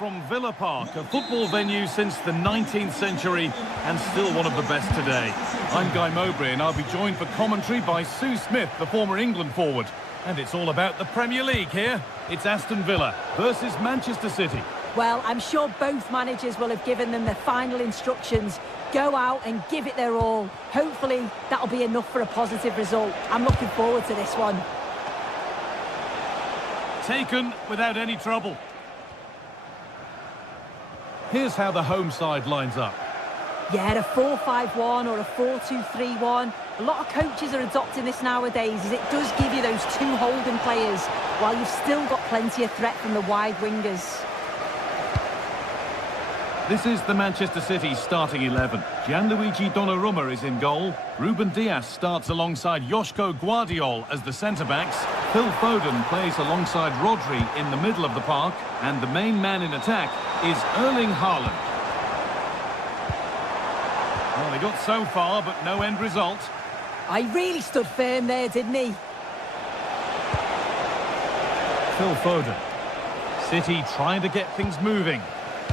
from Villa Park, a football venue since the 19th century and still one of the best today. I'm Guy Mowbray and I'll be joined for commentary by Sue Smith, the former England forward. And it's all about the Premier League here. It's Aston Villa versus Manchester City. Well, I'm sure both managers will have given them their final instructions. Go out and give it their all. Hopefully, that'll be enough for a positive result. I'm looking forward to this one. Taken without any trouble. Here's how the home side lines up. Yeah, a 4-5-1 or a 4-2-3-1. A lot of coaches are adopting this nowadays, as it does give you those two holding players, while you've still got plenty of threat from the wide wingers. This is the Manchester City starting 11. Gianluigi Donnarumma is in goal. Ruben Dias starts alongside Joško Guardiol as the centre-backs. Phil Foden plays alongside Rodri in the middle of the park. And the main man in attack is Erling Haaland. Well, they got so far, but no end result. I really stood firm there, didn't he? Phil Foden. City trying to get things moving.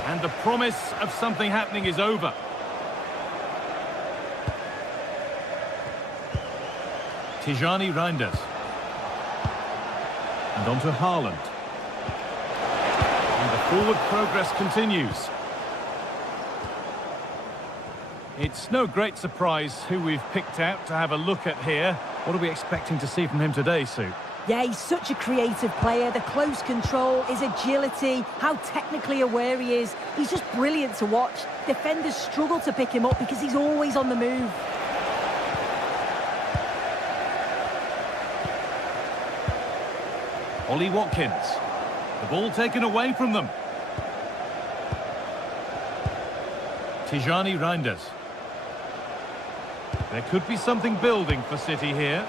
And the promise of something happening is over. Tijani Reinders. And on to Haaland. And the forward progress continues. It's no great surprise who we've picked out to have a look at here. What are we expecting to see from him today, Sue? Yeah, he's such a creative player. The close control, his agility, how technically aware he is. He's just brilliant to watch. Defenders struggle to pick him up because he's always on the move. Ollie Watkins. The ball taken away from them. Tijani Reinders. There could be something building for City here.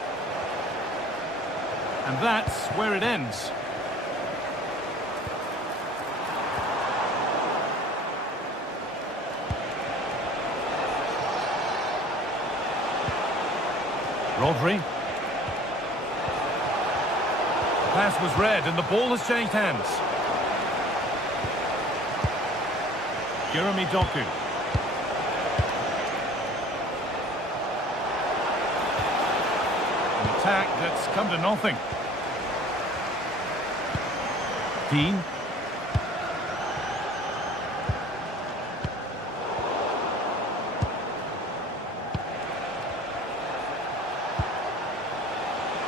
And that's where it ends. Rodri. The pass was read and the ball has changed hands. Jeremy Doku. An attack that's come to nothing. Dean.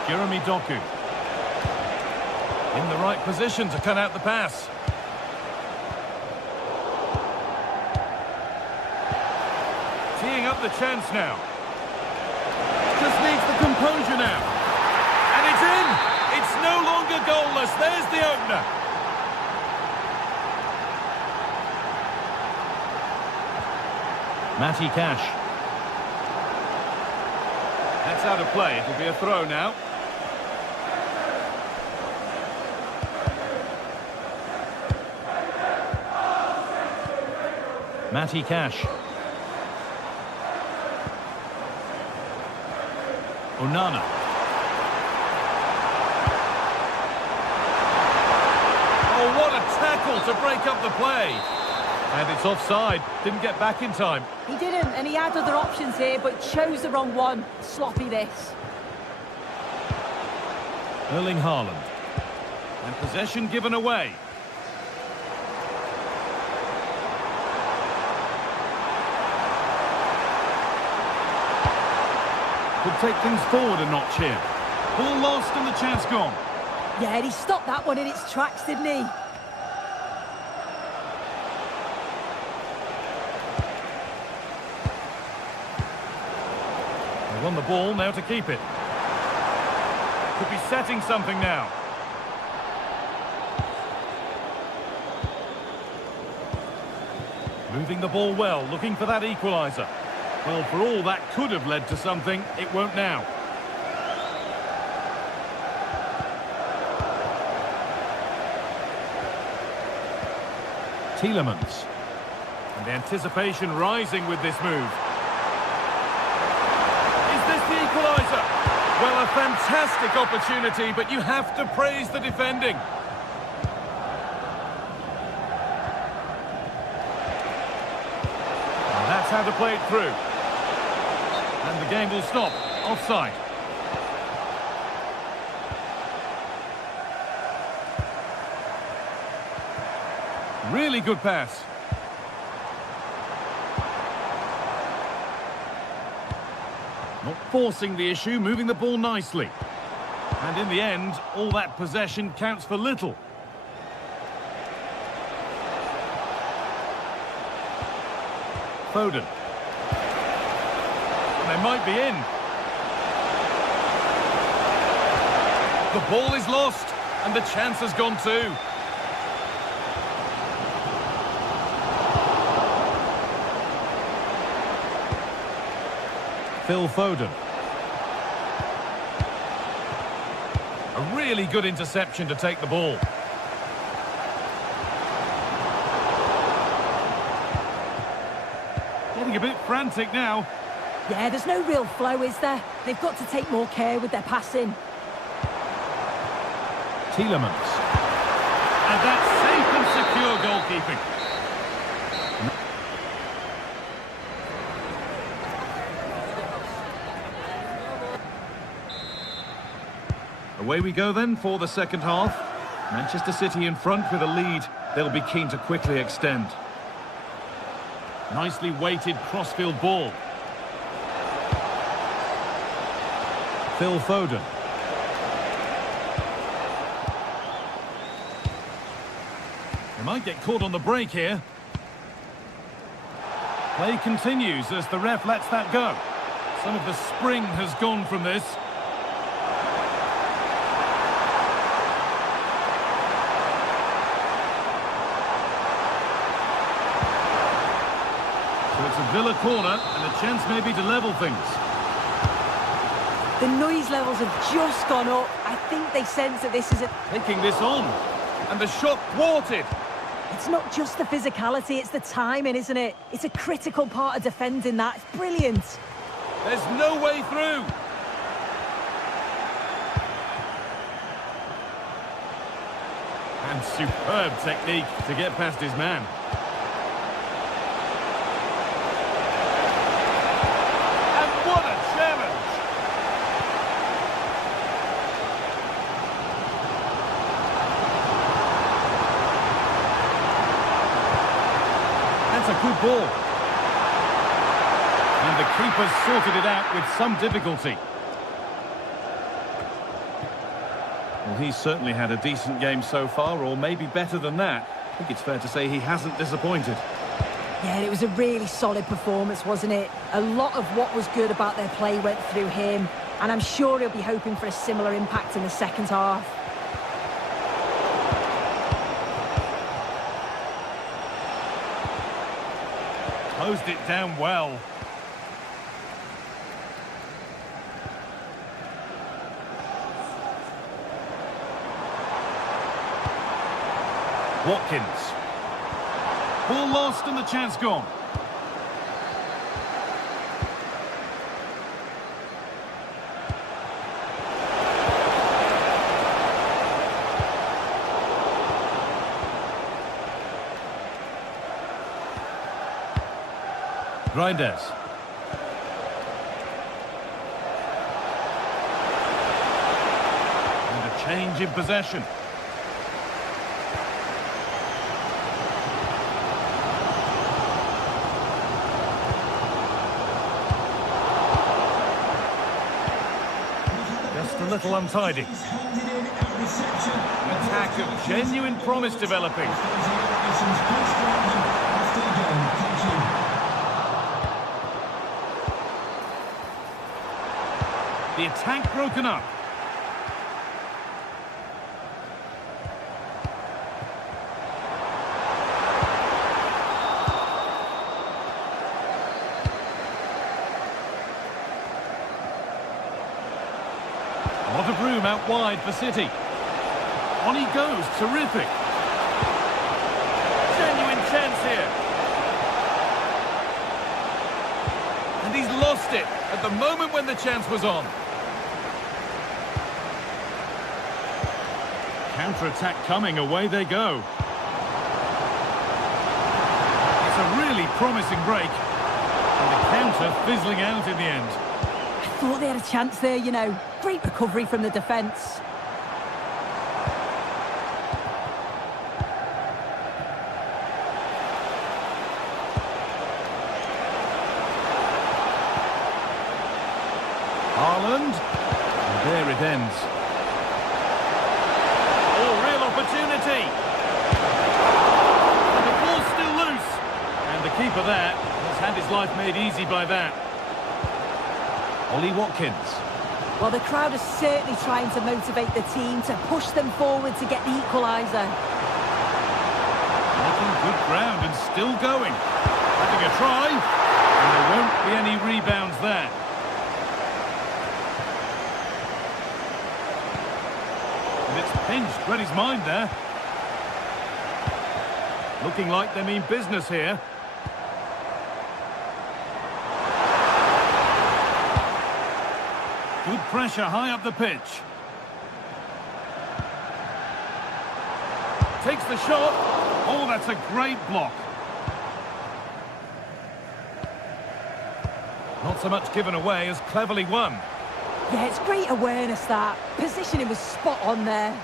Jeremy Doku. In the right position to cut out the pass. Teeing up the chance now. Just needs the composure now. And it's in! It's no longer goalless. There's the opener. Matty Cash. That's out of play. It'll be a throw now. Matty Cash. Onana. Oh, what a tackle to break up the play. And it's offside. Didn't get back in time. He didn't, and he had other options here, but chose the wrong one. Sloppy this. Erling Haaland. And possession given away. Could take things forward a notch here. Ball lost and the chance gone. Yeah, and he stopped that one in its tracks, didn't he? They won the ball, now to keep it. Could be setting something now. Moving the ball well, looking for that equaliser. Well, for all that could have led to something, it won't now. Tielemans. And the anticipation rising with this move. Is this the equaliser? Well, a fantastic opportunity, but you have to praise the defending. how to play it through. And the game will stop. Offside. Really good pass. Not forcing the issue, moving the ball nicely. And in the end, all that possession counts for little. Foden. They might be in. The ball is lost, and the chance has gone too. Phil Foden. A really good interception to take the ball. Getting a bit frantic now. Yeah, there's no real flow, is there? They've got to take more care with their passing. Tielemans. And that's safe and secure goalkeeping. Away we go then for the second half. Manchester City in front with a lead. They'll be keen to quickly extend. Nicely weighted crossfield ball. Phil Foden. They might get caught on the break here. Play continues as the ref lets that go. Some of the spring has gone from this. So it's a Villa corner and a chance maybe to level things. The noise levels have just gone up. I think they sense that this is Taking this on. And the shot thwarted. It's not just the physicality, it's the timing, isn't it? It's a critical part of defending that. It's brilliant. There's no way through. And superb technique to get past his man. And what a challenge! That's a good ball. And the keeper's sorted it out with some difficulty. Well, he's certainly had a decent game so far, or maybe better than that. I think it's fair to say he hasn't disappointed. Yeah, it was a really solid performance, wasn't it? A lot of what was good about their play went through him, and I'm sure he'll be hoping for a similar impact in the second half. Closed it down well. Watkins. Ball lost and the chance gone. Reinders. And a change in possession. Just a little untidy. An attack of genuine promise developing. The attack broken up. A lot of room out wide for City. On he goes, terrific. Genuine chance here. And he's lost it at the moment when the chance was on. Counter-attack coming, away they go. It's a really promising break. counter fizzling out in the end. I thought they had a chance there, you know. Great recovery from the defence. Haaland. And there it ends. Oh, real opportunity. And the ball's still loose. And the keeper there has had his life made easy by that. Ollie Watkins. Well, the crowd is certainly trying to motivate the team to push them forward to get the equaliser. Making good ground and still going. Having a try. And there won't be any rebounds there. And it's pinched Reddy's mind there. Looking like they mean business here. Good pressure high up the pitch. Takes the shot. Oh, that's a great block. Not so much given away as cleverly won. Yeah, it's great awareness, that. Positioning was spot on there.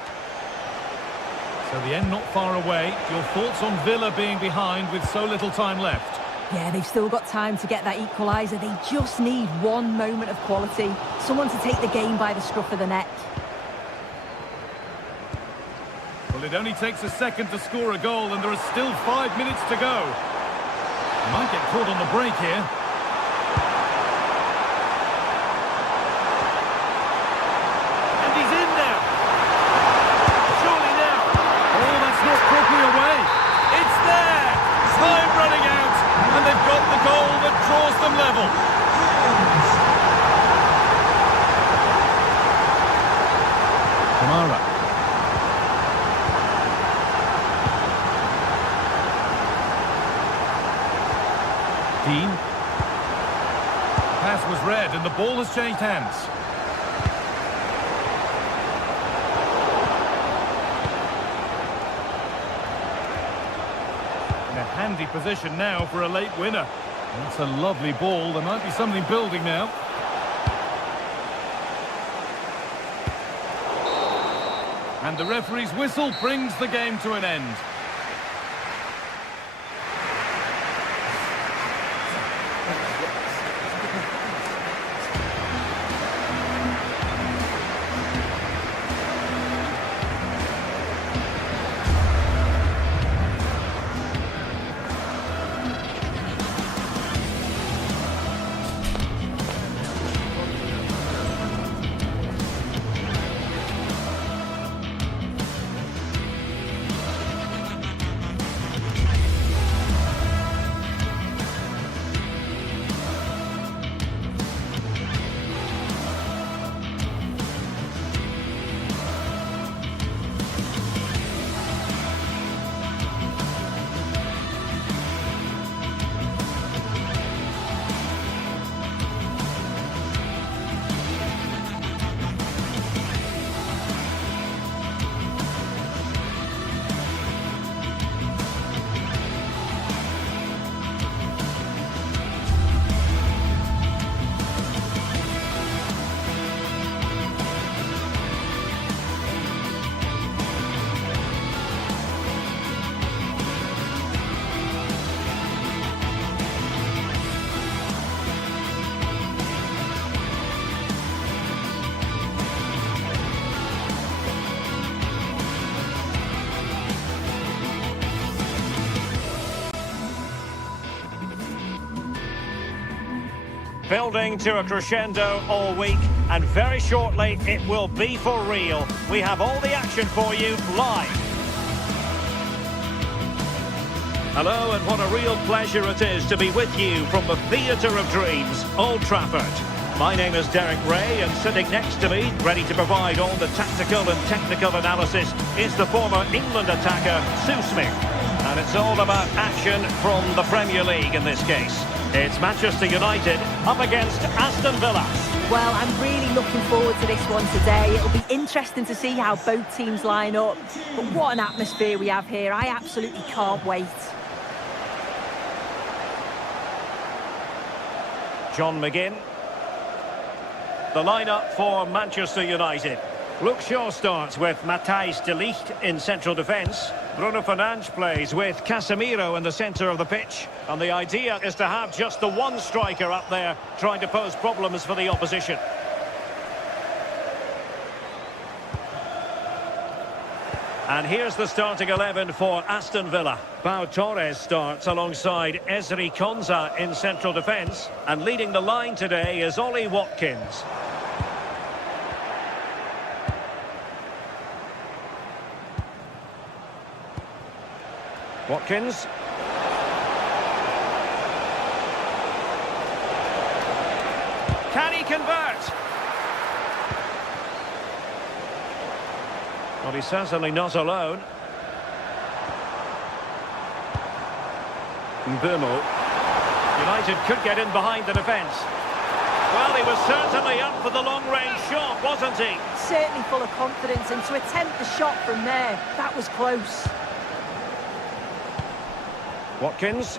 So the end not far away. Your thoughts on Villa being behind with so little time left? Yeah, they've still got time to get that equaliser. They just need one moment of quality. Someone to take the game by the scruff of the neck. Well, it only takes a second to score a goal and there are still 5 minutes to go. Might get caught on the break here. And he's in now. Surely now. Oh, that's not properly away. It's there. Time running out. And they've got the goal that draws them level. Kamara. Dean. The pass was read and the ball has changed hands. In a handy position now for a late winner. That's a lovely ball. There might be something building now. And the referee's whistle brings the game to an end. Building to a crescendo all week, and very shortly it will be for real. We have all the action for you live. Hello, and what a real pleasure it is to be with you from the Theatre of Dreams, Old Trafford. My name is Derek Ray, and sitting next to me, ready to provide all the tactical and technical analysis, is the former England attacker, Sue Smith. And it's all about action from the Premier League in this case. It's Manchester United up against Aston Villa. Well, I'm really looking forward to this one today. It'll be interesting to see how both teams line up. But what an atmosphere we have here. I absolutely can't wait. John McGinn. The lineup for Manchester United. Luke Shaw starts with Matthijs de Ligt in central defence. Bruno Fernandes plays with Casemiro in the centre of the pitch. And the idea is to have just the one striker up there trying to pose problems for the opposition. And here's the starting 11 for Aston Villa. Pau Torres starts alongside Ezri Konsa in central defence. And leading the line today is Ollie Watkins. Watkins. Can he convert? Well, he's certainly not alone. Mbumo. United could get in behind the defence. Well, he was certainly up for the long-range shot, wasn't he? Certainly full of confidence, and to attempt the shot from there, that was close. Watkins.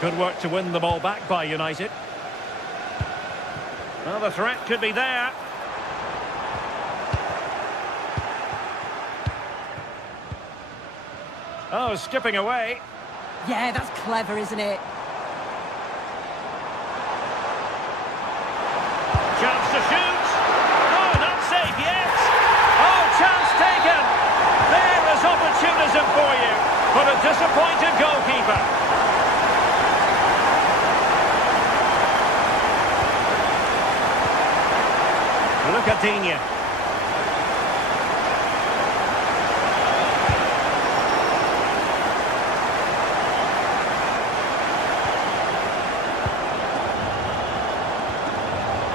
Good work to win the ball back by United. Well, the threat could be there. Oh, skipping away. Yeah, that's clever, isn't it? Chance to shoot. Oh, not safe yet. Oh, chance taken. There is opportunism for you, but a disappointed goalkeeper. Look at Digne.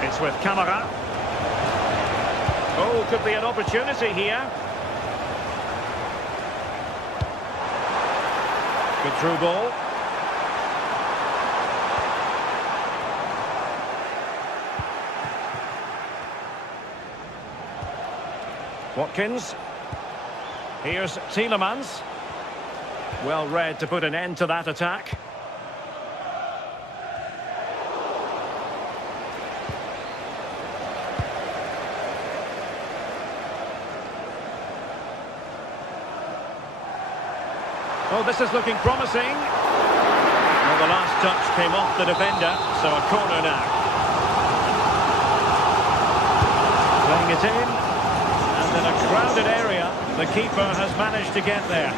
It's with Camara. Oh, could be an opportunity here. Good through ball. Watkins. Here's Tielemans. Well read to put an end to that attack. Oh, this is looking promising. Well, the last touch came off the defender, so a corner now. Playing it in, and in a crowded area, the keeper has managed to get there.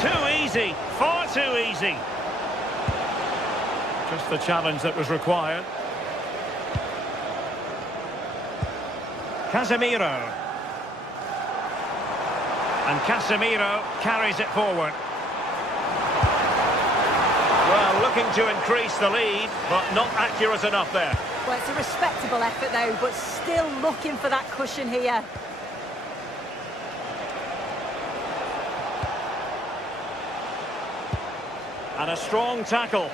Too easy, far too easy. Just the challenge that was required. Casemiro. And Casemiro carries it forward. Well, looking to increase the lead, but not accurate enough there. Well, it's a respectable effort, though, but still looking for that cushion here. And a strong tackle.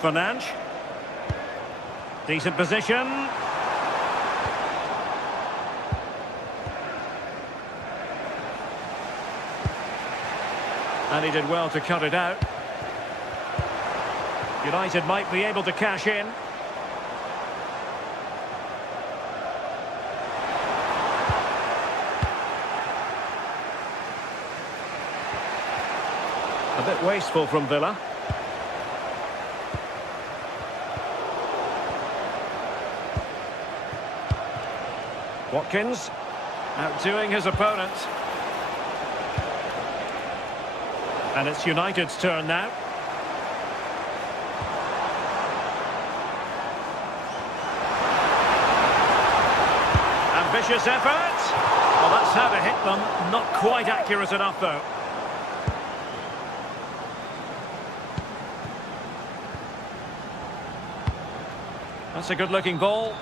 Fernandes. Decent position. And he did well to cut it out. United might be able to cash in. A bit wasteful from Villa. Watkins outdoing his opponent. And it's United's turn now. Ambitious effort. Well, that's how to hit them. Not quite accurate enough, though. That's a good-looking ball.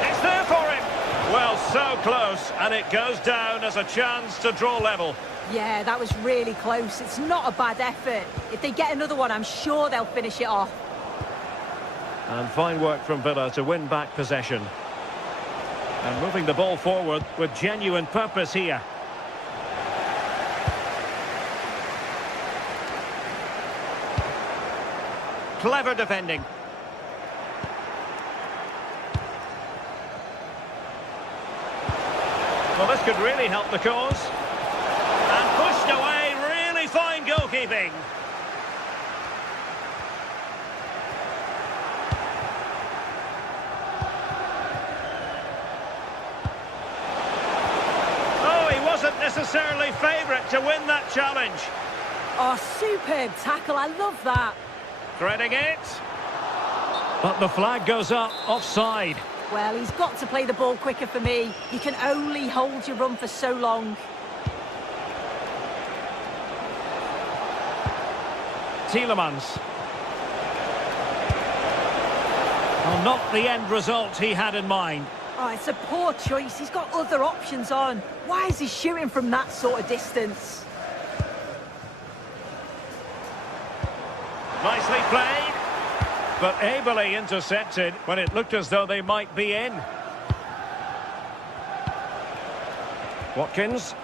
It's there for him. Well, so close, and it goes down as a chance to draw level. Yeah, that was really close. It's not a bad effort. If they get another one, I'm sure they'll finish it off. And fine work from Villa to win back possession. And moving the ball forward with genuine purpose here. Clever defending. Well, this could really help the cause. And pushed away, really fine goalkeeping. Oh, he wasn't necessarily favourite to win that challenge. Oh, superb tackle, I love that. Threading it. But the flag goes up, offside. Well, he's got to play the ball quicker for me. You can only hold your run for so long. Tielemans. Well, not the end result he had in mind. Oh, it's a poor choice. He's got other options on. Why is he shooting from that sort of distance? Nicely played, but ably intercepted when it looked as though they might be in. Watkins.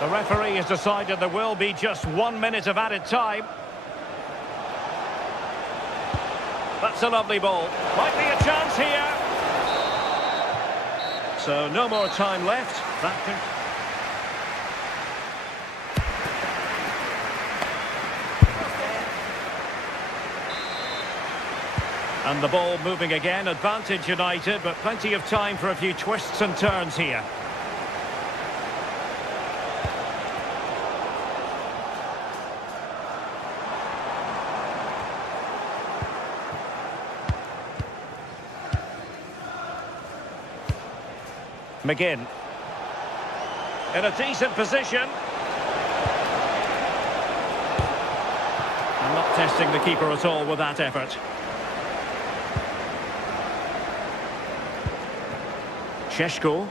The referee has decided there will be just 1 minute of added time. That's a lovely ball. Might be a chance here. So no more time left. That can... And the ball moving again, advantage United, but plenty of time for a few twists and turns here. McGinn. In a decent position. And not testing the keeper at all with that effort. Šeško.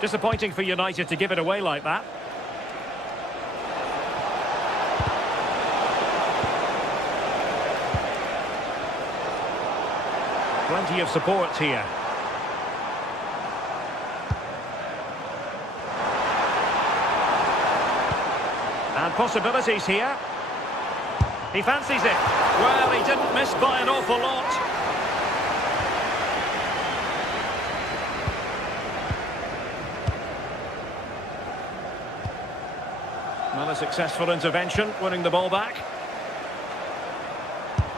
Disappointing for United to give it away like that. Plenty of support here. And possibilities here. He fancies it. Well, he didn't miss by an awful lot. Well, a successful intervention, winning the ball back.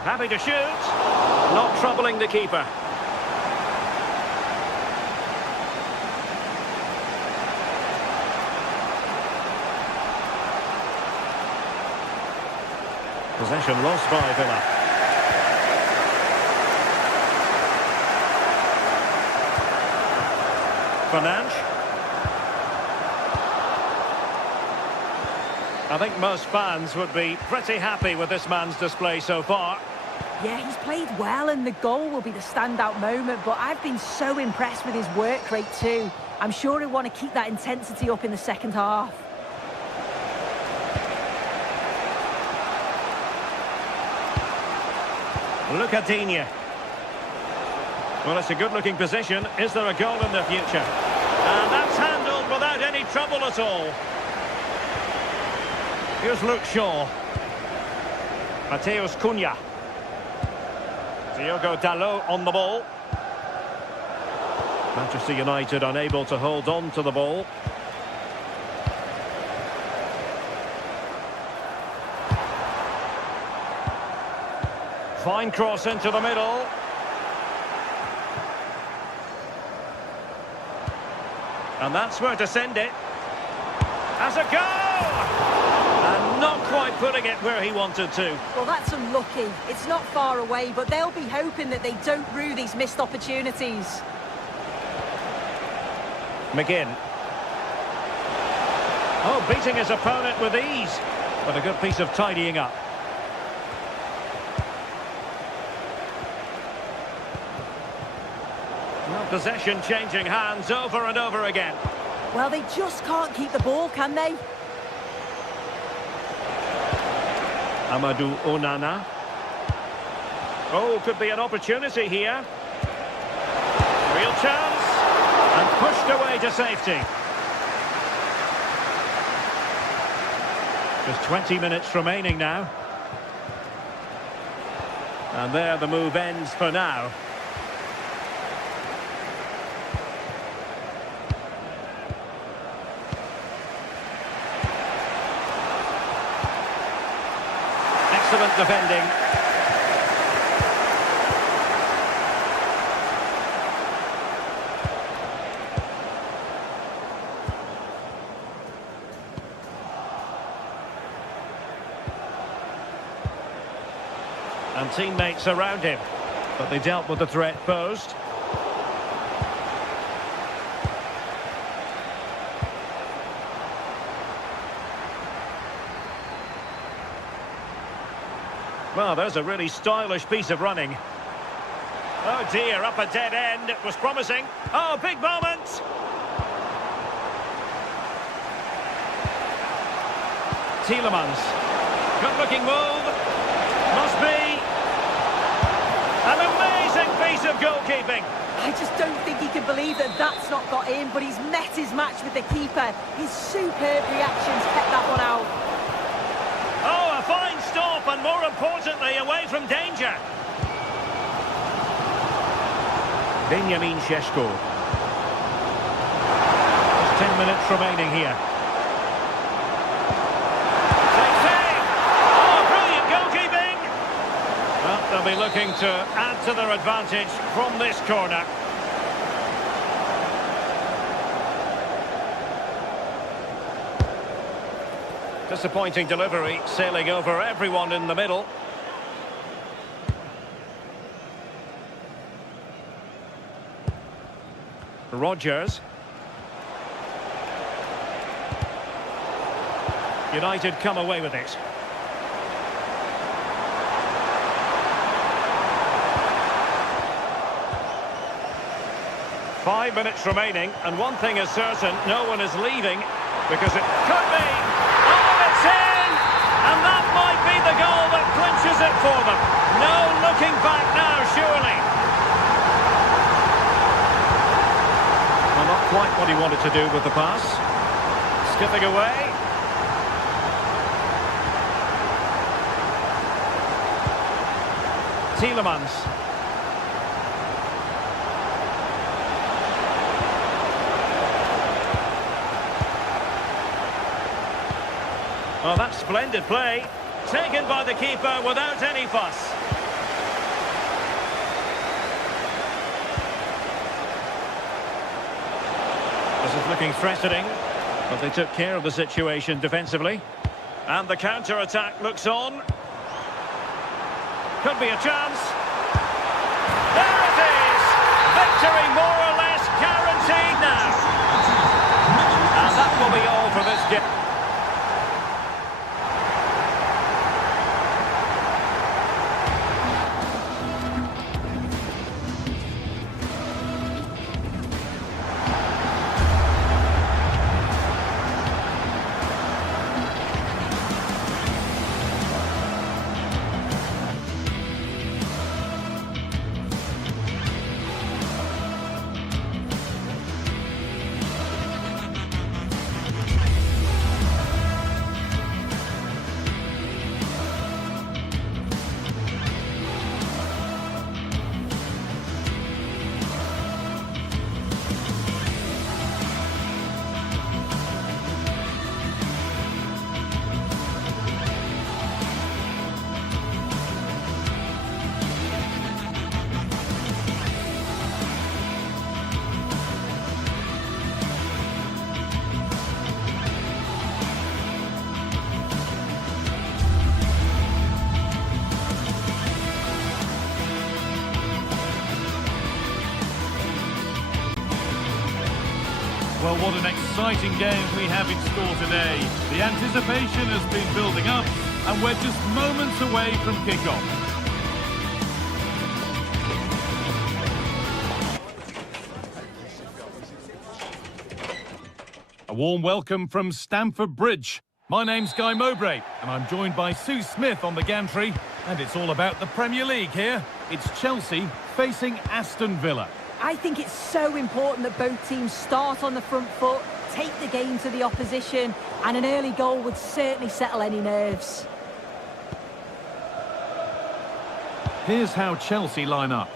Happy to shoot. Not troubling the keeper. Possession lost by Villa. Fernandes. I think most fans would be pretty happy with this man's display so far. Yeah, he's played well and the goal will be the standout moment, but I've been so impressed with his work rate too. I'm sure he'll want to keep that intensity up in the second half. Lucadinha. Well, it's a good-looking position. Is there a goal in the future? And that's handled without any trouble at all. Here's Luke Shaw. Mateus Cunha. Diogo Dalot on the ball. Manchester United unable to hold on to the ball. Fine cross into the middle. And that's where to send it. As a goal! And not quite putting it where he wanted to. Well, that's unlucky. It's not far away, but they'll be hoping that they don't rue these missed opportunities. McGinn. Oh, beating his opponent with ease. But a good piece of tidying up. Well, possession changing hands over and over again. Well, they just can't keep the ball, can they? Amadou Onana. Oh, could be an opportunity here. Real chance. And pushed away to safety. Just 20 minutes remaining now. And there the move ends for now. Excellent defending. And teammates around him, but they dealt with the threat posed. Well, there's a really stylish piece of running. Oh dear, up a dead end. It was promising. Oh, big moment. Tielemans. Good-looking move. Must be. An amazing piece of goalkeeping. I just don't think he can believe that that's not got in, but he's met his match with the keeper. His superb reactions kept that one out. Oh, a fine stop, and more importantly, away from danger. Benjamin Šeško. Just 10 minutes remaining here. They'll be looking to add to their advantage from this corner. Disappointing delivery, sailing over everyone in the middle. Rodgers. United come away with it. Five minutes remaining, and one thing is certain, no one is leaving, because it could be. Oh, it's in! And that might be the goal that clinches it for them. No looking back now, surely. Well, not quite what he wanted to do with the pass. Skipping away. Tielemans. Oh, that's splendid play. Taken by the keeper without any fuss. This is looking threatening, but they took care of the situation defensively. And the counter-attack looks on. Could be a chance. There it is! Victory more or less guaranteed now. And that will be all for this game. Well, what an exciting game we have in store today. The anticipation has been building up, and we're just moments away from kick-off. A warm welcome from Stamford Bridge. My name's Guy Mowbray, and I'm joined by Sue Smith on the gantry, and it's all about the Premier League here. It's Chelsea facing Aston Villa. I think it's so important that both teams start on the front foot, take the game to the opposition, and an early goal would certainly settle any nerves. Here's how Chelsea line up.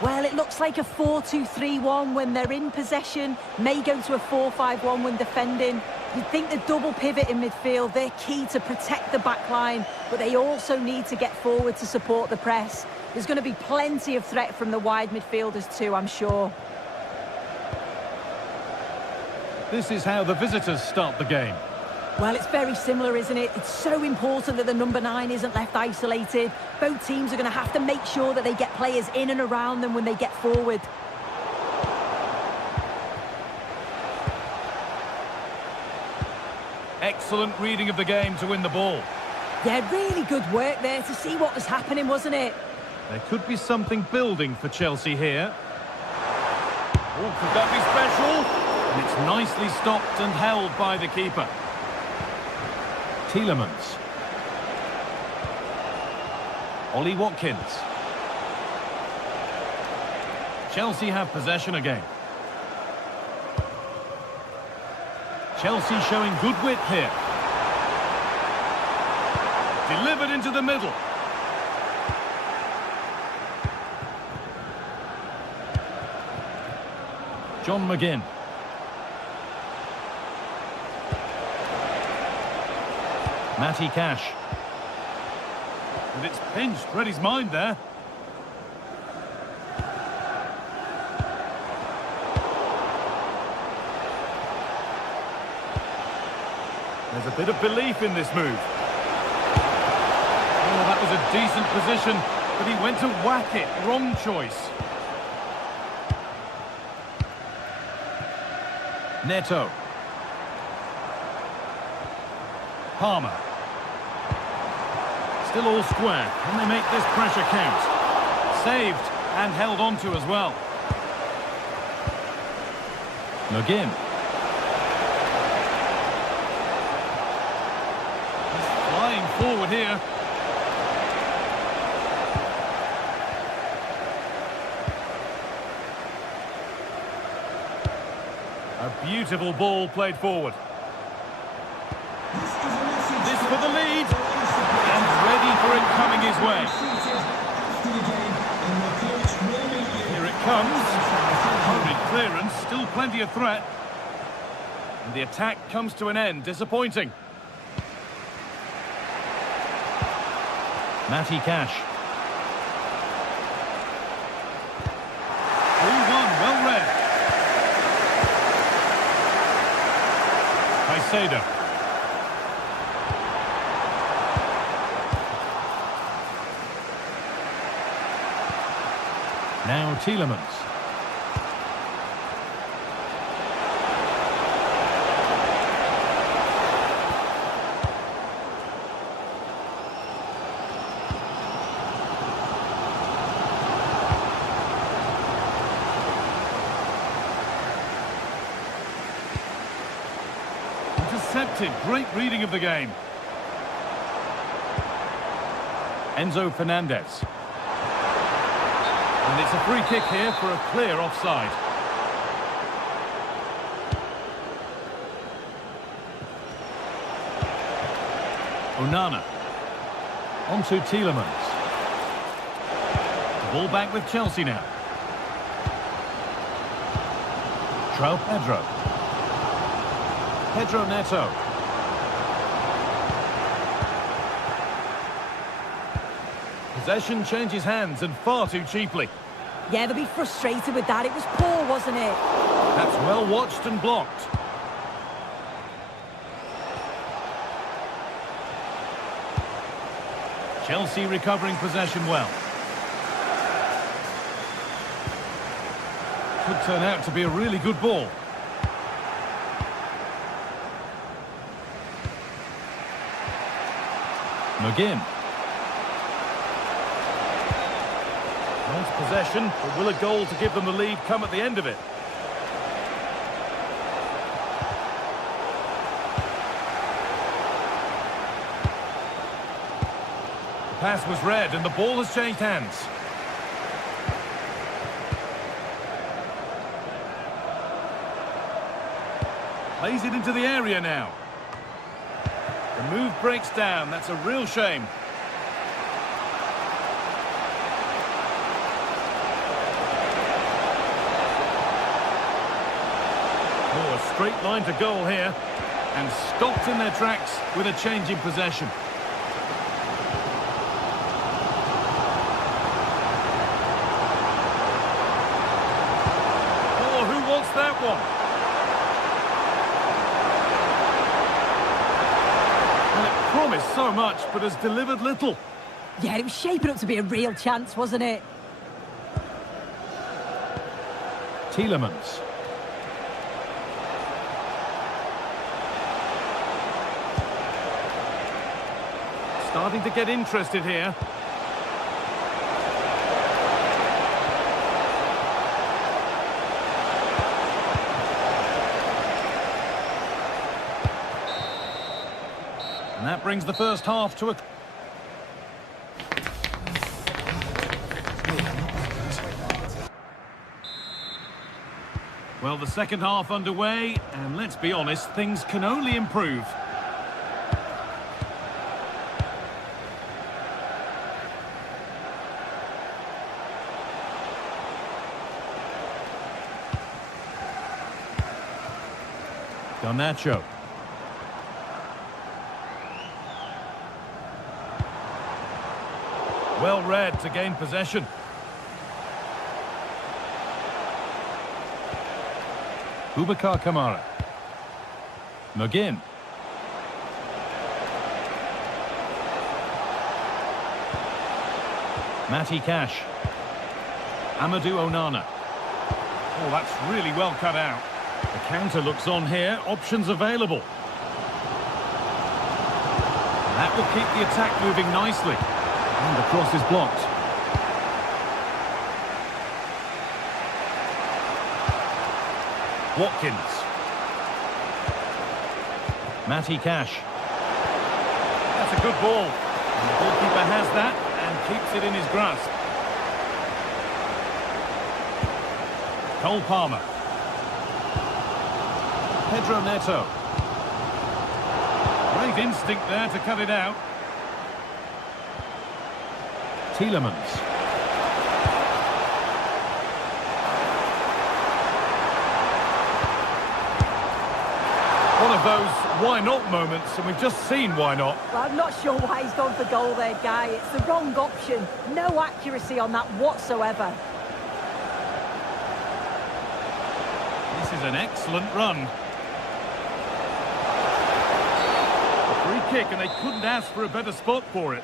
Well, it looks like a 4-2-3-1 when they're in possession, may go to a 4-5-1 when defending. You'd think the double pivot in midfield, they're key to protect the back line, but they also need to get forward to support the press. There's going to be plenty of threat from the wide midfielders too, I'm sure. This is how the visitors start the game. Well, it's very similar, isn't it? It's so important that the number 9 isn't left isolated. Both teams are going to have to make sure that they get players in and around them when they get forward. Excellent reading of the game to win the ball. Yeah, really good work there to see what was happening, wasn't it? There could be something building for Chelsea here. Oh, could that be special? And it's nicely stopped and held by the keeper. Tielemans. Ollie Watkins. Chelsea have possession again. Chelsea showing good width here. Delivered into the middle. John McGinn. Matty Cash. And it's pinched. Read his mind there. There's a bit of belief in this move. Oh, that was a decent position, but he went to whack it. Wrong choice. Neto. Palmer. Still all square. Can they make this pressure count? Saved and held on to as well. McGinn. He's flying forward here. A beautiful ball played forward. This for the lead. And ready for it coming his way. Here it comes. Hurried clearance, still plenty of threat. And the attack comes to an end, disappointing. Matty Cash. 3-1, well read. Caicedo. Now Tielemans. Intercepted. Great reading of the game. Enzo Fernandez. And it's a free kick here for a clear offside. Onana. On to Tielemans. The ball back with Chelsea now. João Pedro. Pedro Neto. Possession changes hands and far too cheaply. Yeah, they'll be frustrated with that. It was poor, wasn't it? That's well watched and blocked. Chelsea recovering possession well. Could turn out to be a really good ball. McGinn. Wants possession, but will a goal to give them the lead come at the end of it? pass was read and the ball has changed hands. Plays it into the area now. The move breaks down. That's a real shame. Oh, a straight line to goal here. And stopped in their tracks with a change in possession. Oh, who wants that one? Well, it promised so much, but has delivered little. Yeah, it was shaping up to be a real chance, wasn't it? Tielemans. Starting to get interested here. And that brings the first half to a... Well, the second half underway, and let's be honest, things can only improve. Garnacho. Well read to gain possession. Boubacar Kamara. McGinn. Matty Cash. Amadou Onana. Oh, that's really well cut out. The counter looks on here. Options available. That will keep the attack moving nicely. And the cross is blocked. Watkins. Matty Cash. That's a good ball. And the goalkeeper has that and keeps it in his grasp. Cole Palmer. Pedro Neto. Great instinct there to cut it out. Tielemans. One of those why not moments, and we've just seen why not. Well, I'm not sure why he's gone for goal there, Guy. It's the wrong option. No accuracy on that whatsoever. This is an excellent run. Free kick, and they couldn't ask for a better spot for it.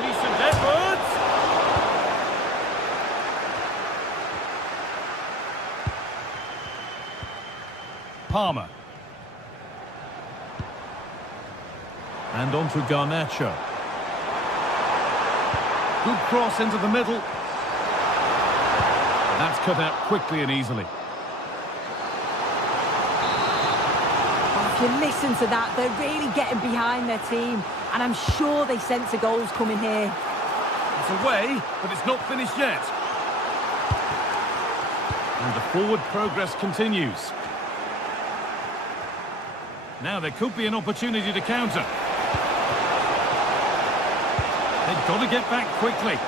Decent Edwards! Palmer. And on to Garnacho. Good cross into the middle. That's cut out quickly and easily. Well, if you listen to that, they're really getting behind their team. And I'm sure they sense a goal's coming here. It's away, but it's not finished yet. And the forward progress continues. Now there could be an opportunity to counter. They've got to get back quickly.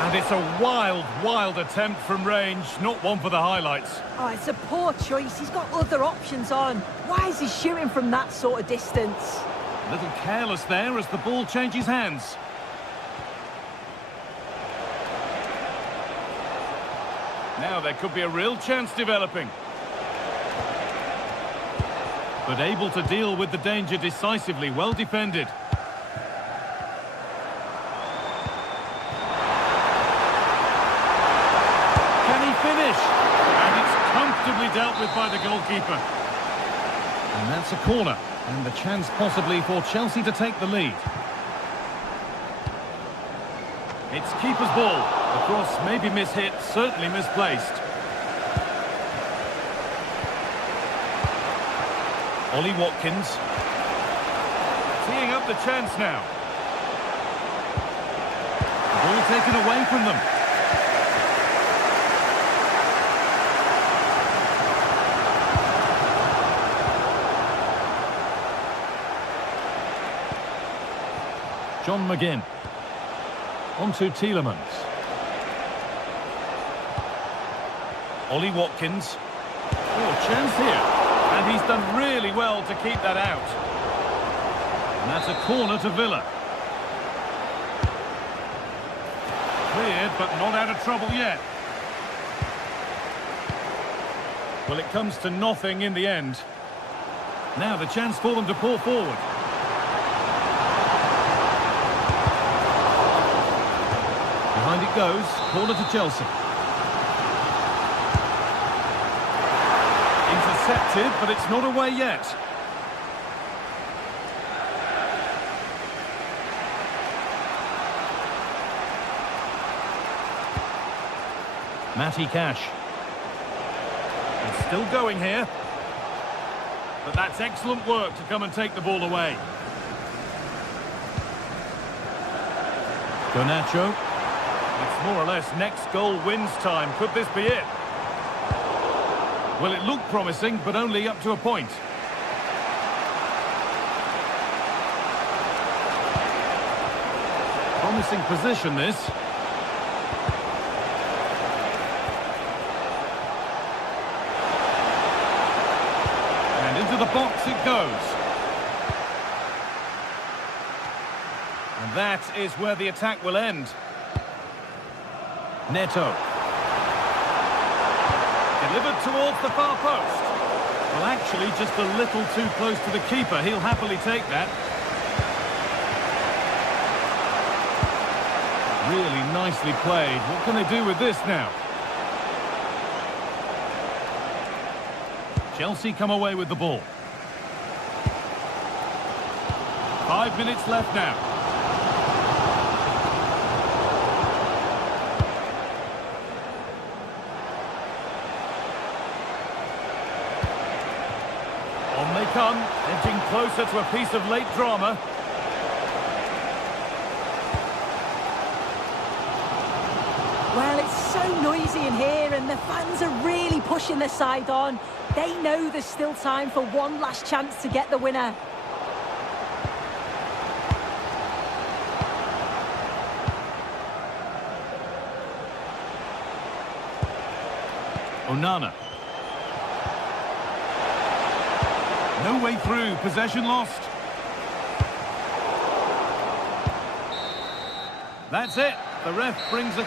And it's a wild, wild attempt from range, not one for the highlights. Oh, it's a poor choice. He's got other options on. Why is he shooting from that sort of distance? A little careless there as the ball changes hands. Now there could be a real chance developing. But able to deal with the danger decisively, well defended. Finish, and it's comfortably dealt with by the goalkeeper. And that's a corner. And the chance possibly for Chelsea to take the lead. It's keeper's ball. The cross may be mishit, certainly misplaced. Ollie Watkins. Teeing up the chance now. The ball taken away from them. John McGinn. On to Tielemans. Ollie Watkins. Oh, chance here. And he's done really well to keep that out. And that's a corner to Villa. Cleared, but not out of trouble yet. Well, it comes to nothing in the end. Now the chance for them to pull forward. Behind it goes, corner to Chelsea. Intercepted, but it's not away yet. Matty Cash. It's still going here. But that's excellent work to come and take the ball away. Garnacho. It's more or less next goal wins time. Could this be it? Well, it looked promising, but only up to a point. Promising position, this. And into the box it goes. And that is where the attack will end. Neto. Delivered towards the far post. Well, actually, just a little too close to the keeper. He'll happily take that. Really nicely played. What can they do with this now? Chelsea come away with the ball. 5 minutes left now. On they come, edging closer to a piece of late drama. Well, it's so noisy in here and the fans are really pushing their side on. They know there's still time for one last chance to get the winner. Onana. No way through, possession lost. That's it. The ref brings it.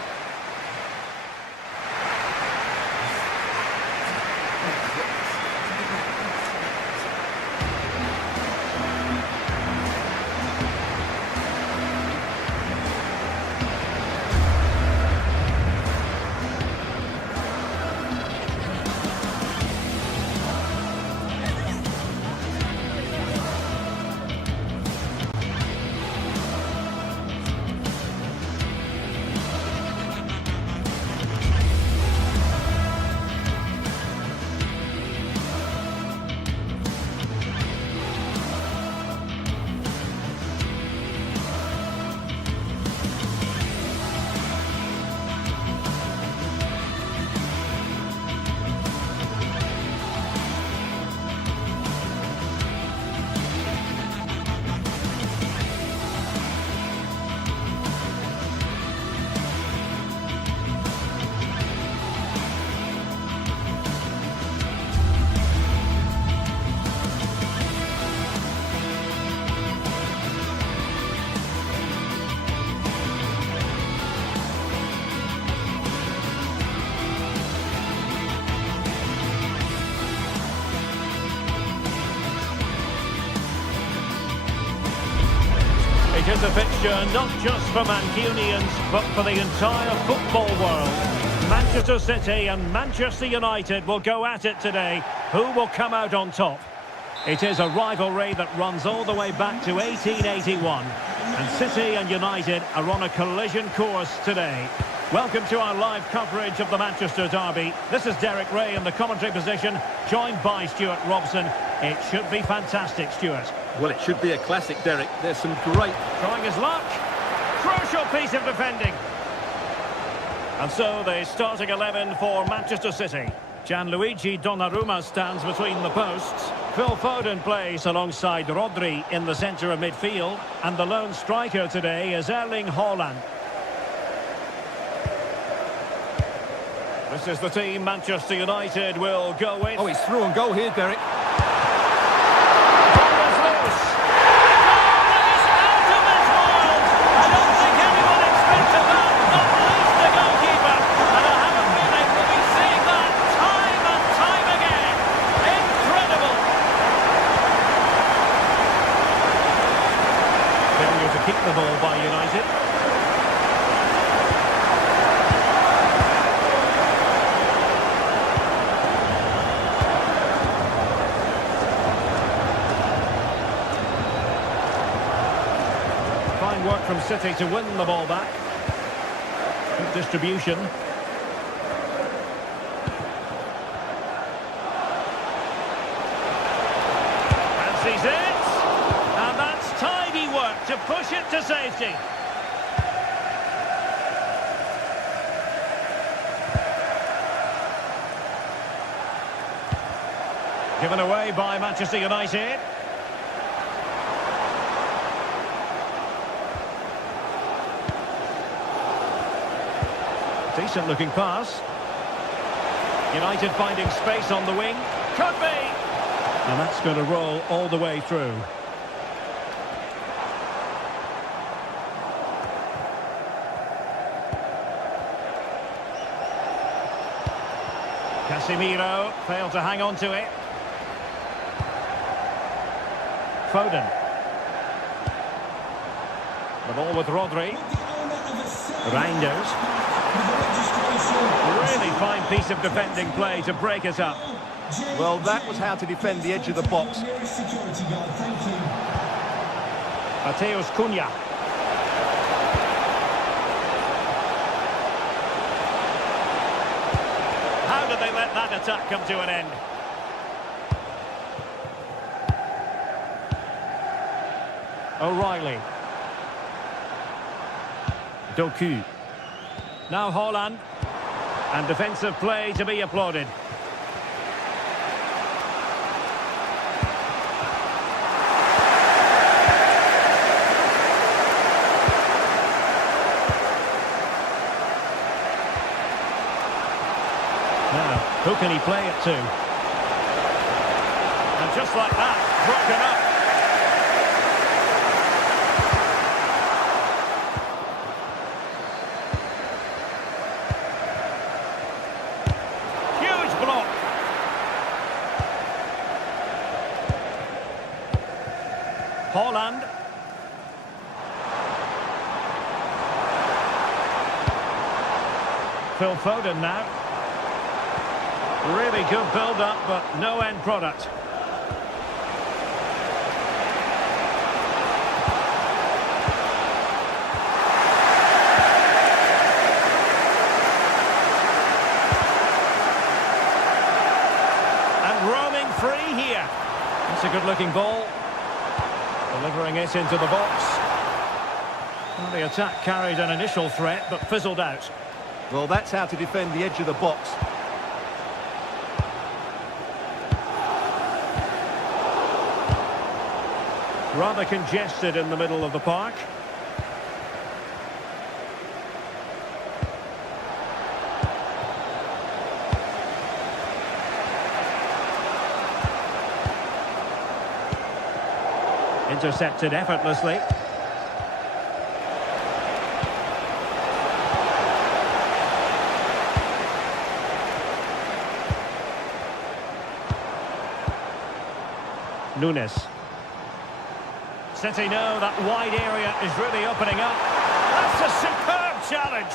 It is a fixture not just for Mancunians, but for the entire football world. Manchester City and Manchester United will go at it today. Who will come out on top? It is a rivalry that runs all the way back to 1881. And City and United are on a collision course today. Welcome to our live coverage of the Manchester derby. This is Derek Ray in the commentary position, joined by Stuart Robson. It should be fantastic, Stuart. Well, it should be a classic, Derek. There's some great... Trying his luck. Crucial piece of defending. And so the starting 11 for Manchester City. Gianluigi Donnarumma stands between the posts. Phil Foden plays alongside Rodri in the centre of midfield. And the lone striker today is Erling Haaland. This is the team Manchester United will go with. Oh, he's through and goal here, Derek. Keep the ball by United. Fine work from City to win the ball back. Good distribution. Fancies it. And that's tidy work to push it to safety. Given away by Manchester United. Decent looking pass. United finding space on the wing. Could be. And that's going to roll all the way through. Casemiro failed to hang on to it. Foden. The ball with Rodri. Reinders. Really fine piece of defending play to break us up. Well, that was how to defend the edge of the box. Mateus Cunha. How did they let that attack come to an end? O'Reilly. Doku. Now Haaland. And defensive play to be applauded. Now, who can he play it to? And just like that, broken up. Huge block. Haaland. Phil Foden now. Really good build-up, but no end product. And roaming free here. It's a good-looking ball. Delivering it into the box. Well, the attack carried an initial threat, but fizzled out. Well, that's how to defend the edge of the box. Rather congested in the middle of the park. Intercepted effortlessly. Nunes. City know that wide area is really opening up. That's a superb challenge.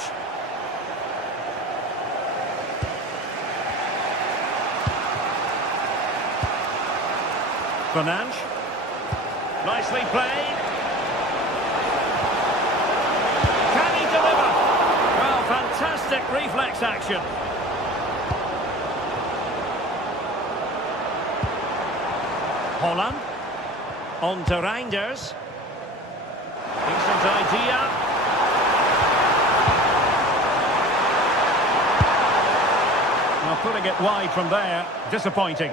Fernandes. Nicely played. Can he deliver? Well, fantastic reflex action. Holland. On to Reinders. Decent idea. Well, putting it wide from there. Disappointing.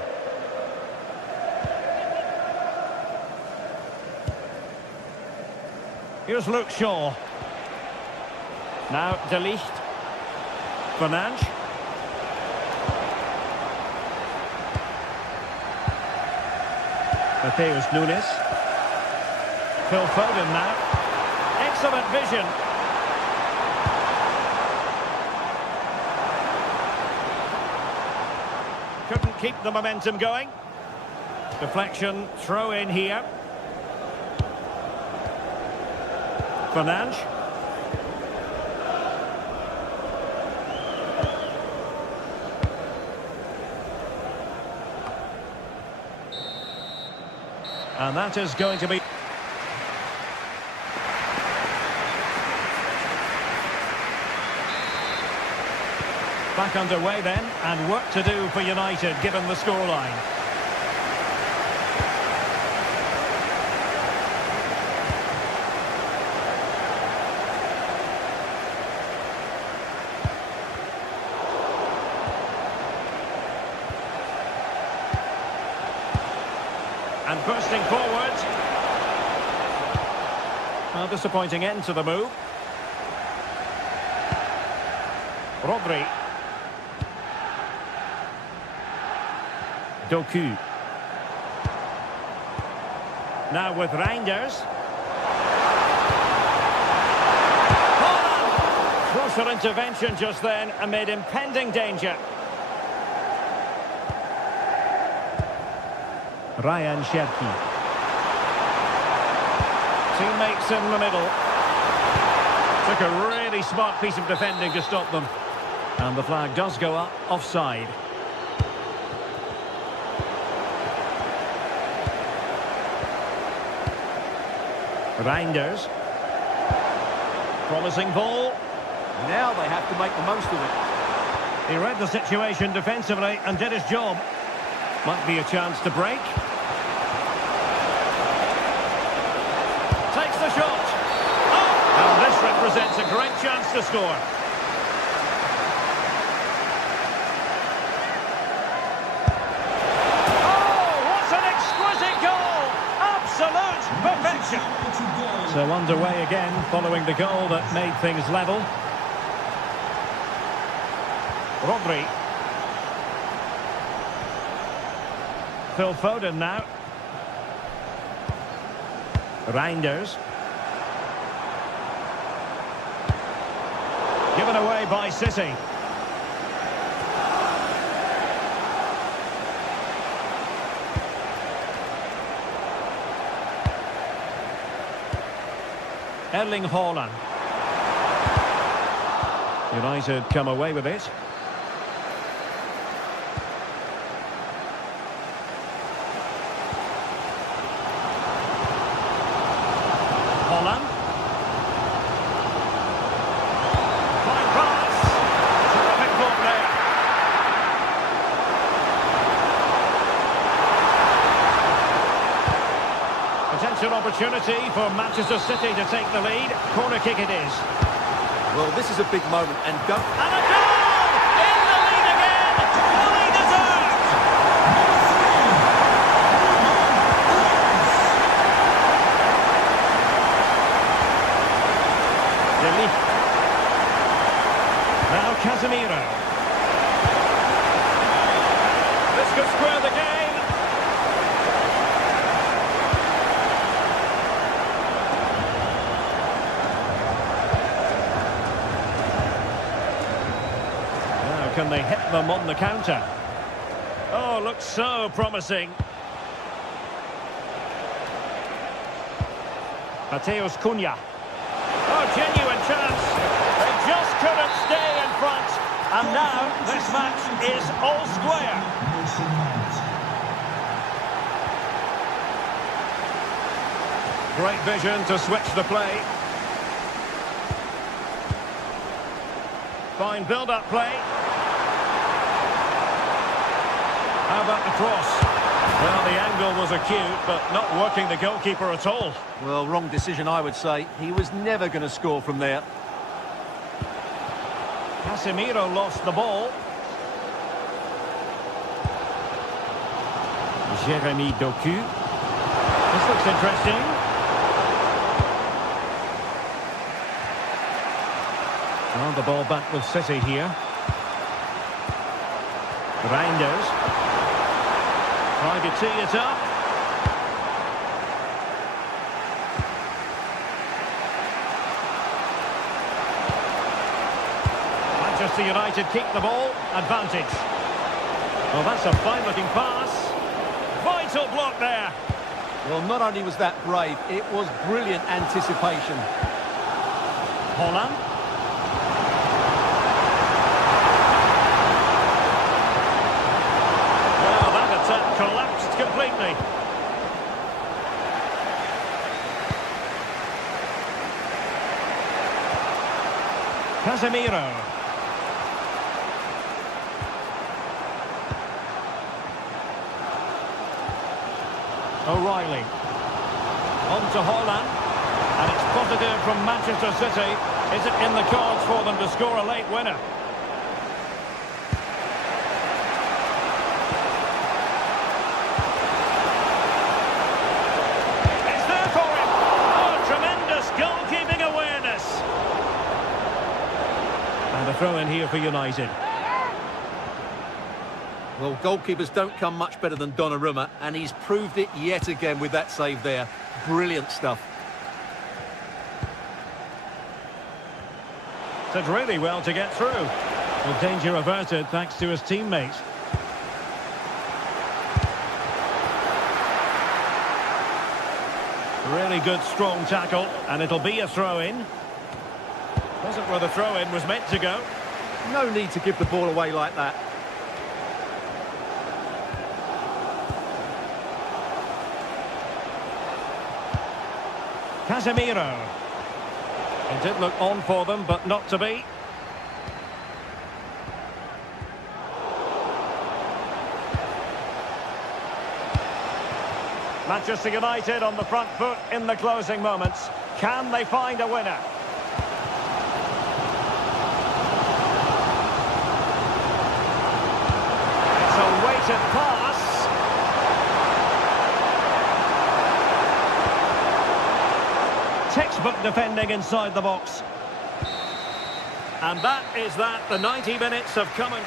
Here's Luke Shaw. Now De Ligt. Fernandes. Mateus Nunes. Phil Foden now. Excellent vision. Couldn't keep the momentum going. Deflection, throw in here. Fernandes. And that is going to be... Back underway then, and work to do for United given the scoreline. And bursting forward. A disappointing end to the move. Rodri. Doku. Now with Reinders. Holland! Closer intervention just then amid impending danger. Ryan Cherki. Teammates in the middle. Took a really smart piece of defending to stop them. And the flag does go up, offside. Reinders. Promising ball. Now they have to make the most of it. He read the situation defensively and did his job. Might be a chance to break. Takes the shot. Oh! And this represents a great chance to score. Oh, what an exquisite goal! Absolute perfection. So underway again, following the goal that made things level. Rodri. Phil Foden now. Reinders. Given away by City. Erling Haaland. United come away with it. Haaland. Fine pass. Terrific ball there. Potential opportunity for Manchester City to take the lead. Corner kick it is. Well, this is a big moment and go... And a goal! In the lead again! Fully deserved! De Ligt. Now Casemiro. This could square the game. Can they hit them on the counter? Oh, looks so promising. Mateus Cunha. Oh, genuine chance. They just couldn't stay in front. And now this match is all square. Great vision to switch the play. Fine build-up play. How about the cross? Well, the angle was acute, but not working the goalkeeper at all. Well, wrong decision, I would say. He was never going to score from there. Casemiro lost the ball. Jeremy Doku. This looks interesting. Well, the ball back with City here. Reinders. Trying to tee it up. Manchester United keep the ball. Advantage. Well, that's a fine-looking pass. Vital block there. Well, not only was that brave, it was brilliant anticipation. Holland. Well, that attack collapsed completely. Casemiro. O'Reilly. On to Holland. And it's positive from Manchester City. Is it in the cards for them to score a late winner? It's there for him. Oh, tremendous goalkeeping awareness. And a throw in here for United. Well, goalkeepers don't come much better than Donnarumma, and he's proved it yet again with that save there. Brilliant stuff. Did really well to get through. Well, danger averted thanks to his teammates. Really good, strong tackle, and it'll be a throw-in. Wasn't where the throw-in was meant to go. No need to give the ball away like that. Casemiro. It did look on for them, but not to be. Manchester United on the front foot in the closing moments. Can they find a winner? It's a weighted pass. Textbook defending inside the box. And that is that. The 90 minutes have come and...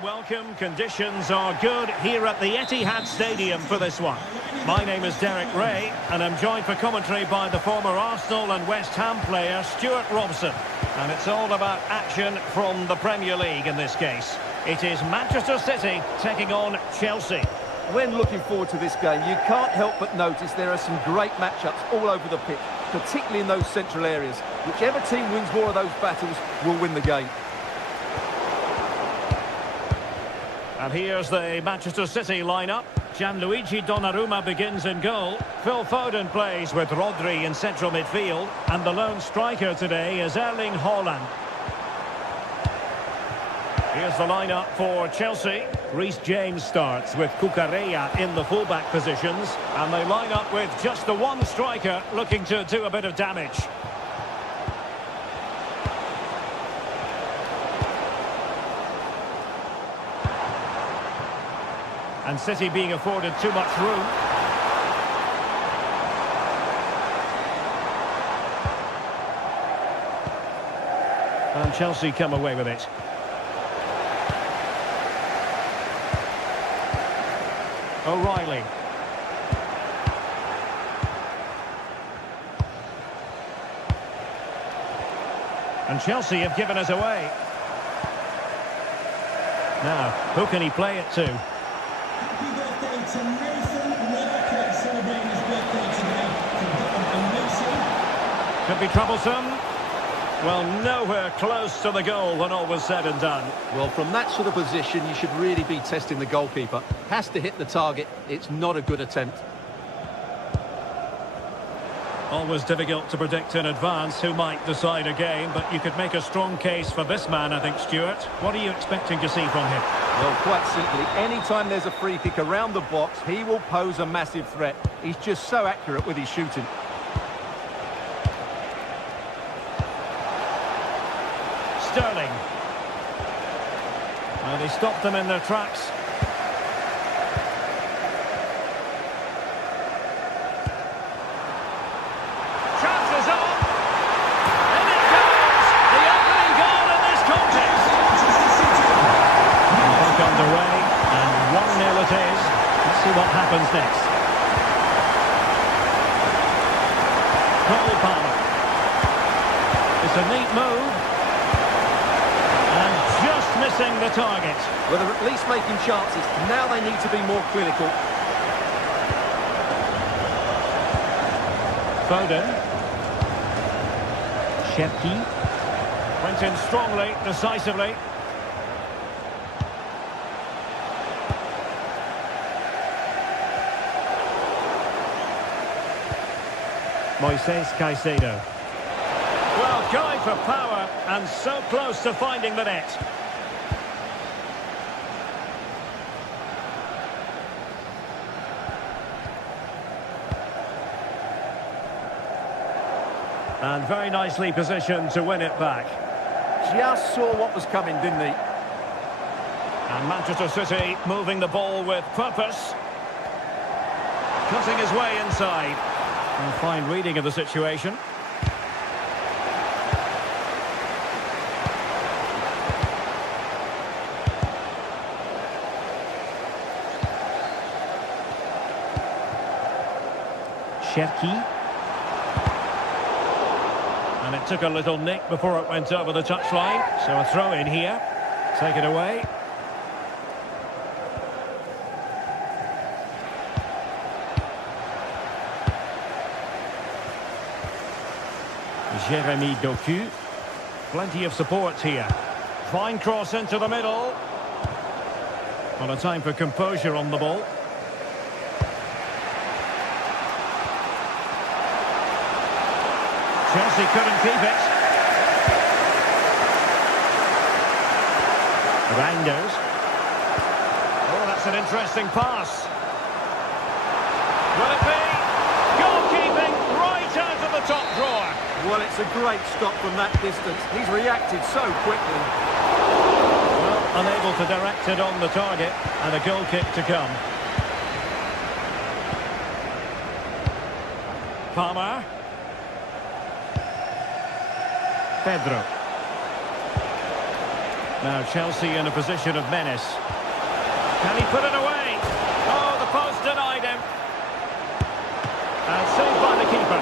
warm welcome. Conditions are good here at the Etihad Stadium for this one. My name is Derek Ray, and I'm joined for commentary by the former Arsenal and West Ham player Stuart Robson. And it's all about action from the Premier League in this case. It is Manchester City taking on Chelsea. When looking forward to this game, you can't help but notice there are some great matchups all over the pitch, particularly in those central areas. Whichever team wins more of those battles will win the game. And here's the Manchester City lineup. Gianluigi Donnarumma begins in goal. Phil Foden plays with Rodri in central midfield. And the lone striker today is Erling Haaland. Here's the lineup for Chelsea. Reece James starts with Cucurella in the fullback positions. And they line up with just the one striker looking to do a bit of damage. And City being afforded too much room. And Chelsea come away with it. O'Reilly. And Chelsea have given us away. Now, who can he play it to? Happy birthday to Nathan Redknapp, celebrating his birthday today. And Could be troublesome. Well, nowhere close to the goal when all was said and done. Well, from that sort of position, you should really be testing the goalkeeper. Has to hit the target. It's not a good attempt. Always difficult to predict in advance who might decide a game, but you could make a strong case for this man, I think, Stuart. What are you expecting to see from him? Well, quite simply, anytime there's a free kick around the box, he will pose a massive threat. He's just so accurate with his shooting. Sterling. And he stopped them in their tracks. Chances on. And it goes! The opening goal in this contest. Work underway, and 1-0 it is. Let's see what happens next. Cole Palmer. It's a neat move. Missing the target. Well, they're at least making chances. Now they need to be more clinical. Foden. Shepki. Went in strongly, decisively. Moises Caicedo. Well, going for power and so close to finding the net. And very nicely positioned to win it back. Just saw what was coming, didn't he? And Manchester City moving the ball with purpose. Cutting his way inside. And fine reading of the situation. Shepki. And it took a little nick before it went over the touchline. So a throw in here. Take it away. Jeremy Doku. Plenty of support here. Fine cross into the middle. Well, a time for composure on the ball. Chelsea couldn't keep it. Reinders. Oh, that's an interesting pass. Will it be? Goalkeeping right out of the top drawer. Well, it's a great stop from that distance. He's reacted so quickly. Well, unable to direct it on the target, and a goal kick to come. Palmer. Pedro. Now Chelsea in a position of menace. Can he put it away? Oh, the post denied him. And saved by the keeper.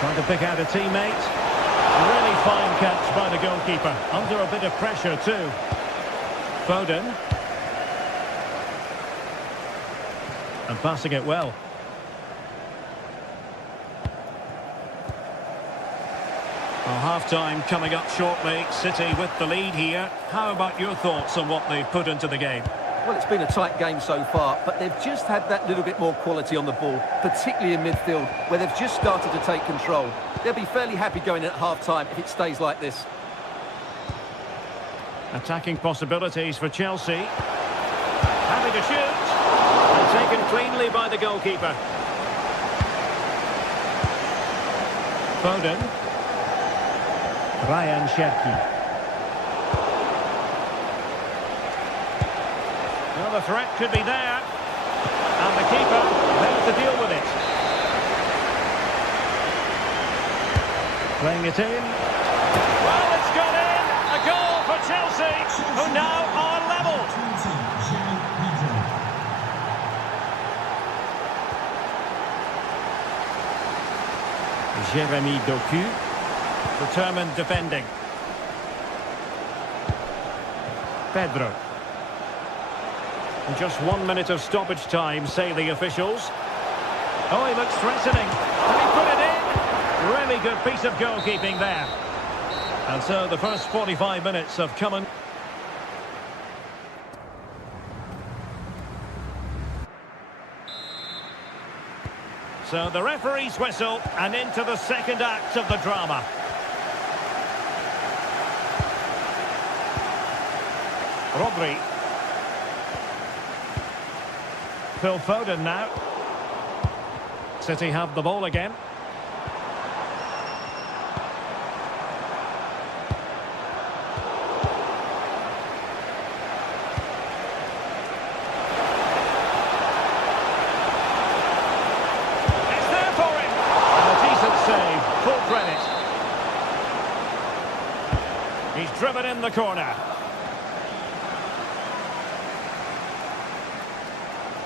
Trying to pick out a teammate. Really fine catch by the goalkeeper. Under a bit of pressure too. Foden. And passing it well. Well, half-time coming up shortly. City with the lead here. How about your thoughts on what they've put into the game? Well, it's been a tight game so far, but they've just had that little bit more quality on the ball, particularly in midfield, where they've just started to take control. They'll be fairly happy going in at half-time if it stays like this. Attacking possibilities for Chelsea. Having a shoot. And taken cleanly by the goalkeeper. Foden. Ryan Cherki. Well, the threat could be there. And the keeper there to deal with it. Playing it in. Well, it's gone in. A goal for Chelsea, who now are level. Jeremy Doku. Determined defending. Pedro. And just 1 minute of stoppage time, say the officials. Oh, he looks threatening. Can he put it in? Really good piece of goalkeeping there. And so the first 45 minutes have come in. So the referee's whistle, and into the second act of the drama. Rodri. Phil Foden now. City have the ball again. It's there for him. And a decent save, full credit. He's driven in the corner.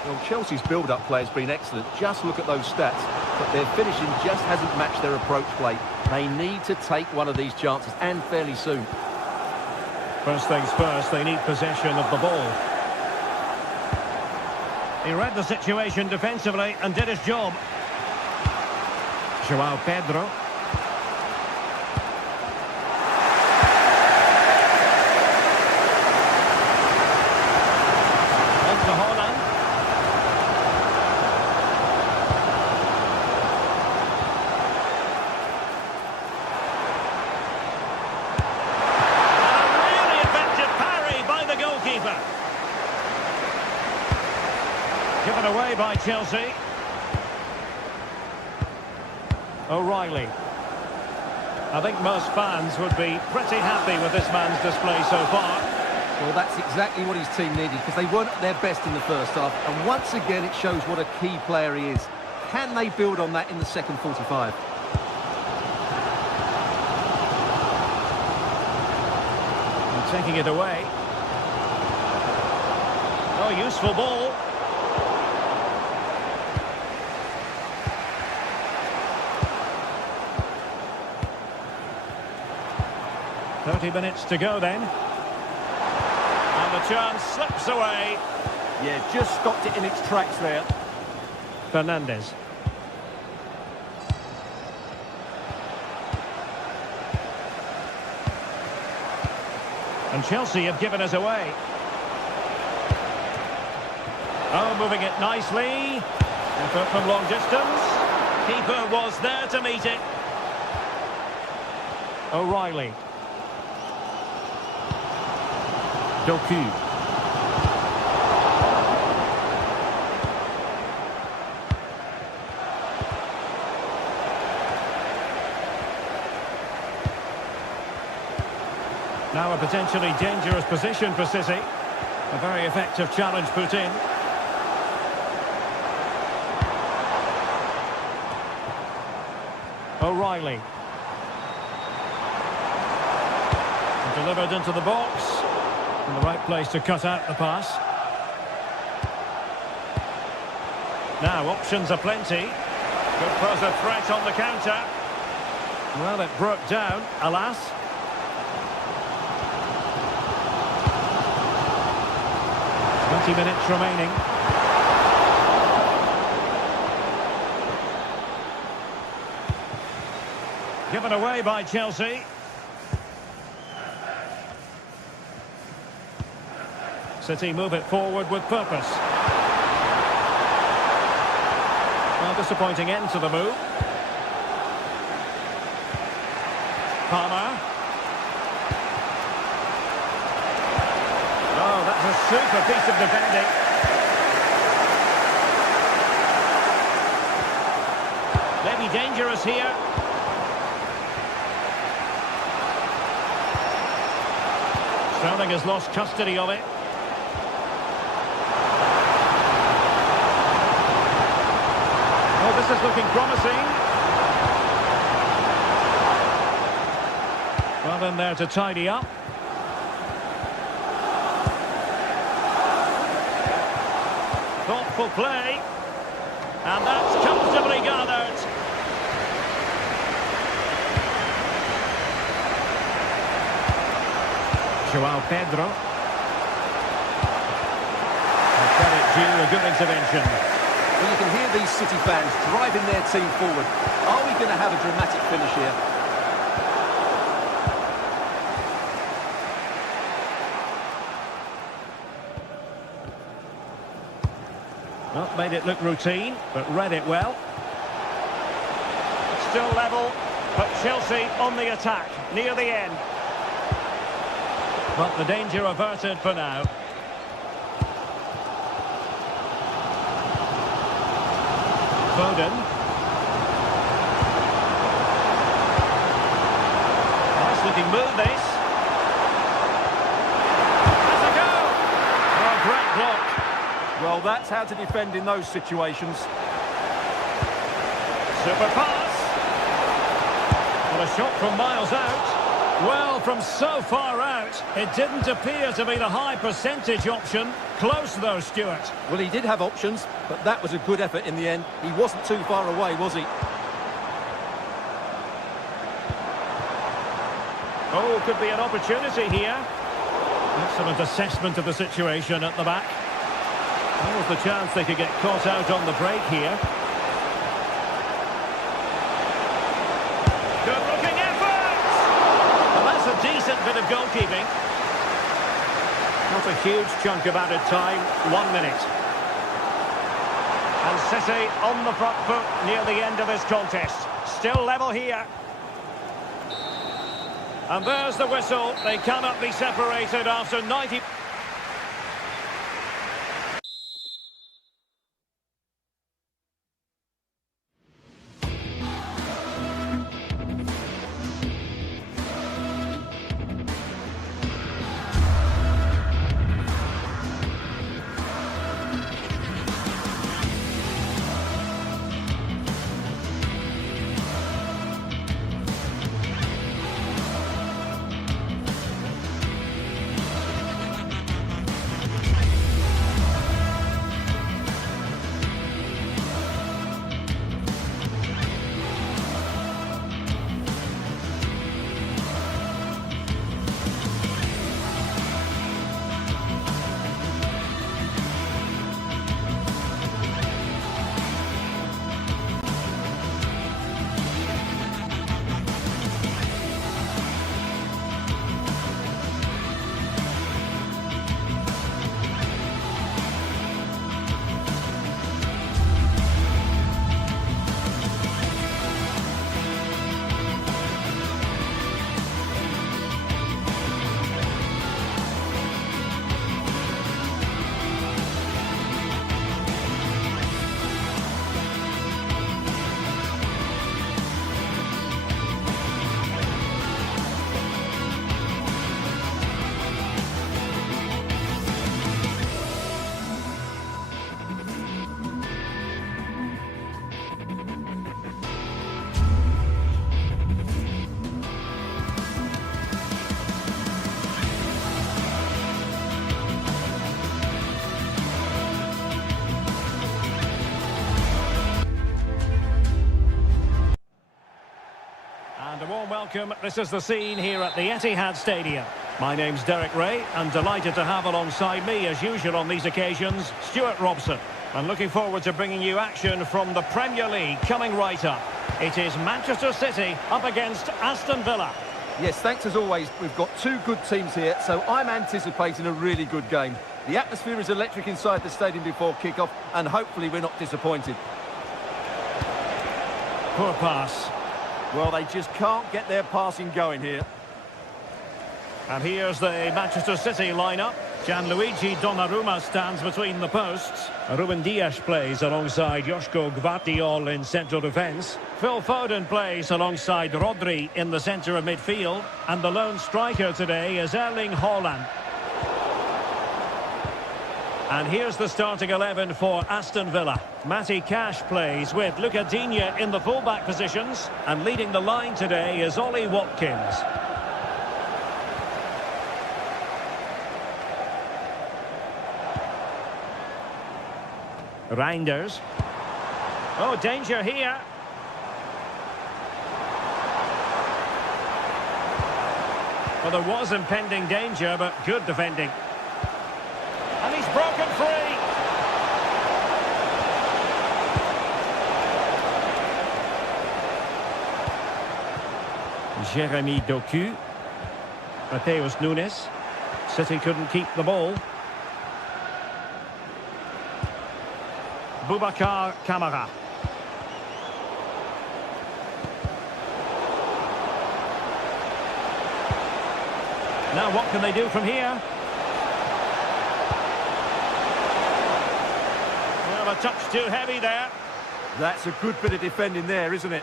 Well, Chelsea's build-up play has been excellent. Just look at those stats. But their finishing just hasn't matched their approach play. They need to take one of these chances, and fairly soon. First things first, they need possession of the ball. He read the situation defensively and did his job. João Pedro. On to Haaland. Given away by Chelsea. O'Reilly. I think most fans would be pretty happy with this man's display so far. Well, that's exactly what his team needed, because they weren't at their best in the first half. And once again, it shows what a key player he is. Can they build on that in the second 45? And taking it away. Oh, useful ball. .30 minutes to go then. And the chance slips away. Yeah, just stopped it in its tracks there. Fernandes. And Chelsea have given us away. Oh, moving it nicely. Effort from long distance. Keeper was there to meet it. O'Reilly. Doku. Now a potentially dangerous position for City. A very effective challenge put in. O'Reilly. Delivered into the box. In the right place to cut out the pass. Now, options are plenty. Could pose a threat on the counter. Well, it broke down, alas. Twenty minutes remaining. Given away by Chelsea. City move it forward with purpose. Well, disappointing end to the move. Palmer. Oh, that's a super piece of defending. Maybe dangerous here. Sterling has lost custody of it. Oh, this is looking promising. Well, in there to tidy up. Thoughtful play. And that's comfortably gathered. Joao Pedro. And credit due, a good intervention. Well, you can hear these City fans driving their team forward. Are we going to have a dramatic finish here? Not made it look routine, but read it well. Still level, but Chelsea on the attack, near the end. But the danger averted for now. Foden. Nice looking move, this. Has a go! Oh, great block. Well, that's how to defend in those situations. Super pass. Well, a shot from miles out. Well, from so far out, it didn't appear to be the high percentage option. Close though, Stuart. Well, he did have options, but that was a good effort in the end. He wasn't too far away, was he? Oh, could be an opportunity here. Excellent assessment of the situation at the back. That was the chance they could get caught out on the break here. Good looking effort! Well, that's a decent bit of goalkeeping. Not a huge chunk of added time, 1 minute. And City on the front foot near the end of this contest. Still level here. And there's the whistle. They cannot be separated after 90... And a warm welcome. This is the scene here at the Etihad Stadium. My name's Derek Ray, and delighted to have alongside me, as usual on these occasions, Stuart Robson. I'm looking forward to bringing you action from the Premier League coming right up. It is Manchester City up against Aston Villa. Yes, thanks as always. We've got two good teams here, so I'm anticipating a really good game. The atmosphere is electric inside the stadium before kick-off, and hopefully we're not disappointed. Poor pass. Well, they just can't get their passing going here. And here's the Manchester City lineup. Gianluigi Donnarumma stands between the posts. Ruben Dias plays alongside Joško Gvardiol in central defence. Phil Foden plays alongside Rodri in the centre of midfield. And the lone striker today is Erling Haaland. And here's the starting 11 for Aston Villa. Matty Cash plays with Luca Digne in the fullback positions. And leading the line today is Ollie Watkins. Reinders. Oh, danger here. Well, there was impending danger, but good defending. And he's broken free. Jeremy Doku. Mateus Nunes. City couldn't keep the ball. Boubacar Kamara. Now what can they do from here? Well, a touch too heavy there. That's a good bit of defending there, isn't it?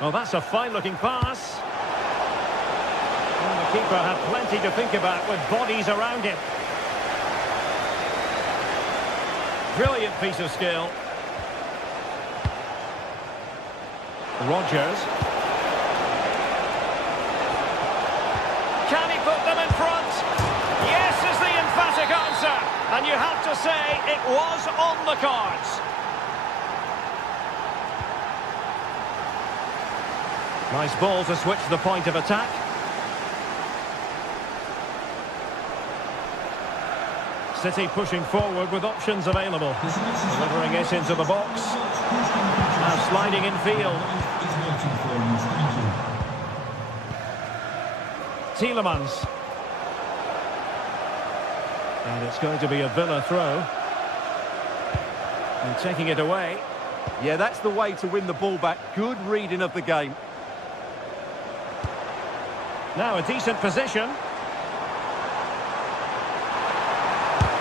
Well, that's a fine-looking pass. Well, the keeper had plenty to think about with bodies around him. Brilliant piece of skill. Rodgers. Can he put them in front? Yes is the emphatic answer. And you have to say it was on the cards. Nice ball to switch the point of attack. City pushing forward with options available. Delivering it into the box. Now sliding in field. Tielemans. And it's going to be a Villa throw. And taking it away. Yeah, that's the way to win the ball back. Good reading of the game. Now a decent position.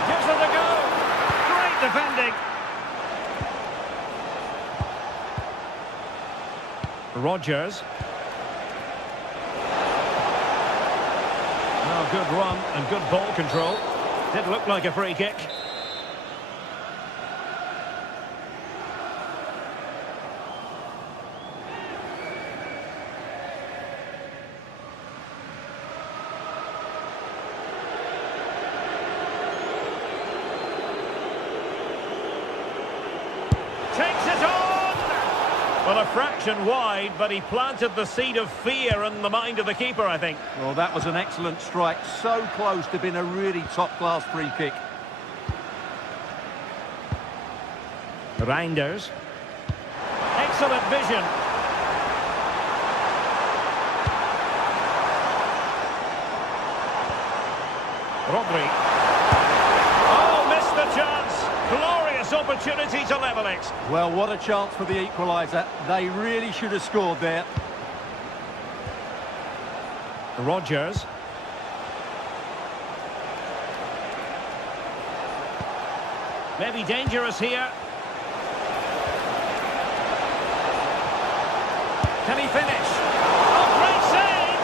Gives it a go. Great defending. Rodgers. Oh, good run and good ball control. Did look like a free kick. Takes it on! Well, a fraction wide, but he planted the seed of fear in the mind of the keeper, I think. Well, that was an excellent strike. So close to being a really top-class free kick. Reinders. Excellent vision. Rodri. Oh, missed the chance. Glorious opportunity to level it. Well, what a chance for the equaliser. They really should have scored there. Rodgers. Maybe dangerous here. Can he finish? Oh, great save!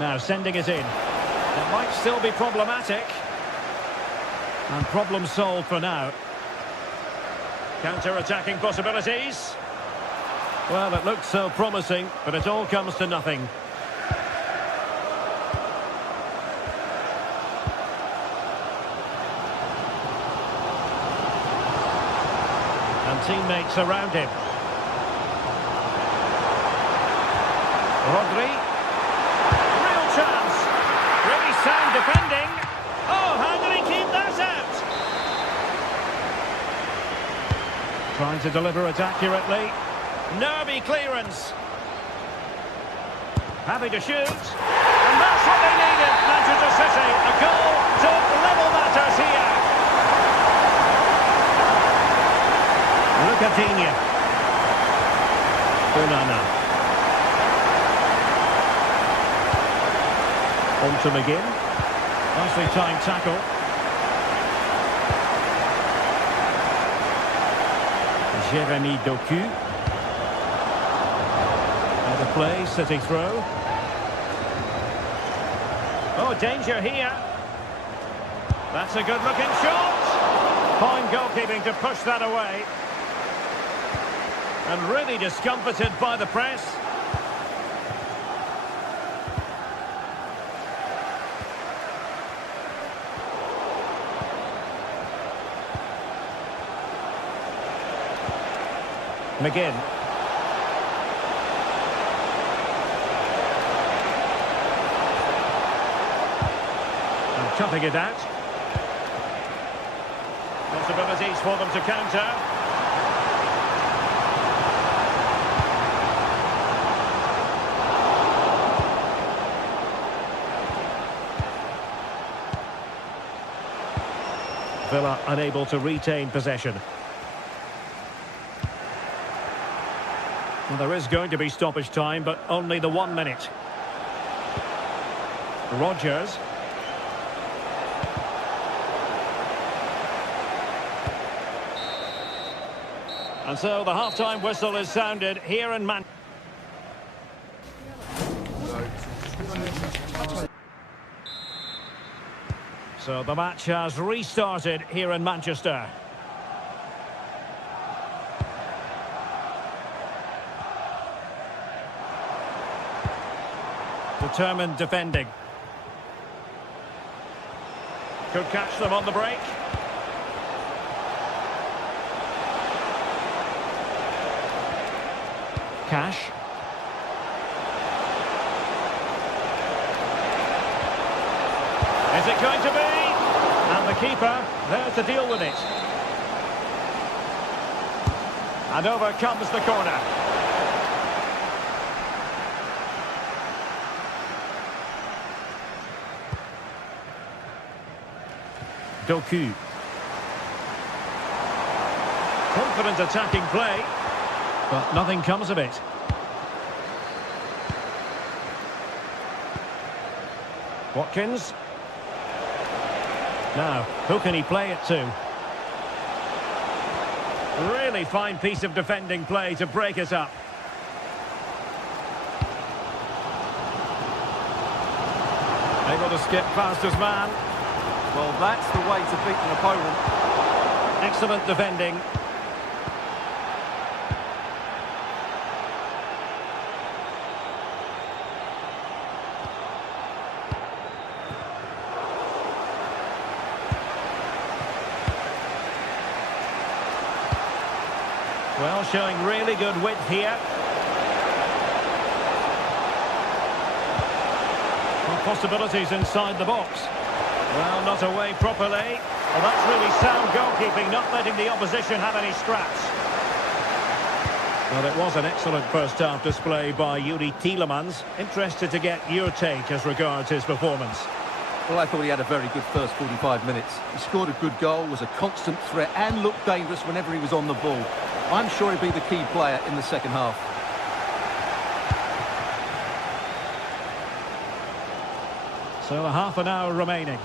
Now sending it in. It might still be problematic. And problem solved for now. Counter-attacking possibilities. Well, it looked so promising, but it all comes to nothing. teammates around him. Rodri. Real chance. Really sound defending. Oh, how did he keep that out? Trying to deliver it accurately. Nervy clearance. Happy to shoot. And that's what they needed, Manchester City. A goal to level matters here. Lucatinha. Onana. On to McGinn. Nicely timed tackle. Jeremy Doku. Out of play, City throw. Oh, danger here. That's a good-looking shot. Fine goalkeeping to push that away. And really discomfited by the press. McGinn. And cutting it out. Possibilities for them to counter. Villa unable to retain possession. Well, there is going to be stoppage time, but only the 1 minute. Rodgers. And so the half-time whistle is sounded here in Manchester. So the match has restarted here in Manchester. Determined defending. Could catch them on the break. Cash. Is it going to be? And the keeper there to deal with it. And over comes the corner. Doku. Confident attacking play, but nothing comes of it. Watkins. Now, who can he play it to? Really fine piece of defending play to break it up. Able to skip past his man. Well, that's the way to beat an opponent. Excellent defending. Well, showing really good width here. Well, possibilities inside the box. Well, not away properly. Well, that's really sound goalkeeping, not letting the opposition have any scraps. Well, it was an excellent first-half display by Yuri Tielemans. Interested to get your take as regards his performance. Well, I thought he had a very good first 45 minutes. He scored a good goal, was a constant threat, and looked dangerous whenever he was on the ball. I'm sure he'll be the key player in the second half. So a half an hour remaining.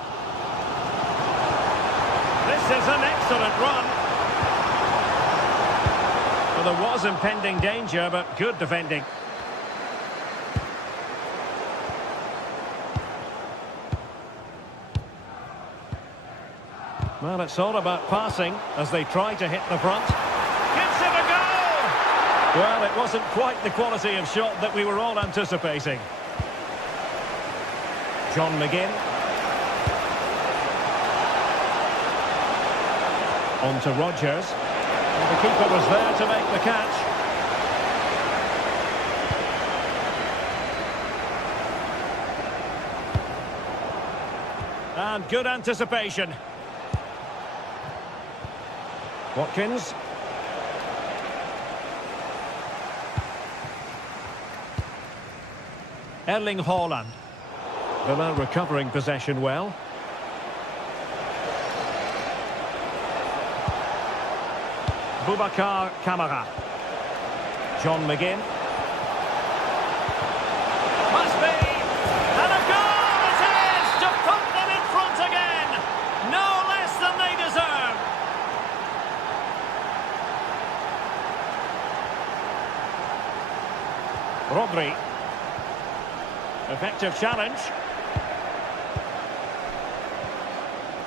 This is an excellent run. Well, there was impending danger, but good defending. Well, it's all about passing as they try to hit the front. Gives it a go! Well, it wasn't quite the quality of shot that we were all anticipating. John McGinn. On to Rodgers. The keeper was there to make the catch. And good anticipation. Watkins. Erling Haaland. Villa recovering possession well. Boubacar Kamara. John McGinn. Must be! And a goal it is! To put them in front again! No less than they deserve! Rodri. Effective challenge.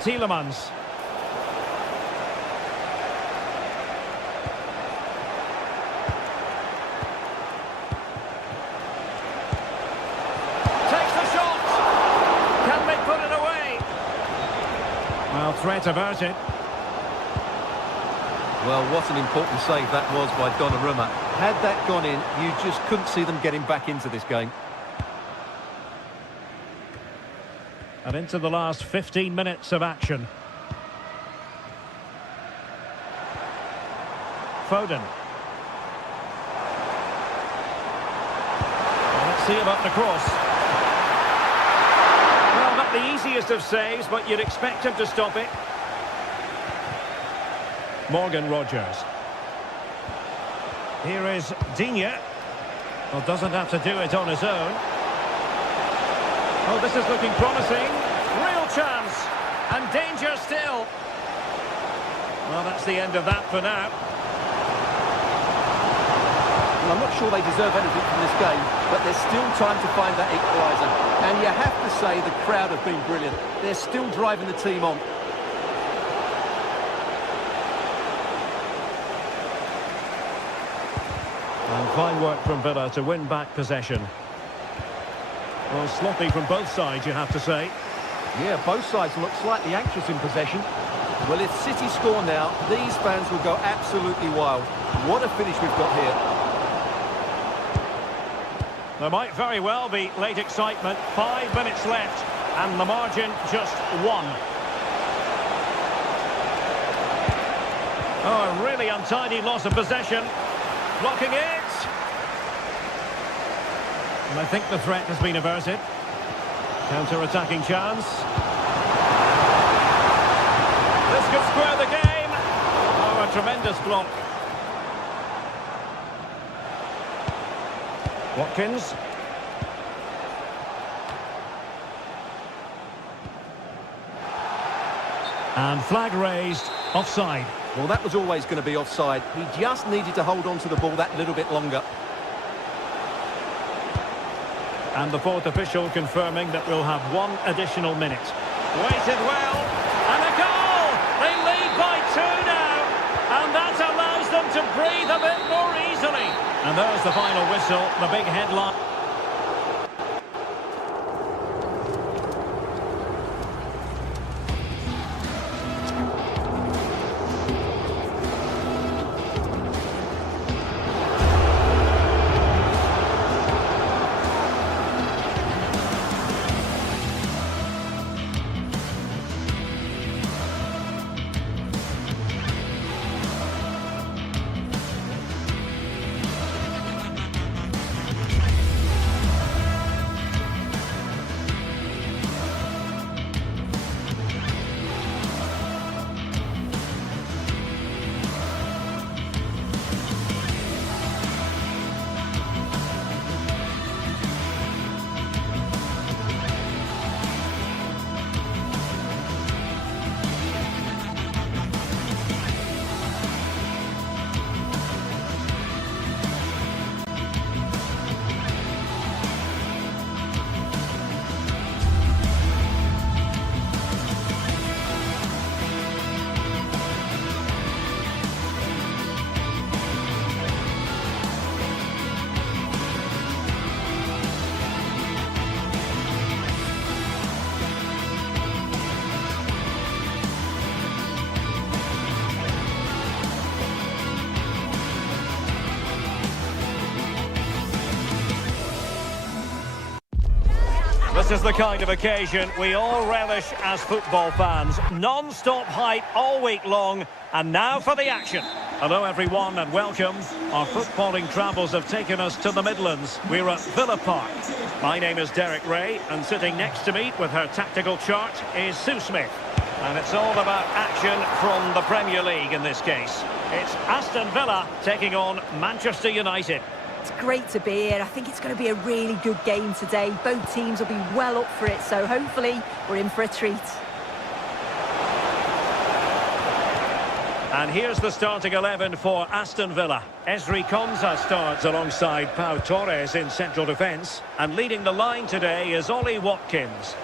Tielemans. Takes the shot. Can they put it away? Well, threat averted. Well, what an important save that was by Donnarumma. Had that gone in, you just couldn't see them getting back into this game. And into the last 15 minutes of action. Foden. Let's see about the cross. Well, not the easiest of saves, but you'd expect him to stop it. Morgan Rogers. Here is Digne. Well, doesn't have to do it on his own. Oh, this is looking promising. Real chance. And danger still. Well, that's the end of that for now. Well, I'm not sure they deserve anything from this game, but there's still time to find that equaliser. And you have to say the crowd have been brilliant. They're still driving the team on. And fine work from Villa to win back possession. Well, sloppy from both sides, you have to say. Yeah, both sides look slightly anxious in possession. Well, if City score now, these fans will go absolutely wild. What a finish we've got here. There might very well be late excitement. 5 minutes left, and the margin just 1. Oh, a really untidy loss of possession. Blocking it. And I think the threat has been averted. Counter-attacking chance. This could square the game. Oh, a tremendous block. Watkins. And flag raised. Offside. Well, that was always going to be offside. He just needed to hold on to the ball that little bit longer. And the fourth official confirming that we'll have 1 additional minute. Waited well. And a goal! They lead by 2 now. And that allows them to breathe a bit more easily. And there's the final whistle, the big headline. This is the kind of occasion we all relish as football fans. Non-stop hype all week long, and now for the action. Hello everyone and welcome. Our footballing travels have taken us to the Midlands. We're at Villa Park. My name is Derek Ray, and sitting next to me with her tactical chart is Sue Smith. And it's all about action from the Premier League in this case. It's Aston Villa taking on Manchester United. It's great to be here. I think it's going to be a really good game today. Both teams will be well up for it, so hopefully we're in for a treat. And here's the starting 11 for Aston Villa. Ezri Konsa starts alongside Pau Torres in central defence. And leading the line today is Ollie Watkins.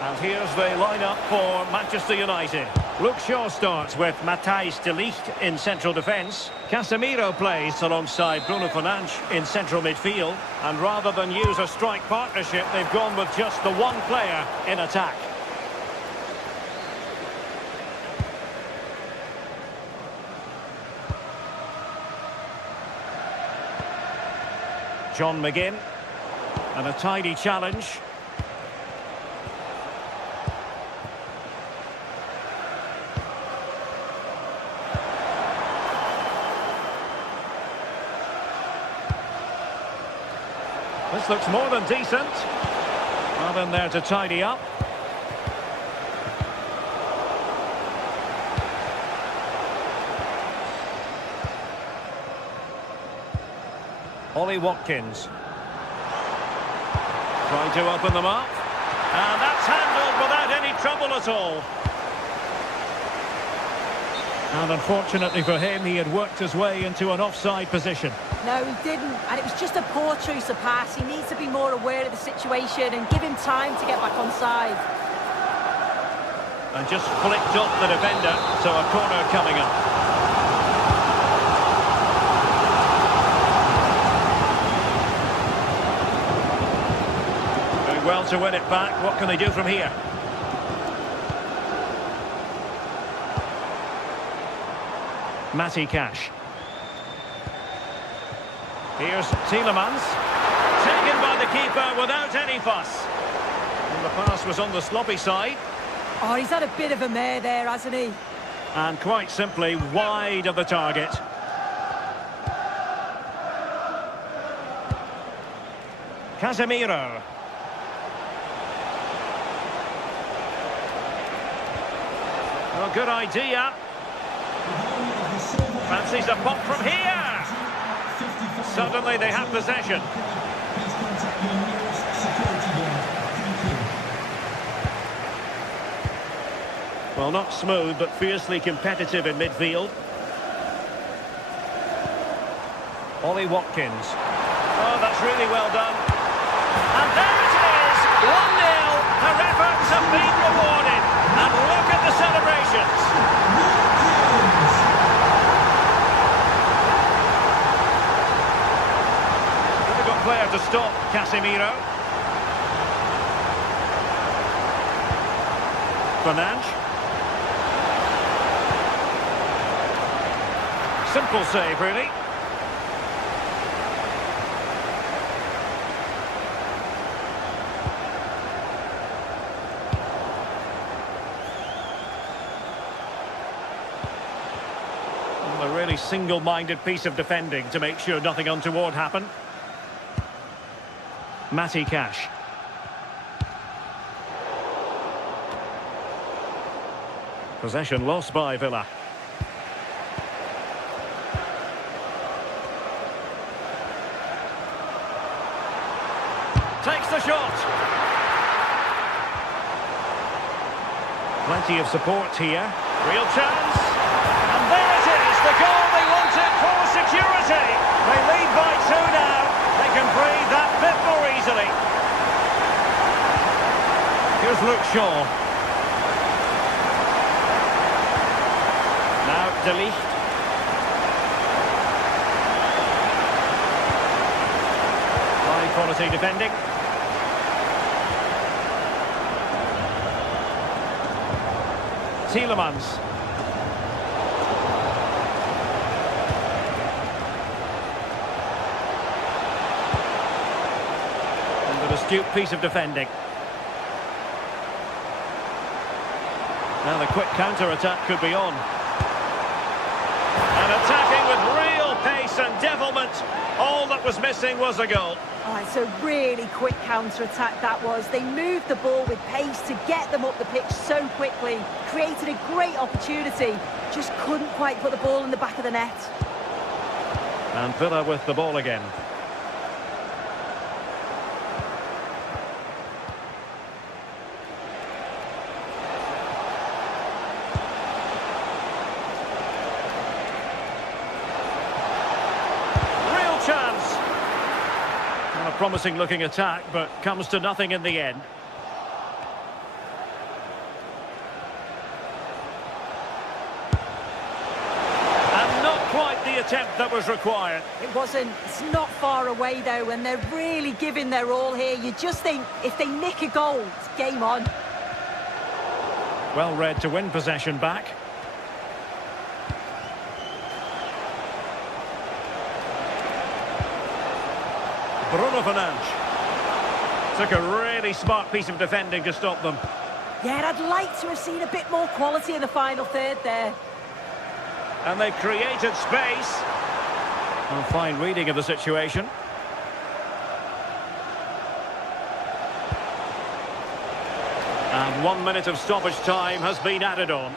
And here's the lineup for Manchester United. Luke Shaw starts with Matthijs de Ligt in central defence. Casemiro plays alongside Bruno Fernandes in central midfield. And rather than use a strike partnership, they've gone with just the one player in attack. John McGinn. And a tidy challenge. This looks more than decent. Nothing there to tidy up. Ollie Watkins. Trying to open them up. And that's handled without any trouble at all. And unfortunately for him, he had worked his way into an offside position. No, he didn't, and it was just a poor choice of pass. He needs to be more aware of the situation and give him time to get back on side. And just flicked off the defender, so a corner coming up. Doing well to win it back. What can they do from here? Matty Cash. Here's Tielemans. Taken by the keeper without any fuss. And the pass was on the sloppy side. Oh, he's had a bit of a mare there, hasn't he? And quite simply wide of the target. Casemiro. Oh, good idea. Fancies a pop from here. Suddenly they have possession. Well, not smooth, but fiercely competitive in midfield. Ollie Watkins. Oh, that's really well done. And there it is! 1-0. Her efforts have been rewarded. And look at the celebrations. Player to stop Casemiro. Fernandes. Simple save, really. A really single-minded piece of defending to make sure nothing untoward happened. Matty Cash. Possession lost by Villa. Takes the shot. Plenty of support here. Real chance. And there it is, the goal they wanted for security. They lead by 2 now. They can breathe that bit more easily. Here's Luke Shaw. Now de Ligt. High quality defending. Tielemans. astute piece of defending. Now the quick counter-attack could be on. And attacking with real pace and devilment. All that was missing was a goal. Oh, it's a really quick counter-attack that was. They moved the ball with pace to get them up the pitch so quickly. Created a great opportunity. Just couldn't quite put the ball in the back of the net. And Villa with the ball again. Chance. And a promising looking attack, but comes to nothing in the end. And not quite the attempt that was required. It wasn't. It's not far away though, and they're really giving their all here. You just think if they nick a goal, it's game on. Well read to win possession back. Bruno Fernandes took a really smart piece of defending to stop them. Yeah, and I'd like to have seen a bit more quality in the final third there. And they've created space. A fine reading of the situation. And 1 minute of stoppage time has been added on.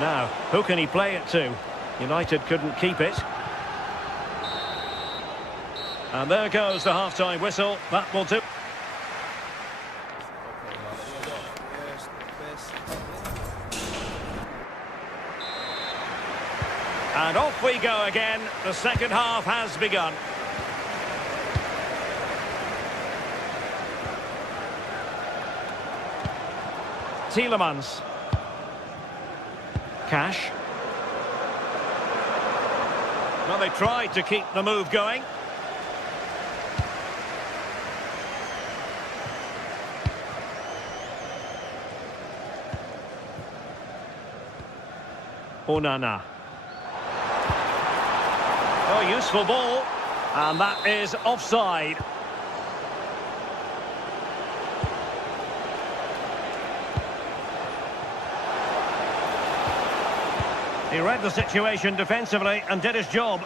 Now, who can he play it to? United couldn't keep it. And there goes the half-time whistle. That will do. And off we go again. The second half has begun. Tielemans. Cash. Well, they tried to keep the move going. Onana. Oh, useful ball. And that is offside. He read the situation defensively and did his job.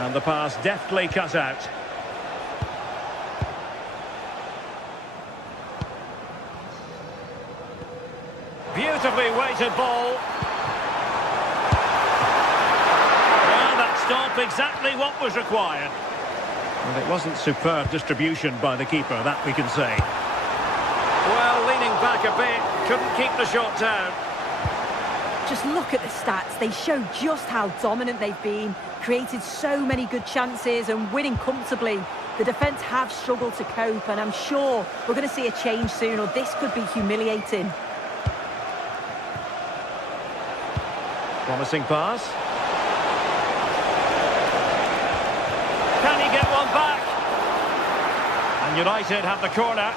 And the pass deftly cut out. Beautifully weighted ball. Well, that stopped exactly what was required. And it wasn't superb distribution by the keeper, that we can say. Well, leaning back a bit, couldn't keep the shot down. Just look at the stats. They show just how dominant they've been. Created so many good chances and winning comfortably. The defence have struggled to cope, and I'm sure we're going to see a change soon, or this could be humiliating. Promising pass. Can he get one back? And United have the corner.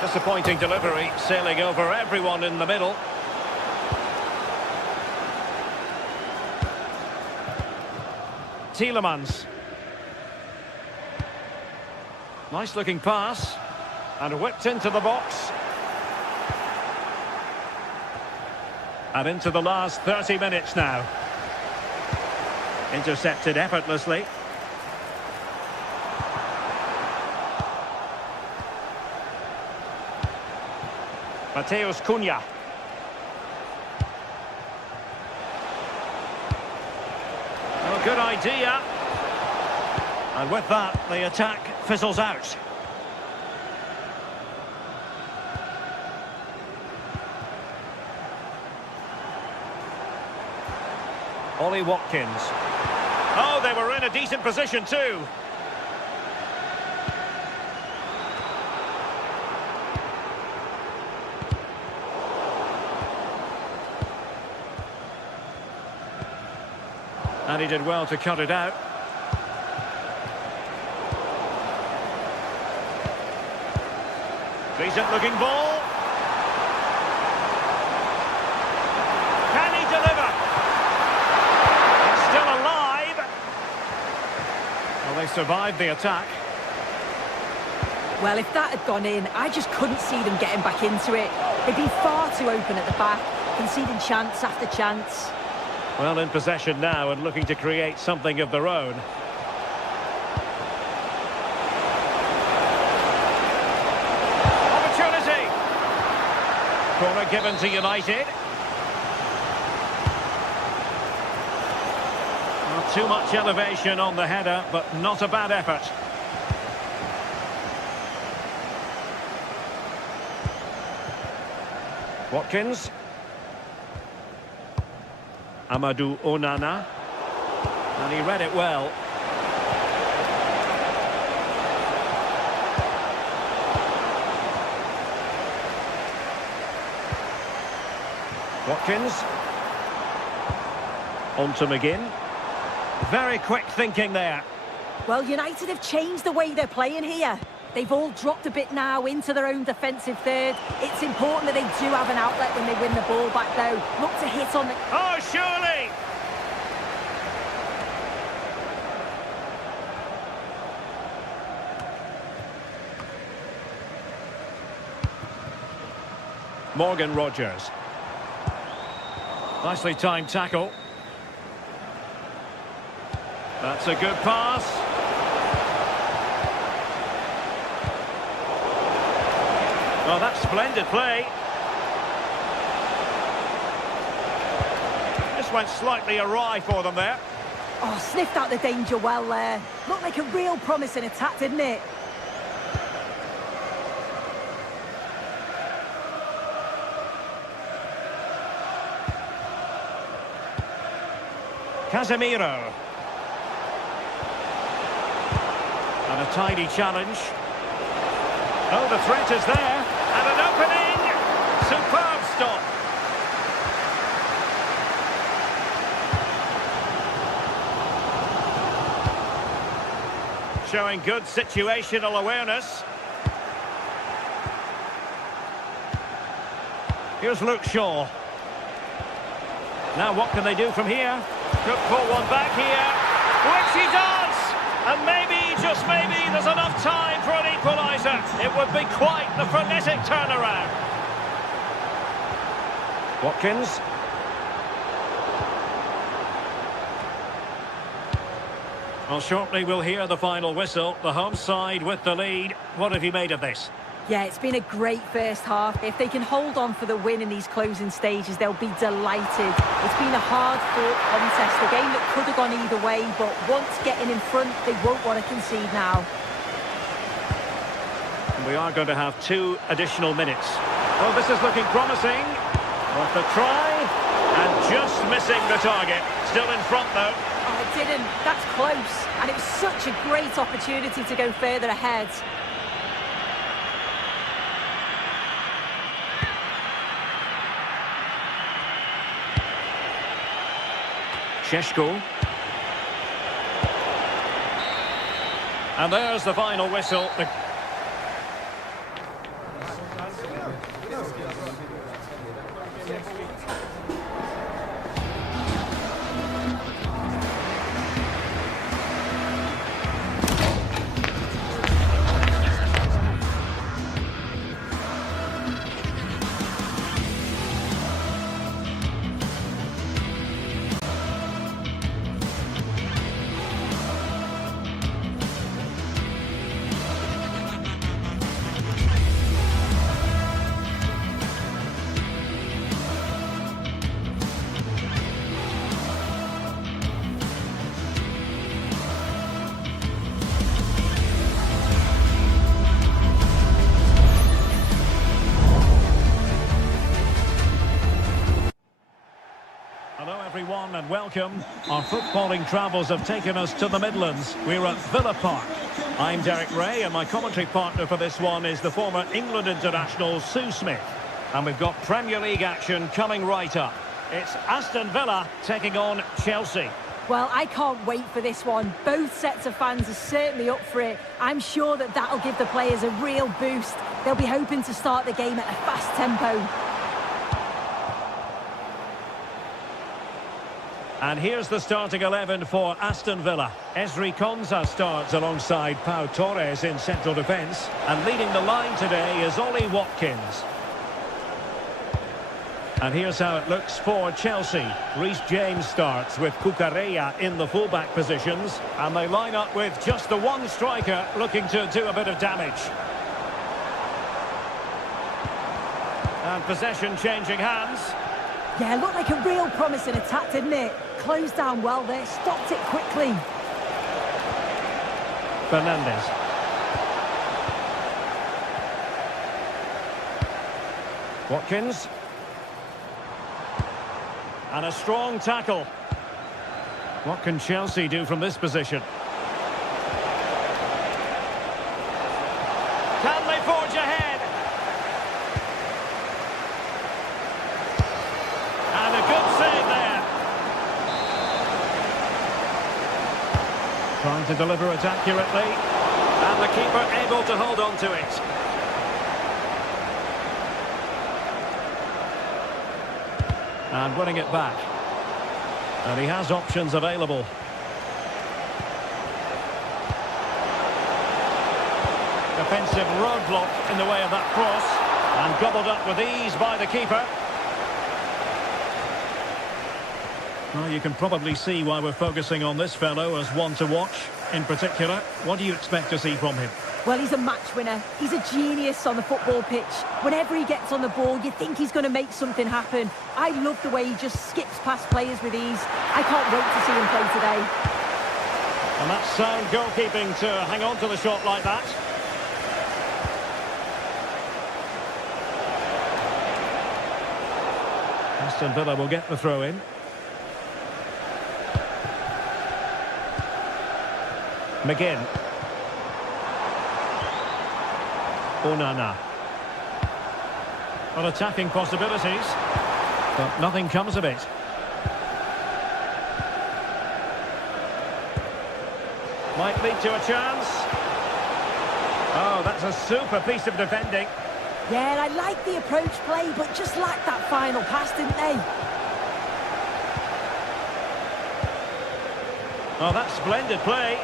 Disappointing delivery, sailing over everyone in the middle. Tielemans. Nice looking pass. And whipped into the box. And into the last 30 minutes now. Intercepted effortlessly. Mateus Cunha. Oh, good idea. And with that, the attack fizzles out. Ollie Watkins. Oh, they were in a decent position too. And he did well to cut it out. Decent-looking ball. Can he deliver? It's still alive. Well, they survived the attack. Well, if that had gone in, I just couldn't see them getting back into it. They'd been far too open at the back, conceding chance after chance. Well, in possession now and looking to create something of their own. Opportunity! Corner given to United. Not too much elevation on the header, but not a bad effort. Watkins. Amadou Onana. And he read it well. Watkins. On to McGinn. Very quick thinking there. Well, United have changed the way they're playing here. They've all dropped a bit now into their own defensive third. It's important that they do have an outlet when they win the ball back, though. Look to hit on the... Oh, surely! Morgan Rogers. Nicely timed tackle. That's a good pass. Oh, that's splendid play. Just went slightly awry for them there. Oh, sniffed out the danger well there. Looked like a real promising attack, didn't it? Casemiro. And a tidy challenge. Oh, the threat is there. And an opening. Superb stop. Showing good situational awareness. Here's Luke Shaw. Now what can they do from here? Could pull one back here. Which he does! And maybe, just maybe, there's enough time for an equaliser. It would be quite the frenetic turnaround. Watkins. Well, shortly we'll hear the final whistle. The home side with the lead. What have you made of this? Yeah, it's been a great first half. If they can hold on for the win in these closing stages, they'll be delighted. It's been a hard-fought contest, a game that could have gone either way, but once getting in front, they won't want to concede now. And we are going to have 2 additional minutes. Well, this is looking promising. Worth a try, and just missing the target. Still in front, though. Oh, it didn't. That's close. And it was such a great opportunity to go further ahead. Šeško. And there's the final whistle. Everyone and welcome. Our footballing travels have taken us to the Midlands. We're at Villa Park. I'm Derek Ray and my commentary partner for this one is the former England international Sue Smith. And we've got Premier League action coming right up. It's Aston Villa taking on Chelsea. Well, I can't wait for this one. Both sets of fans are certainly up for it. I'm sure that that'll give the players a real boost. They'll be hoping to start the game at a fast tempo. And here's the starting 11 for Aston Villa. Ezri Konsa starts alongside Pau Torres in central defence. And leading the line today is Ollie Watkins. And here's how it looks for Chelsea. Reece James starts with Cucurella in the fullback positions. And they line up with just the one striker looking to do a bit of damage. And possession changing hands. Yeah, looked like a real promising attack, didn't it? Closed down well there, stopped it quickly. Fernandes. Watkins. And a strong tackle. What can Chelsea do from this position? Can they forge ahead? And a good save there. Trying to deliver it accurately. And the keeper able to hold on to it. And winning it back. And he has options available. Defensive roadblock in the way of that cross. And gobbled up with ease by the keeper. Well, you can probably see why we're focusing on this fellow as one to watch. In particular, what do you expect to see from him? Well, he's a match winner. He's a genius on the football pitch. Whenever he gets on the ball, you think he's going to make something happen. I love the way he just skips past players with ease. I can't wait to see him play today. And that's sound goalkeeping to hang on to the shot like that. Aston Villa will get the throw in. McGinn. Onana. Well, attacking possibilities, but nothing comes of it. Might lead to a chance. Oh, that's a super piece of defending. Yeah, and I like the approach play, but just lacked that final pass, didn't they? Oh, that's splendid play.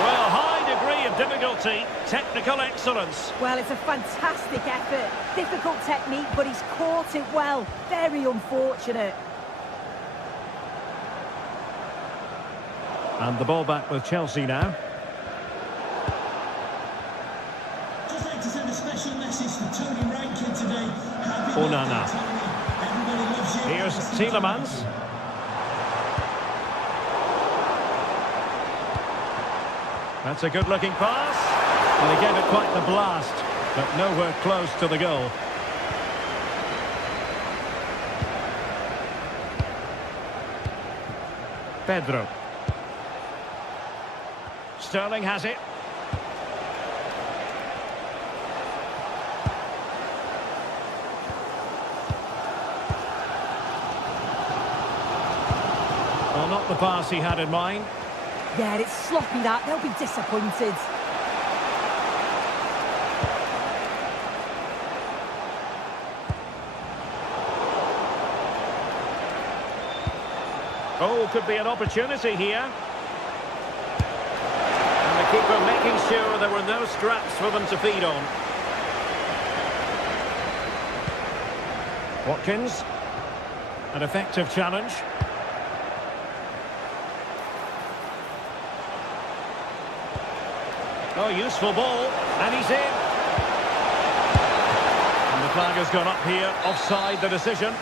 Well, high degree of difficulty, technical excellence. Well, it's a fantastic effort. Difficult technique, but he's caught it well. Very unfortunate. And the ball back with Chelsea now. Just like to send a special message to Tony Rankin today. Happy Onana. birthday, Tony. Everybody loves you. Here's Tielemans. That's a good-looking pass. And he gave it quite the blast, but nowhere close to the goal. Pedro. Sterling has it. Well, not the pass he had in mind. Yeah, it's sloppy that. They'll be disappointed. Oh, could be an opportunity here. And the keeper making sure there were no scraps for them to feed on. Watkins. An effective challenge. Oh, useful ball, and he's in. And the flag has gone up here, offside the decision.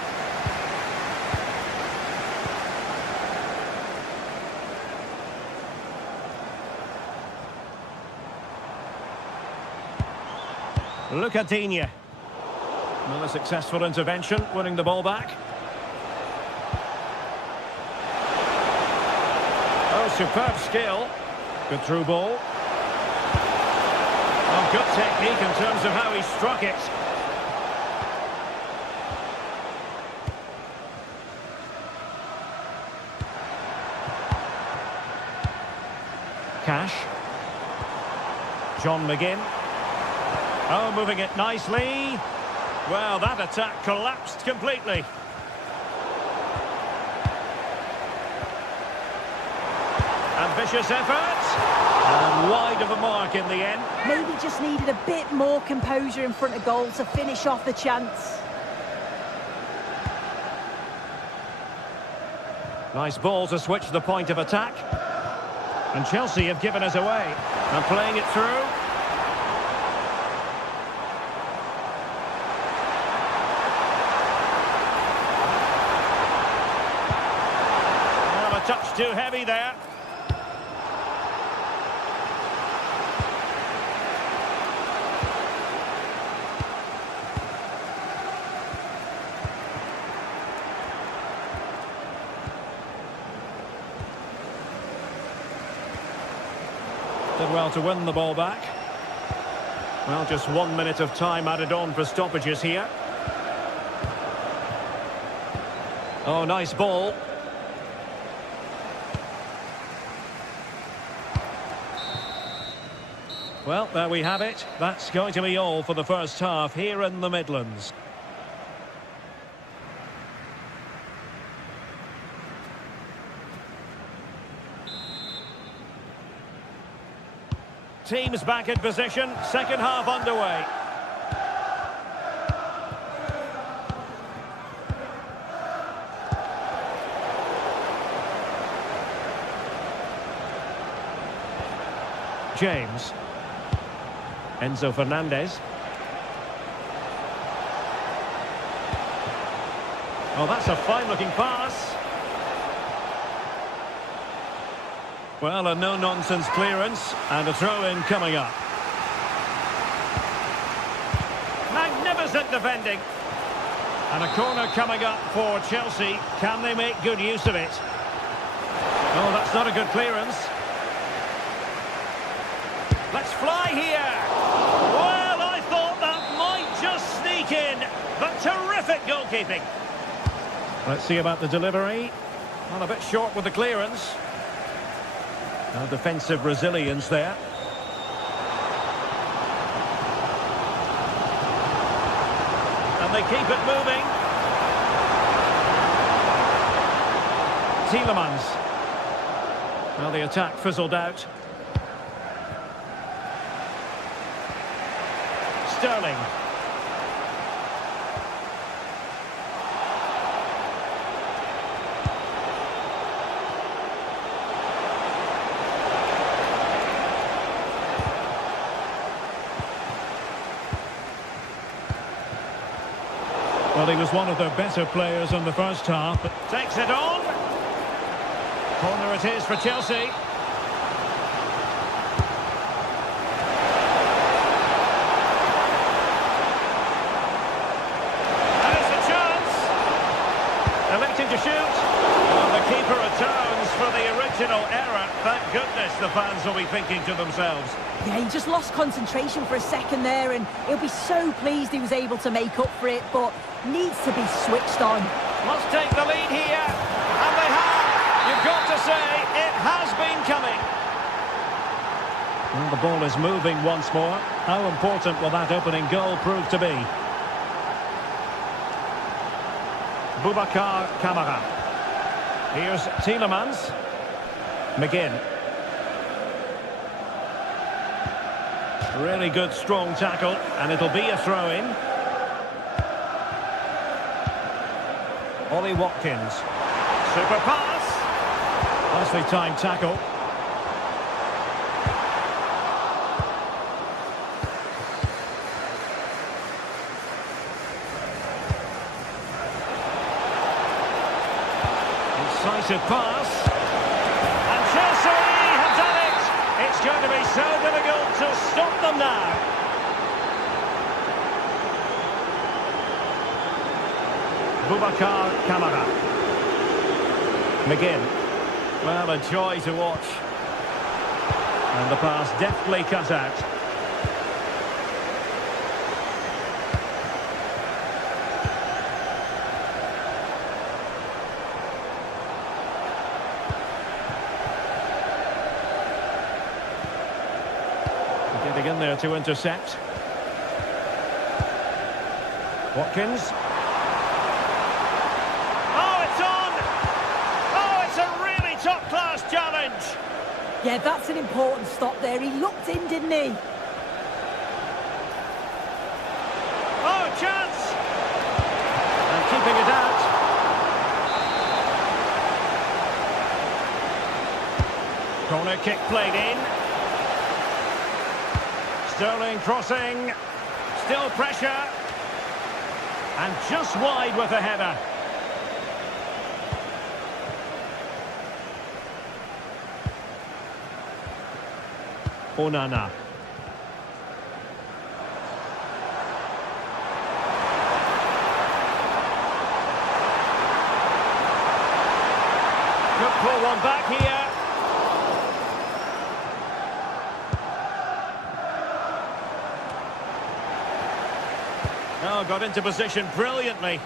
Lucadinha. Another successful intervention, winning the ball back. Oh, superb skill. Good through ball. Oh, good technique in terms of how he struck it. Cash. John McGinn. Oh, moving it nicely. Well, that attack collapsed completely. Ambitious effort. And wide of a mark in the end. Maybe just needed a bit more composure in front of goal to finish off the chance. Nice ball to switch the point of attack. And Chelsea have given us away. And playing it through. Well, a touch too heavy there. Did well to win the ball back. Well, just 1 minute of time added on for stoppages here. Oh, nice ball. Well, there we have it. That's going to be all for the first half here in the Midlands. Teams back in position, second half underway. James. Enzo Fernandez. Oh, that's a fine-looking pass. Well, a no-nonsense clearance and a throw-in coming up. Magnificent defending. And a corner coming up for Chelsea. Can they make good use of it? Oh, that's not a good clearance. Let's fly here. Well, I thought that might just sneak in. But terrific goalkeeping. Let's see about the delivery. Well, a bit short with the clearance. Defensive resilience there. And they keep it moving. Tielemans. Well, the attack fizzled out. Sterling. Well, he was one of their better players in the first half. Takes it on. Corner it is for Chelsea. There's a chance. Electing to shoot. Well, the keeper atones for the original error. Thank goodness the fans will be thinking to themselves. Yeah, he just lost concentration for a second there, and he'll be so pleased he was able to make up for it, but needs to be switched on. Must take the lead here, and they have. You've got to say, it has been coming. Well, the ball is moving once more. How important will that opening goal prove to be? Boubacar Kamara. Here's Tielemans. McGinn. Really good, strong tackle, and it'll be a throw-in. Ollie Watkins. Super pass. Nicely timed tackle. Incisive pass. And Chelsea have done it. It's going to be so difficult to stop them now. Boubacar Kamara. McGinn. Well, a joy to watch. And the pass deftly cut out. Getting in there to intercept. Watkins. Oh, it's on! Oh, it's a really top-class challenge! Yeah, that's an important stop there. He looked in, didn't he? Oh, chance! And keeping it out. Corner kick played in. Sterling crossing. Still pressure. And just wide with a header. Onana. Could pull one back here. Oh, got into position brilliantly.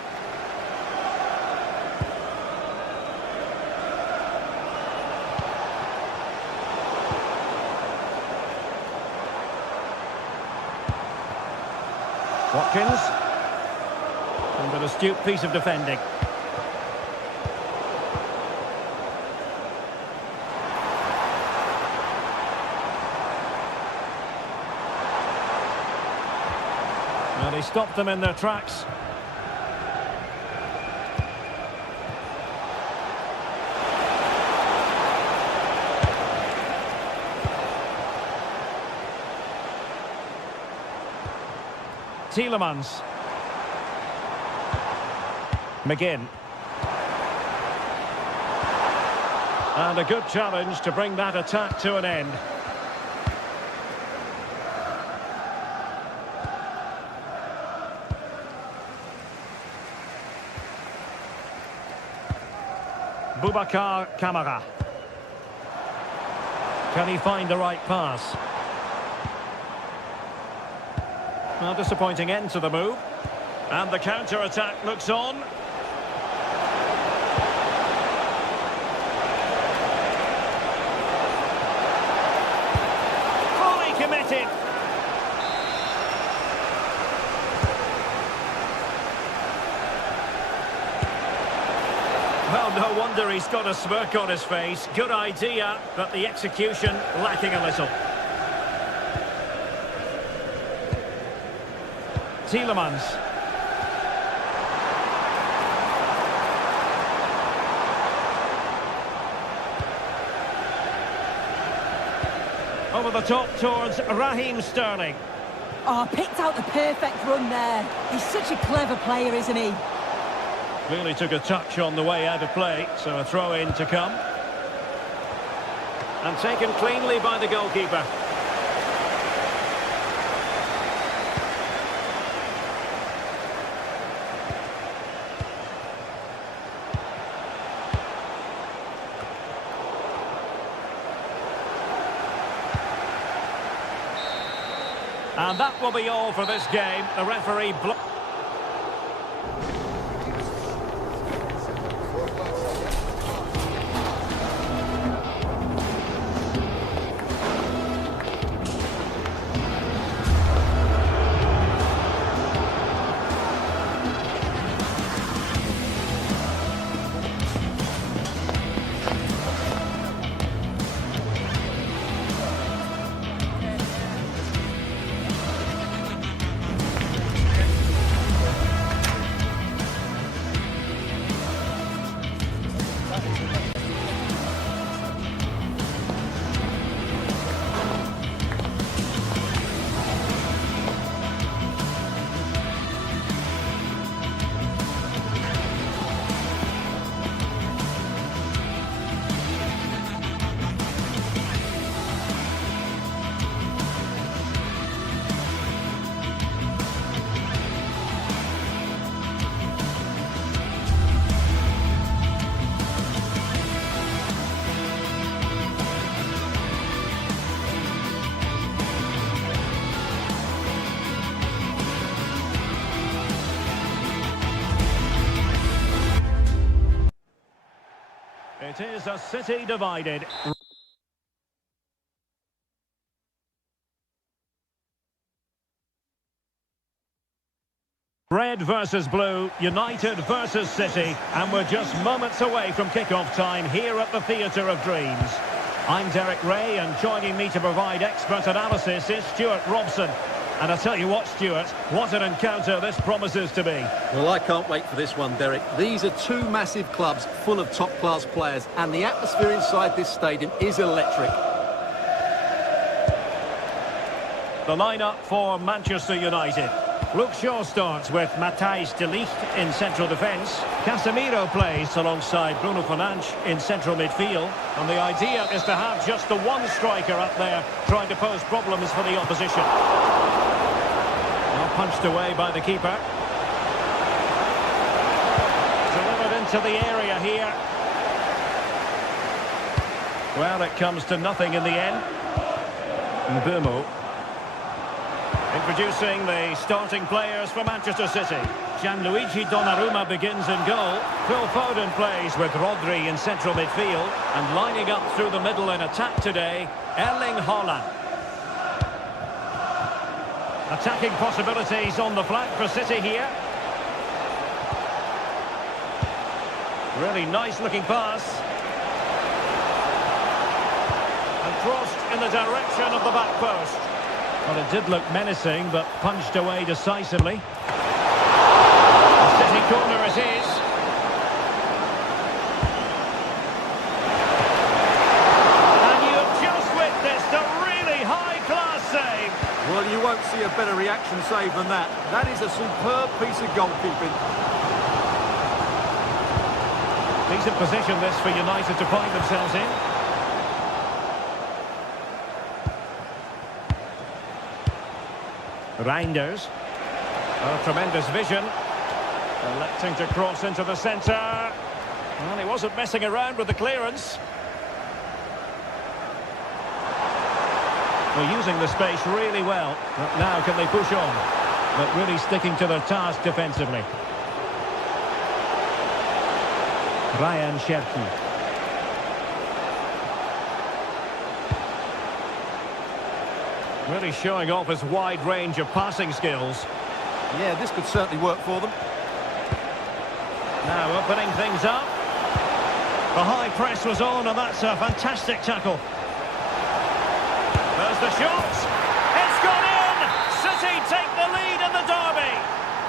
Watkins. And an astute piece of defending. Well, he stopped them in their tracks. Tielemans. McGinn. And a good challenge to bring that attack to an end. Boubacar Kamara. Can he find the right pass? Well, disappointing end to the move. And the counter-attack looks on. Fully committed. Well, no wonder he's got a smirk on his face. Good idea, but the execution lacking a little. Tielemans. Over the top towards Raheem Sterling. Oh, picked out the perfect run there. He's such a clever player, isn't he? Really took a touch on the way out of play, so a throw-in to come. And taken cleanly by the goalkeeper. And that will be all for this game. The referee It is a city divided. Red versus blue, United versus City, and we're just moments away from kick-off time here at the Theatre of Dreams. I'm Derek Ray, and joining me to provide expert analysis is Stuart Robson. And I tell you what, Stuart, what an encounter this promises to be. Well, I can't wait for this one, Derek. These are two massive clubs full of top-class players, and the atmosphere inside this stadium is electric. The lineup for Manchester United. Luke Shaw starts with Matthijs de Ligt in central defence. Casemiro plays alongside Bruno Fernandes in central midfield. And the idea is to have just the one striker up there trying to pose problems for the opposition. Now punched away by the keeper. Delivered into the area here. Well, it comes to nothing in the end. Mbeumo. Introducing the starting players for Manchester City. Gianluigi Donnarumma begins in goal. Phil Foden plays with Rodri in central midfield. And lining up through the middle in attack today, Erling Haaland. Attacking possibilities on the flank for City here. Really nice looking pass. And crossed in the direction of the back post. Well, it did look menacing, but punched away decisively. The City corner it is. And you have just witnessed a really high-class save. Well, you won't see a better reaction save than that. That is a superb piece of goalkeeping. Decent position this for United to find themselves in. Reinders. Oh, tremendous vision. Electing to cross into the centre. Well, he wasn't messing around with the clearance. Well, using the space really well. But now can they push on? But really sticking to their task defensively. Ryan Cherki. Really showing off his wide range of passing skills. Yeah, this could certainly work for them. Now opening things up. The high press was on, and that's a fantastic tackle. There's the shot. It's gone in! City take the lead in the derby.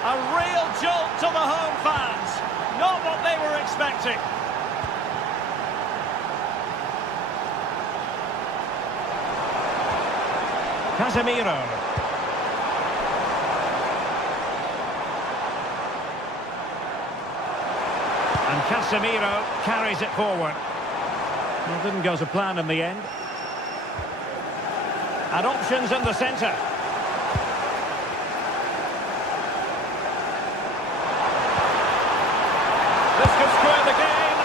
A real jolt to the home fans. Not what they were expecting. Casemiro. And Casemiro carries it forward. Well, it didn't go to plan in the end. And options in the centre. This could square the game,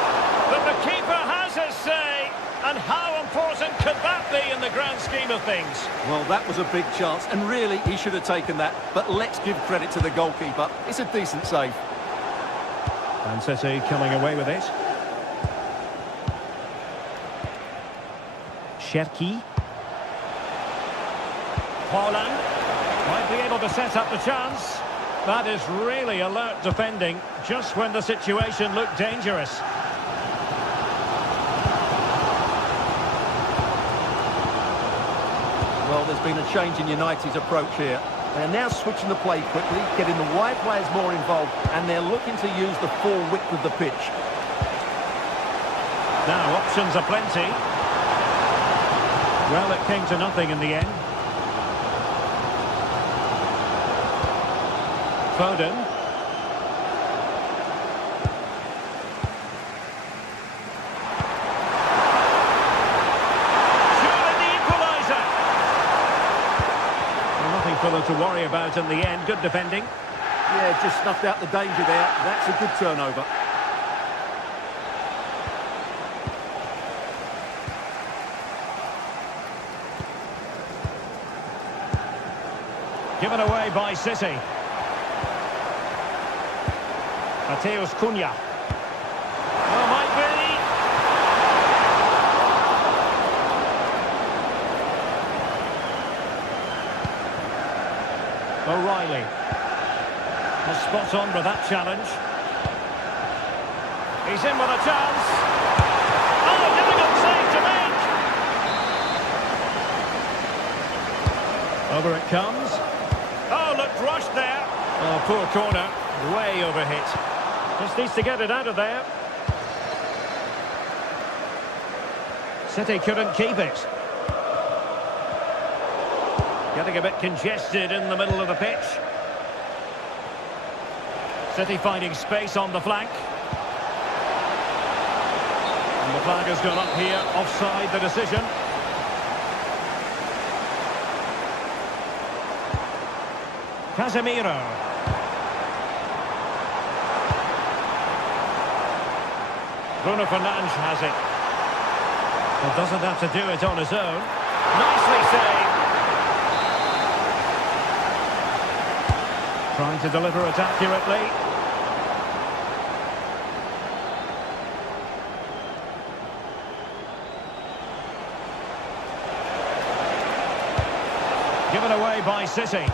but the keeper has his say. And how important could that be in the grand scheme of things? Well, that was a big chance, and really, he should have taken that. But let's give credit to the goalkeeper. It's a decent save. And City coming away with it. Cherki. Haaland might be able to set up the chance. That is really alert defending, just when the situation looked dangerous. Well, there's been a change in United's approach here. They're now switching the play quickly, getting the wide players more involved, and they're looking to use the full width of the pitch. Now, options are plenty. Well, it came to nothing in the end. Foden. For them to worry about in the end. Good defending. Yeah, just snuffed out the danger there. That's a good turnover. Given away by City. Matheus Cunha. Oh, might be. O'Reilly. Was spot on with that challenge. He's in with a chance. Oh, a difficult save to make. Over it comes. Oh, looked rushed there. Oh, poor corner. Way overhit. Just needs to get it out of there. City couldn't keep it. Getting a bit congested in the middle of the pitch. City finding space on the flank. And the flag has gone up here, offside the decision. Casemiro. Bruno Fernandes has it. Well, doesn't have to do it on his own. Nicely saved. Trying to deliver it accurately. Given away by City.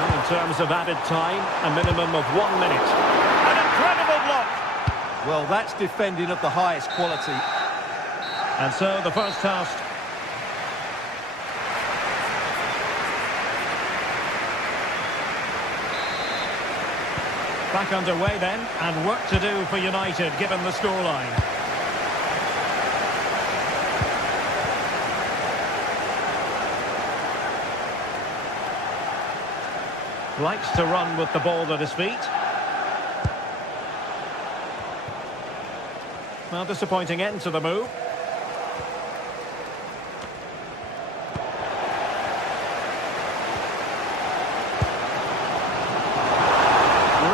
In terms of added time, a minimum of 1 minute. An incredible block. Well, that's defending of the highest quality. And so the first half. Back underway then, and work to do for United given the scoreline. Likes to run with the ball at his feet. Well, disappointing end to the move.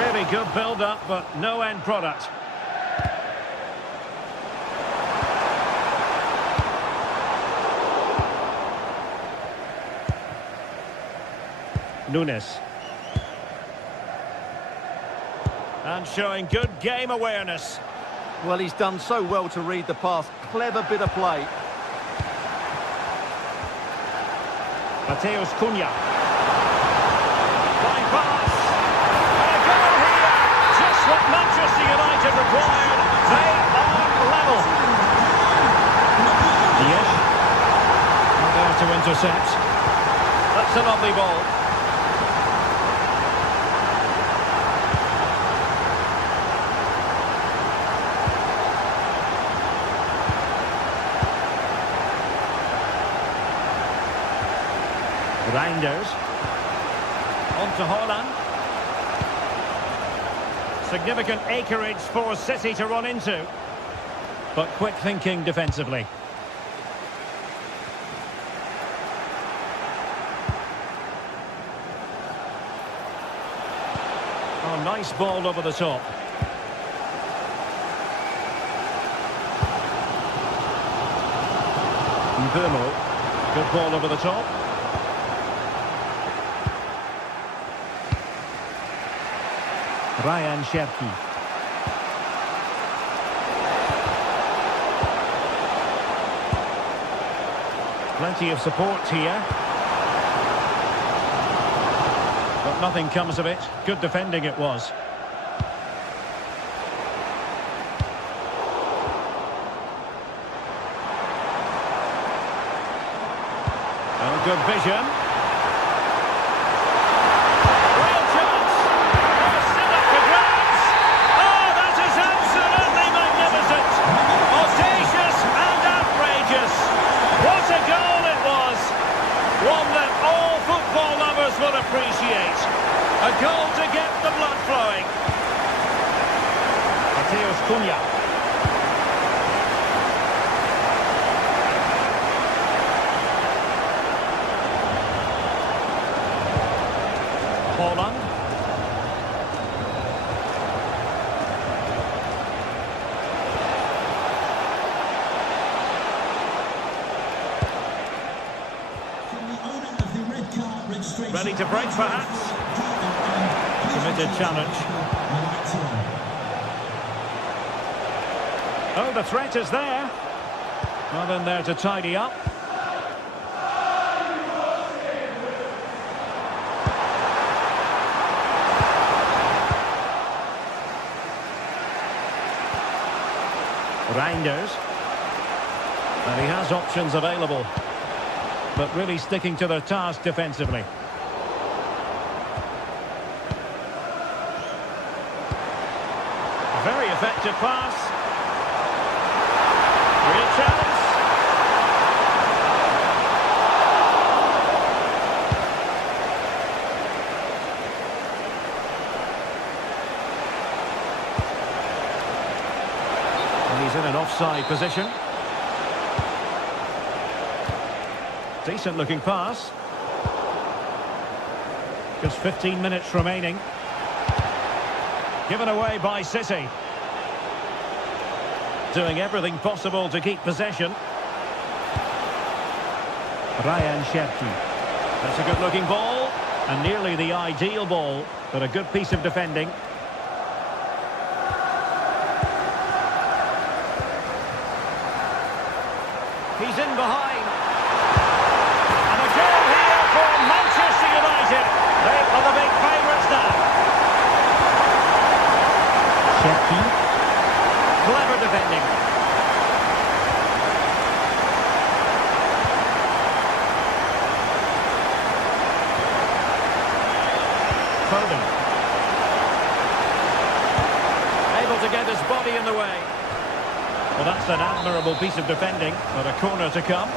Really good build-up, but no end product. Nunes. And showing good game awareness. Well, he's done so well to read the pass. Clever bit of play. Mateus Cunha. Fine pass. And a goal here. Just what Manchester United required. They are level. Yes. Not there to intercept. That's a lovely ball. Reinders. On to Haaland. Significant acreage for City to run into. But quick thinking defensively. Oh, nice ball over the top. Mbeumo. Good ball over the top. Ryan Cherki. Plenty of support here. But nothing comes of it. Good defending it was. Oh, good vision. Will appreciate. A goal to get the blood flowing. Mateus Cunha. Haaland. Ready to break, perhaps. Committed challenge. Oh, the threat is there. Well, in there to tidy up. Reinders. And he has options available, but really sticking to their task defensively. Very effective pass. Real chance. And he's in an offside position. Decent looking pass. Just 15 minutes remaining. Given away by City. Doing everything possible to keep possession. Ryan Cherki. That's a good looking ball. And nearly the ideal ball, but a good piece of defending. He's in behind. And a goal here for Manchester United. They are the big favourites now. Cherki. Clever defending. Foden. Able to get his body in the way. Well, that's an admirable piece of defending, but a corner to come.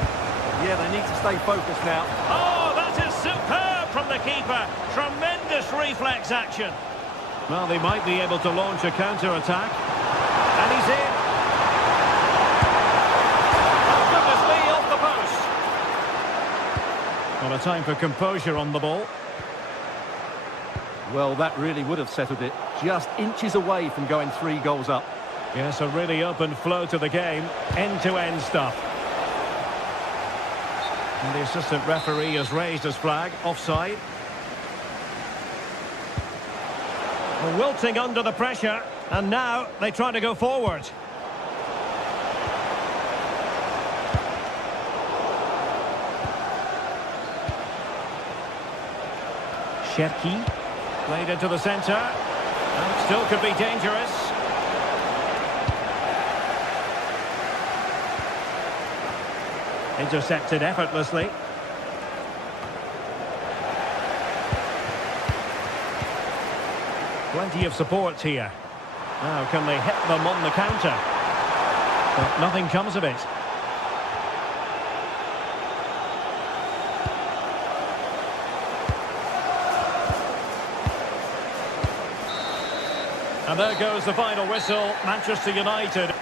Yeah, they need to stay focused now. Oh, that is superb from the keeper. Tremendous reflex action. Well, they might be able to launch a counter-attack. And he's in. Oh, goodness me, off the post. Well, a time for composure on the ball. Well, that really would have settled it. Just inches away from going 3 goals up. Yes, a really open flow to the game. End-to-end stuff. And the assistant referee has raised his flag. Offside. Well, wilting under the pressure. And now they try to go forward. Cherki. Played into the centre. And still could be dangerous. Intercepted effortlessly. Plenty of support here. Now, can they hit them on the counter? But nothing comes of it. And there goes the final whistle. Manchester United.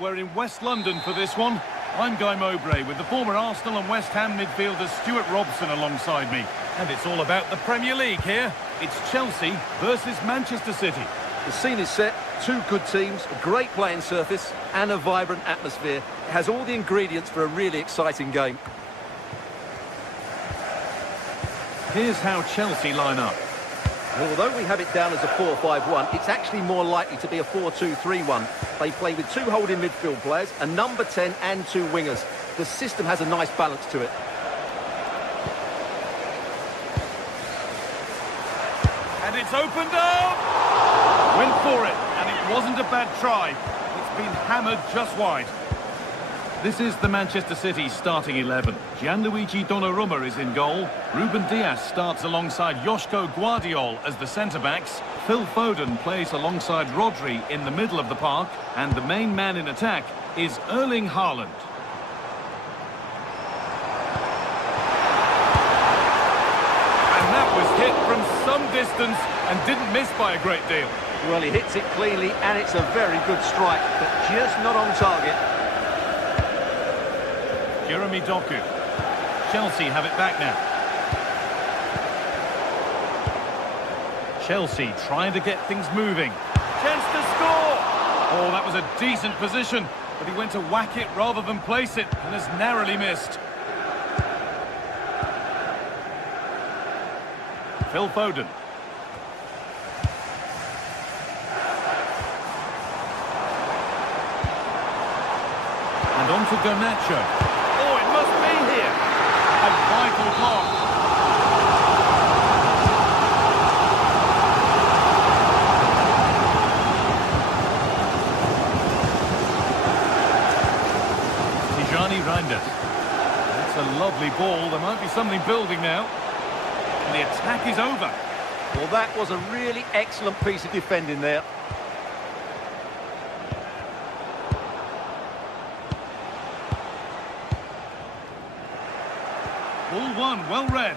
We're in West London for this one. I'm Guy Mowbray with the former Arsenal and West Ham midfielder Stuart Robson alongside me. And it's all about the Premier League here. It's Chelsea versus Manchester City. The scene is set, 2 good teams, a great playing surface and a vibrant atmosphere. It has all the ingredients for a really exciting game. Here's how Chelsea line up. Well, although we have it down as a 4-5-1, it's actually more likely to be a 4-2-3-1. They play with 2 holding midfield players, a number 10 and 2 wingers. The system has a nice balance to it. And it's opened up! Went for it, and it wasn't a bad try. It's been hammered just wide. This is the Manchester City starting 11. Gianluigi Donnarumma is in goal. Ruben Dias starts alongside Joško Guardiol as the centre-backs. Phil Foden plays alongside Rodri in the middle of the park. And the main man in attack is Erling Haaland. And that was hit from some distance and didn't miss by a great deal. Well, he hits it cleanly, and it's a very good strike, but just not on target. Jeremy Doku. Chelsea have it back now. Chelsea trying to get things moving. Chance to score! Oh, that was a decent position, but he went to whack it rather than place it, and has narrowly missed. Phil Foden. And on to Garnacho. Oh, it must be here. A vital block. Tijani Reinders. That's a lovely ball. There might be something building now. And the attack is over. Well, that was a really excellent piece of defending there. Ball one, well read.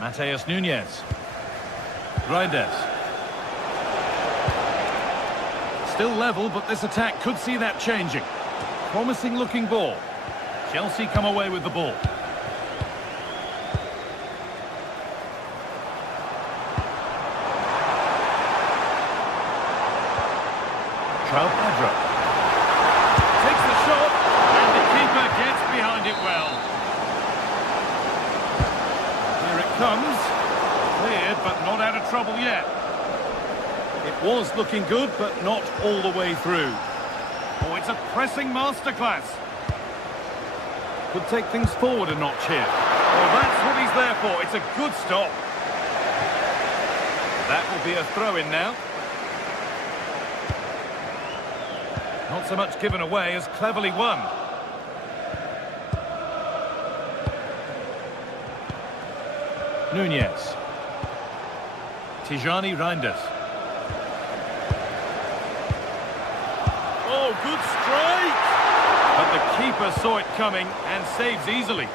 Mateus Nunes. Reinders. Still level, but this attack could see that changing. Promising looking ball. Chelsea come away with the ball. João Pedro. Takes the shot, and the keeper gets behind it well. Here it comes. Cleared, but not out of trouble yet. It was looking good, but not all the way through. Oh, it's a pressing masterclass. Could take things forward a notch here. Oh, that's what he's there for. It's a good stop. That will be a throw-in now. Not so much given away as cleverly won. Nunes. Tijani Reinders. Oh, good strike! But the keeper saw it coming and saves easily.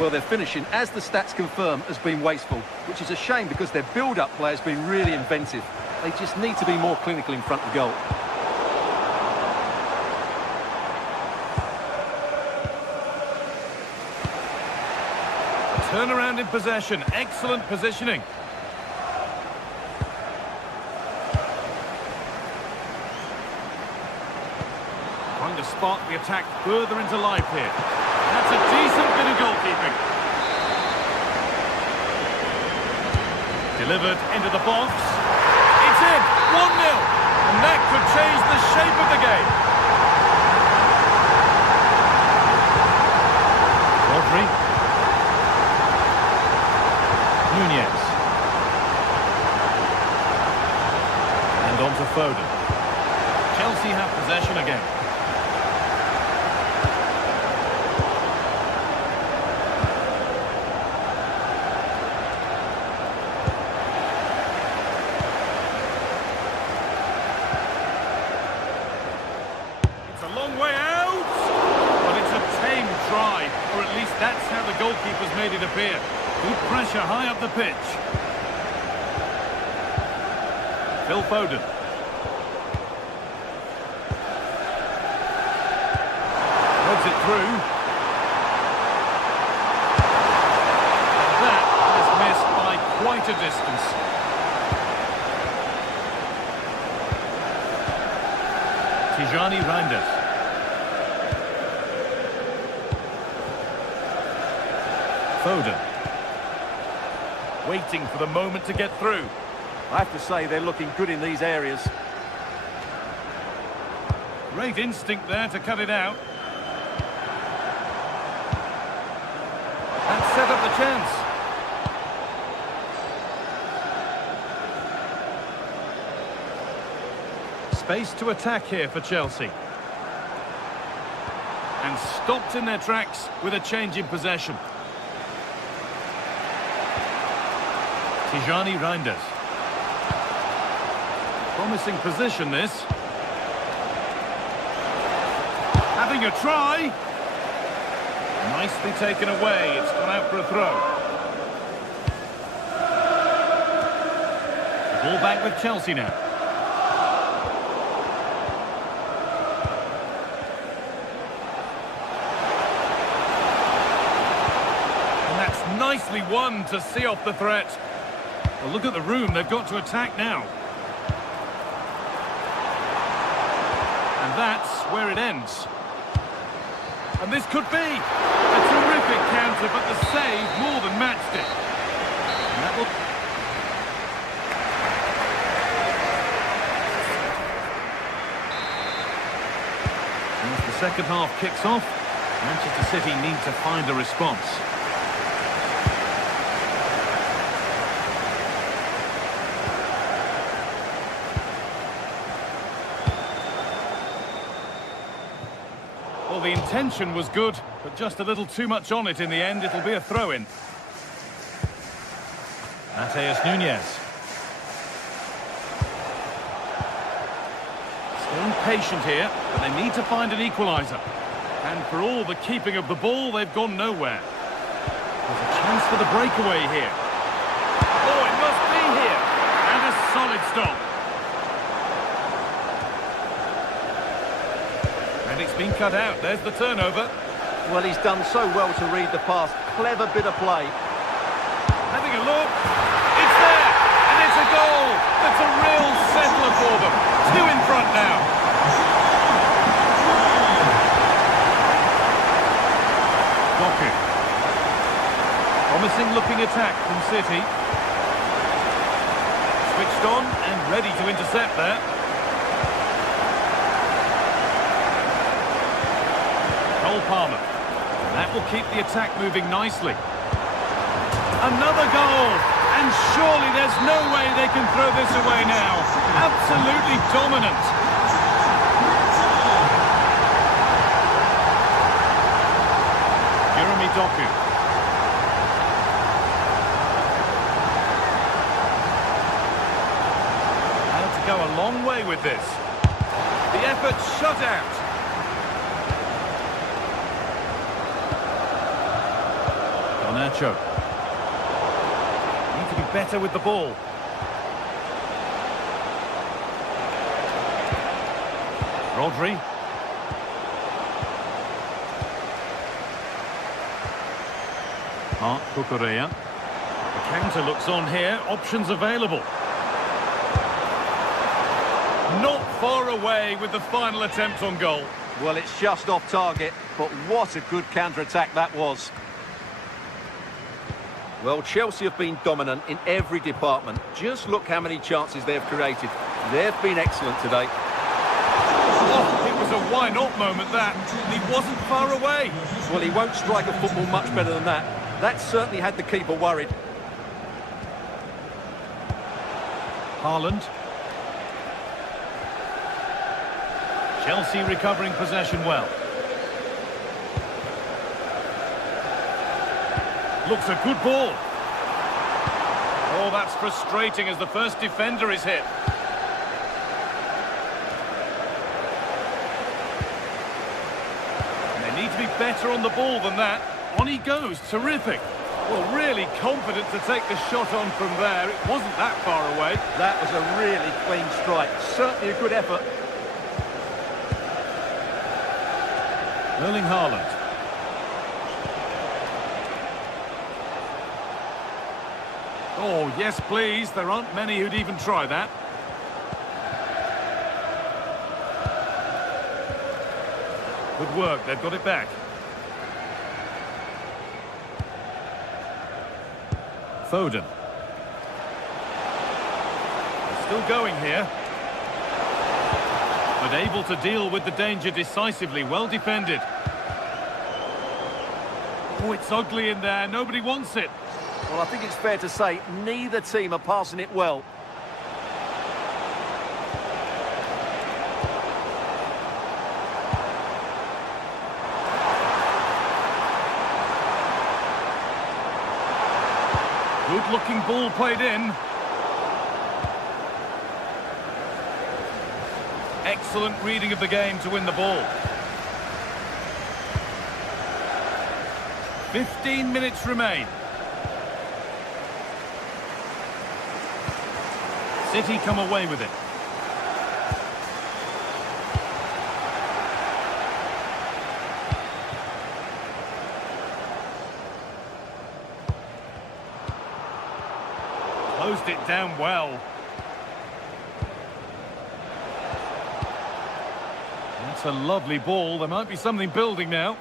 Well, their finishing, as the stats confirm, has been wasteful, which is a shame because their build-up play has been really inventive. They just need to be more clinical in front of goal. Turnaround in possession, excellent positioning. Trying to spark the attack further into life here. That's a decent bit of goalkeeping. Delivered into the box. It's in, 1-0. And that could change the shape of the game. Rodri. Nunes. And on to Foden. Chelsea have possession again. It's a long way out, but it's a tame try, or at least that's how the goalkeeper's made it appear. Good pressure high up the pitch. Phil Foden. Threads it through. That is missed by quite a distance. Tijani Reinders. Foden. Waiting for the moment to get through. I have to say they're looking good in these areas. Great instinct there to cut it out. And set up the chance. Space to attack here for Chelsea. And stopped in their tracks with a change in possession. Tijani Reinders. Promising position, this. Having a try. Nicely taken away. It's gone out for a throw. The ball back with Chelsea now. And that's nicely won to see off the threat. Well, look at the room. They've got to attack now. And that's where it ends. And this could be a terrific counter, but the save more than matched it. And that will... As the second half kicks off, Manchester City need to find a response. Well, the intention was good, but just a little too much on it in the end. It'll be a throw-in. Mateus Nunes. Staying patient here, but they need to find an equaliser. And for all the keeping of the ball, they've gone nowhere. There's a chance for the breakaway here. Oh, it must be here! And a solid stop. And it's been cut out. There's the turnover. Well, he's done so well to read the pass. Clever bit of play. Having a look. It's there! And it's a goal! That's a real settler for them. 2 in front now. Doku. Promising looking attack from City. Switched on and ready to intercept there. Cole Palmer. And that will keep the attack moving nicely. Another goal! And surely there's no way they can throw this away now. Absolutely dominant. Jeremy Doku. How to go a long way with this. The effort shut out. Nacho. Need to be better with the ball. Rodri. Marc Cucurella. The counter looks on here. Options available. Not far away with the final attempt on goal. Well, it's just off target, but what a good counter-attack that was. Well, Chelsea have been dominant in every department. Just look how many chances they've created. They've been excellent today. Oh, it was a why-not moment, that. He wasn't far away. Well, he won't strike a football much better than that. That certainly had the keeper worried. Haaland. Chelsea recovering possession well. Looks a good ball. Oh, that's frustrating as the first defender is hit. And they need to be better on the ball than that. On he goes. Terrific. Well, really confident to take the shot on from there. It wasn't that far away. That was a really clean strike. Certainly a good effort. Erling Haaland. Oh, yes, please. There aren't many who'd even try that. Good work. They've got it back. Foden. Still going here. But able to deal with the danger decisively. Well defended. Oh, it's ugly in there. Nobody wants it. Well, I think it's fair to say neither team are passing it well. Good-looking ball played in. Excellent reading of the game to win the ball. 15 minutes remain. City come away with it. Closed it down well. That's a lovely ball. There might be something building now.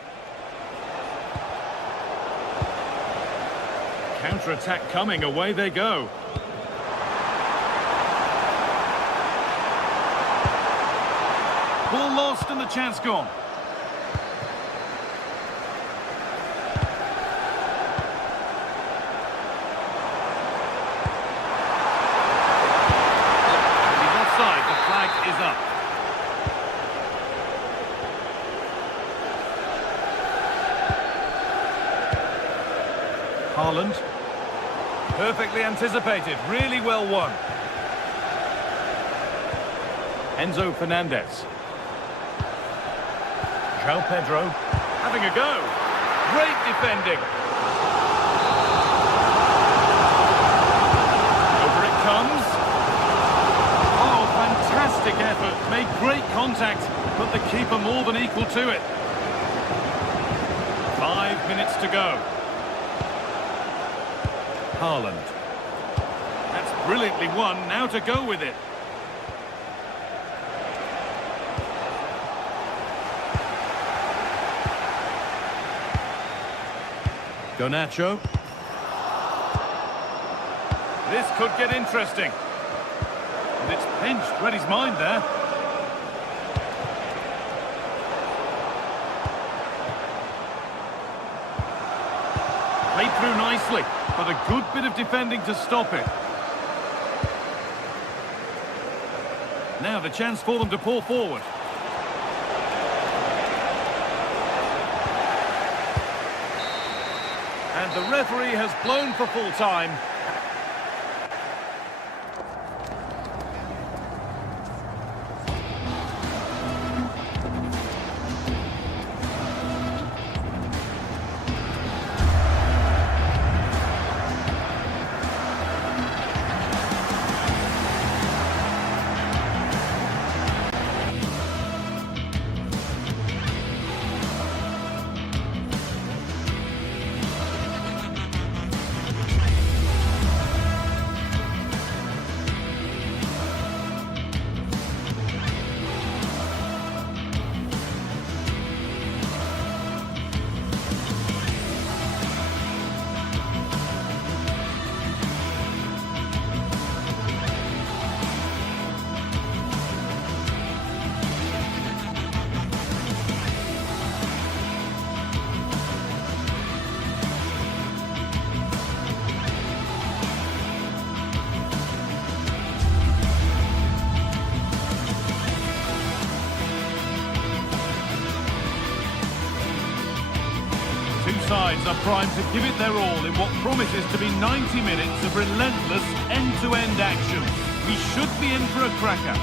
Counter-attack coming. Away they go. Ball lost and the chance gone. He's offside. The flag is up. Haaland. Perfectly anticipated. Really well won. Enzo Fernandez. João Pedro having a go. Great defending. Over it comes. Oh, fantastic effort. Made great contact, but the keeper more than equal to it. 5 minutes to go. Haaland. That's brilliantly won. Now to go with it. Garnacho. This could get interesting. And it's pinched. Read his mind there. Played through nicely, but a good bit of defending to stop it. Now the chance for them to pour forward. And the referee has blown for full time. Sides are primed to give it their all in what promises to be 90 minutes of relentless end-to-end action. We should be in for a cracker.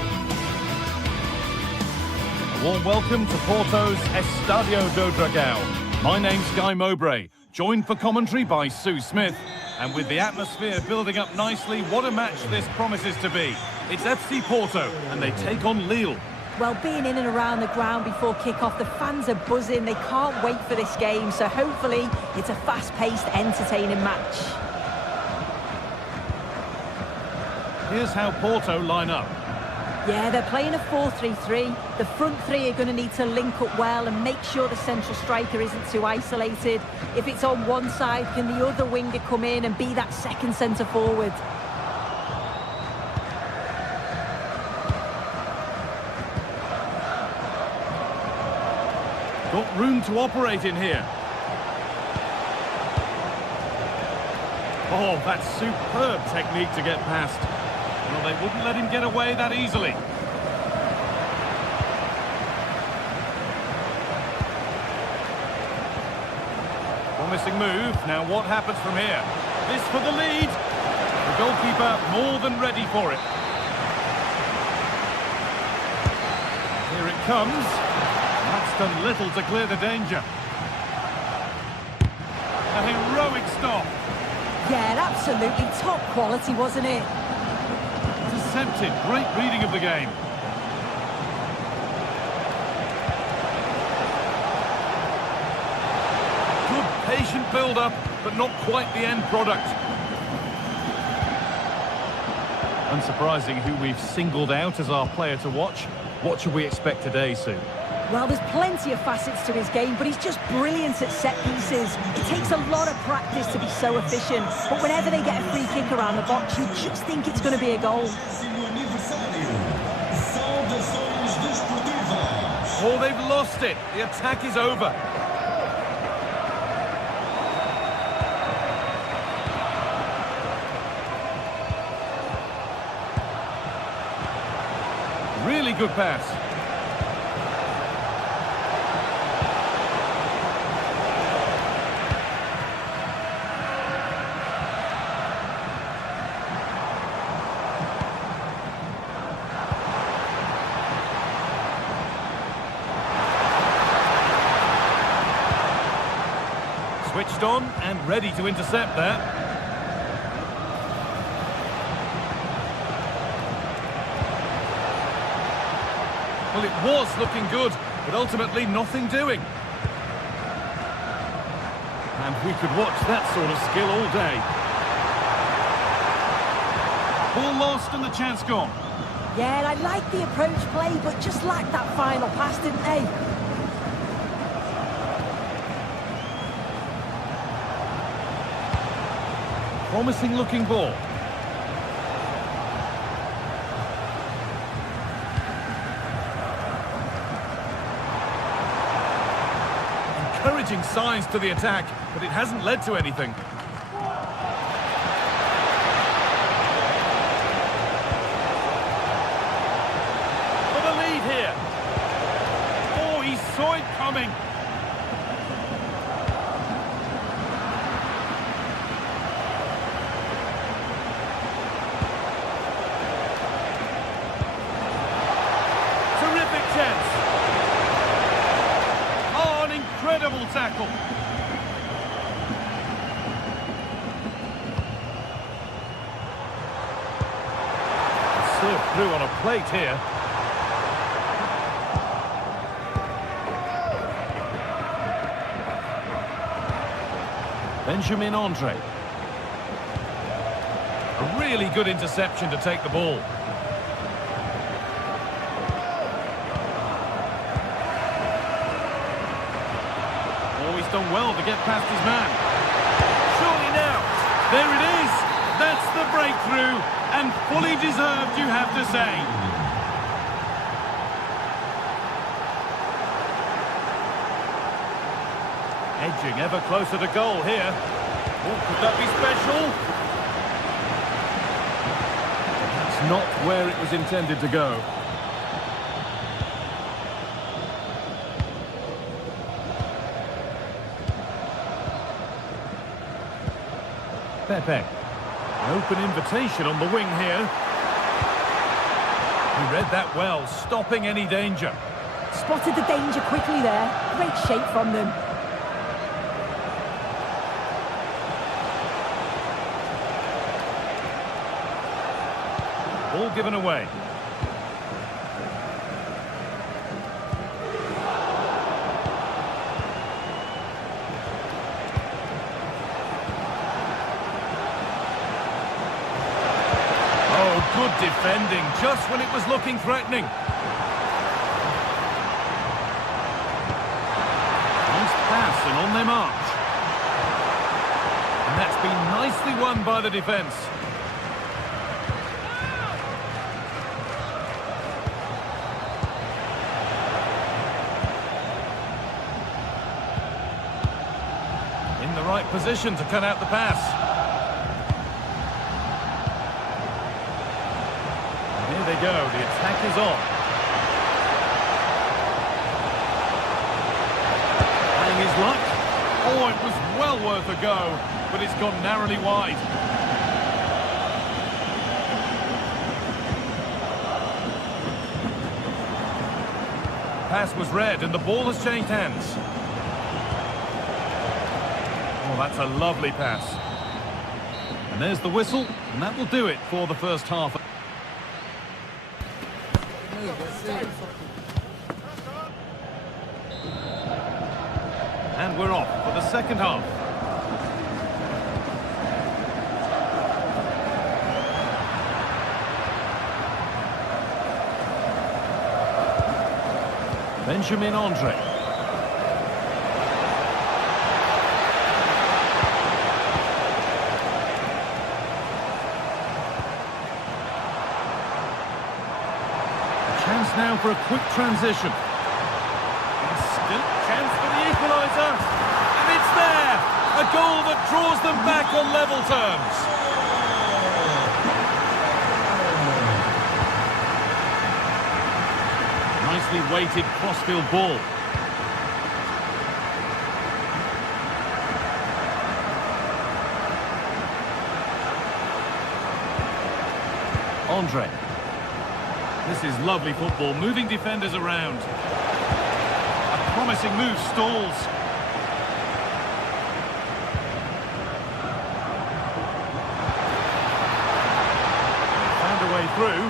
A warm welcome to Porto's Estadio do Dragão. My name's Guy Mowbray, joined for commentary by Sue Smith. And with the atmosphere building up nicely, what a match this promises to be. It's FC Porto, and they take on Lille. Well, being in and around the ground before kick-off, the fans are buzzing. They can't wait for this game, so hopefully it's a fast-paced, entertaining match. Here's how Porto line up. Yeah, they're playing a 4-3-3. The front three are going to need to link up well and make sure the central striker isn't too isolated. If it's on one side, can the other winger come in and be that second centre forward? Got room to operate in here. Oh, that's superb technique to get past. Well, they wouldn't let him get away that easily. Promising move. Now what happens from here? This for the lead. The goalkeeper more than ready for it. Here it comes. That's done little to clear the danger. A heroic stop. Yeah, absolutely top quality, wasn't it? Intercepted. Great reading of the game. Good patient build-up, but not quite the end product. Unsurprising who we've singled out as our player to watch. What should we expect today, Sue? Well, there's plenty of facets to his game, but he's just brilliant at set pieces. It takes a lot of practice to be so efficient, but whenever they get a free kick around the box, you just think it's going to be a goal. Oh, they've lost it. The attack is over. Really good pass. Switched on and ready to intercept there. Well, it was looking good, but ultimately nothing doing. And we could watch that sort of skill all day. Ball lost and the chance gone. Yeah, I like the approach play, but just lacked that final pass, didn't they? Promising looking ball. Encouraging signs to the attack, but it hasn't led to anything. For the lead here. Oh, he saw it coming. Incredible tackle. Served through on a plate here. Benjamin Andre. A really good interception to take the ball. Done well to get past his man. Surely now. There it is. That's the breakthrough. And fully deserved, you have to say. Edging ever closer to goal here. Oh, could that be special? That's not where it was intended to go. Pepe. An open invitation on the wing here. He read that well, stopping any danger. Spotted the danger quickly there. Great shape from them. Ball given away. Good defending, just when it was looking threatening. Nice pass and on they march. And that's been nicely won by the defence. In the right position to cut out the pass. Here they go, the attack is on. Playing his luck. Oh, it was well worth a go, but it's gone narrowly wide. Pass was read and the ball has changed hands. Oh, that's a lovely pass. And there's the whistle, and that will do it for the first half. And we're off for the second half. Benjamin Andre. Chance now for a quick transition. And still chance for the equaliser. And it's there! A goal that draws them back on level terms. Nicely weighted crossfield ball. Andre. This is lovely football, moving defenders around. A promising move stalls. Found a way through,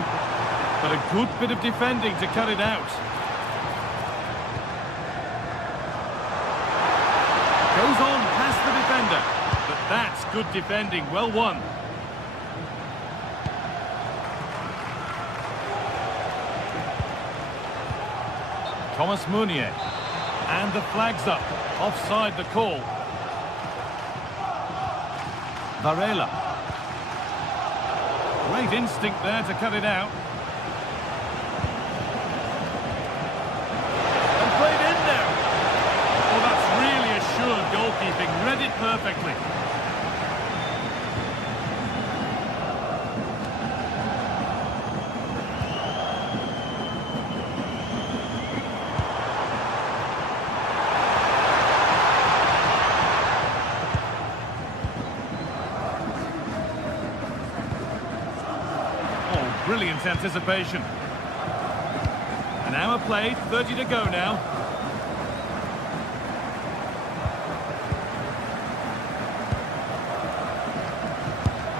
but a good bit of defending to cut it out. Goes on past the defender, but that's good defending, well won. Thomas Meunier, and the flag's up, offside the call. Varela. Great instinct there to cut it out. And played in there. Oh, that's really assured goalkeeping, read it perfectly. Brilliant anticipation. An hour played, 30 to go now.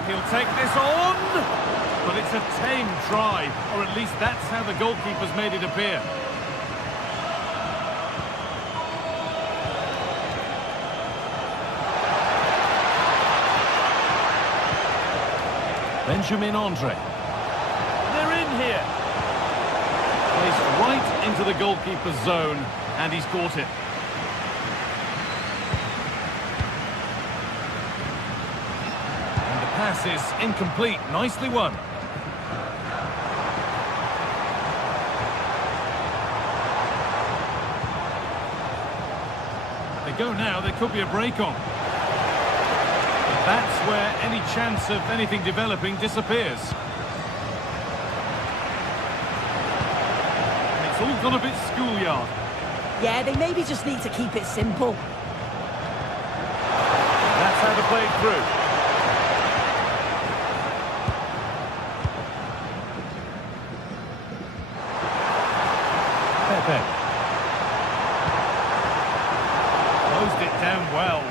He'll take this on, but it's a tame try, or at least that's how the goalkeeper's made it appear. Benjamin Andre. Here. Placed right into the goalkeeper's zone, and he's caught it. And the pass is incomplete, nicely won. They go now, there could be a break on. But that's where any chance of anything developing disappears. It's all gone a bit schoolyard. Yeah, they maybe just need to keep it simple. That's how they play it through. Pepe. Closed it down well.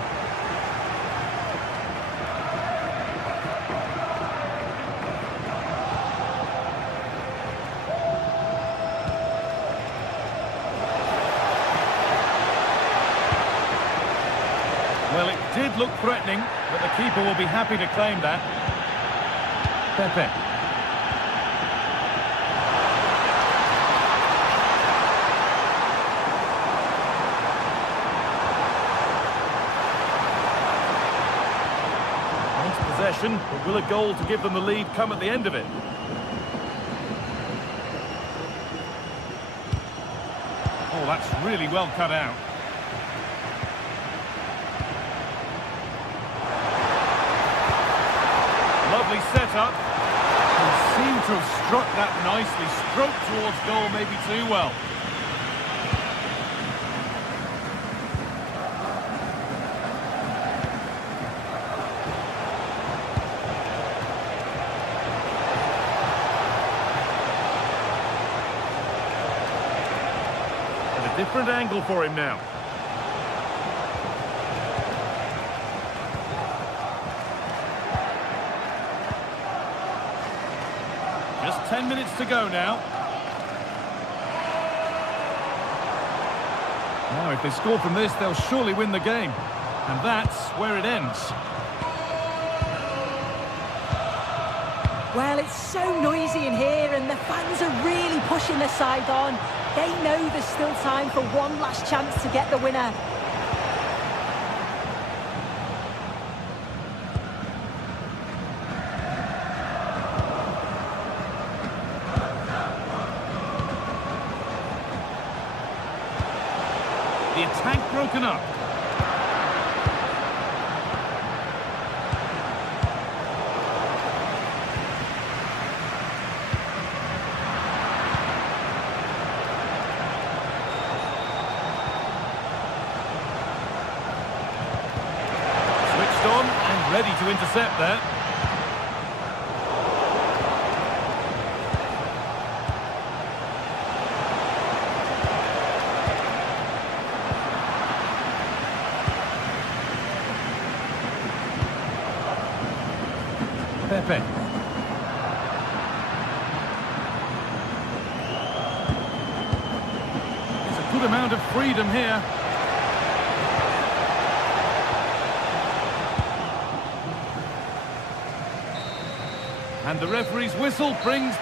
Well, it did look threatening, but the keeper will be happy to claim that. Pepe. possession, but will a goal to give them the lead come at the end of it? Oh, that's really well cut out. Lovely setup. They seem to have struck that nicely. Stroked towards goal, maybe too well. And a different angle for him now. Just 10 minutes to go now. Now, if they score from this, they'll surely win the game. And that's where it ends. Well, it's so noisy in here, and the fans are really pushing their side on. They know there's still time for one last chance to get the winner. The attack broken up. Switched on and ready to intercept there. Pepe. There's a good amount of freedom here. And the referee's whistle brings...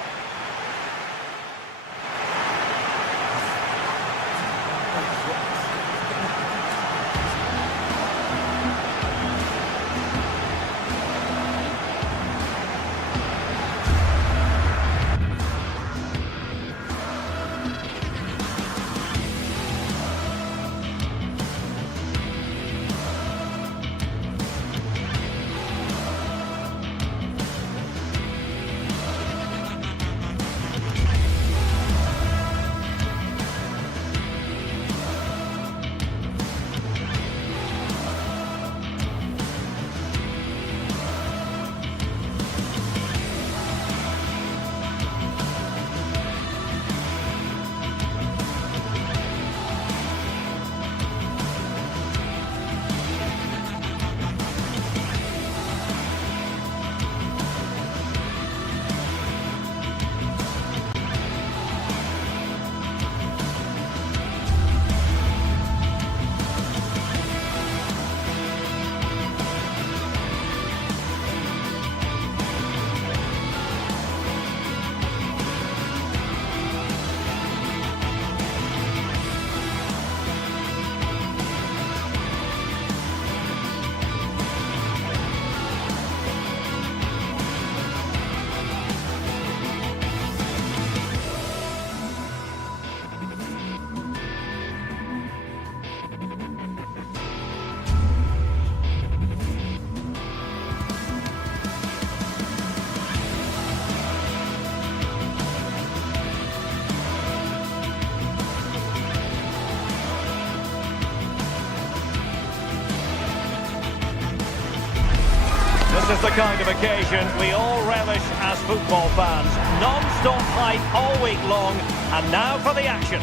This is the kind of occasion we all relish as football fans. Non-stop hype all week long, and now for the action.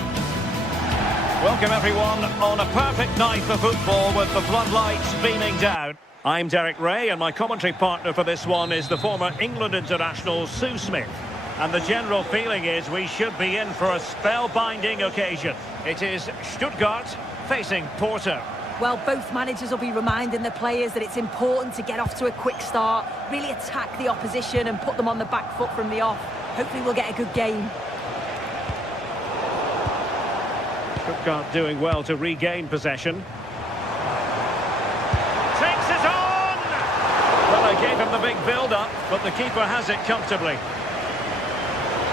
Welcome everyone on a perfect night for football with the floodlights beaming down. I'm Derek Ray, and my commentary partner for this one is the former England international Sue Smith. And the general feeling is we should be in for a spellbinding occasion. It is Stuttgart facing Porto. Well, both managers will be reminding the players that it's important to get off to a quick start, really attack the opposition and put them on the back foot from the off. Hopefully we'll get a good game. Stuttgart doing well to regain possession. Takes it on! Well, they gave him the a big build-up, but the keeper has it comfortably.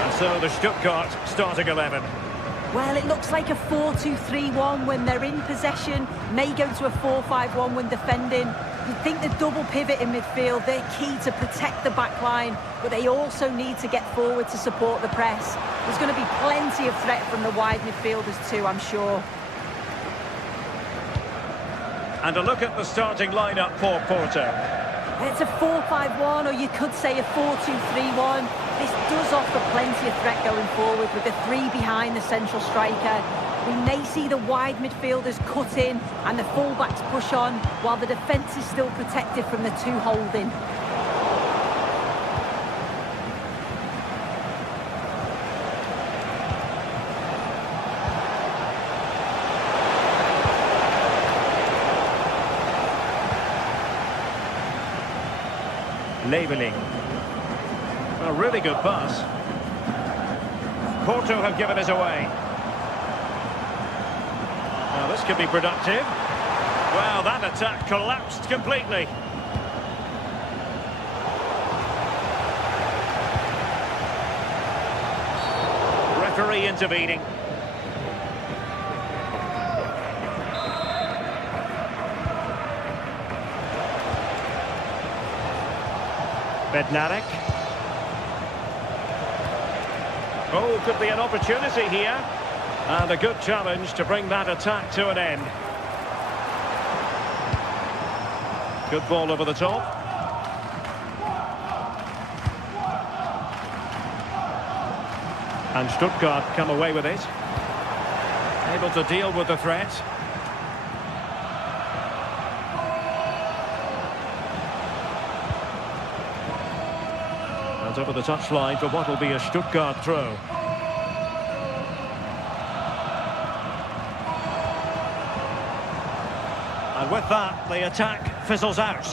And so the Stuttgart starting 11. Well, it looks like a 4-2-3-1 when they're in possession. May go to a 4-5-1 when defending. You'd think the double pivot in midfield, they're key to protect the back line, but they also need to get forward to support the press. There's going to be plenty of threat from the wide midfielders too, I'm sure. And a look at the starting lineup for Porto. It's a 4-5-1, or you could say a 4-2-3-1. This does offer plenty of threat going forward with the three behind the central striker. We may see the wide midfielders cut in and the fullbacks push on, while the defence is still protected from the two holding. Labeling. A really good pass. Porto have given it away. Now this could be productive. Well, that attack collapsed completely. Referee intervening. Bednarek. Oh, could be an opportunity here. And a good challenge to bring that attack to an end. Good ball over the top. And Stuttgart come away with it. Able to deal with the threat. Over the touchline for what will be a Stuttgart throw. And with that, the attack fizzles out.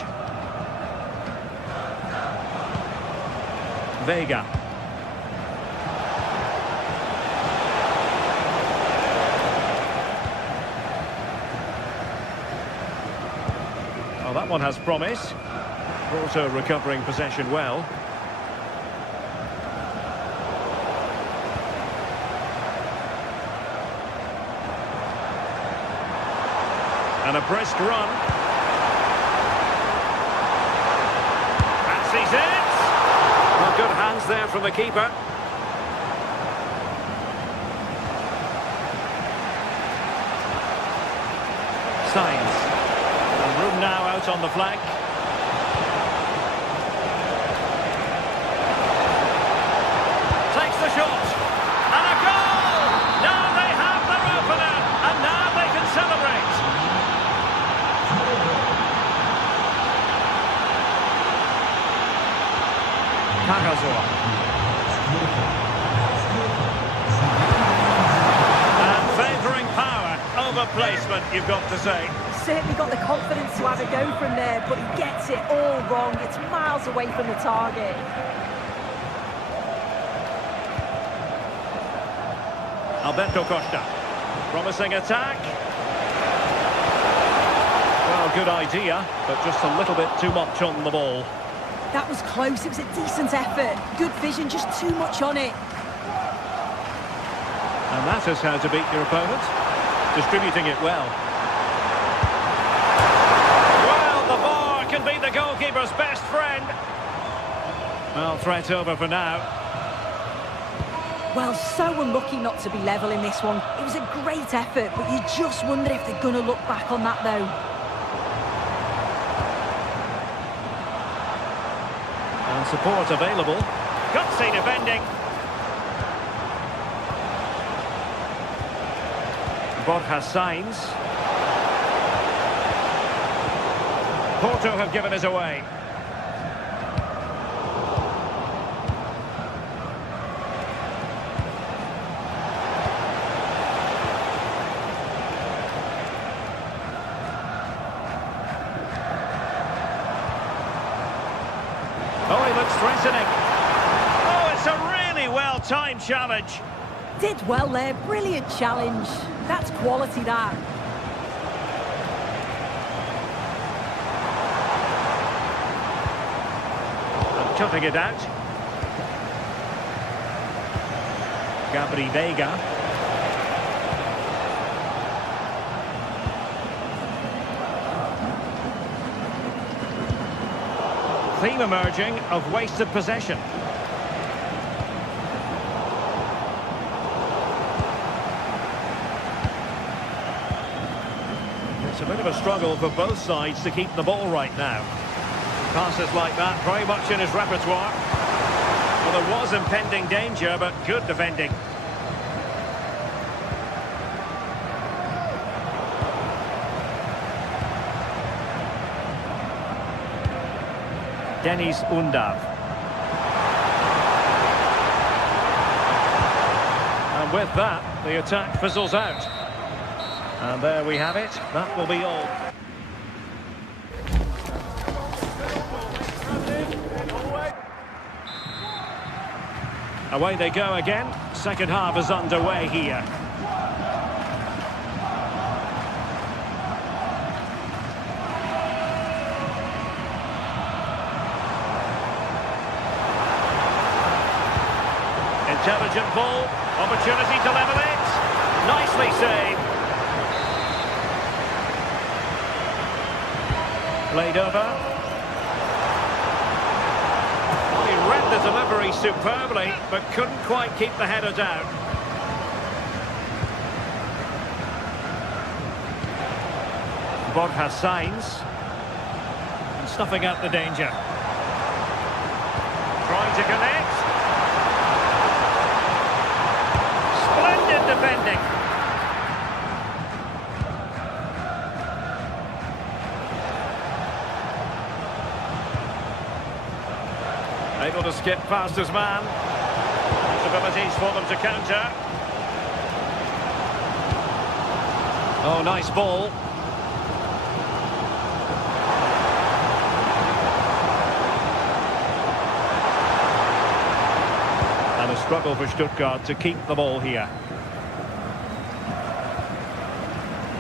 Vega. Oh, that one has promise. Porto recovering possession well. And a brisk run. Fancies it. Well, good hands there from the keeper. Sainz. And room now out on the flank. Takes the shot. And a goal! Now they have their opener. And now they can celebrate. And favouring power over placement, you've got to say. Certainly got the confidence to have a go from there, but he gets it all wrong. It's miles away from the target. Alberto Costa. Promising attack. Well, good idea, but just a little bit too much on the ball. That was close. It was a decent effort. Good vision, just too much on it. And that is how to beat your opponent. Distributing it well. Well, the bar can be the goalkeeper's best friend. Well, threat over for now. Well, so unlucky not to be level in this one. It was a great effort, but you just wonder if they're going to look back on that, though. And support available. Gutsy defending. Borja Sainz. Porto have given it away. Oh, he looks threatening. Oh, it's a really well-timed challenge. Did well there. Brilliant challenge. That's quality, that. Cutting it out. Gabri Veiga. Theme emerging of wasted possession. It's a bit of a struggle for both sides to keep the ball right now. Passes like that, very much in his repertoire. Well, there was impending danger, but good defending. Deniz Undav. And with that, the attack fizzles out. And there we have it. That will be all. Away they go again. Second half is underway here. Intelligent ball. Opportunity to level it. Nicely saved. Played over. He read the delivery superbly, but couldn't quite keep the header down. Borja Sainz. And snuffing out the danger. Trying to connect. Splendid defending. Able to skip past his man. Possibilities for them to counter. Oh, nice ball. And a struggle for Stuttgart to keep the ball here.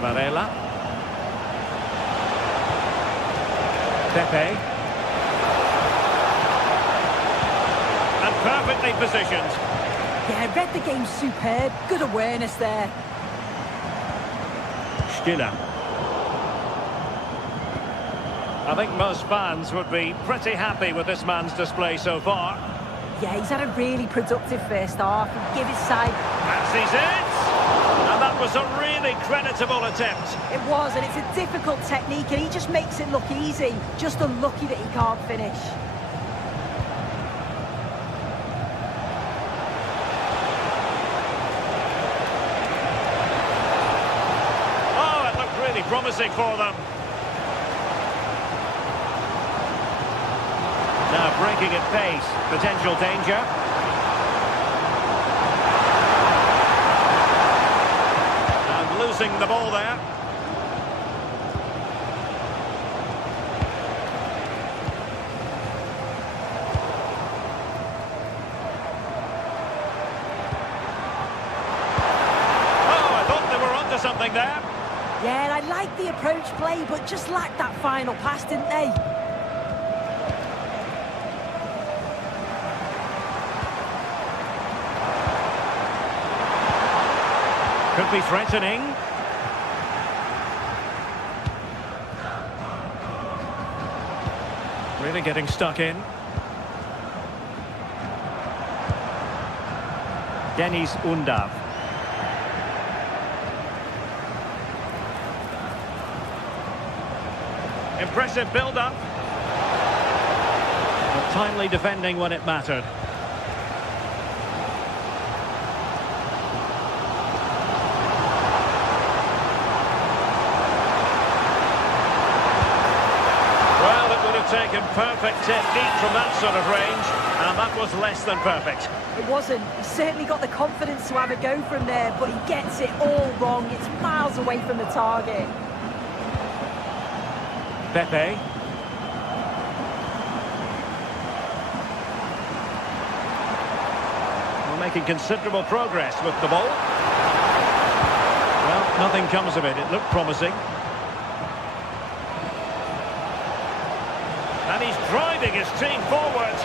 Varela. Pepe. Perfectly positioned. Yeah, read the game superb. Good awareness there. Stiller. I think most fans would be pretty happy with this man's display so far. Yeah, he's had a really productive first half. He'll give his side. Fancies it! And that was a really creditable attempt. It was, and it's a difficult technique, and he just makes it look easy. Just unlucky that he can't finish. Promising for them. Now breaking at pace. Potential danger. And losing the ball there. Oh, I thought they were onto something there. Yeah, and I like the approach play, but just lacked that final pass, didn't they? Could be threatening. Really getting stuck in. Deniz Undav. Impressive build-up. But timely defending when it mattered. Well, it would have taken perfect technique from that sort of range, and that was less than perfect. It wasn't. He certainly got the confidence to have a go from there, but he gets it all wrong. It's miles away from the target. Pepe. Well, making considerable progress with the ball. Well, nothing comes of it. It looked promising. And he's driving his team forward.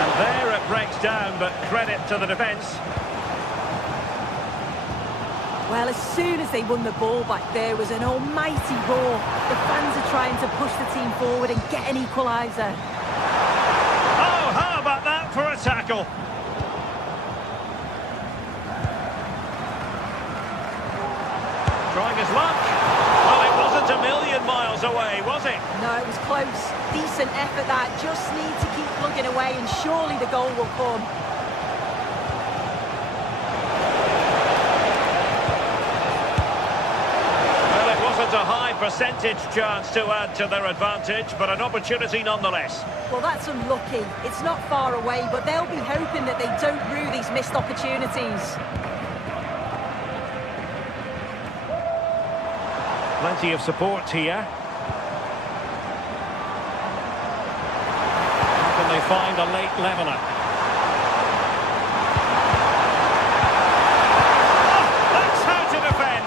And there it breaks down, but credit to the defence. Well, as soon as they won the ball back, there was an almighty roar. The fans are trying to push the team forward and get an equaliser. Oh, how about that for a tackle? Trying his luck. Well, it wasn't a million miles away, was it? No, it was close. Decent effort that. Just need to keep plugging away and surely the goal will come. Well, it wasn't a high percentage chance to add to their advantage, but an opportunity nonetheless. Well, that's unlucky. It's not far away, but they'll be hoping that they don't rue these missed opportunities. Plenty of support here. Can they find a late leveller? Oh, that's how to defend.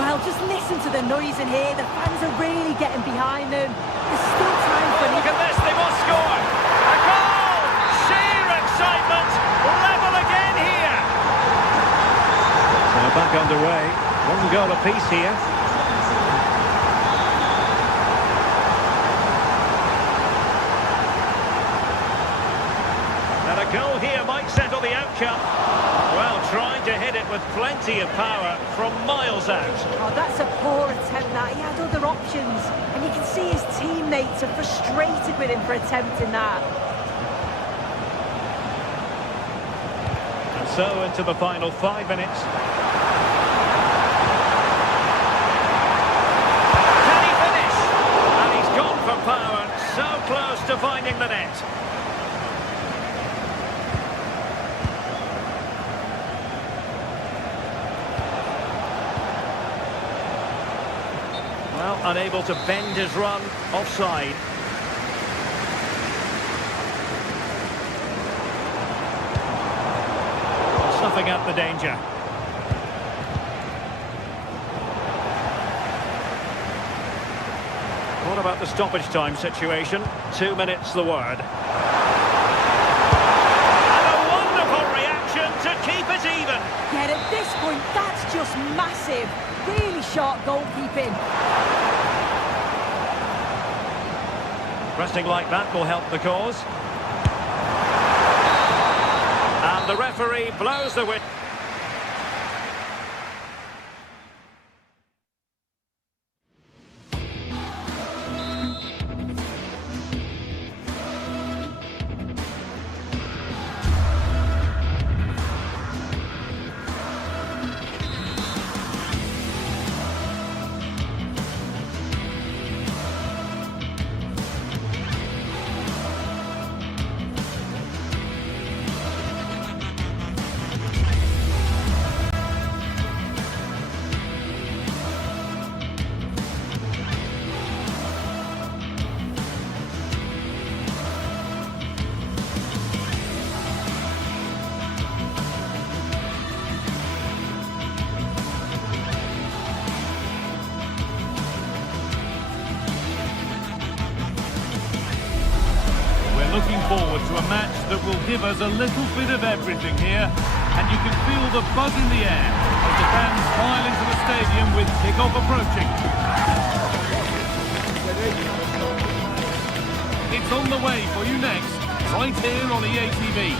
Well, just listen to the noise in here. The fans are really getting behind them. There's still time for... Look at this, they must score. A goal! Sheer excitement! Level again here! So back underway. One goal apiece here. And a goal here might settle the outcome. Well, trying to hit it with plenty of power from miles out. Oh, that's a poor attempt, that. He had other options. And you can see his teammates are frustrated with him for attempting that. And so into the final 5 minutes. Can he finish? And he's gone for power. So close to finding the net. Well, unable to bend his run, offside. Snuffing out the danger. What about the stoppage time situation? 2 minutes the word. And a wonderful reaction to keep it even. Yet at this point, that's just massive. Really sharp goalkeeping. Resting like that will help the cause. And the referee blows the whistle. Looking forward to a match that will give us a little bit of everything here, and you can feel the buzz in the air as the fans file into the stadium with kick-off approaching. It's on the way for you next, right here on EA TV.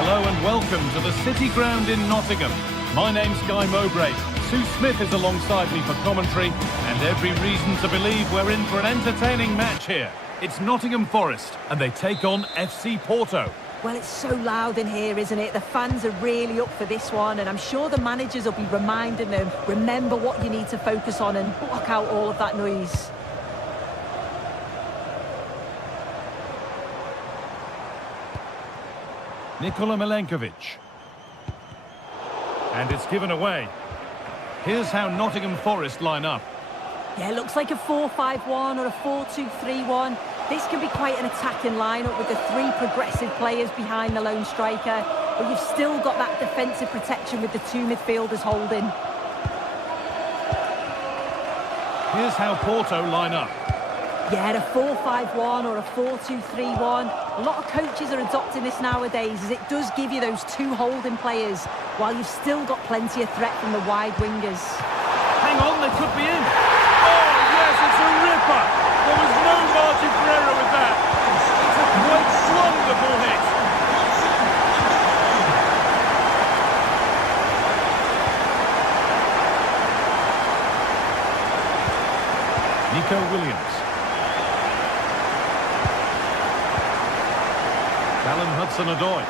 Hello and welcome to the City Ground in Nottingham. My name's Guy Mowbray. Sue Smith is alongside me for commentary, and every reason to believe we're in for an entertaining match here. It's Nottingham Forest, and they take on FC Porto. Well, it's so loud in here, isn't it? The fans are really up for this one, and I'm sure the managers will be reminding them, remember what you need to focus on and block out all of that noise. Nikola Milenkovic. And it's given away. Here's how Nottingham Forest line up. Yeah, it looks like a 4-5-1 or a 4-2-3-1. This can be quite an attacking lineup with the three progressive players behind the lone striker, but you've still got that defensive protection with the two midfielders holding. Here's how Porto line up. Yeah, a 4-5-1 or a 4-2-3-1. A lot of coaches are adopting this nowadays, as it does give you those two holding players, while you've still got plenty of threat from the wide wingers. Hang on, they could be in. Oh, yes, it's a ripper. There was no margin for error with that. It's a quite wonderful hit. Nico Williams. Callum Hudson-Odoi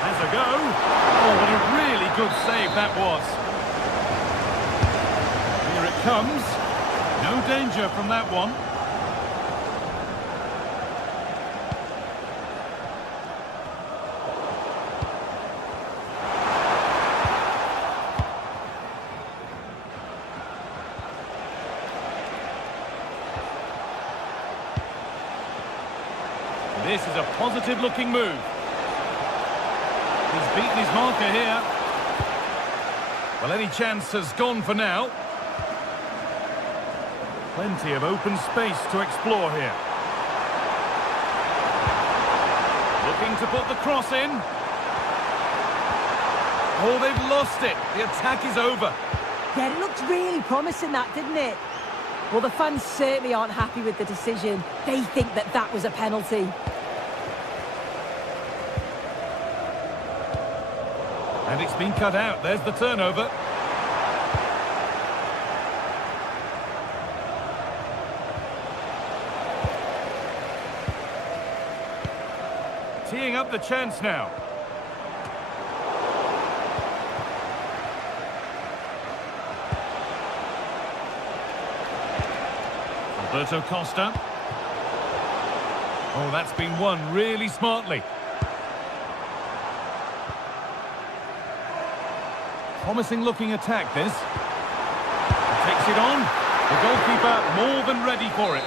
has a go. Oh, what a really good save that was. Here it comes. No danger from that one. This is a positive-looking move. He's beaten his marker here. Well, any chance has gone for now. Plenty of open space to explore here. Looking to put the cross in. Oh, they've lost it. The attack is over. Yeah, it looked really promising, that, didn't it? Well, the fans certainly aren't happy with the decision. They think that that was a penalty. And it's been cut out. There's the turnover. Teeing up the chance now. Alberto Costa. Oh, that's been won really smartly. Promising looking attack, this. Takes it on. The goalkeeper more than ready for it.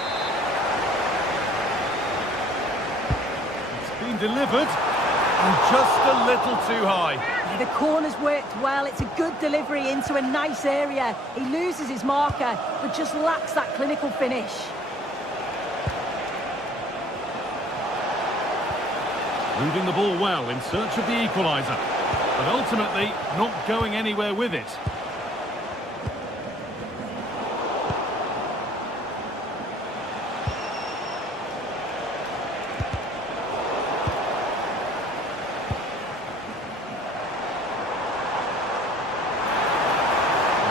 It's been delivered. And just a little too high. Yeah, the corner's worked well. It's a good delivery into a nice area. He loses his marker, but just lacks that clinical finish. Moving the ball well in search of the equaliser. But ultimately, not going anywhere with it.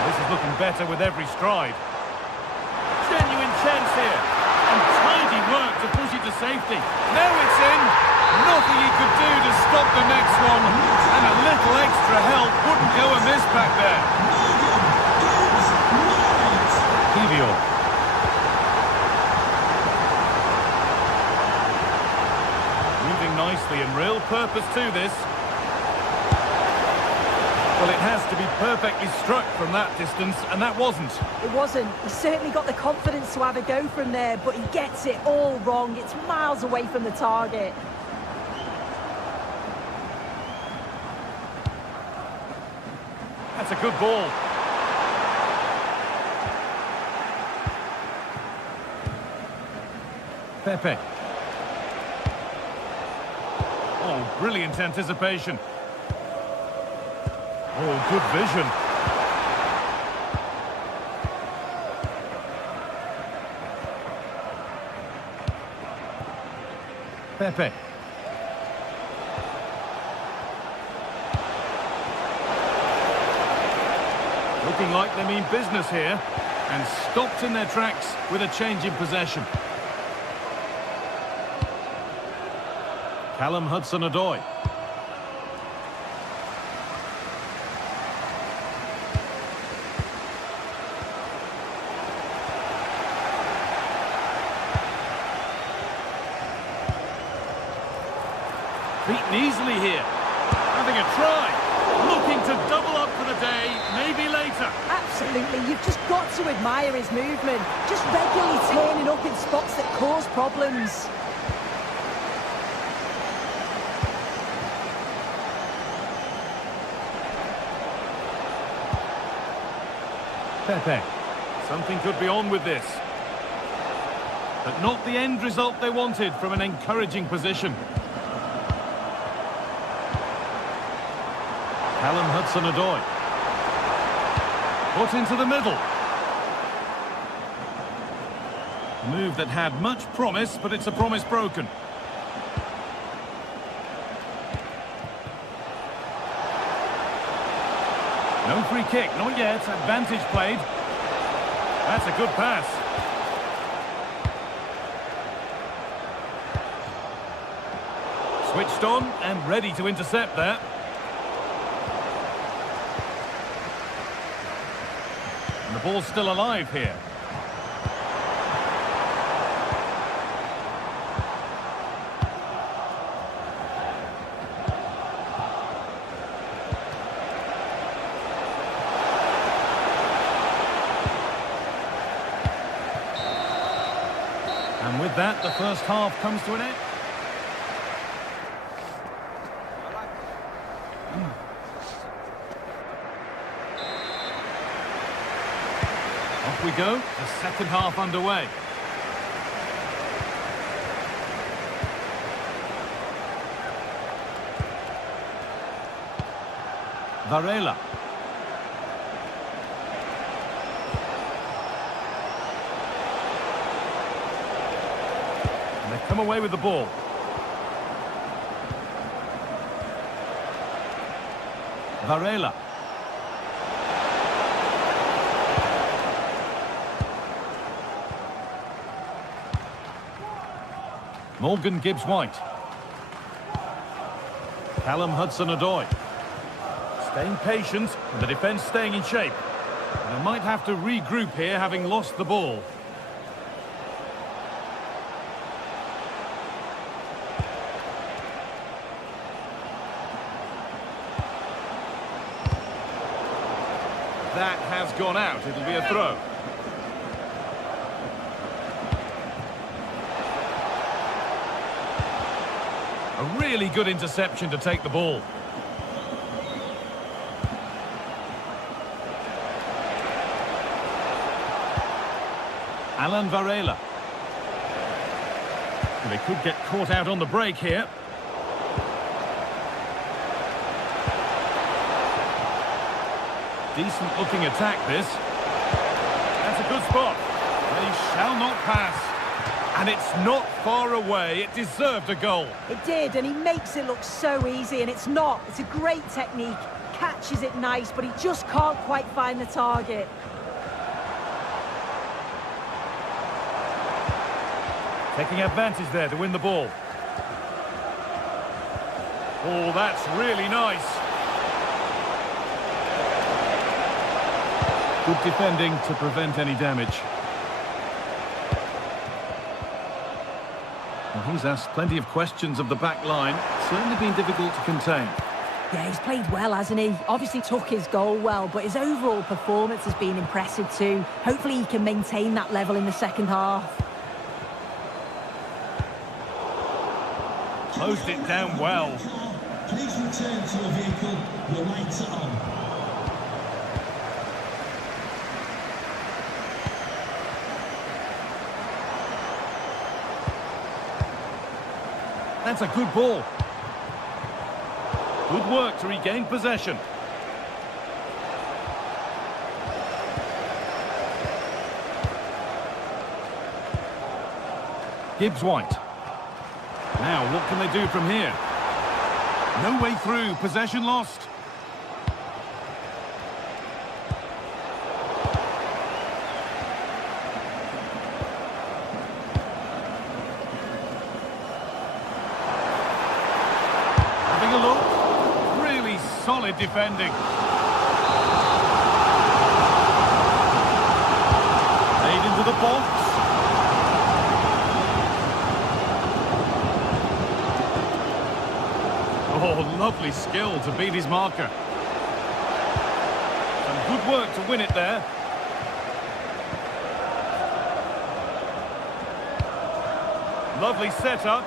This is looking better with every stride. Genuine chance here. And tidy work to push it to safety. Now it's in. Nothing he could do to stop the next one. And a little extra help wouldn't go amiss back there. Kivior. Moving nicely and real purpose to this. Well, it has to be perfectly struck from that distance, and that wasn't. It wasn't. He certainly got the confidence to have a go from there, but he gets it all wrong. It's miles away from the target. That's a good ball. Pepe. Oh, brilliant anticipation. Oh, good vision. Pepe. Looking like they mean business here, and stopped in their tracks with a change in possession. Callum Hudson-Odoi. Beaten easily here. Having a try. Looking to double up for the day, maybe later. Absolutely, you've just got to admire his movement. Just regularly turning up in spots that cause problems. Pepe. Something could be on with this. But not the end result they wanted from an encouraging position. Callum Hudson-Odoi. Put into the middle. A move that had much promise, but it's a promise broken. No free kick, not yet. Advantage played. That's a good pass. Switched on and ready to intercept there. And the ball's still alive here. And with that, the first half comes to an end. Off we go, the second half underway. Varela. And they come away with the ball. Varela. Morgan Gibbs-White. Callum Hudson-Odoi. Staying patient, and the defence staying in shape. And they might have to regroup here, having lost the ball. That has gone out. It'll be a throw. A really good interception to take the ball. Alan Varela. They could get caught out on the break here. Decent looking attack this. That's a good spot. They shall not pass. And it's not far away. It deserved a goal. It did, and he makes it look so easy, and it's not. It's a great technique. Catches it nice, but he just can't quite find the target. Taking advantage there to win the ball. Oh, that's really nice. Good defending to prevent any damage. Well, he's asked plenty of questions of the back line. Certainly been difficult to contain. Yeah, he's played well, hasn't he? Obviously took his goal well, but his overall performance has been impressive too. Hopefully he can maintain that level in the second half. Closed it down well. Please return to your vehicle. Your lights are on. That's a good ball. Good work to regain possession. Gibbs-White. Now, what can they do from here? No way through. Possession lost. Having a look. Really solid defending. Played into the box. Oh, lovely skill to beat his marker. work to win it there. Lovely setup.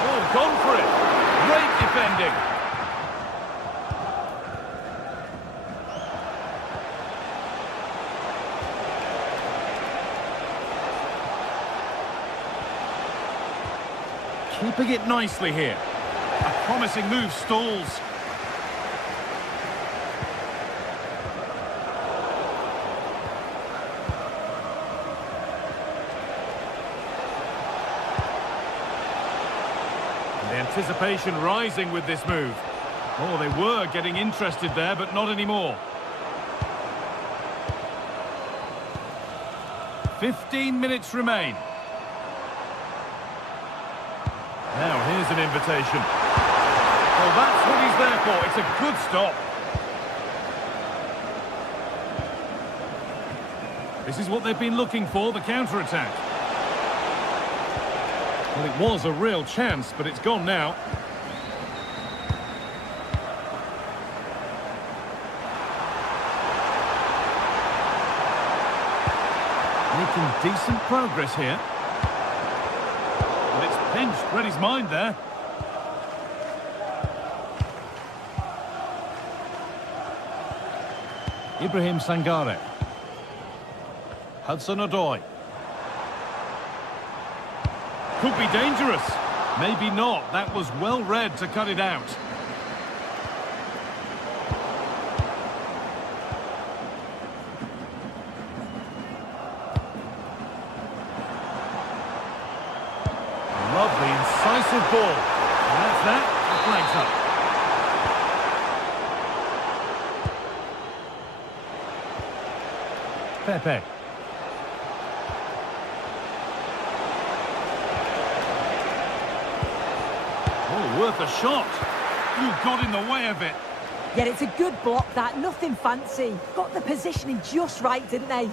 Oh, gone for it. Great defending. Keeping it nicely here. A promising move stalls. And the anticipation rising with this move. Oh, they were getting interested there, but not anymore. 15 minutes remain. Now, here's an invitation. Well, that's what he's there for. It's a good stop. This is what they've been looking for, the counter-attack. Well, it was a real chance, but it's gone now. Making decent progress here. It's pinched, read his mind there. Ibrahim Sangare. Hudson-Odoi. Could be dangerous. Maybe not. That was well read to cut it out. Lovely, incisive ball. And that's that. The flag's up. Pepe. Oh, worth a shot. You got in the way of it. Yeah, it's a good block, that. Nothing fancy. Got the positioning just right, didn't they?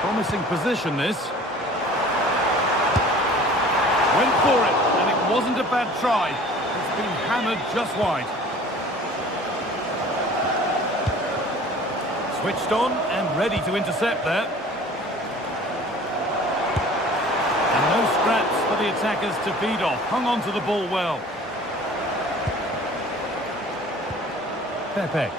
Promising position, this. Went for it, and it wasn't a bad try. It's been hammered just wide. Switched on and ready to intercept there. And no scraps for the attackers to feed off. Hung on to the ball well. Pepe.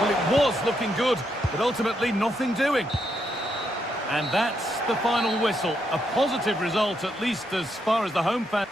Well, it was looking good, but ultimately nothing doing. And that's the final whistle. A positive result, at least as far as the home fan.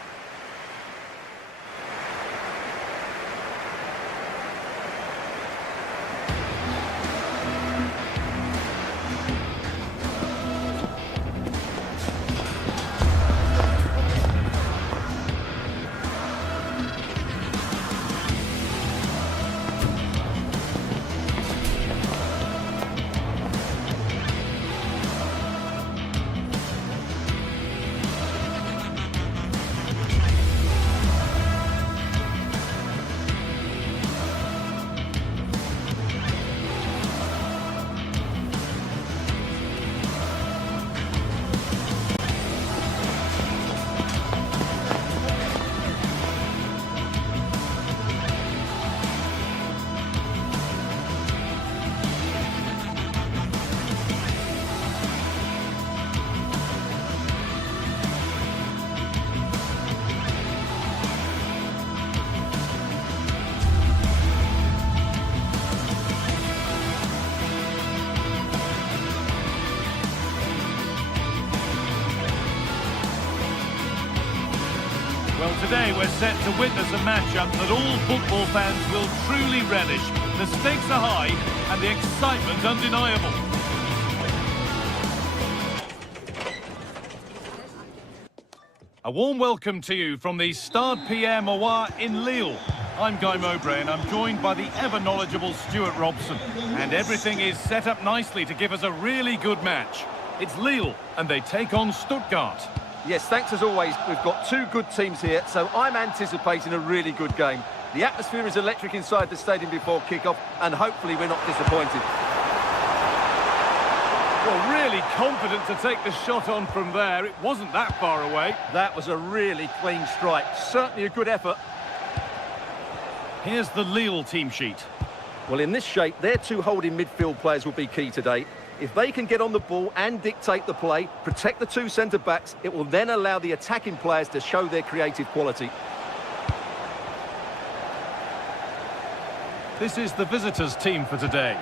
Well, today we're set to witness a matchup that all football fans will truly relish. The stakes are high and the excitement undeniable. A warm welcome to you from the Stade Pierre Mauroy in Lille. I'm Guy Mowbray and I'm joined by the ever-knowledgeable Stuart Robson. And everything is set up nicely to give us a really good match. It's Lille and they take on Stuttgart. Yes, thanks as always. We've got two good teams here, so I'm anticipating a really good game. The atmosphere is electric inside the stadium before kick-off, and hopefully we're not disappointed. Well, really confident to take the shot on from there. It wasn't that far away. That was a really clean strike. Certainly a good effort. Here's the Lille team sheet. Well, in this shape, their two holding midfield players will be key today. If they can get on the ball and dictate the play, protect the two centre-backs, it will then allow the attacking players to show their creative quality. This is the visitors' team for today.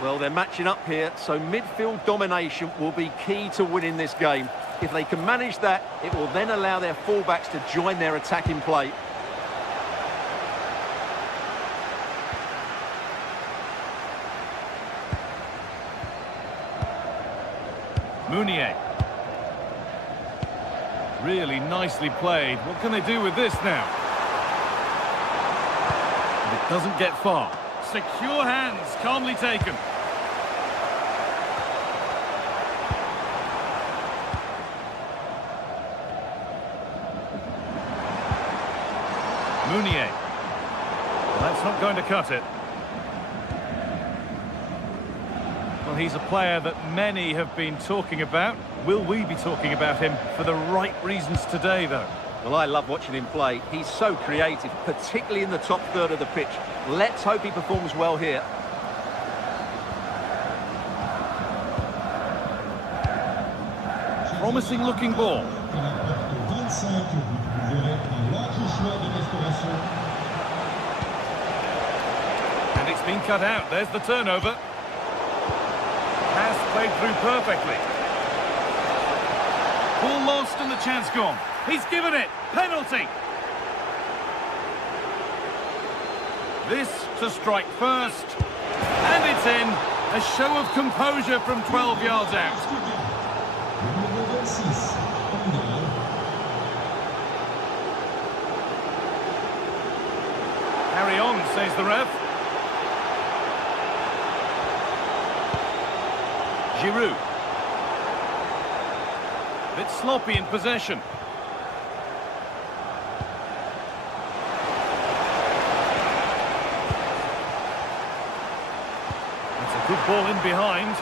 Well, they're matching up here, so midfield domination will be key to winning this game. If they can manage that, it will then allow their fullbacks to join their attacking play. Meunier. Really nicely played. What can they do with this now? And it doesn't get far. Secure hands, calmly taken. Meunier. Well, that's not going to cut it. Well, he's a player that many have been talking about. Will we be talking about him for the right reasons today, though? Well, I love watching him play. He's so creative, particularly in the top third of the pitch. Let's hope he performs well here. Promising looking ball. And it's been cut out. There's the turnover. Pass played through perfectly. Ball lost and the chance gone. He's given it. Penalty. This to strike first. And it's in. A show of composure from 12 yards out. Carry on, says the ref. Giroud. A bit sloppy in possession. That's a good ball in behind.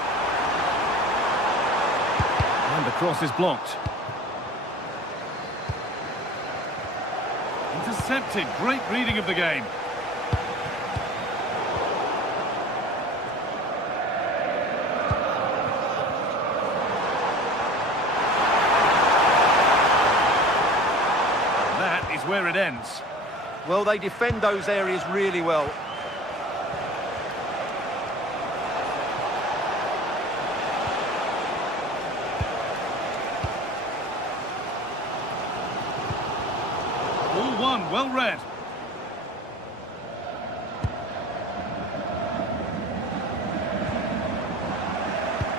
And the cross is blocked. Intercepted. Great reading of the game. Where it ends. Well, they defend those areas really well. Ball one, well read.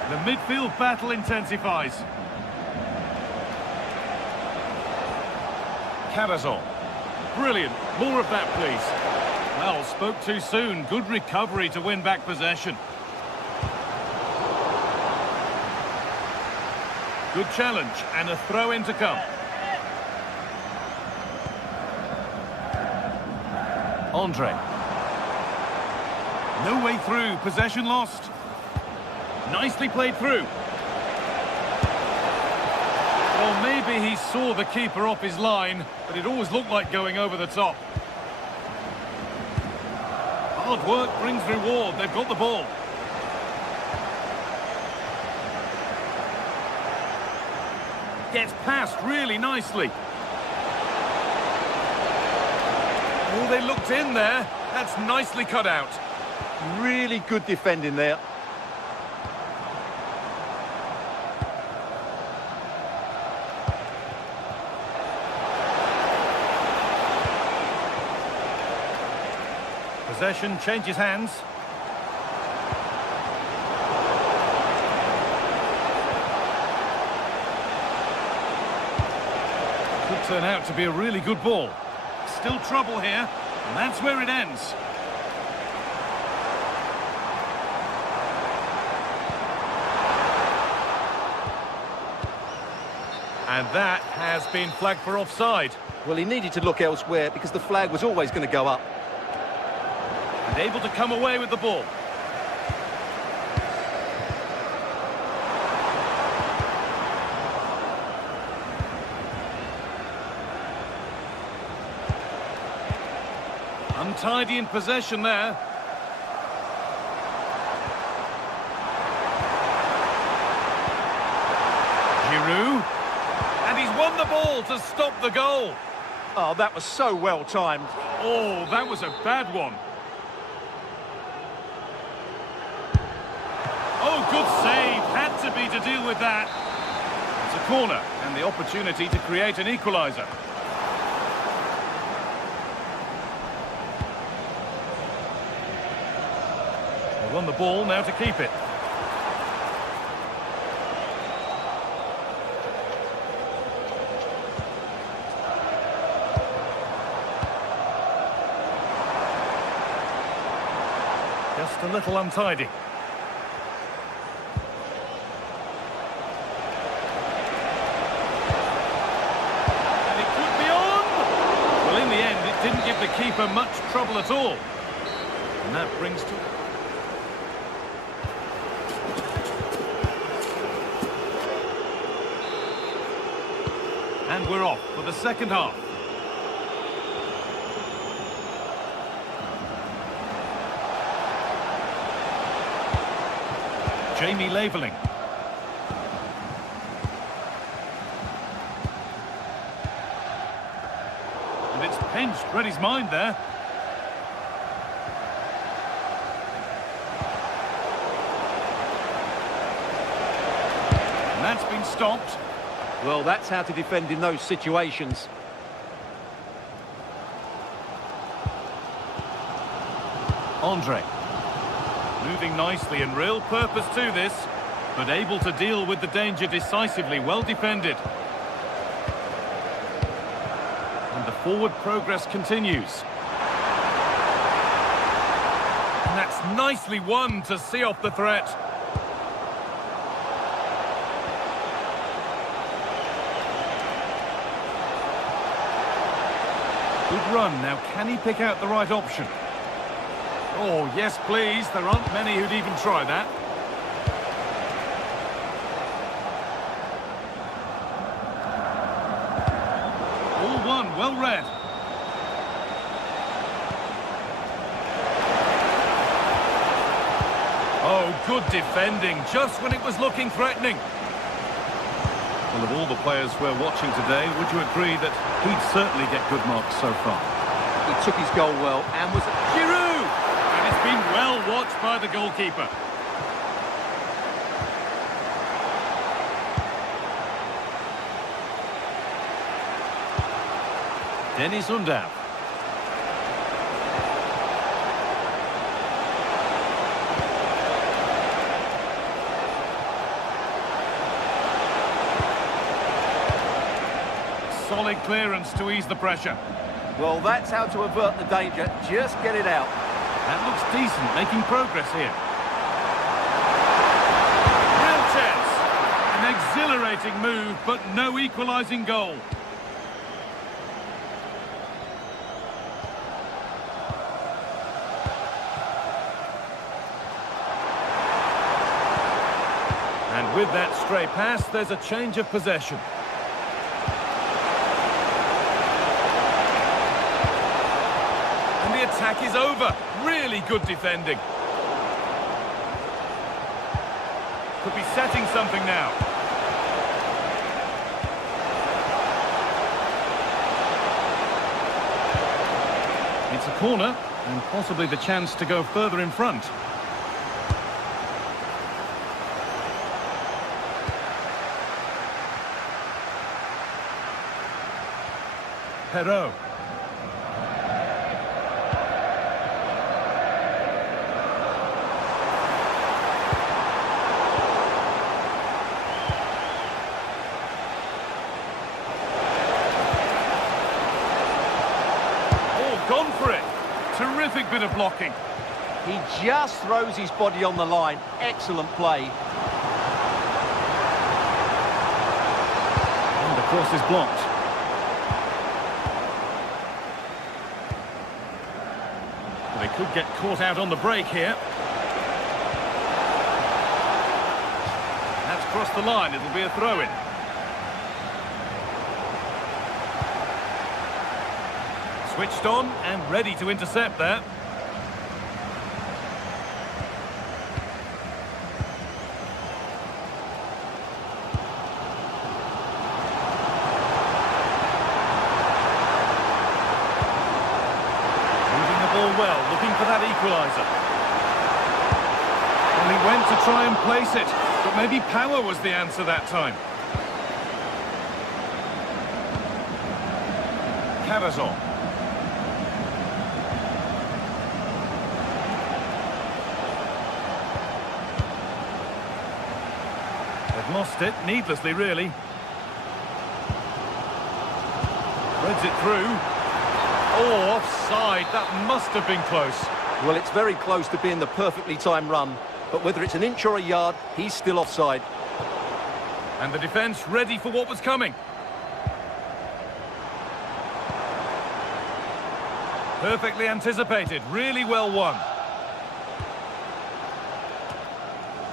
The midfield battle intensifies. Carrazol. Brilliant. More of that, please. Well, spoke too soon. Good recovery to win back possession. Good challenge and a throw-in to come. Andre. No way through. Possession lost. Nicely played through. Well, maybe he saw the keeper off his line, but it always looked like going over the top. Hard work brings reward. They've got the ball. Gets past really nicely. Oh, they looked in there. That's nicely cut out. Really good defending there. Possession changes hands. Could turn out to be a really good ball. Still trouble here, and that's where it ends. And that has been flagged for offside. Well, he needed to look elsewhere because the flag was always going to go up. And able to come away with the ball. Untidy in possession there. Giroud. And he's won the ball to stop the goal. Oh, that was so well timed. Oh, that was a bad one. Oh, good save. Had to be to deal with that. It's a corner and the opportunity to create an equaliser. They won the ball, now to keep it. Just a little untidy. And it could be on! Well, in the end, it didn't give the keeper much trouble at all. And that brings to... And we're off for the second half. Jamie Laveling. And it's pinched, read his mind there. And that's been stopped. Well, that's how to defend in those situations. Andre. Moving nicely and real purpose to this, but able to deal with the danger decisively, well defended. And the forward progress continues. And that's nicely won to see off the threat. Good run, now can he pick out the right option? Oh, yes, please. There aren't many who'd even try that. All one, well read. Oh, good defending, just when it was looking threatening. Well, of all the players we're watching today, would you agree that he'd certainly get good marks so far? He took his goal well and was... Giroud! It's been well watched by the goalkeeper. Dennis Undav. Solid clearance to ease the pressure. Well, that's how to avert the danger. Just get it out. That looks decent, making progress here. Real chance. An exhilarating move, but no equalising goal. And with that stray pass, there's a change of possession. And the attack is over. Really good defending. Could be setting something now. It's a corner, and possibly the chance to go further in front. Perrault. Gone for it. Terrific bit of blocking. He just throws his body on the line. Excellent play. And the cross is blocked. They could get caught out on the break here. That's crossed the line. It'll be a throw-in. Switched on and ready to intercept there. Well, looking for that equaliser. Well, he went to try and place it, but maybe power was the answer that time. Cavazon. They've lost it, needlessly really. Threads it through. Oh, offside. That must have been close. Well, it's very close to being the perfectly timed run, but whether it's an inch or a yard, he's still offside. And the defence ready for what was coming. Perfectly anticipated, really well won.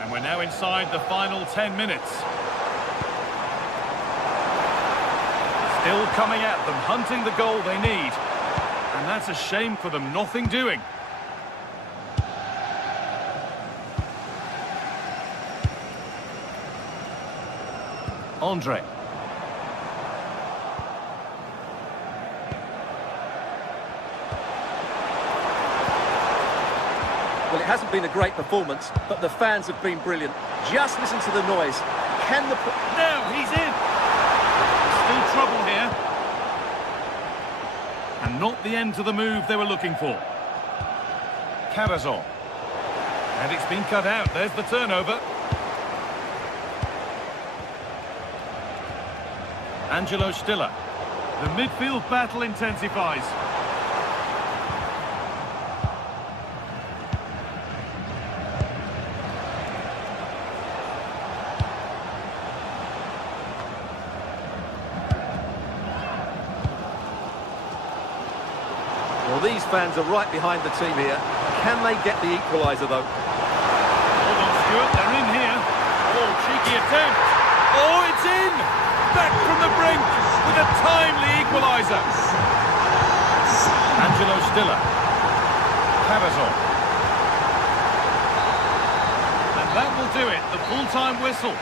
And we're now inside the final 10 minutes. Still coming at them, hunting the goal they need. And that's a shame for them, nothing doing. Andre. Well, it hasn't been a great performance, but the fans have been brilliant. Just listen to the noise. Can the... Now he's in! Still trouble here. And not the end to the move they were looking for. Cavazon. And it's been cut out. There's the turnover. Angelo Stiller. The midfield battle intensifies. Well, these fans are right behind the team here. Can they get the equaliser, though? Hold on, Stuart. They're in here. Oh, cheeky attempt. Oh, it's in! Back from the brink with a timely equaliser. Angelo Stiller. Cavazon. And that will do it. The full-time whistle.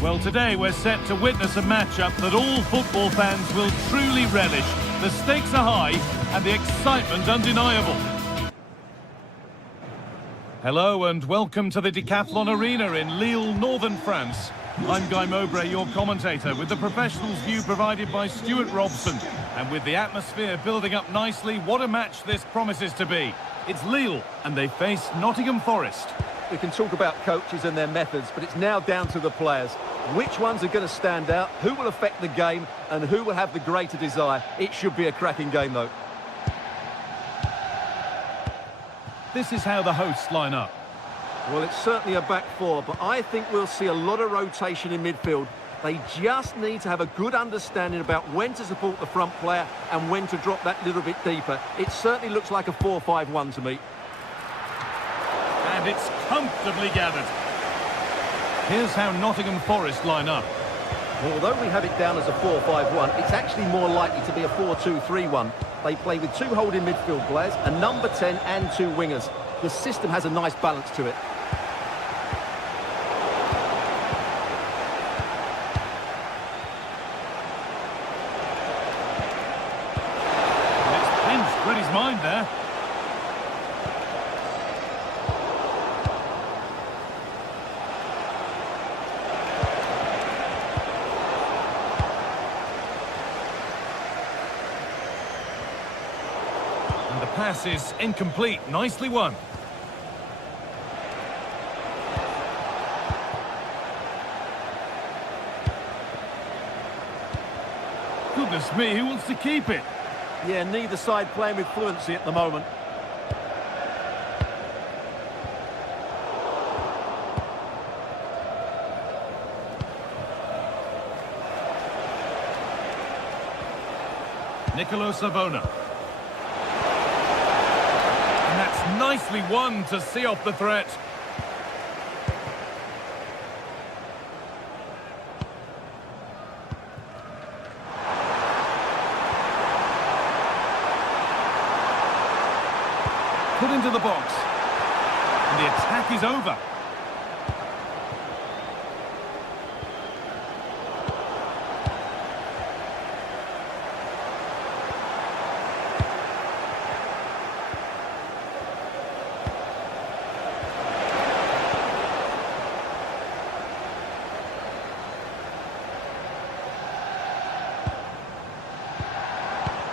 Well, today we're set to witness a matchup that all football fans will truly relish. The stakes are high and the excitement undeniable. Hello and welcome to the Decathlon Arena in Lille, northern France. I'm Guy Mowbray, your commentator, with the professionals' view provided by Stuart Robson. And with the atmosphere building up nicely, what a match this promises to be. It's Lille, and they face Nottingham Forest. We can talk about coaches and their methods, but it's now down to the players. Which ones are going to stand out, who will affect the game, and who will have the greater desire? It should be a cracking game, though. This is how the hosts line up. Well, it's certainly a back four, but I think we'll see a lot of rotation in midfield. They just need to have a good understanding about when to support the front player and when to drop that little bit deeper. It certainly looks like a 4-5-1 to me. And it's comfortably gathered. Here's how Nottingham Forest line up. Well, although we have it down as a 4-5-1, it's actually more likely to be a 4-2-3-1. They play with two holding midfield players, a number 10 and two wingers. The system has a nice balance to it. Read his mind there. And the pass is incomplete. Nicely won. Goodness me, who wants to keep it? Yeah, neither side playing with fluency at the moment. Nicolo Savona. And that's nicely won to see off the threat. Put into the box. And the attack is over.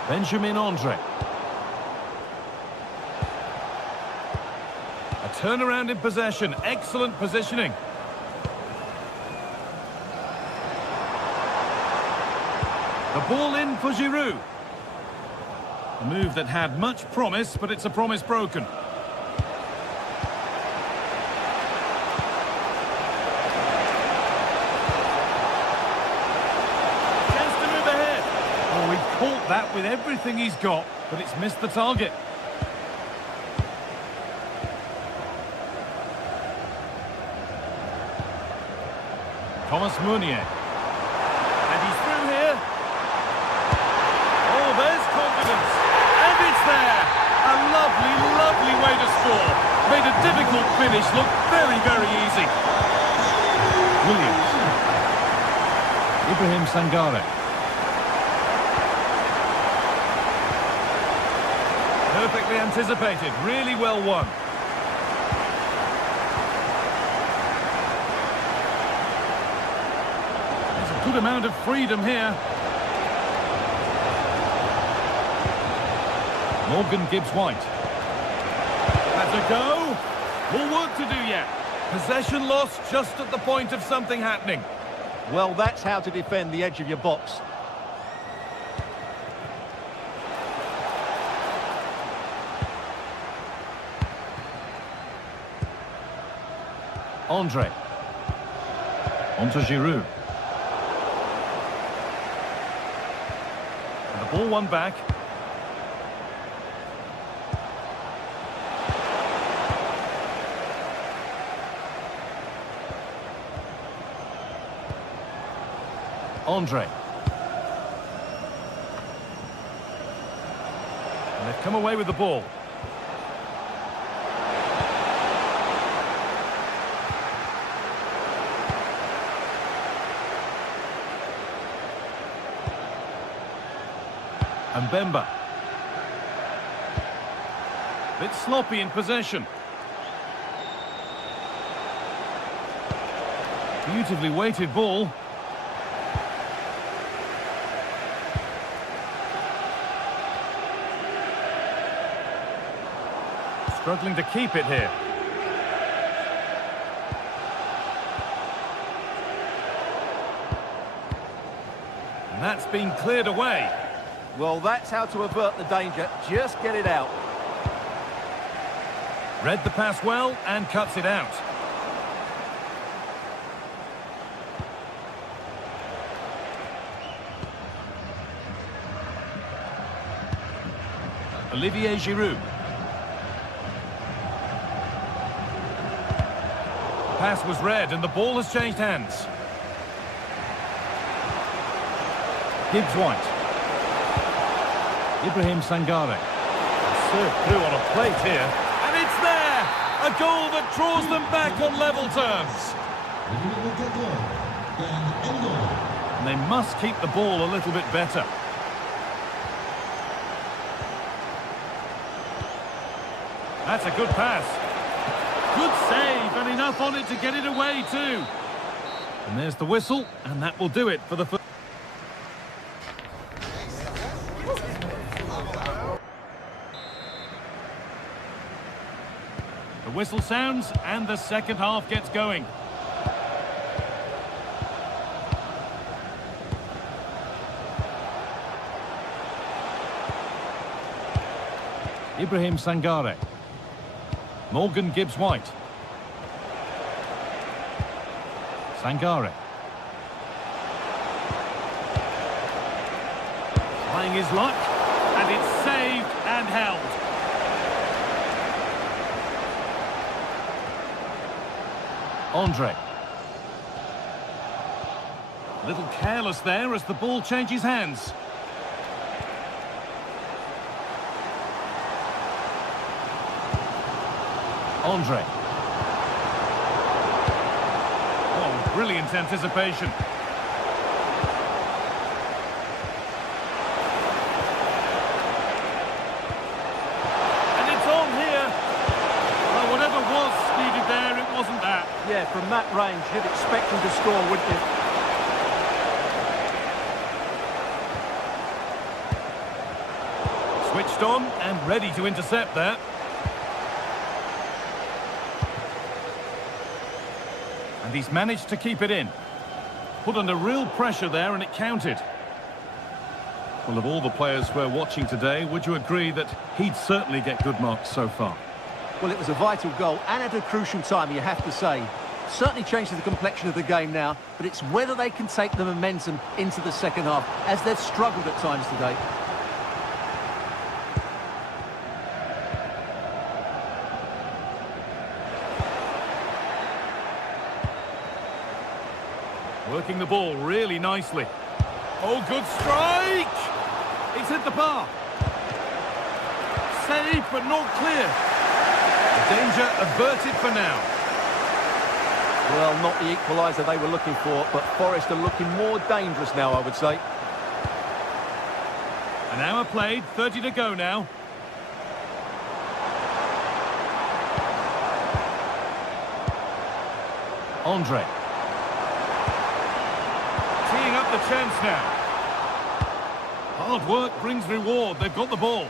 Benjamin Andre. A turnaround in possession. Excellent positioning. The ball in for Giroud. A move that had much promise, but it's a promise broken. Chance to move ahead. Oh, he caught that with everything he's got, but it's missed the target. Thomas Meunier. And he's through here. Oh, there's confidence. And it's there. A lovely, lovely way to score. Made a difficult finish look very, very easy. Williams. Ibrahim Sangare. Perfectly anticipated. Really well won. Good amount of freedom here. Morgan Gibbs-White. That's a go. More work to do yet. Possession lost just at the point of something happening. Well, that's how to defend the edge of your box. Andre. On to Giroud. The ball won back. Andre. And they've come away with the ball. And Bemba. Bit sloppy in possession. Beautifully weighted ball. Struggling to keep it here. And that's been cleared away. Well, that's how to avert the danger. Just get it out. Read the pass well and cuts it out. Olivier Giroud. Pass was read and the ball has changed hands. Gibbs White. Ibrahim Sangare. Served through on a plate here. And it's there! A goal that draws them back on level terms. And they must keep the ball a little bit better. That's a good pass. Good save, and enough on it to get it away too. And there's the whistle, and that will do it for the first. The whistle sounds, and the second half gets going. Ibrahim Sangare. Morgan Gibbs-White. Sangare. Trying his luck, and it's saved and held. Andre. A little careless there as the ball changes hands. Andre. Oh, brilliant anticipation. And it's on here. Well, whatever was needed there, it wasn't that. Yeah, from that range, you'd expect him to score, wouldn't you? Switched on and ready to intercept there. And he's managed to keep it in. Put under real pressure there, and it counted. Well, of all the players we're watching today, would you agree that he'd certainly get good marks so far? Well, it was a vital goal, and at a crucial time, you have to say. Certainly changes the complexion of the game now, but it's whether they can take the momentum into the second half, as they've struggled at times today. Working the ball really nicely. Oh, good strike! It's hit the bar. Safe, but not clear. Danger averted for now. Well, not the equaliser they were looking for, but Forest are looking more dangerous now, I would say. An hour played, 30 to go now. Andre. Teeing up the chance now. Hard work brings reward. They've got the ball.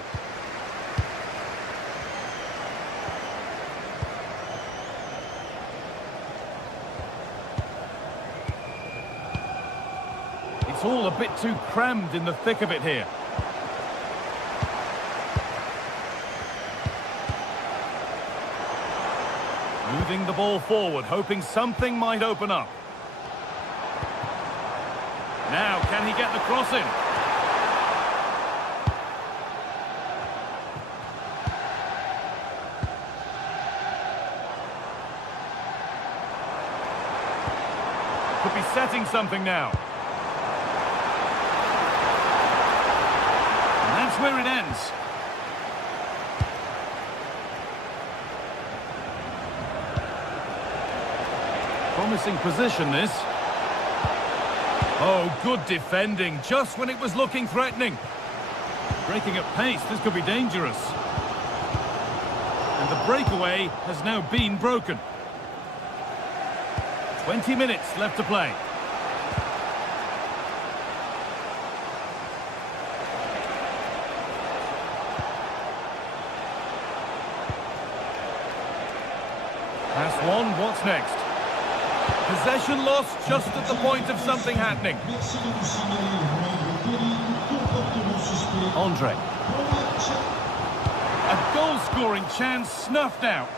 It's all a bit too crammed in the thick of it here. Moving the ball forward, hoping something might open up. Now, can he get the cross in? Could be setting something now. And that's where it ends. Promising position, this. Oh, good defending, just when it was looking threatening. Breaking at pace, this could be dangerous. And the breakaway has now been broken. 20 minutes left to play. Pass one, what's next? Possession lost just at the point of something happening. Andre. A goal-scoring chance snuffed out.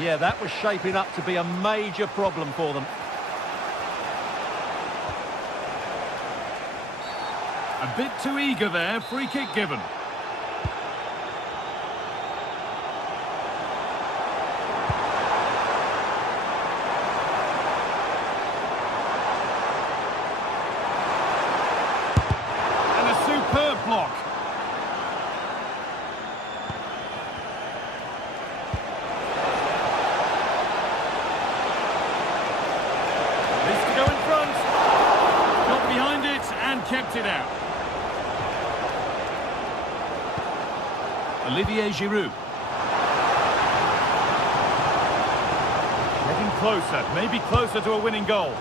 Yeah, that was shaping up to be a major problem for them. A bit too eager there, free kick given. And a superb block. This to go in front. Got behind it and kept it out. Olivier Giroud. Getting closer, maybe closer to a winning goal.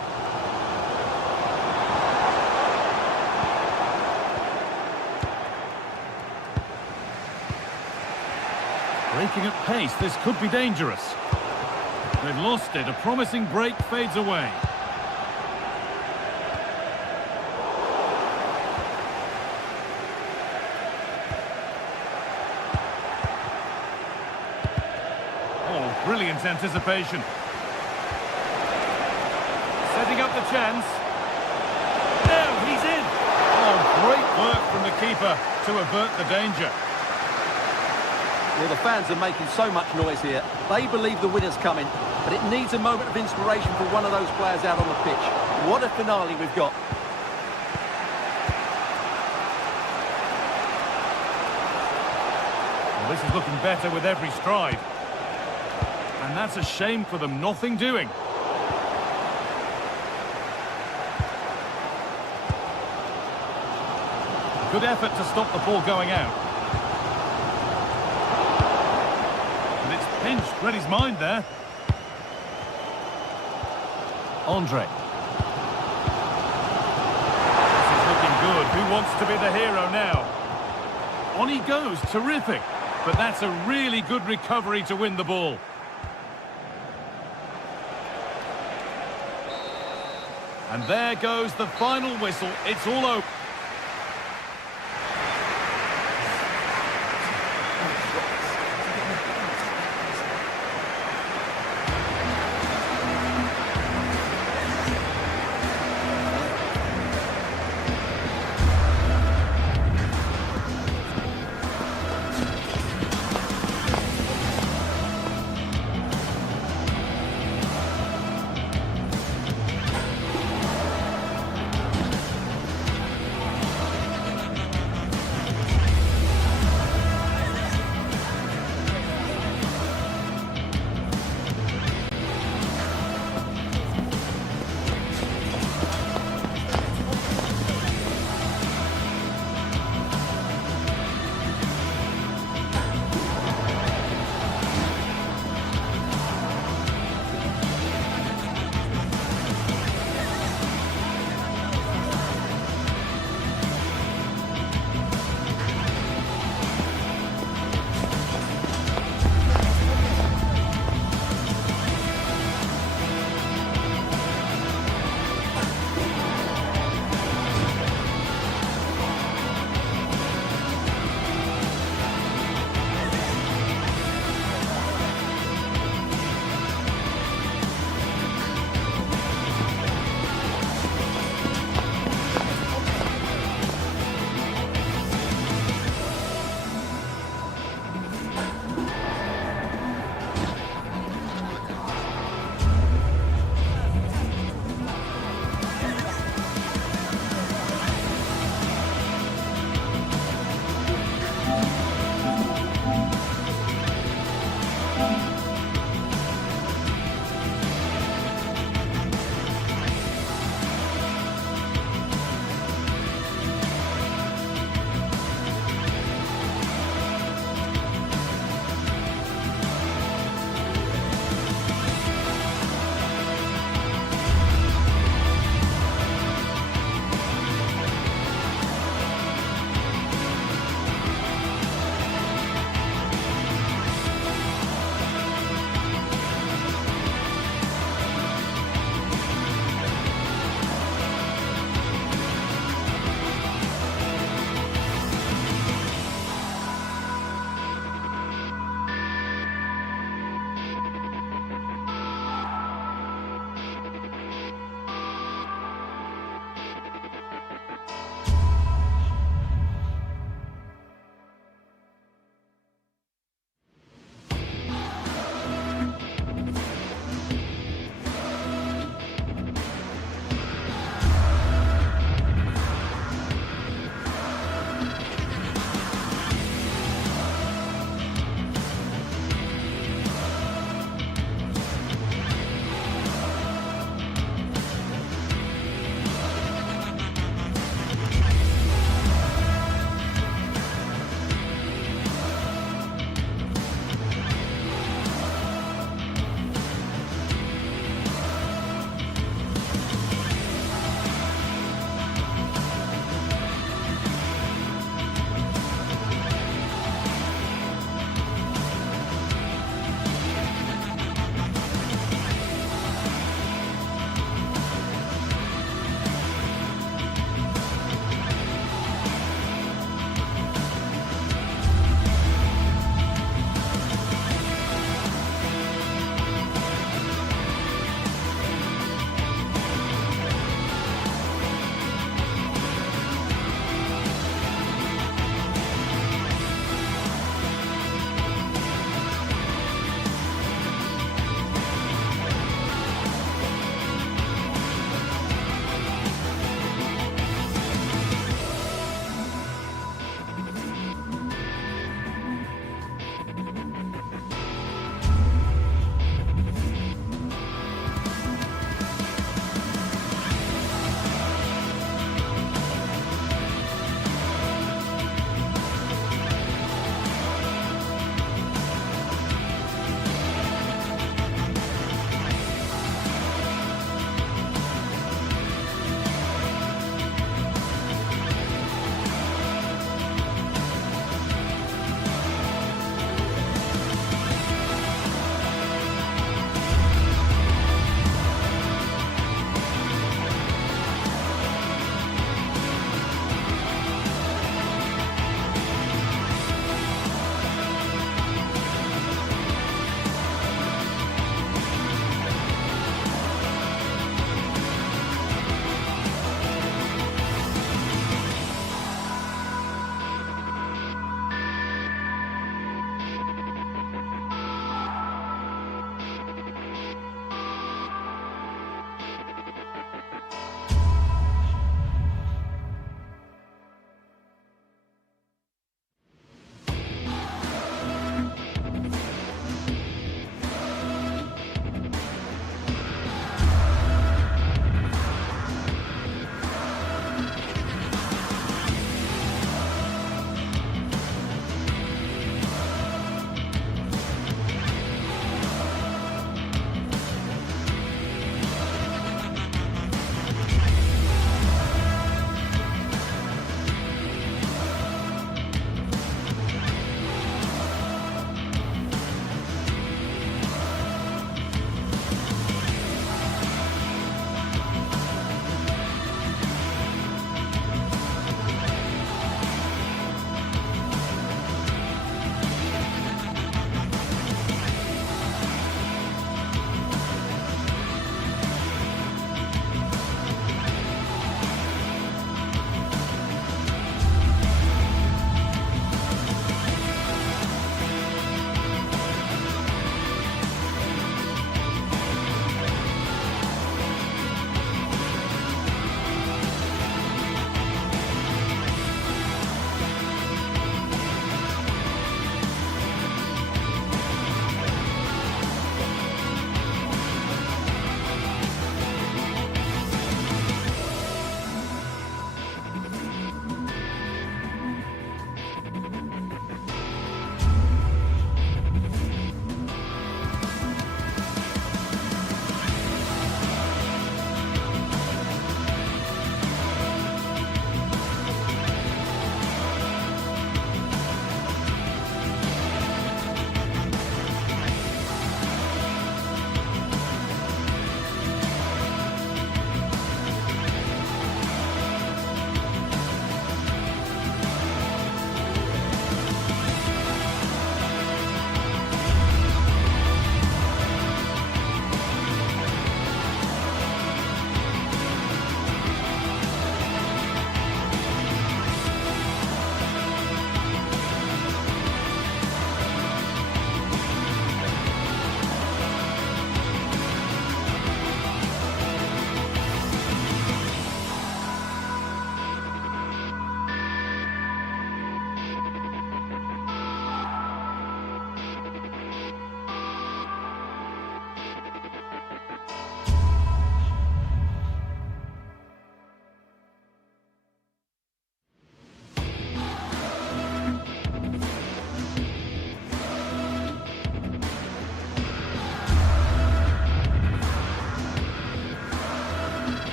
Breaking at pace, this could be dangerous. They've lost it, a promising break fades away. Oh, brilliant anticipation. Setting up the chance. Now he's in. Oh, great work from the keeper to avert the danger. Well, the fans are making so much noise here. They believe the winner's coming, but it needs a moment of inspiration for one of those players out on the pitch. What a finale we've got. Well, this is looking better with every stride. And that's a shame for them, nothing doing. Good effort to stop the ball going out. And it's pinched, read his mind there. Andre. This is looking good. Who wants to be the hero now? On he goes, terrific. But that's a really good recovery to win the ball. And there goes the final whistle. It's all over.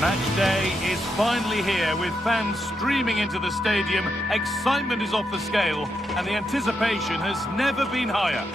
Match day is finally here with fans streaming into the stadium. Excitement is off the scale and the anticipation has never been higher.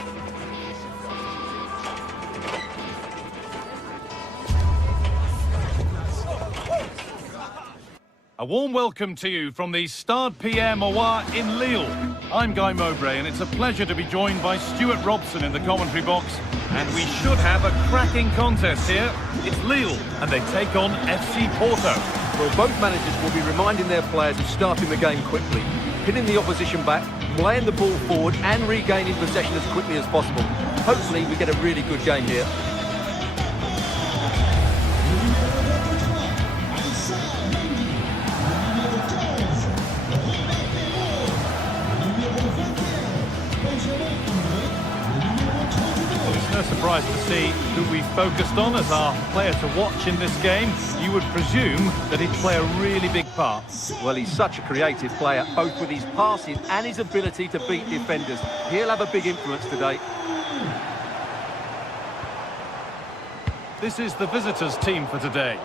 A warm welcome to you from the Stade Pierre-Mauroy in Lille. I'm Guy Mowbray and it's a pleasure to be joined by Stuart Robson in the commentary box. And we should have a cracking contest here. It's Lille and they take on FC Porto. Well, both managers will be reminding their players of starting the game quickly, pinning the opposition back, playing the ball forward and regaining possession as quickly as possible. Hopefully we get a really good game here. No surprise to see who we focused on as our player to watch in this game. You would presume that he'd play a really big part. Well, he's such a creative player, both with his passing and his ability to beat defenders. He'll have a big influence today. This is the visitors' team for today.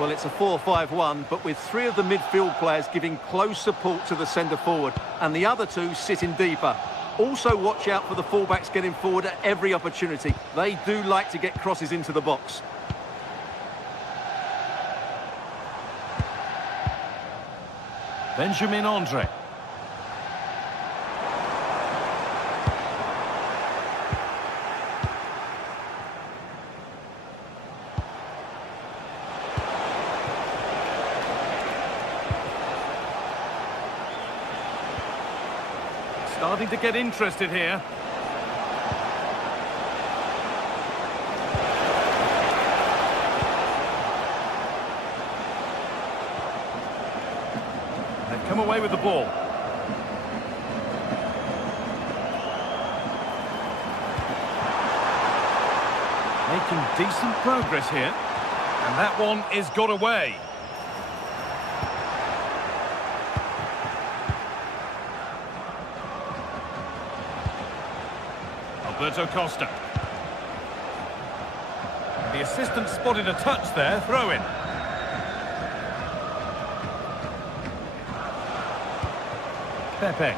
Well, it's a 4-5-1, but with three of the midfield players giving close support to the centre-forward, and the other two sitting deeper. Also watch out for the fullbacks getting forward at every opportunity. They do like to get crosses into the box. Benjamin Andre. Starting to get interested here. They've come away with the ball. Making decent progress here. And that one is got away. Alberto Costa. The assistant spotted a touch there, throw in. Pepe.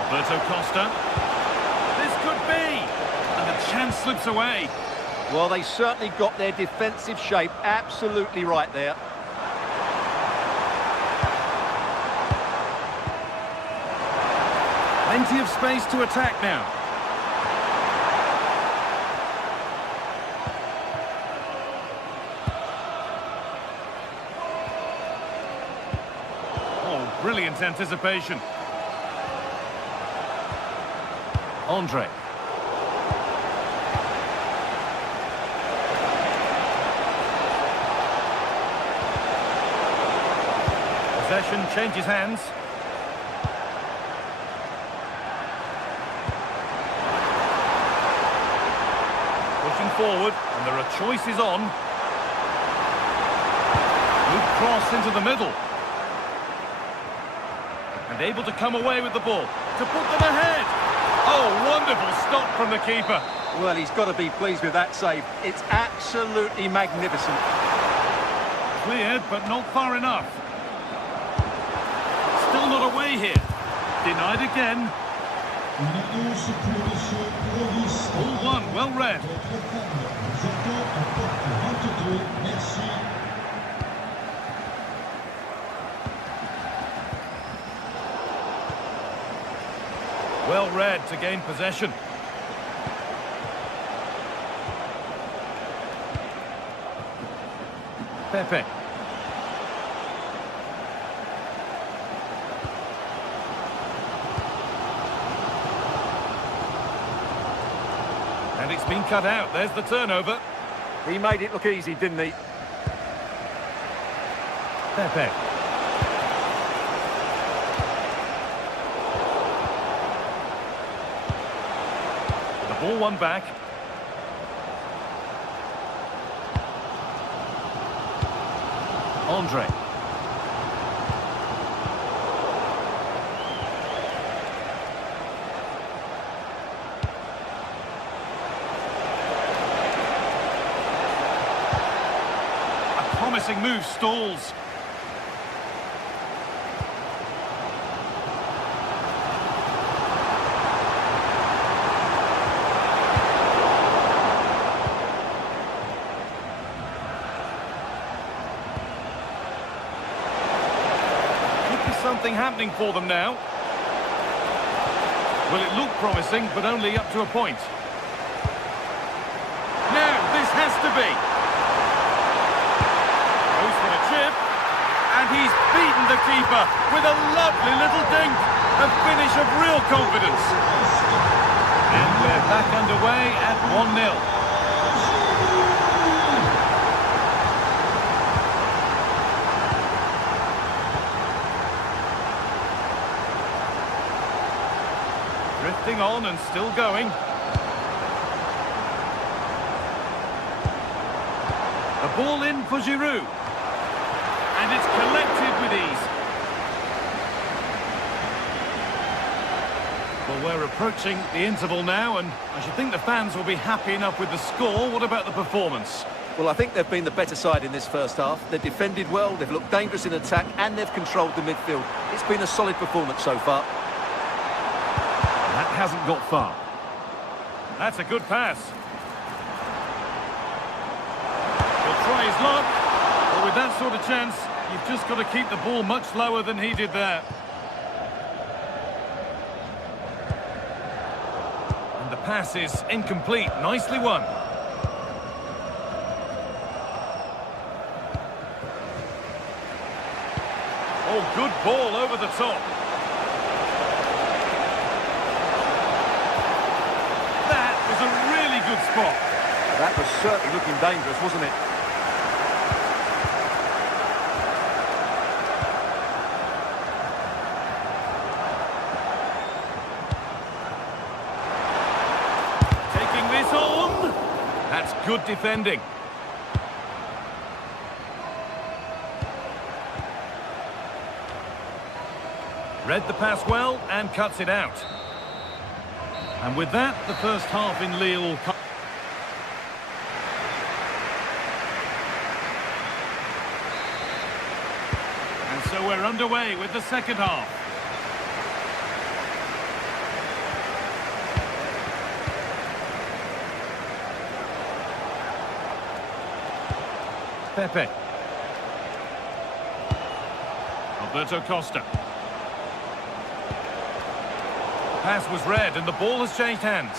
Alberto Costa. This could be! And the chance slips away. Well, they certainly got their defensive shape absolutely right there. Plenty of space to attack now. Oh, brilliant anticipation. Andre. Possession changes hands. Forward, and there are choices on. Good cross into the middle. And able to come away with the ball to put them ahead. Oh, wonderful stop from the keeper. Well, he's got to be pleased with that save. It's absolutely magnificent. Cleared, but not far enough. Still not away here. Denied again. All one, well read. Well read to gain possession. Pepe. And it's been cut out. There's the turnover. He made it look easy, didn't he? Pepe. The ball won back. Andre. pressing move stalls. Something happening for them now. Well, it looked promising, but only up to a point. Now, this has to be. Goes for a chip, and he's beaten the keeper with a lovely little dink. A finish of real confidence. And we're back underway at 1-0. Drifting on and still going. A ball in for Giroud. And it's collected with ease. Well, we're approaching the interval now, and I should think the fans will be happy enough with the score. What about the performance? Well, I think they've been the better side in this first half. They've defended well, they've looked dangerous in attack, and they've controlled the midfield. It's been a solid performance so far. That hasn't got far. That's a good pass. He'll try his luck. Well, with that sort of chance, you've just got to keep the ball much lower than he did there. And the pass is incomplete. Nicely won. Oh, good ball over the top. A really good spot. That was certainly looking dangerous, wasn't it? Taking this on. That's good defending. Read the pass well and cuts it out. And with that, the first half in Lille. And so we're underway with the second half. Pepe. Alberto Costa. Pass was read and the ball has changed hands.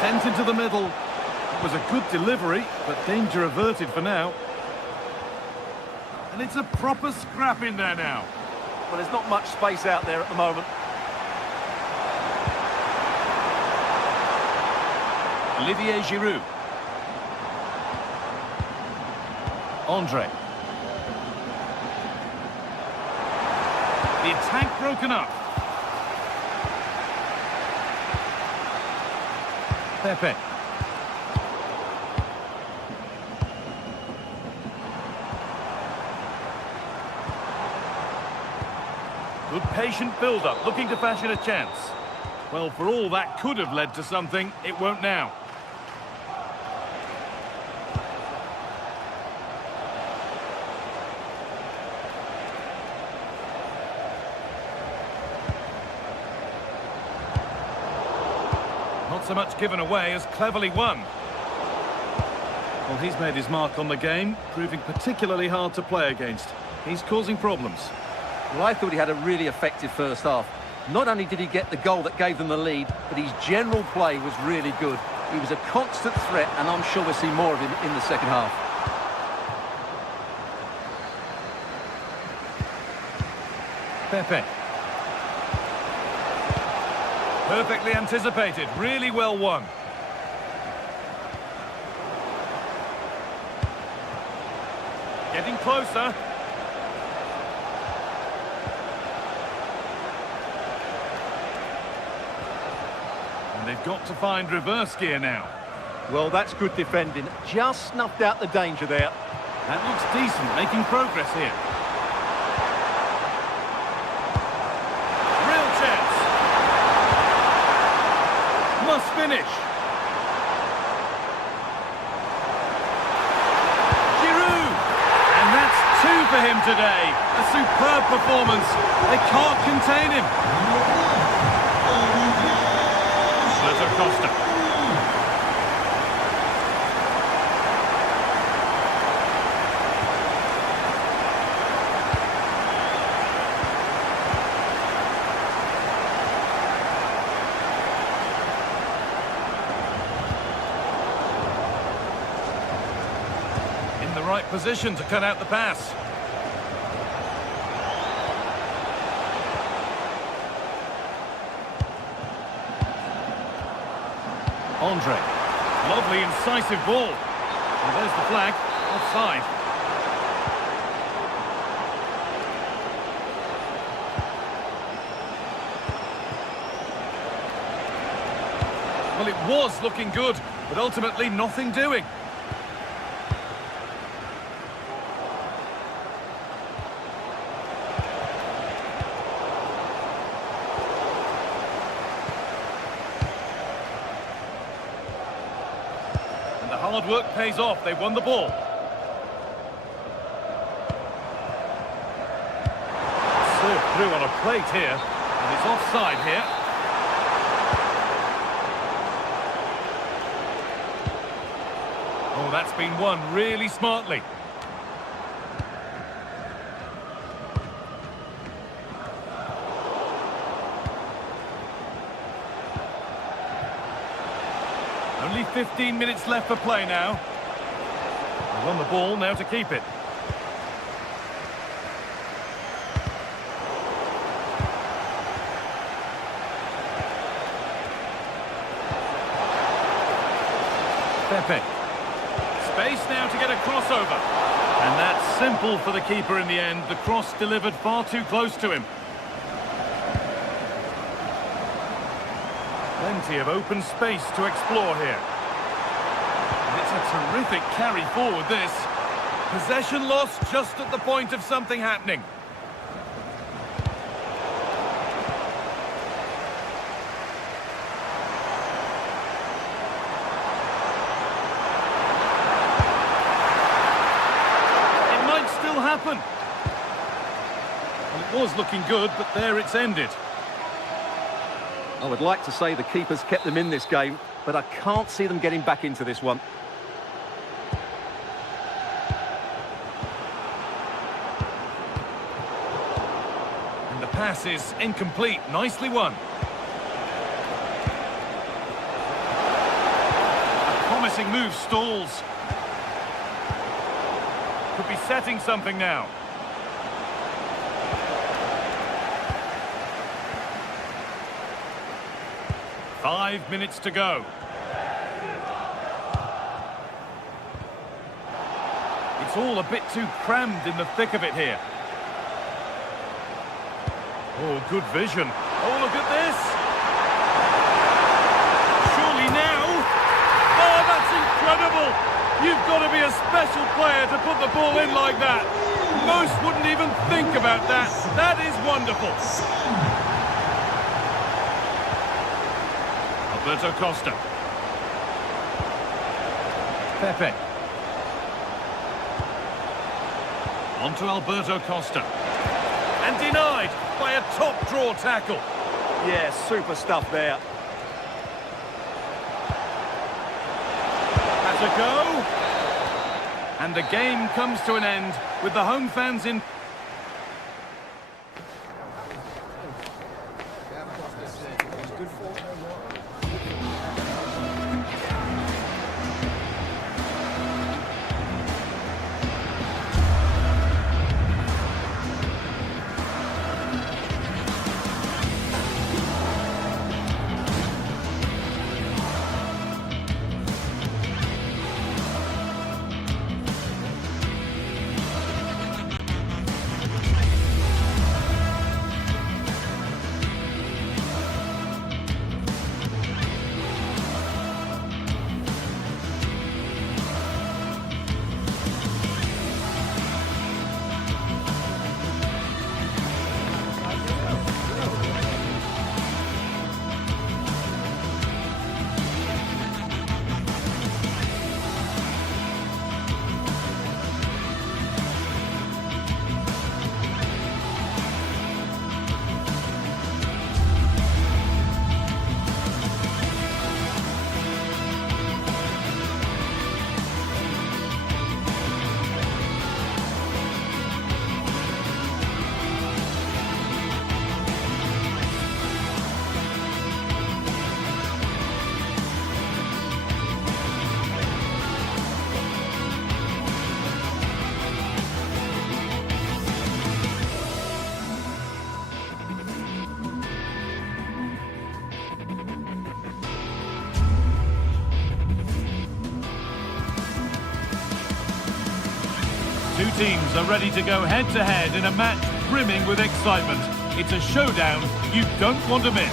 Sent into the middle. It was a good delivery, but danger averted for now. And it's a proper scrap in there now. Well, there's not much space out there at the moment. Olivier Giroud. Andre. The attack broken up. Pepe. Good patient build-up, looking to fashion a chance. Well, for all that could have led to something, it won't now. Not so much given away as cleverly won. Well, he's made his mark on the game, proving particularly hard to play against. He's causing problems. Well, I thought he had a really effective first half. Not only did he get the goal that gave them the lead, but his general play was really good. He was a constant threat, and I'm sure we'll see more of him in the second half. Pepe. Perfectly anticipated, really well won. Getting closer. And they've got to find reverse gear now. Well, that's good defending. Just snuffed out the danger there. That looks decent, making progress here. Real chance. Must finish. him today. A superb performance. They can't contain him. Alberto Costa. Right position to cut out the pass. Andre. Lovely incisive ball. And there's the flag. Offside. Well, it was looking good, but ultimately nothing doing. Hard work pays off. They won the ball. Served through on a plate here, and it's offside here. Oh, that's been won really smartly. Only 15 minutes left for play now. They've won the ball, now to keep it. Pepe. Space now to get a crossover. And that's simple for the keeper in the end. The cross delivered far too close to him. Plenty of open space to explore here. And it's a terrific carry forward, this. Possession lost just at the point of something happening. It might still happen. Well, it was looking good, but there it's ended. I would like to say the keeper's kept them in this game, but I can't see them getting back into this one. And the pass is incomplete. Nicely won. A promising move stalls. Could be setting something now. Five minutes to go. It's all a bit too crammed in the thick of it here. Oh, good vision. Oh, look at this. Surely now. Oh, that's incredible. You've got to be a special player to put the ball in like that. Most wouldn't even think about that. That is wonderful. Alberto Costa. Pepe. On to Alberto Costa. And denied by a top draw tackle. Yeah, super stuff there. Has a go. And the game comes to an end with the home fans in. Two teams are ready to go head-to-head in a match brimming with excitement. It's a showdown you don't want to miss.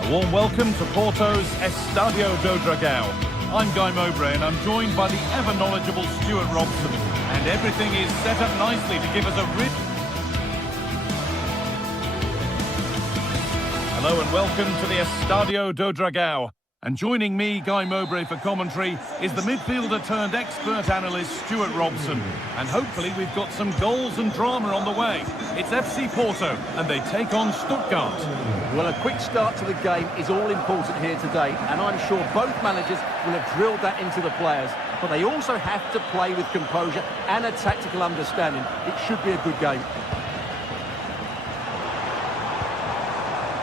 A warm welcome to Porto's Estadio do Dragão. I'm Guy Mowbray and I'm joined by the ever-knowledgeable Stuart Robson. And everything is set up nicely to give us a Hello and welcome to the Estadio do Dragão. And joining me, Guy Mowbray, for commentary is the midfielder-turned-expert analyst, Stuart Robson. And hopefully we've got some goals and drama on the way. It's FC Porto, and they take on Stuttgart. Well, a quick start to the game is all important here today, and I'm sure both managers will have drilled that into the players. But they also have to play with composure and a tactical understanding. It should be a good game.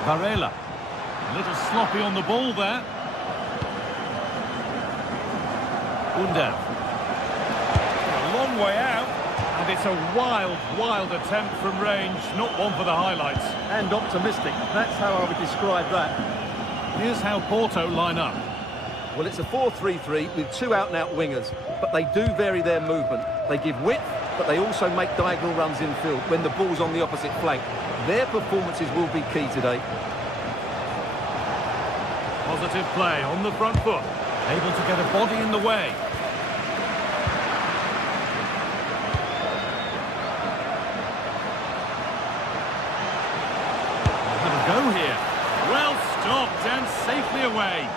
Varela, a little sloppy on the ball there. Under. A long way out, and it's a wild attempt from range, not one for the highlights. And optimistic, that's how I would describe that. Here's how Porto line up. Well, it's a 4-3-3 with two out-and-out wingers, but they do vary their movement. They give width, but they also make diagonal runs infield when the ball's on the opposite flank. Their performances will be key today. Positive play on the front foot, able to get a body in the way. Go here. Well stopped and safely away.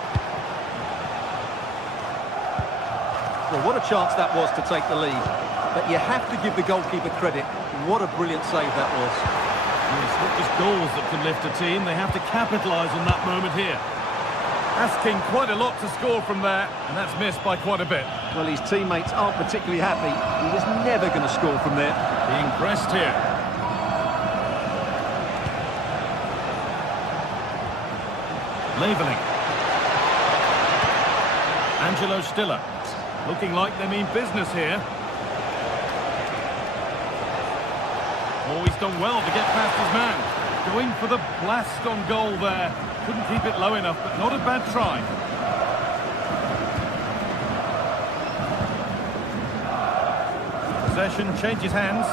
Well, what a chance that was to take the lead. But you have to give the goalkeeper credit. What a brilliant save that was. It's not just goals that can lift a team. They have to capitalise on that moment here. Asking quite a lot to score from there, and that's missed by quite a bit. Well, his teammates aren't particularly happy. He was never going to score from there. Being pressed here. Leveling. Angelo Stiller. Looking like they mean business here. Oh, he's done well to get past his man. Going for the blast on goal there. Couldn't keep it low enough, but not a bad try. Possession changes hands.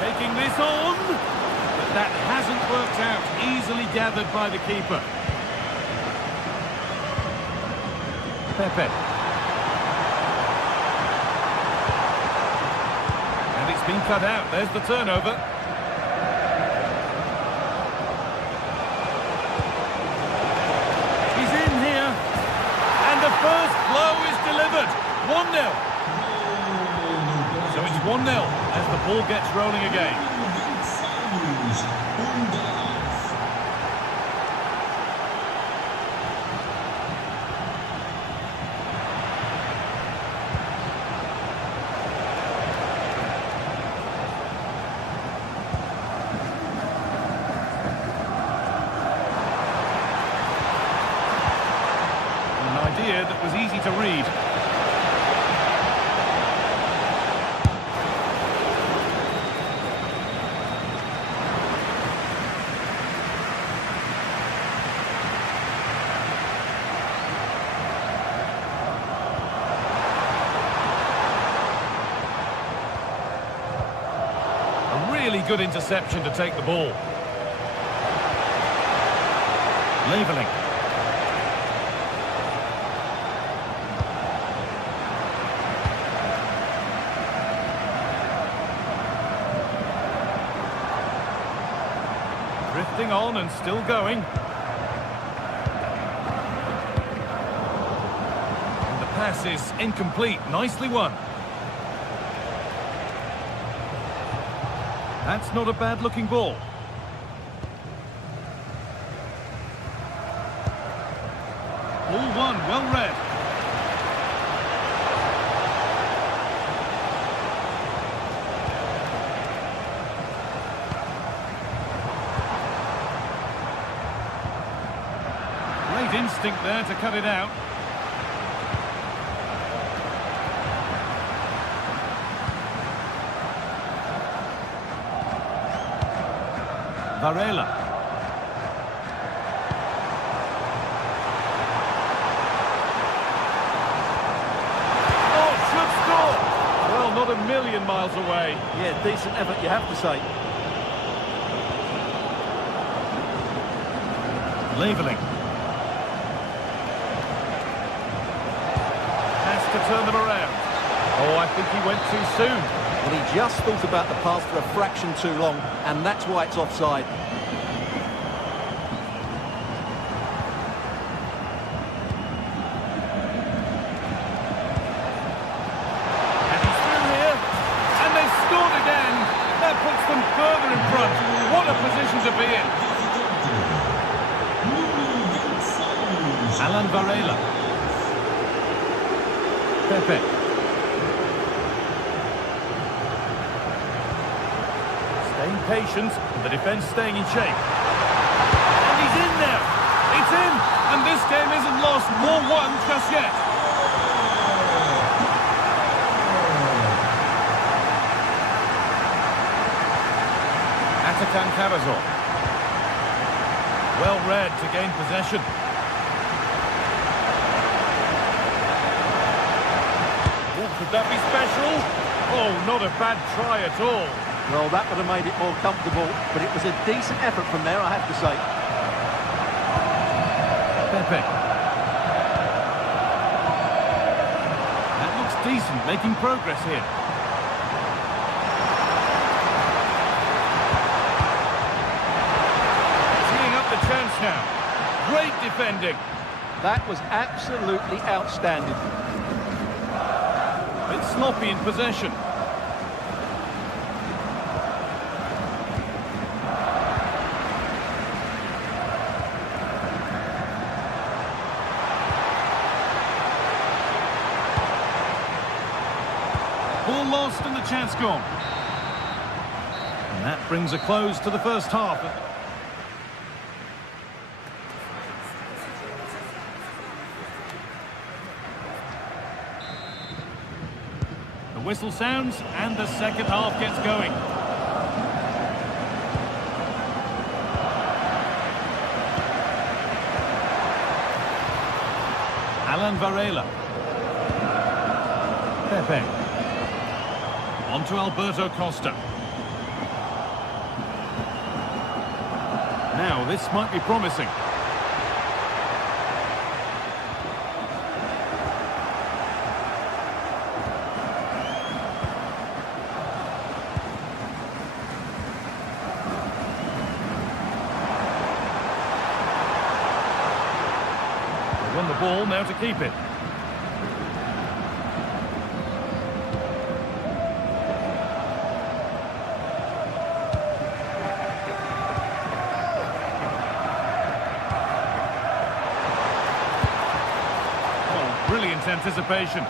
Taking this on, but that hasn't worked out. Easily gathered by the keeper. Pepe. And it's been cut out. There's the turnover. He's in here. And the first blow is delivered. 1-0. So it's 1-0 as the ball gets rolling again. That was easy to read. A really good interception to take the ball. Leveling. Drifting on and still going. And the pass is incomplete. Nicely won. That's not a bad looking ball. Ball one, well read. Great instinct there to cut it out. Varela. Oh, should score! Well, not a million miles away. Yeah, decent effort, you have to say. Leveling. Has to turn them around. Oh, I think he went too soon. Well, he just thought about the pass for a fraction too long, and that's why it's offside. And he's through here, and they've scored again. That puts them further in front. What a position to be in. Alan Varela. Pepe. Staying patient, and the defence staying in shape. And he's in there. It's in, and this game isn't lost. 4-1 just yet. Atakan Karazor. Well read to gain possession. Could that be special? Oh, not a bad try at all. Well, that would have made it more comfortable, but it was a decent effort from there, I have to say. Pepe. That looks decent, making progress here. Teeing up the chance now. Great defending. That was absolutely outstanding. Bit sloppy in possession. Ball lost and the chance gone. And that brings a close to the first half. The whistle sounds and the second half gets going. Alan Varela. Pepe. On to Alberto Costa. Now this might be promising. Won the ball, now to keep it. Oh, brilliant anticipation.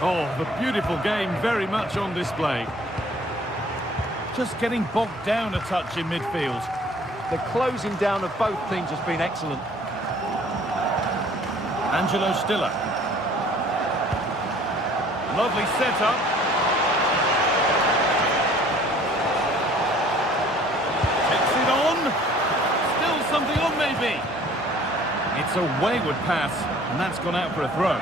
Oh, the beautiful game very much on display. Just getting bogged down a touch in midfield. The closing down of both teams has been excellent. Angelo Stiller. Lovely setup. Takes it on. Still something on maybe. It's a wayward pass, and that's gone out for a throw.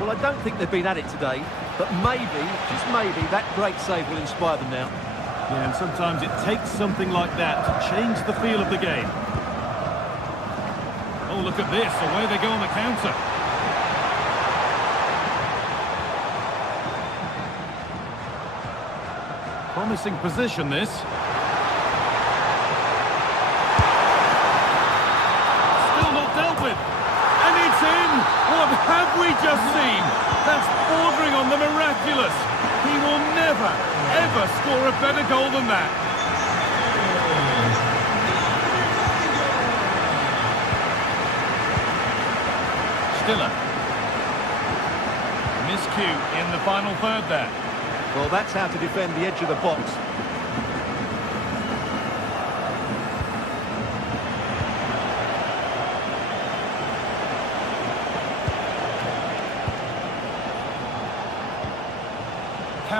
Well, I don't think they've been at it today, but maybe, just maybe, that great save will inspire them now. Yeah, and sometimes it takes something like that to change the feel of the game. Oh, look at this, away they go on the counter. Promising position, this. Still not dealt with. And it's in! What have we just seen? That's bordering on the miraculous. He will never, ever score a better goal than that. Stiller. Miscue in the final third there. Well, that's how to defend the edge of the box.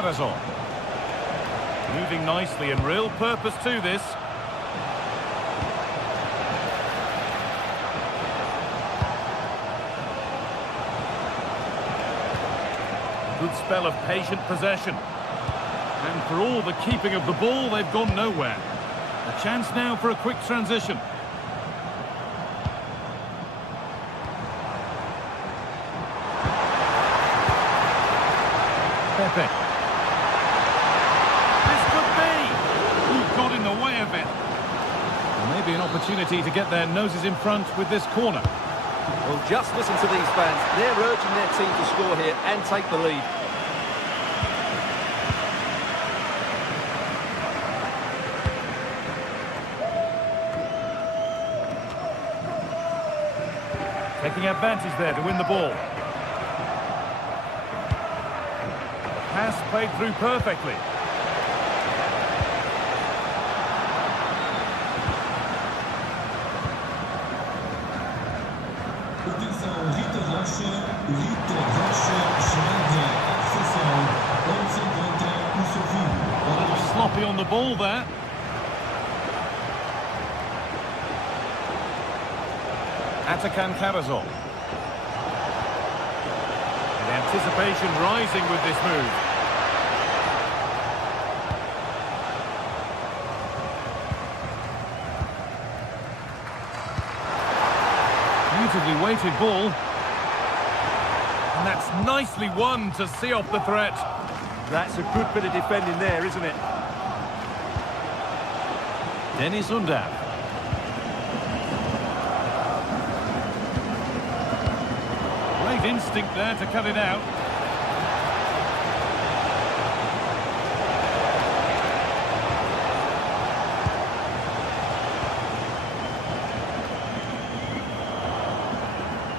Carrazol. Moving nicely and real purpose to this. Good spell of patient possession. And for all the keeping of the ball, they've gone nowhere. A chance now for a quick transition. Pepe. This could be. Ooh, got in the way of it. Well, maybe an opportunity to get their noses in front with this corner. Well, just listen to these fans. They're urging their team to score here and take the lead. Taking advantage there to win the ball. Pass played through perfectly. A little sloppy on the ball there. Atakan Carrazol. The anticipation rising with this move. Beautifully weighted ball. And that's nicely won to see off the threat. That's a good bit of defending there, isn't it? Dennis Undav. Great instinct there to cut it out.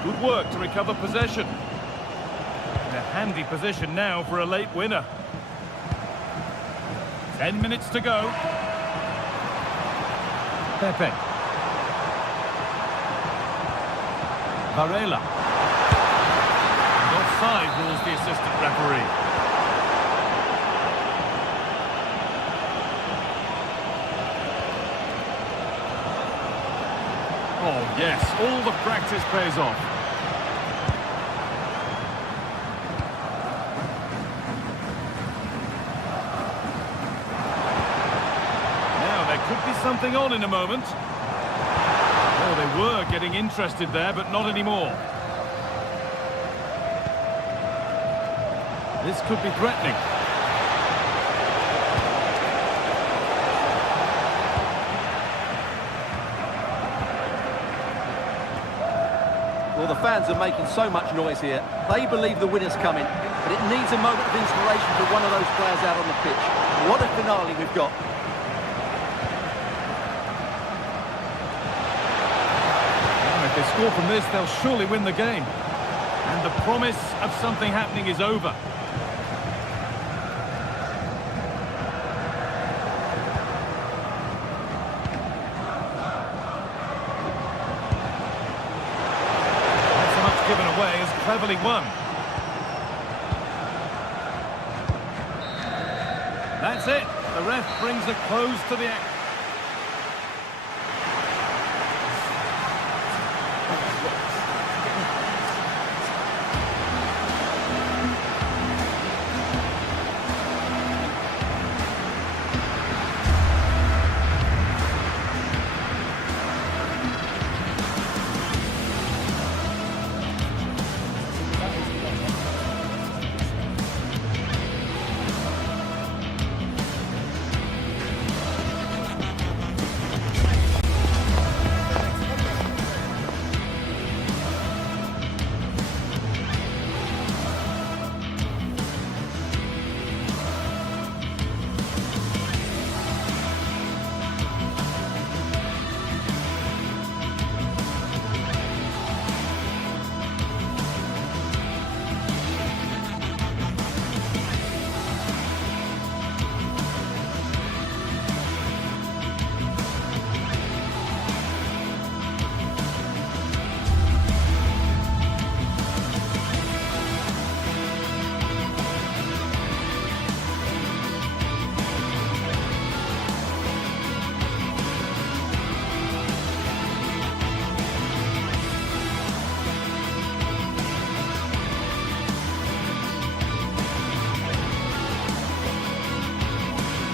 Good work to recover possession. In a handy position now for a late winner. 10 minutes to go. Pepe. Varela. Offside rules the assistant referee. Oh yes, all the practice pays off. Now there could be something on in a moment. Oh, they were getting interested there, but not anymore. This could be threatening. Well, the fans are making so much noise here. They believe the winner's coming, but it needs a moment of inspiration for one of those players out on the pitch. What a finale we've got. Well, if they score from this, they'll surely win the game. And the promise of something happening is over. Given away is cleverly won. That's it. The ref brings a close to the action.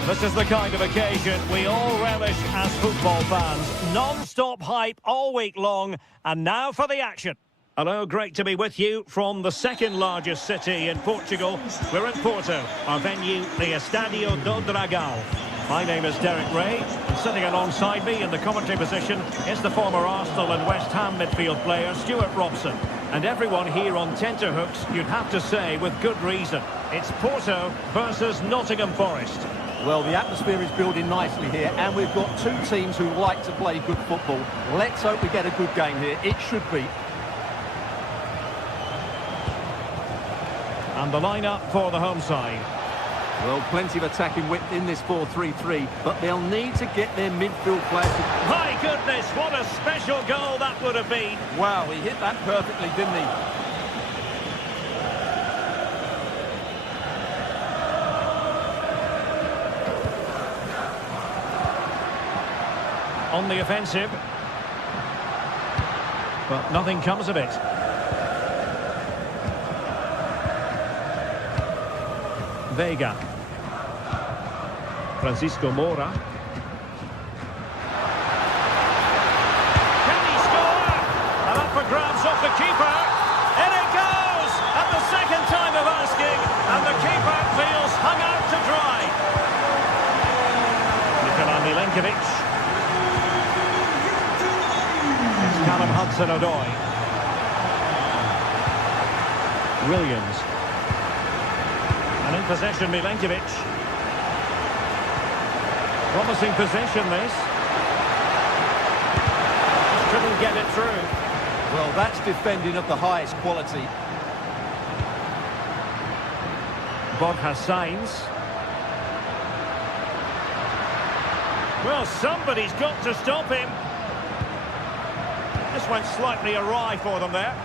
This is the kind of occasion we all relish as football fans. Non-stop hype all week long, and now for the action. Hello, great to be with you from the second largest city in Portugal. We're at Porto, our venue, the Estádio do Dragão. My name is Derek Ray, and sitting alongside me in the commentary position is the former Arsenal and West Ham midfield player Stuart Robson. And everyone here on tenterhooks, you'd have to say with good reason. It's Porto versus Nottingham Forest. Well, the atmosphere is building nicely here, and we've got two teams who like to play good football. Let's hope we get a good game here. It should be. And the lineup for the home side. Well, plenty of attacking width in this 4-3-3, but they'll need to get their midfield players to... My goodness, what a special goal that would have been. Wow, he hit that perfectly, didn't he? On the offensive. But nothing comes of it. Vega. Francisco Moura. Can he score? And up for grabs off the keeper. In it goes! At the second time of asking, and the keeper feels hung out to dry. Nikola Milenkovic. It's Callum Hudson-Odoi. Williams. And in possession, Milenkovic. Promising possession, this. Just couldn't get it through. Well, that's defending of the highest quality. Borja Sainz. Well, somebody's got to stop him. This went slightly awry for them there.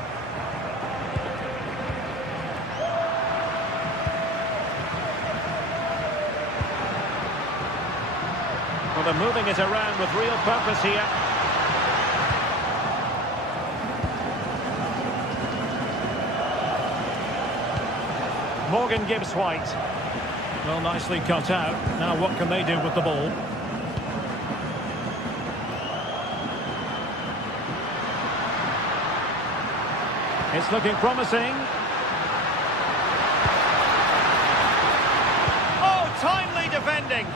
Well, they're moving it around with real purpose here. Morgan Gibbs-White. Well, nicely cut out. Now what can they do with the ball? It's looking promising. Oh, timely defending.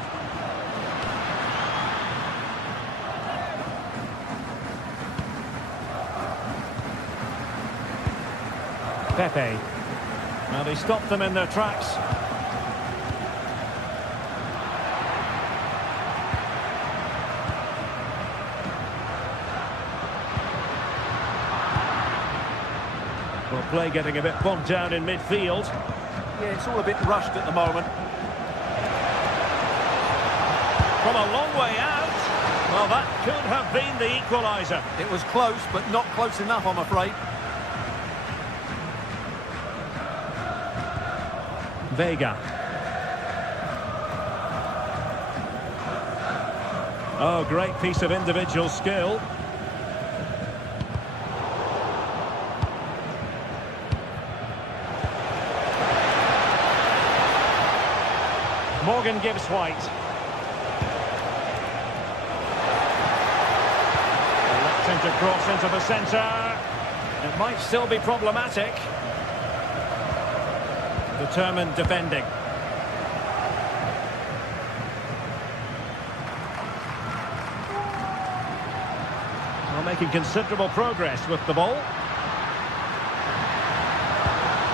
Pepe. Now they stopped them in their tracks. Well, play getting a bit bogged down in midfield. Yeah, it's all a bit rushed at the moment. From a long way out. Well, that could have been the equaliser. It was close, but not close enough, I'm afraid. Vega. Oh, great piece of individual skill. Morgan Gibbs-White. Electing to cross into the centre. It might still be problematic. Determined defending. Well, making considerable progress with the ball.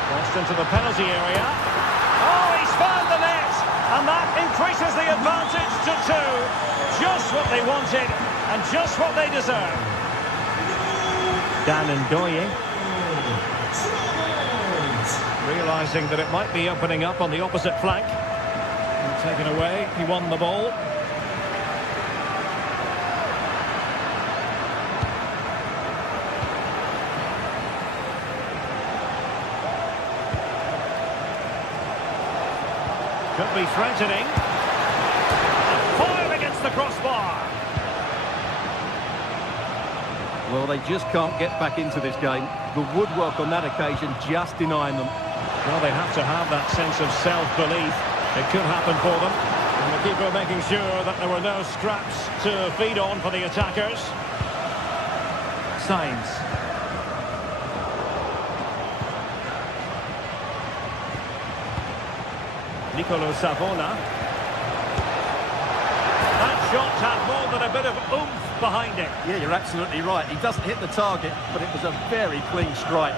Crossed into the penalty area. Oh, he's found the net! And that increases the advantage to 2. Just what they wanted and just what they deserve. Dan Ndoye. Realising that it might be opening up on the opposite flank. And taken away, he won the ball. Could be threatening. And fired against the crossbar. Well, they just can't get back into this game. The woodwork on that occasion just denying them. Well, they have to have that sense of self-belief. It could happen for them. And with goalkeeper making sure that there were no scraps to feed on for the attackers. Sainz. Nicolo Savona. That shot had more than a bit of oomph behind it. Yeah, you're absolutely right. He doesn't hit the target, but it was a very clean strike.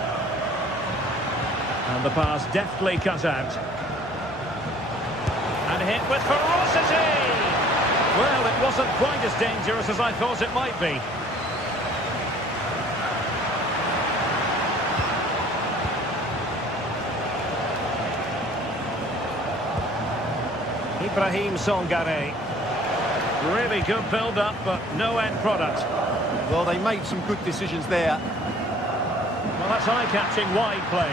And the pass deftly cut out. And hit with ferocity! Well, it wasn't quite as dangerous as I thought it might be. Ibrahim Songare. Really good build-up, but no end product. Well, they made some good decisions there. Well, that's eye-catching wide play.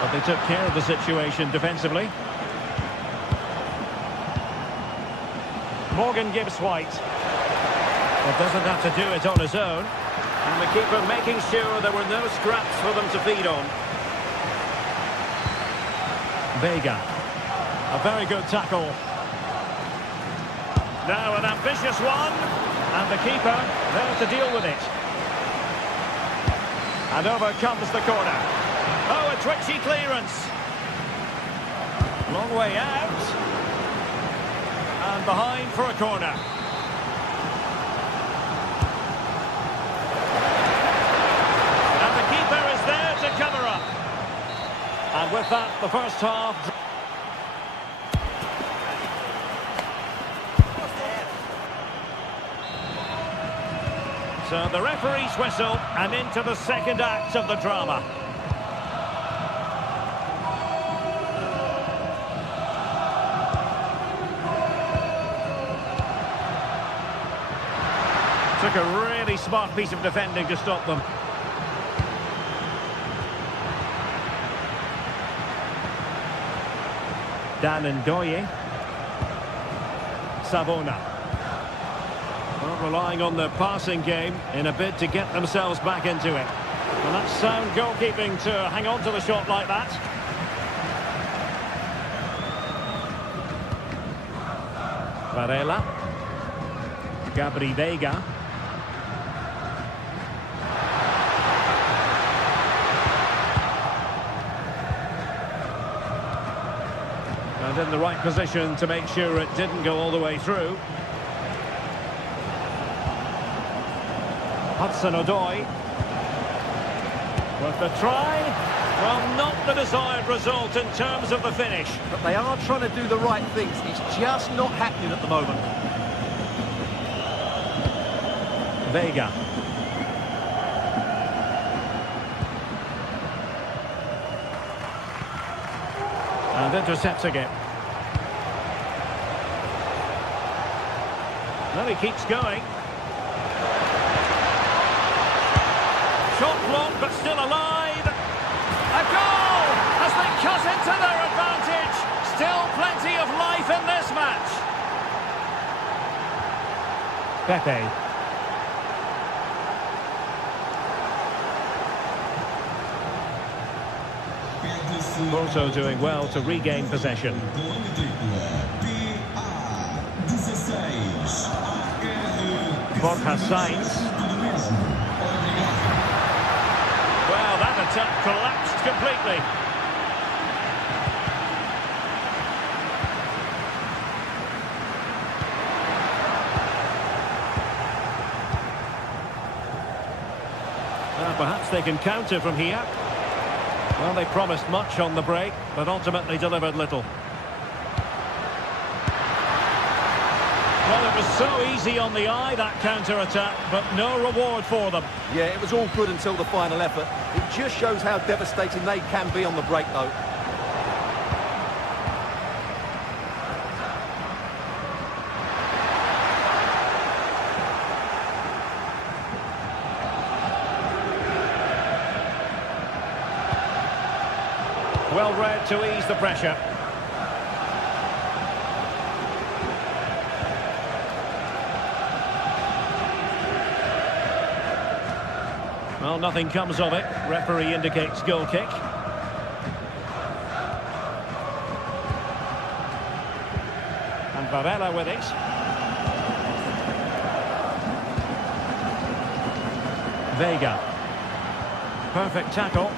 But they took care of the situation defensively. Morgan Gibbs White. But doesn't have to do it on his own. And the keeper making sure there were no scraps for them to feed on. Vega. A very good tackle. Now an ambitious one. And the keeper there to deal with it. And over comes the corner. Oh, a twitchy clearance. Long way out. And behind for a corner. And the keeper is there to cover up. And with that, the first half... So the referee's whistle, and into the second act of the drama. Took a really smart piece of defending to stop them. Dan Ndoye. Savona. Well, relying on the passing game in a bid to get themselves back into it. And that's sound goalkeeping to hang on to the shot like that. Varela. Gabri Vega. And in the right position to make sure it didn't go all the way through. Hudson-Odoi. With the try, well, not the desired result in terms of the finish. But they are trying to do the right things. It's just not happening at the moment. Vega. And intercepting it. Well, he keeps going. Shot blocked, but still alive. A goal as they cut into their advantage. Still plenty of life in this match. Pepe. Porto doing well to regain possession. Borja Sainz. Well, that attack collapsed completely. Perhaps they can counter from here. Well, they promised much on the break, but ultimately delivered little. Well, it was so easy on the eye, that counter-attack, but no reward for them. Yeah, it was all good until the final effort. It just shows how devastating they can be on the break, though. Well read to ease the pressure. Well, nothing comes of it. Referee indicates goal kick. And And Varela with it. Vega. Perfect tackle.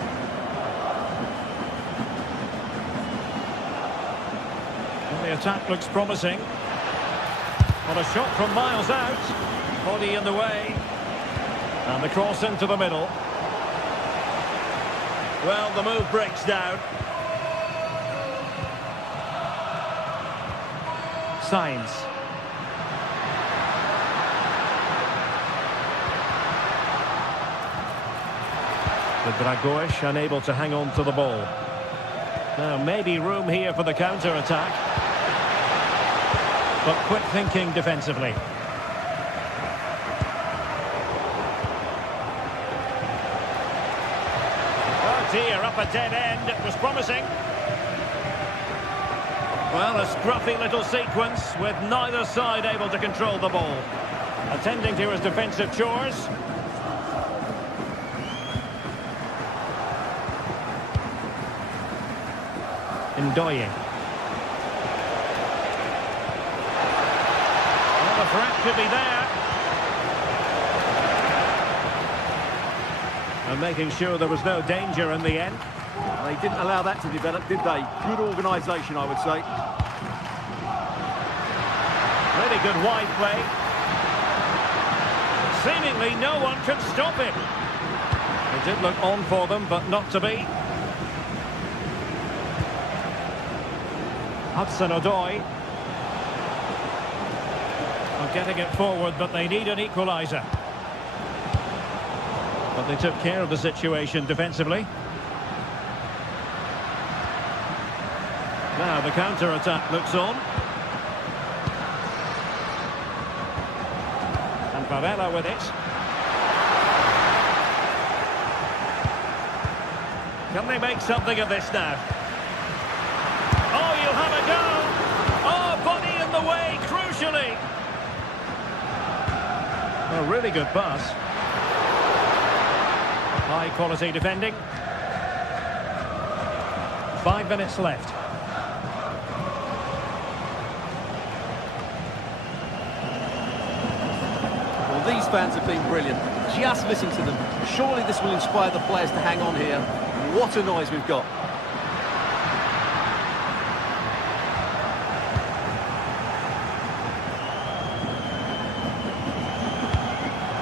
And the attack looks promising. Well, a shot from miles out. Body in the way. And the cross into the middle. Well, the move breaks down. Sainz. The Dragoish unable to hang on to the ball. Now, maybe room here for the counter-attack. But quick thinking defensively. Oh dear, up a dead end. It was promising. Well, a scruffy little sequence with neither side able to control the ball. Attending to his defensive chores. Ndoye. Well, the threat could be there. And making sure there was no danger in the end. They didn't allow that to develop, did they? Good organisation, I would say. Really good wide play. Seemingly no one can stop him. It did look on for them, but not to be. Hudson-Odoi. Well, getting it forward, but they need an equaliser. But they took care of the situation defensively. Now the counter-attack looks on. And Varela with it. Can they make something of this now? Oh, you'll have a go! Oh, body in the way, crucially! A really good pass. High quality defending. 5 minutes left. Well, these fans have been brilliant. Just listen to them. Surely this will inspire the players to hang on here. What a noise we've got.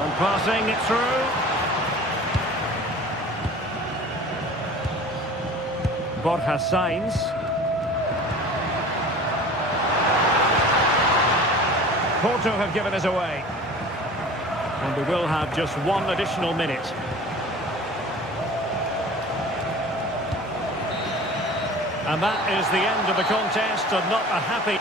And passing it through. Borja Sainz. Porto have given us away. And we will have just one additional minute. And that is the end of the contest, and not a happy...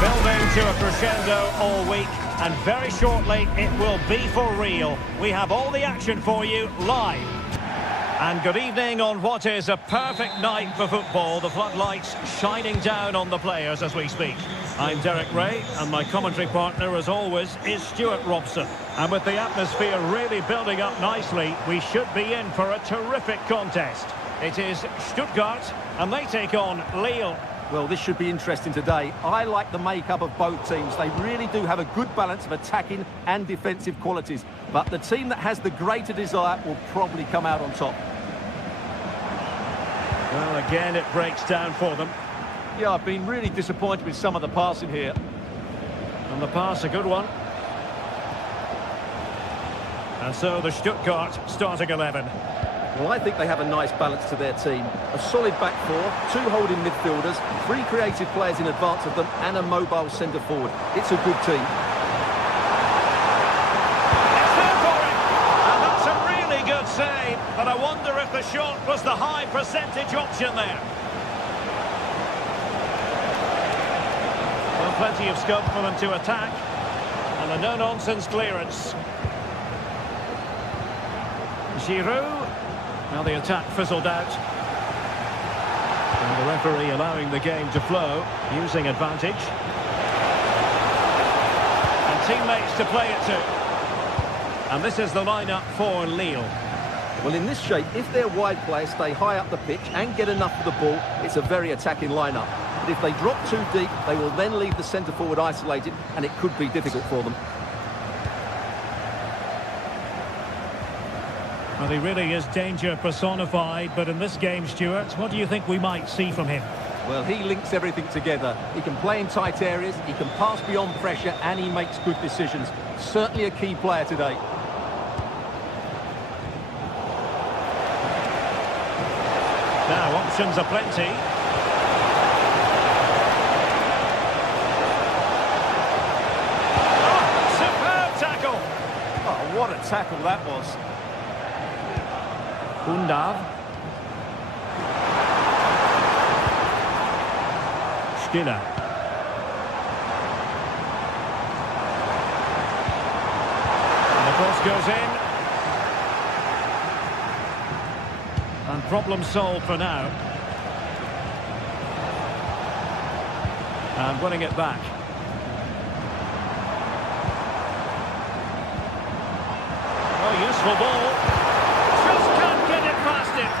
Building to a crescendo all week, and very shortly it will be for real. We have all the action for you live. And good evening on what is a perfect night for football. The floodlights shining down on the players as we speak. I'm Derek Ray, and my commentary partner, as always, is Stuart Robson. And with the atmosphere really building up nicely, we should be in for a terrific contest. It is Stuttgart, and they take on Lille. Well, this should be interesting today. I like the makeup of both teams. They really do have a good balance of attacking and defensive qualities. But the team that has the greater desire will probably come out on top. Well, again, it breaks down for them. Yeah, I've been really disappointed with some of the passing here. And the pass, a good one. And so the Stuttgart starting 11. Well, I think they have a nice balance to their team. A solid back four, 2 holding midfielders, 3 creative players in advance of them, and a mobile centre forward. It's a good team. It's there for him! And that's a really good save. But I wonder if the shot was the high percentage option there. Well, plenty of scope for them to attack. And a no-nonsense clearance. Giroud. Now the attack fizzled out. And the referee allowing the game to flow, using advantage. And teammates to play it to. And this is the lineup for Lille. Well, in this shape, if their wide players stay high up the pitch and get enough of the ball, it's a very attacking lineup. But if they drop too deep, they will then leave the centre forward isolated, and it could be difficult for them. Well, he really is danger personified, but in this game, Stuart, what do you think we might see from him? Well, he links everything together. He can play in tight areas, he can pass beyond pressure, and he makes good decisions. Certainly a key player today. Now, options are plenty. Oh, superb tackle! Oh, what a tackle that was. Undav. Stiller. And the cross goes in. And problem solved for now. And winning it back. Oh, useful ball. Past it.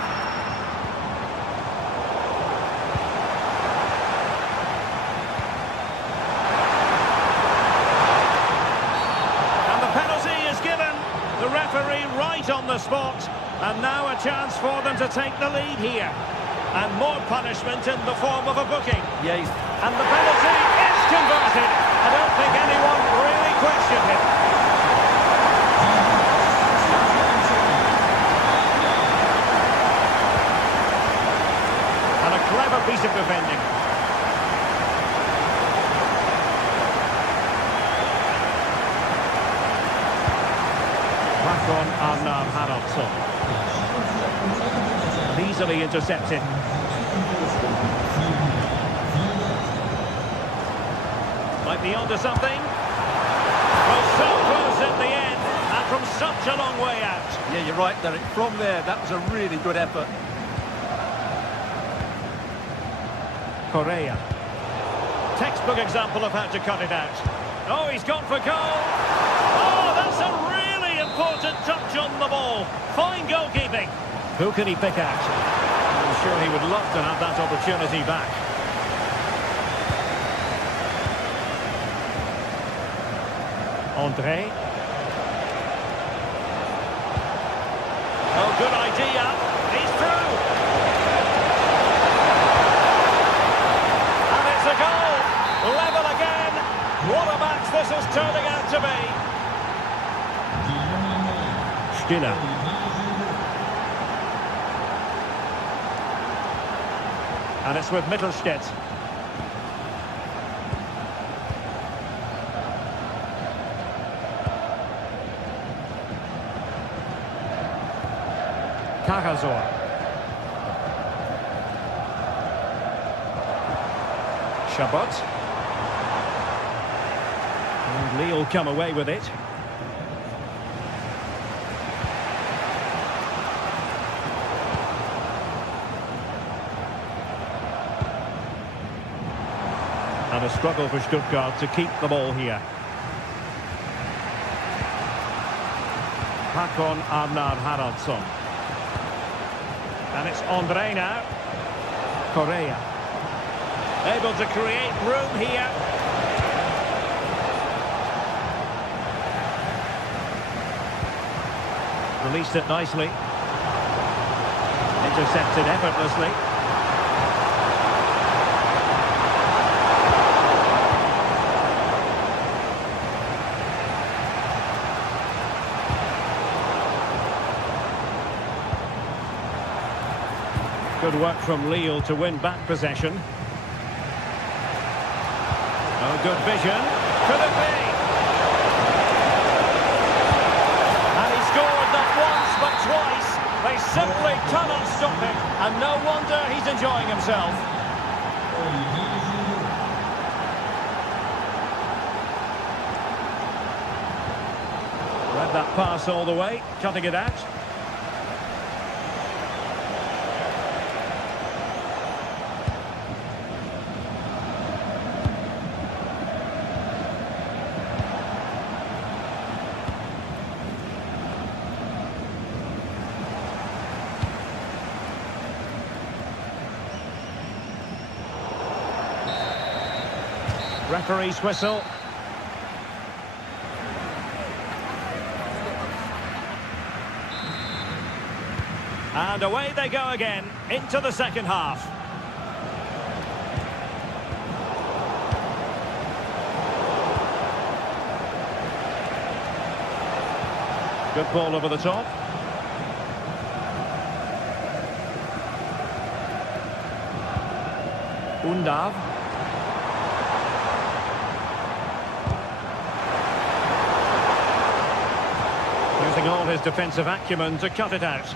And the penalty is given. The referee right on the spot. And now a chance for them to take the lead here. And more punishment in the form of a booking. Yeah, and the penalty is converted. I don't think anyone really questioned it. Clever piece of defending. Back on Arnar Haraldsson. Easily intercepted. Might be onto something. Well, so close at the end, and from such a long way out. Yeah, you're right, Derek. From there, that was a really good effort. Correa. Textbook example of how to cut it out. Oh, he's gone for goal. Oh, that's a really important touch on the ball. Fine goalkeeping. Who can he pick out? I'm sure he would love to have that opportunity back. André. Oh, good idea. He's through. Level again. What a match this is turning out to be. Stiller. And it's with Mittelstädt. Karasor. Chabot. And Lille come away with it. And a struggle for Stuttgart to keep the ball here. Hakon Arnar Haraldsson. And it's Andre now. Correa. Able to create room here. Released it nicely. Intercepted effortlessly. Good work from Lille to win back possession. Oh, good vision. Could it be? And he scored not once but twice. They simply cannot stop him. And no wonder he's enjoying himself. Read that pass all the way, cutting it out. Referee's whistle. And away they go again, into the second half. Good ball over the top. Undav. Using all his defensive acumen to cut it out.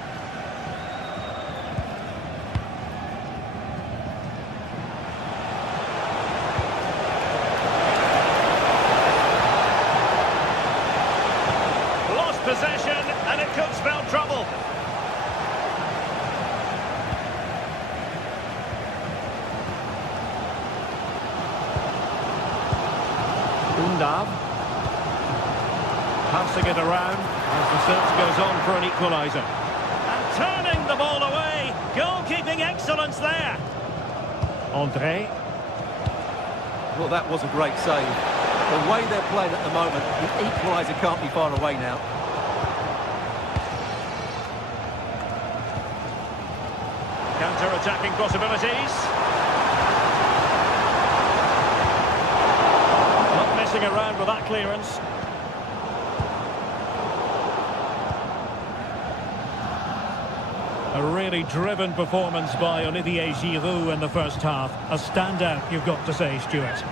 Lost possession, and it could spell trouble. Undav. Passing it around as the search goes on for an equaliser. And turning the ball away. Goalkeeping excellence there. Andre. Well, that was a great save. The way they're playing at the moment, the equaliser can't be far away now. Counter-attacking possibilities. Not messing around with that clearance. A really driven performance by Olivier Giroud in the first half. A standout, you've got to say, Stuart.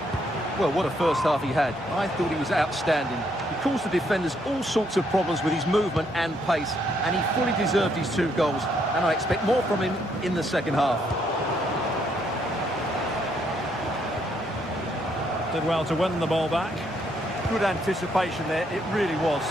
Well, what a first half he had. I thought he was outstanding. He caused the defenders all sorts of problems with his movement and pace, and he fully deserved his 2 goals, and I expect more from him in the second half. Did well to win the ball back. Good anticipation there, it really was.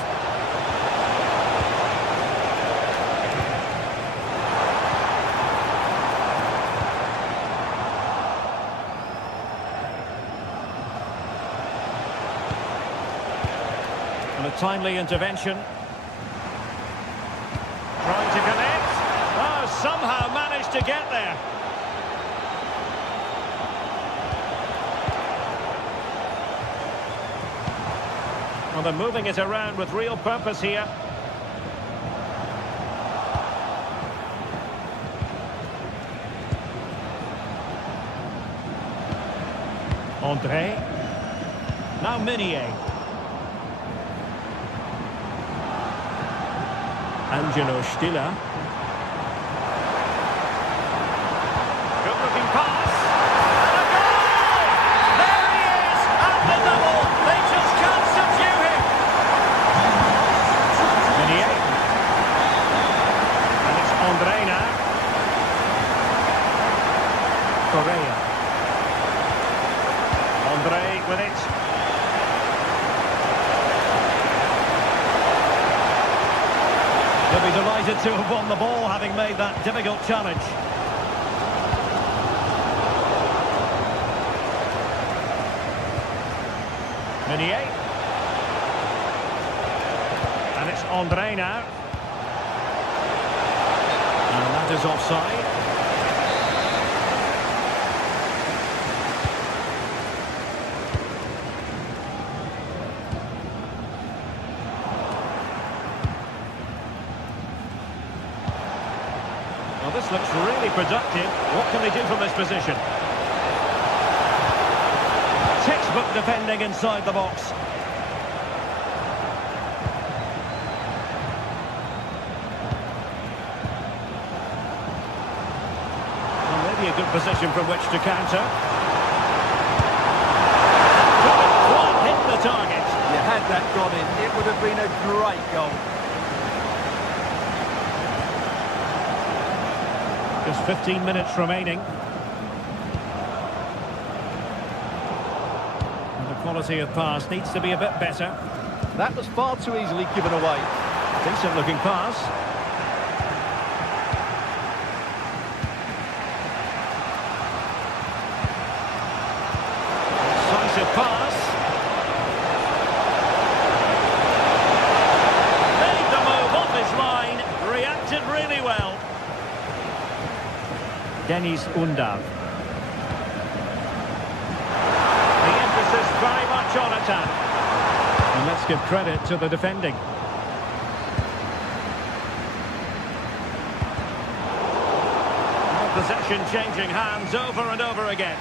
And a timely intervention. Trying to connect. Oh, somehow managed to get there. Well, they're moving it around with real purpose here. Andre. Now Meunier. Angelo Stiller. Good looking pass. And a goal! There he is! And the double! They just can't subdue him! Meunier. And it's Andre now. Correa. Andre with it. He'll be delighted to have won the ball, having made that difficult challenge. Meunier. And it's Andre now. And that is offside. Well, this looks really productive. What can they do from this position? Textbook defending inside the box. Well, maybe a good position from which to counter. Couldn't quite hit the target. You had that gone in, it would have been a great goal. Just 15 minutes remaining. And the quality of pass needs to be a bit better. That was far too easily given away. Decent looking pass. Decisive pass. Made the move off his line. Reacted really well. Dennis Undav. The emphasis very much on attack. And let's give credit to the defending. Possession changing hands over and over again.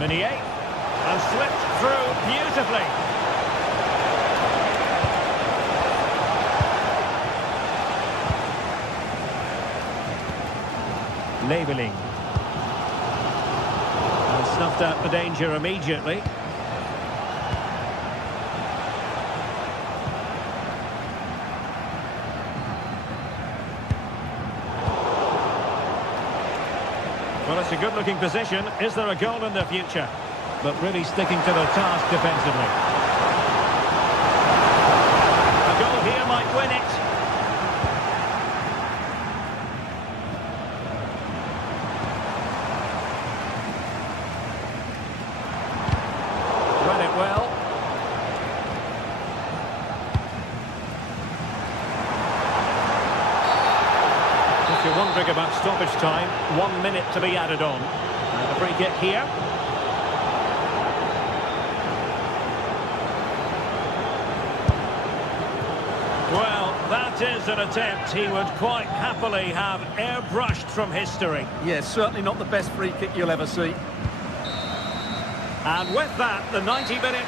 Meunier. And slipped through beautifully. Labeling. And snuffed out the danger immediately. Well, it's a good-looking position. Is there a goal in the future? But really sticking to the task defensively. A goal here might win it. Read it well. If you're wondering about stoppage time, 1 minute to be added on. And a free kick here. Well, that is an attempt he would quite happily have airbrushed from history. Yes, certainly not the best free kick you'll ever see. And with that, the 90-minute...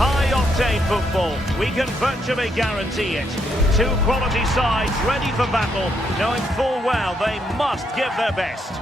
High-octane football, we can virtually guarantee it. Two quality sides ready for battle, knowing full well they must give their best.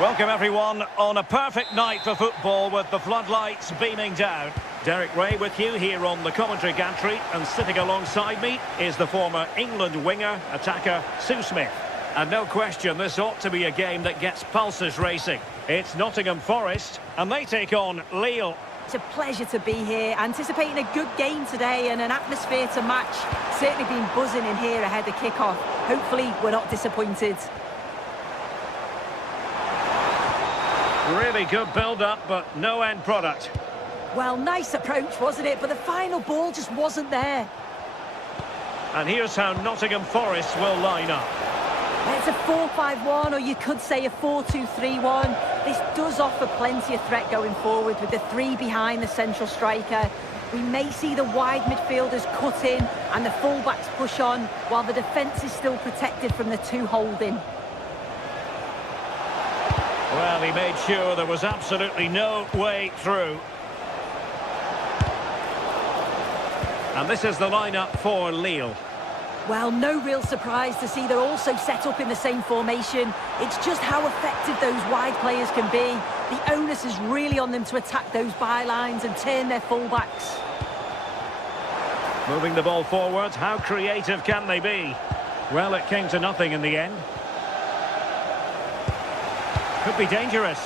Welcome everyone on a perfect night for football with the floodlights beaming down. Derek Ray with you here on the commentary gantry, and sitting alongside me is the former England winger, attacker Sue Smith. And no question, this ought to be a game that gets pulses racing. It's Nottingham Forest, and they take on Lille. It's a pleasure to be here, anticipating a good game today and an atmosphere to match. Certainly been buzzing in here ahead of kick-off. Hopefully we're not disappointed. Really good build-up, but no end product. Well, nice approach, wasn't it? But the final ball just wasn't there. And here's how Nottingham Forest will line up. It's a 4-5-1, or you could say a 4-2-3-1. This does offer plenty of threat going forward with the three behind the central striker. We may see the wide midfielders cut in and the fullbacks push on, while the defence is still protected from the two holding. Well, he made sure there was absolutely no way through. And this is the lineup for Lille. Well, no real surprise to see they're also set up in the same formation. It's just how effective those wide players can be. The onus is really on them to attack those bylines and turn their fullbacks. Moving the ball forward, how creative can they be? Well, it came to nothing in the end. Could be dangerous.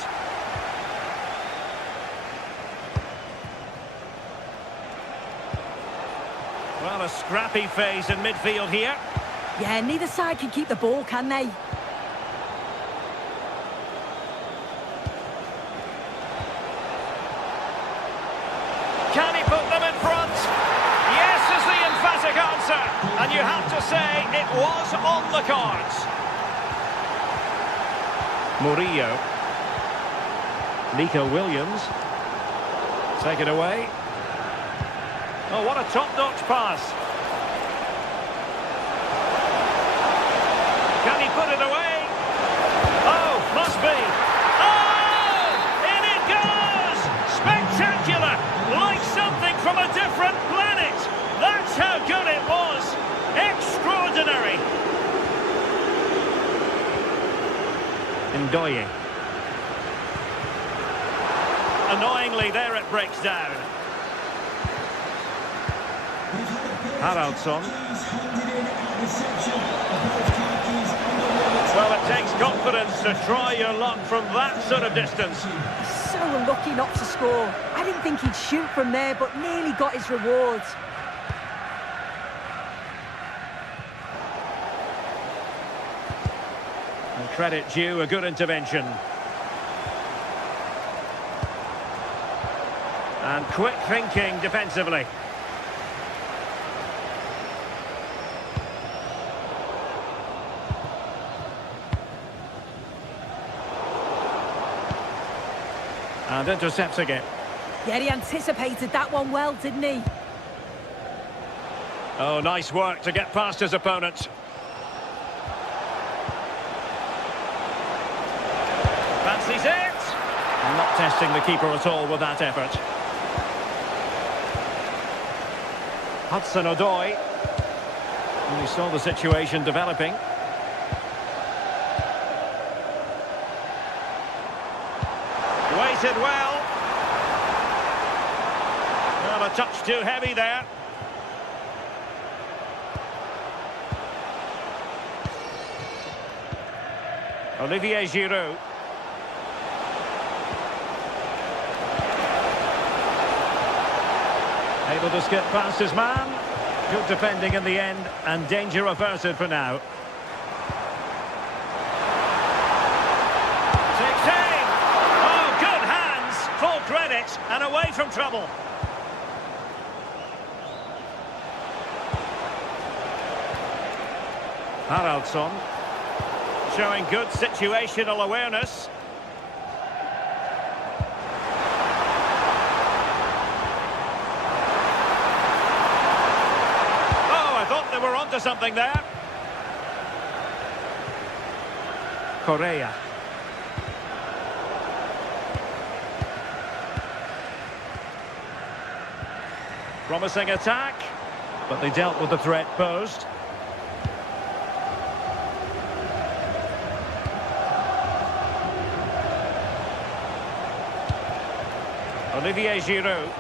Well, a scrappy phase in midfield here. Yeah, neither side can keep the ball, can they? Can he put them in front? Yes is the emphatic answer. And you have to say it was on the cards. Murillo. Nico Williams. Taken away. Oh, what a top-notch pass. Can he put it away? Oh, must be. Oh! In it goes! Spectacular! Like something from a different planet. That's how good it was. Extraordinary. Ndoye. Annoyingly, there it breaks down. Haraldsson. Well, it takes confidence to try your luck from that sort of distance. So unlucky not to score. I didn't think he'd shoot from there, but nearly got his rewards. And credit due, a good intervention. And quick thinking defensively. And intercepting it. Yeah, he anticipated that one well, didn't he? Oh, nice work to get past his opponent. Fancies it. Not testing the keeper at all with that effort. Hudson-Odoi. And we saw the situation developing. Waited well. Well, a touch too heavy there. Olivier Giroud. Able to skip past his man. Good defending in the end, and danger averted for now. Takes aim. Oh, good hands. Full credit, and away from trouble. Haraldsson. Showing good situational awareness. We're onto something there. Correa. Promising attack, but they dealt with the threat posed. Olivier Giroud.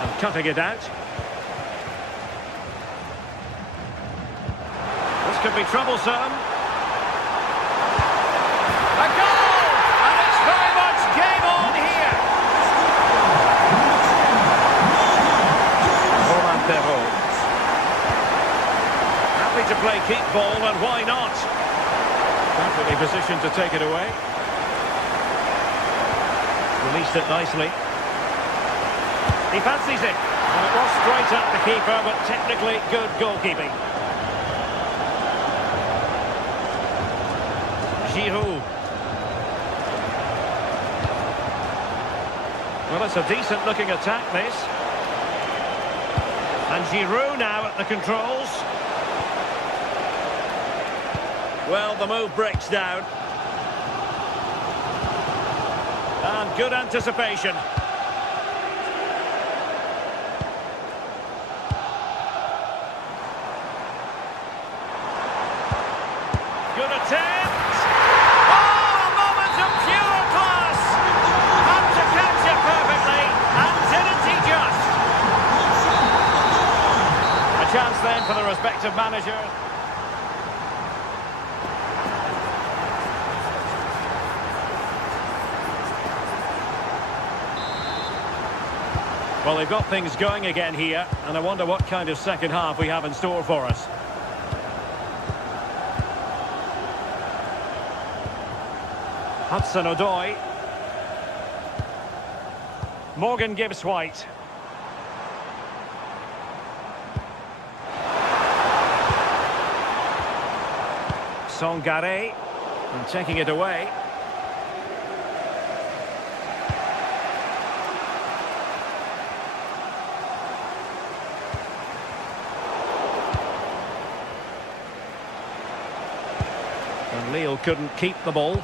And cutting it out. This could be troublesome. A goal! And it's very much game on here. Romain Perrault. Happy to play keep ball, and why not? Perfectly positioned to take it away. Released it nicely. He fancies it. And it was straight at the keeper, but technically good goalkeeping. Giroud. Well, it's a decent-looking attack, this. And Giroud now at the controls. Well, the move breaks down. And good anticipation. Good attempt. Oh, a moment of pure class. And to catch it perfectly. And didn't he just? A chance then for the respective managers. Well, they've got things going again here, and I wonder what kind of second half we have in store for us. Hudson-Odoi. Morgan Gibbs-White. Sangaré, and taking it away. And Lille couldn't keep the ball.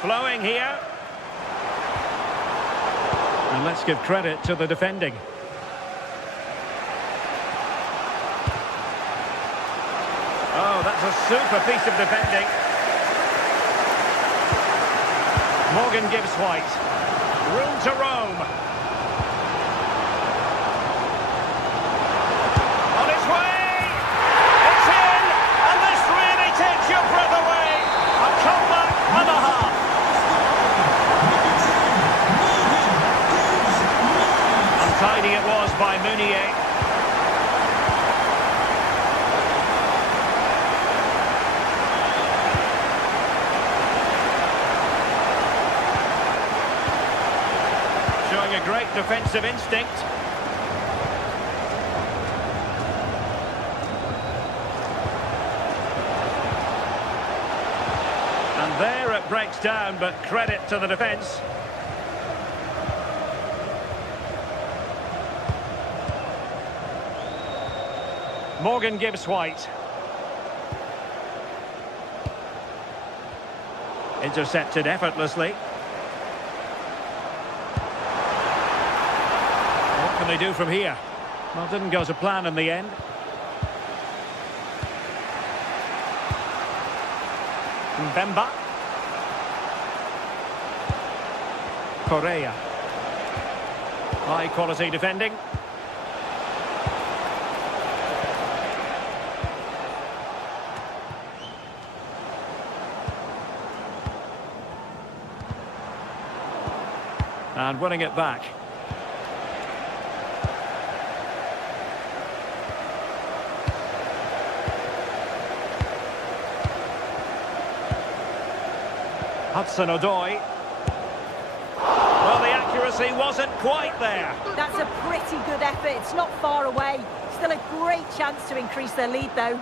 Flowing here. And let's give credit to the defending. Oh, that's a super piece of defending. Morgan Gibbs-White. Room to roam. On its way! It's in! And this really takes your breath away! A comeback and a half. Untidy it was by Meunier. Showing a great defensive instinct. And there it breaks down, but credit to the defence. Morgan Gibbs-White. Intercepted effortlessly. What can they do from here? Well, it didn't go to plan in the end. Mbemba. Correa. High quality defending. And winning it back. Hudson-Odoi. Well, the accuracy wasn't quite there. That's a pretty good effort. It's not far away. Still a great chance to increase their lead, though.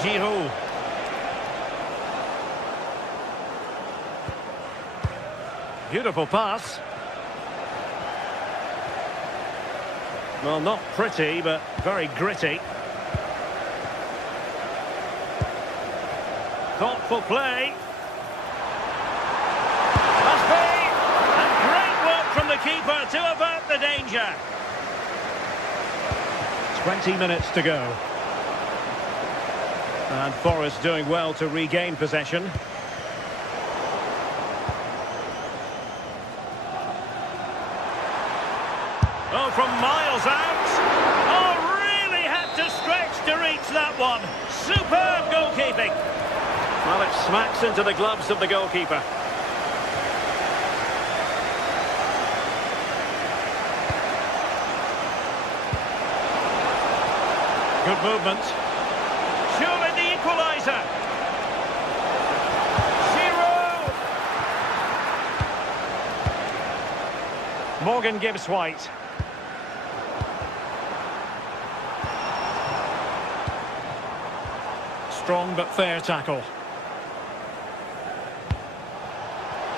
Giroud. Beautiful pass. Well, not pretty, but very gritty. Thoughtful play. Must be. And great work from the keeper to avert the danger. 20 minutes to go. And Forest doing well to regain possession. Oh, from miles out. Oh, really had to stretch to reach that one. Superb goalkeeping. Well, it smacks into the gloves of the goalkeeper. Good movement. Surely the equaliser. Giroud. Morgan Gibbs-White. Strong but fair tackle.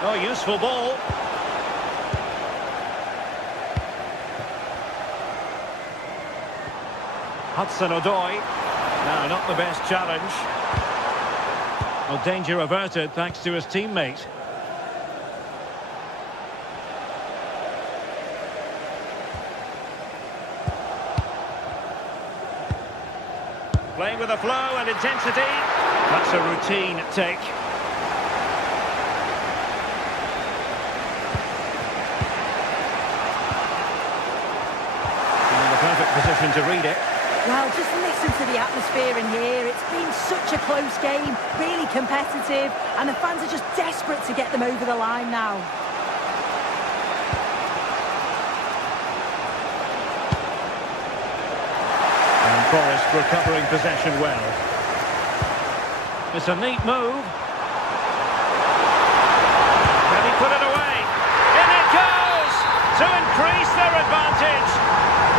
Oh, useful ball. Hudson-Odoi. No, not the best challenge. Well, danger averted thanks to his teammate. Playing with a flow and intensity. That's a routine take. In the perfect position to read it. Well, just listen to the atmosphere in here. It's been such a close game, really competitive, and the fans are just desperate to get them over the line now. And Forest recovering possession well. It's a neat move. Can he put it away? In it goes! To increase their advantage.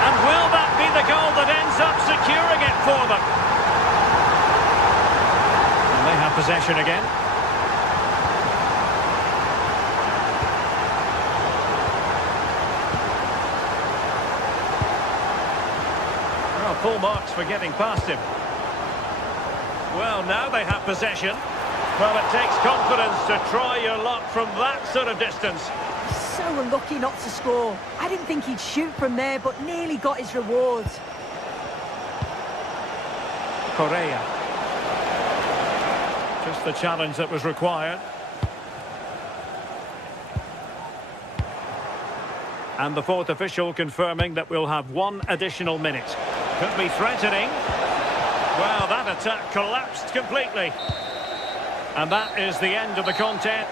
And will that be the goal that ends up securing it for them? And they have possession again. Oh, full marks for getting past him. Well, now they have possession. Well, it takes confidence to try your luck from that sort of distance. So unlucky not to score. I didn't think he'd shoot from there, but nearly got his rewards. Correa. Just the challenge that was required. And the fourth official confirming that we'll have one additional minute. Could be threatening. Well, that attack collapsed completely. And that is the end of the contest.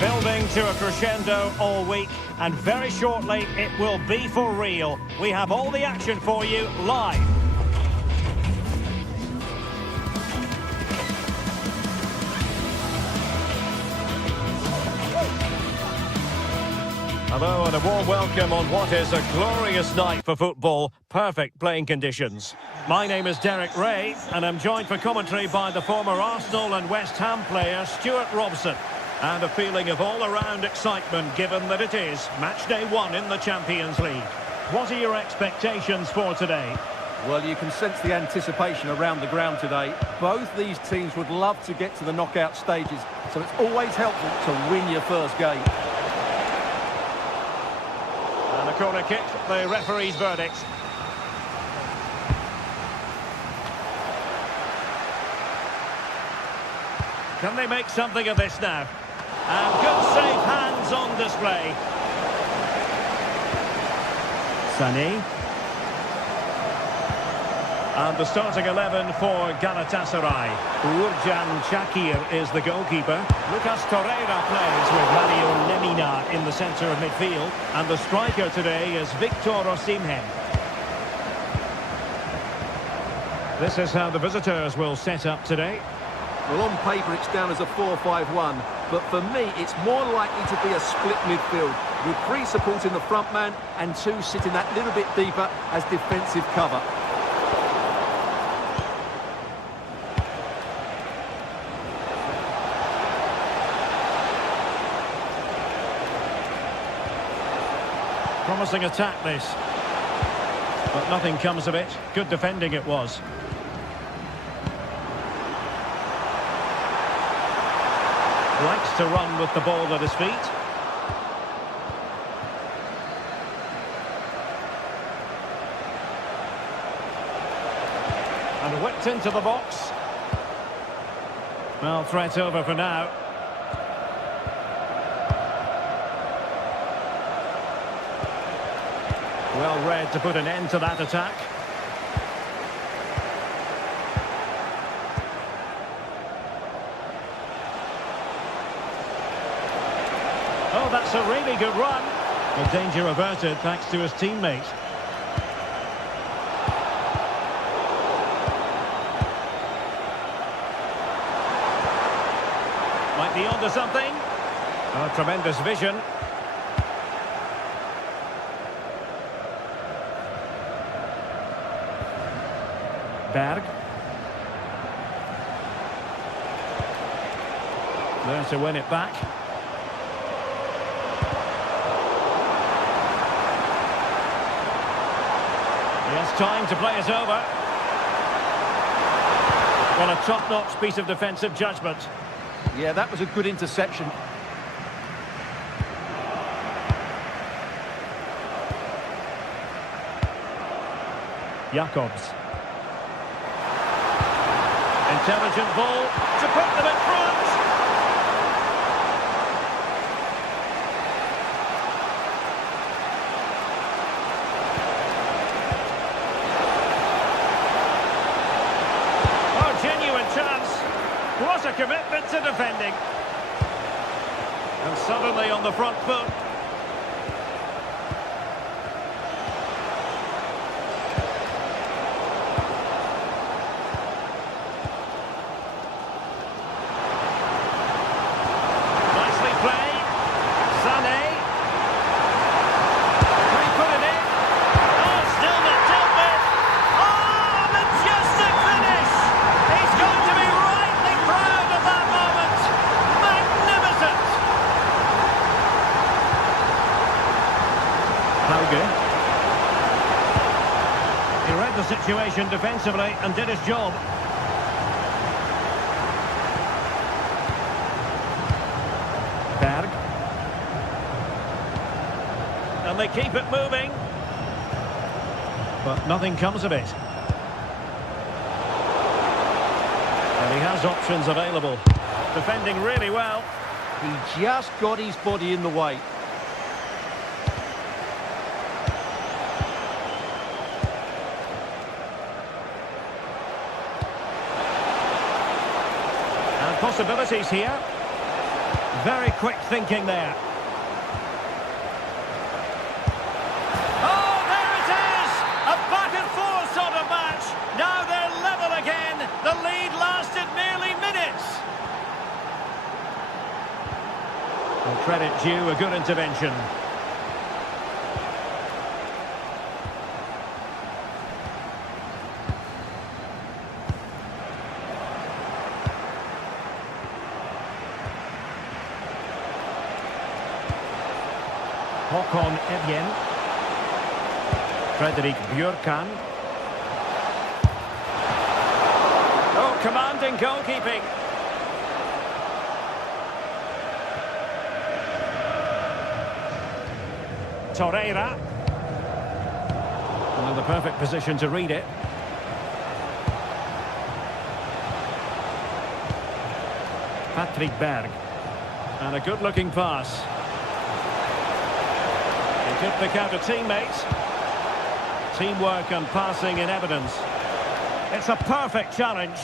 Building to a crescendo all week, and very shortly it will be for real. We have all the action for you live. Hello and a warm welcome on what is a glorious night for football. Perfect playing conditions. My name is Derek Ray and I'm joined for commentary by the former Arsenal and West Ham player Stuart Robson. And a feeling of all-around excitement given that it is match day 1 in the Champions League. What are your expectations for today? Well, you can sense the anticipation around the ground today. Both these teams would love to get to the knockout stages, so it's always helpful to win your first game. And a corner kick, the referee's verdict. Can they make something of this now? And good safe hands on display. Sané. And the starting 11 for Galatasaray. Uğurcan Çakır is the goalkeeper. Lucas Torreira plays with Mario Lemina in the centre of midfield. And the striker today is Victor Osimhen. This is how the visitors will set up today. Well, on paper it's down as a 4-5-1, but for me it's more likely to be a split midfield, with 3 supporting the front man and 2 sitting that little bit deeper as defensive cover. Promising attack this, but nothing comes of it. Good defending it was. Likes to run with the ball at his feet. And whipped into the box. Well, threat over for now. Well read to put an end to that attack. Oh, that's a really good run. The danger averted thanks to his teammate. Might be onto something. Oh, tremendous vision. Berg. There to win it back. He has time to play it over. Well, a top-notch piece of defensive judgment. Yeah, that was a good interception. Jacobs. Intelligent ball to put them in front. Oh, genuine chance. What a commitment to defending. And suddenly on the front foot. He read the situation defensively and did his job. Berg. And they keep it moving. But nothing comes of it. And he has options available. Defending really well. He just got his body in the way. Possibilities here. Very quick thinking there. Oh, there it is! A back-and-forth sort of match. Now they're level again. The lead lasted merely minutes. Well, credit due, a good intervention. Håkon Evjen. Fredrik Björkan. Oh, commanding goalkeeping. Torreira. Another perfect position to read it. Patrick Berg. And a good-looking pass. He could pick out a teammate. Teamwork and passing in evidence. It's a perfect challenge.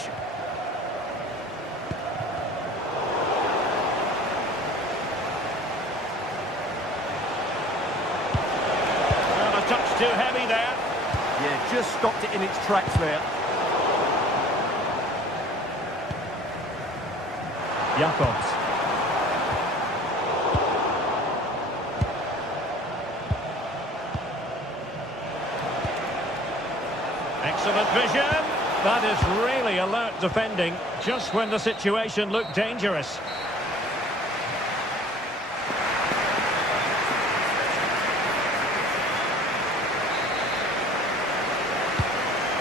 Well, a touch too heavy there. Yeah, just stopped it in its tracks there. Jacobs. Excellent vision. That is really alert defending, just when the situation looked dangerous.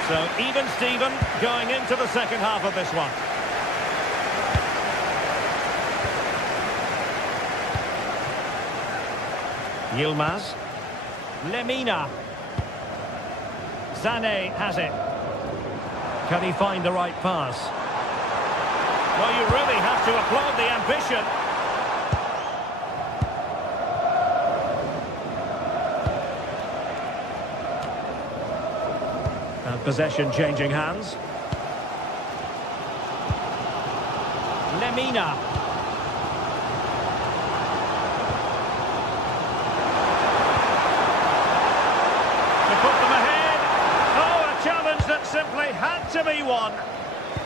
So even Steven going into the second half of this one. Yilmaz. Lemina. Sané has it. Can he find the right pass? Well, you really have to applaud the ambition. And possession changing hands. Lemina. Simply had to be won.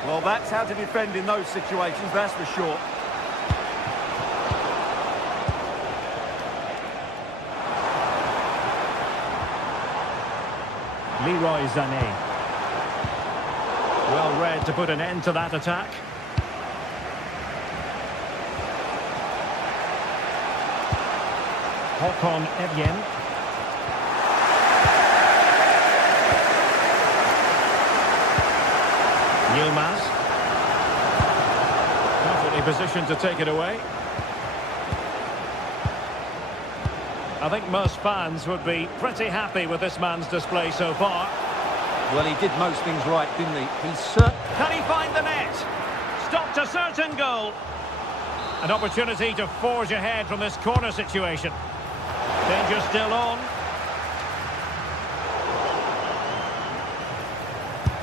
Well, that's how to defend in those situations, that's for sure. Leroy Sané. Well read to put an end to that attack. Håkon Evjen. Yilmaz. Perfectly positioned to take it away. I think most fans would be pretty happy with this man's display so far. Well, he did most things right, didn't he? Can he find the net? Stopped a certain goal. An opportunity to forge ahead from this corner situation. Danger still on.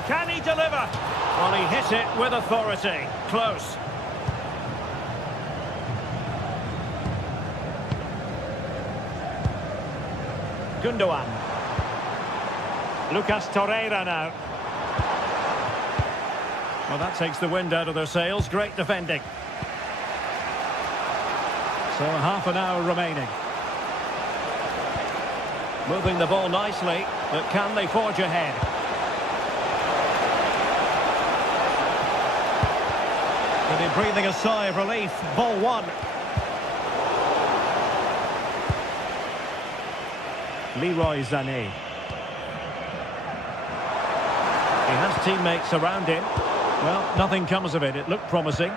Can he deliver? Well, he hit it with authority. Close. Gundogan. Lucas Torreira now. Well, that takes the wind out of their sails. Great defending. So half an hour remaining. Moving the ball nicely, but can they forge ahead? They'll be breathing a sigh of relief. Ball one. Leroy Sané. He has teammates around him. Well, nothing comes of it. It looked promising.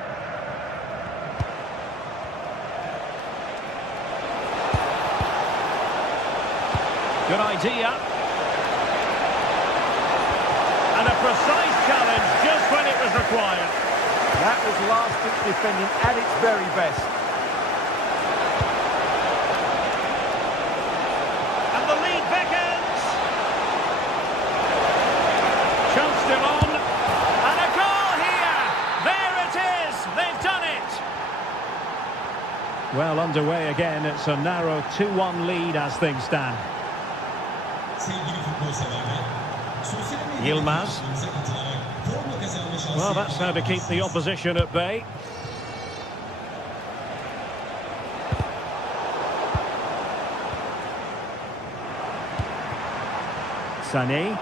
Good idea. And a precise challenge just when it was required. That was last-ditch defending at its very best. And the lead beckons. Chance still on. And a goal here. There it is. They've done it. Well, underway again. It's a narrow 2-1 lead as things stand. Yilmaz. Well, that's how to keep the opposition at bay. Sané.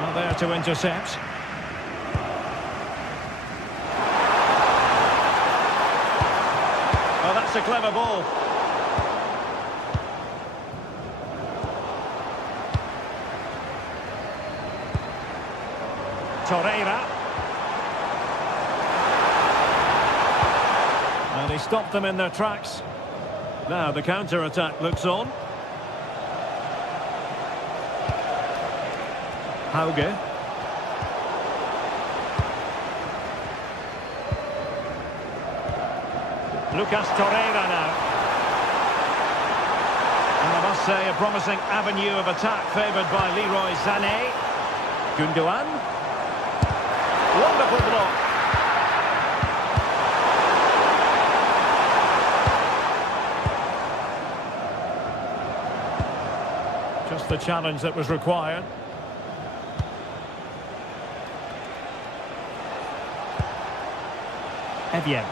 Well, there to intercept. Well, that's a clever ball. Torreira. And he stopped them in their tracks. Now the counter-attack looks on. Hauge. Lucas Torreira now. And I must say, a promising avenue of attack favoured by Leroy Sané. Gundogan. Wonderful block. Just the challenge that was required. Evian.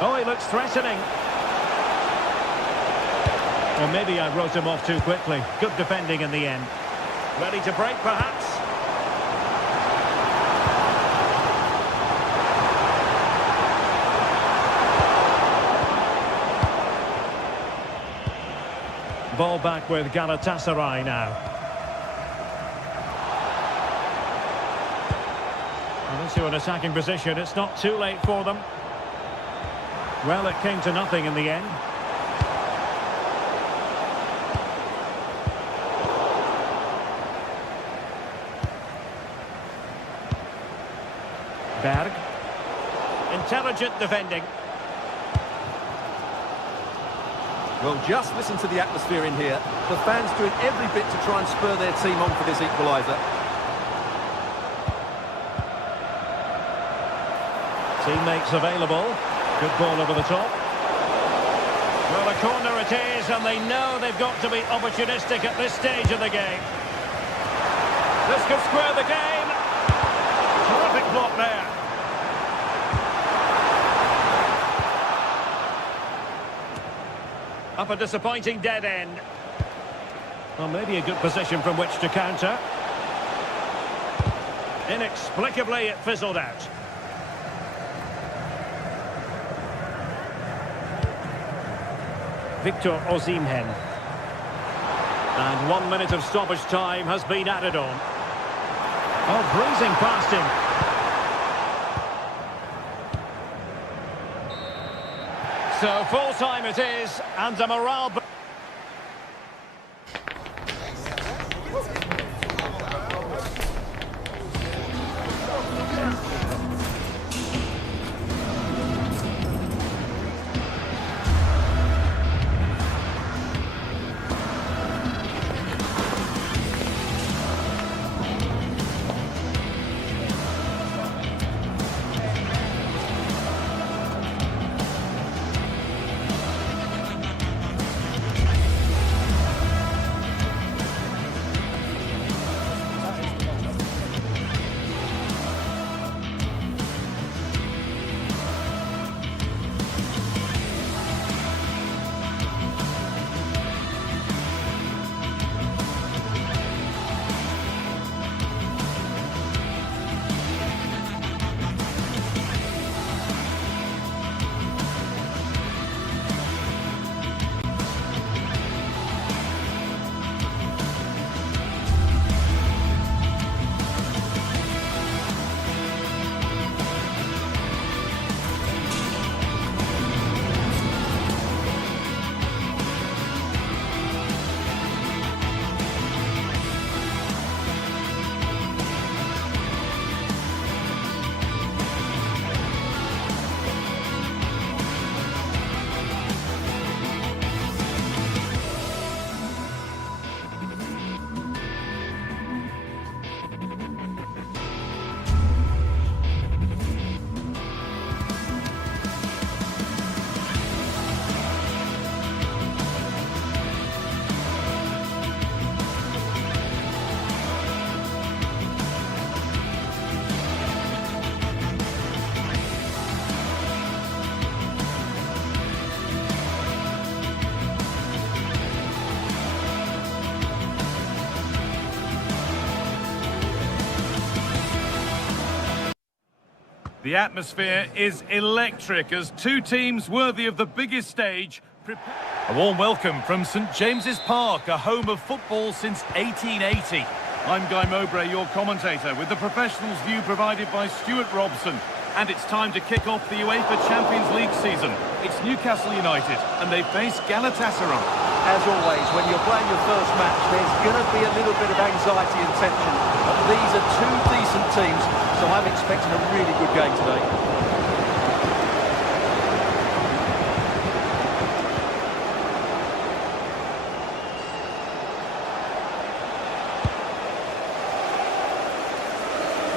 Oh, he looks threatening. Or maybe I wrote him off too quickly. Good defending in the end. Ready to break, perhaps? Ball back with Galatasaray now. Into an attacking position. It's not too late for them. Well, it came to nothing in the end. Berg. Intelligent defending. Well, just listen to the atmosphere in here. The fans doing every bit to try and spur their team on for this equaliser. Teammates available. Good ball over the top. Well, a corner it is, and they know they've got to be opportunistic at this stage of the game. This could square the game. Terrific block there. Up a disappointing dead end. Well, maybe a good position from which to counter. Inexplicably, it fizzled out. Victor Osimhen. And 1 minute of stoppage time has been added on. Oh, breezing past him. So full time it is, and the morale... The atmosphere is electric as two teams worthy of the biggest stage. A warm welcome from St James's Park, a home of football since 1880. I'm Guy Mowbray, your commentator, with the professionals' view provided by Stuart Robson. And it's time to kick off the UEFA Champions League season. It's Newcastle United, and they face Galatasaray. As always, when you're playing your first match, there's going to be a little bit of anxiety and tension. But these are two decent teams, so I'm expecting a really good game today.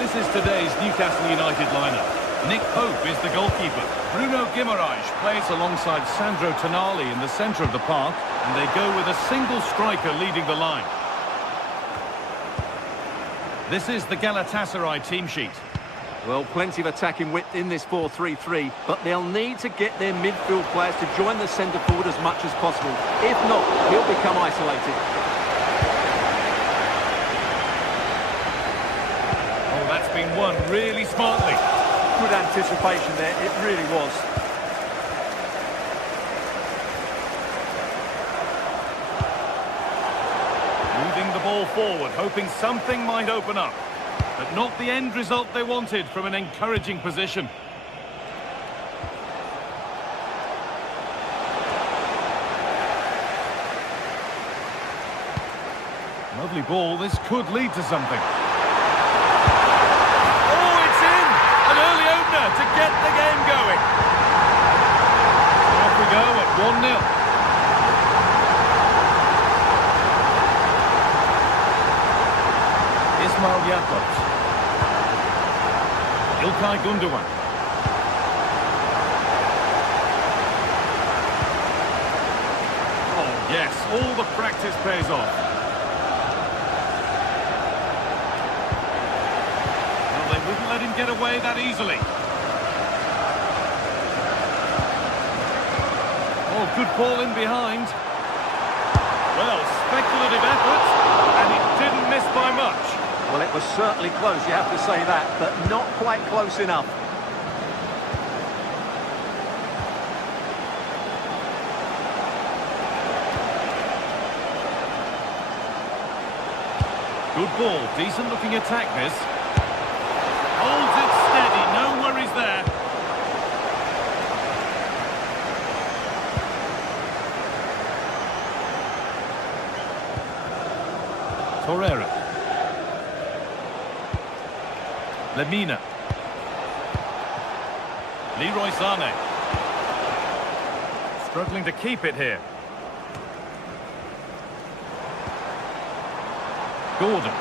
This is today's Newcastle United lineup. Nick Pope is the goalkeeper. Bruno Guimaraes plays alongside Sandro Tonali in the centre of the park, and they go with a single striker leading the line. This is the Galatasaray team sheet. Well, plenty of attacking width in this 4-3-3, but they'll need to get their midfield players to join the centre forward as much as possible. If not, he'll become isolated. Oh, that's been won really smartly. Good anticipation there, it really was. Moving the ball forward, hoping something might open up. But not the end result they wanted from an encouraging position. Lovely ball, this could lead to something. To get the game going. Off we go at 1-0. Ismail Jakobs. İlkay Gundogan. Oh yes, all the practice pays off. Well, they wouldn't let him get away that easily. Oh, good ball in behind. Well, speculative effort, and it didn't miss by much. Well, it was certainly close, you have to say that, but not quite close enough. Good ball, decent looking attack this. Holds it steady, no worries there. Torreira. Lemina. Leroy Sané. Struggling to keep it here. Gordon.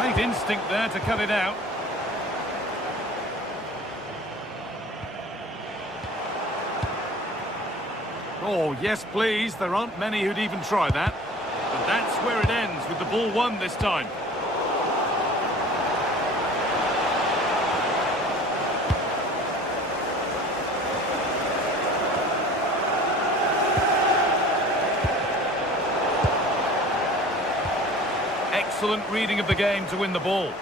Great instinct there to cut it out. Oh, yes, please. There aren't many who'd even try that. But that's where it ends, with the ball won this time. Excellent reading of the game to win the ball.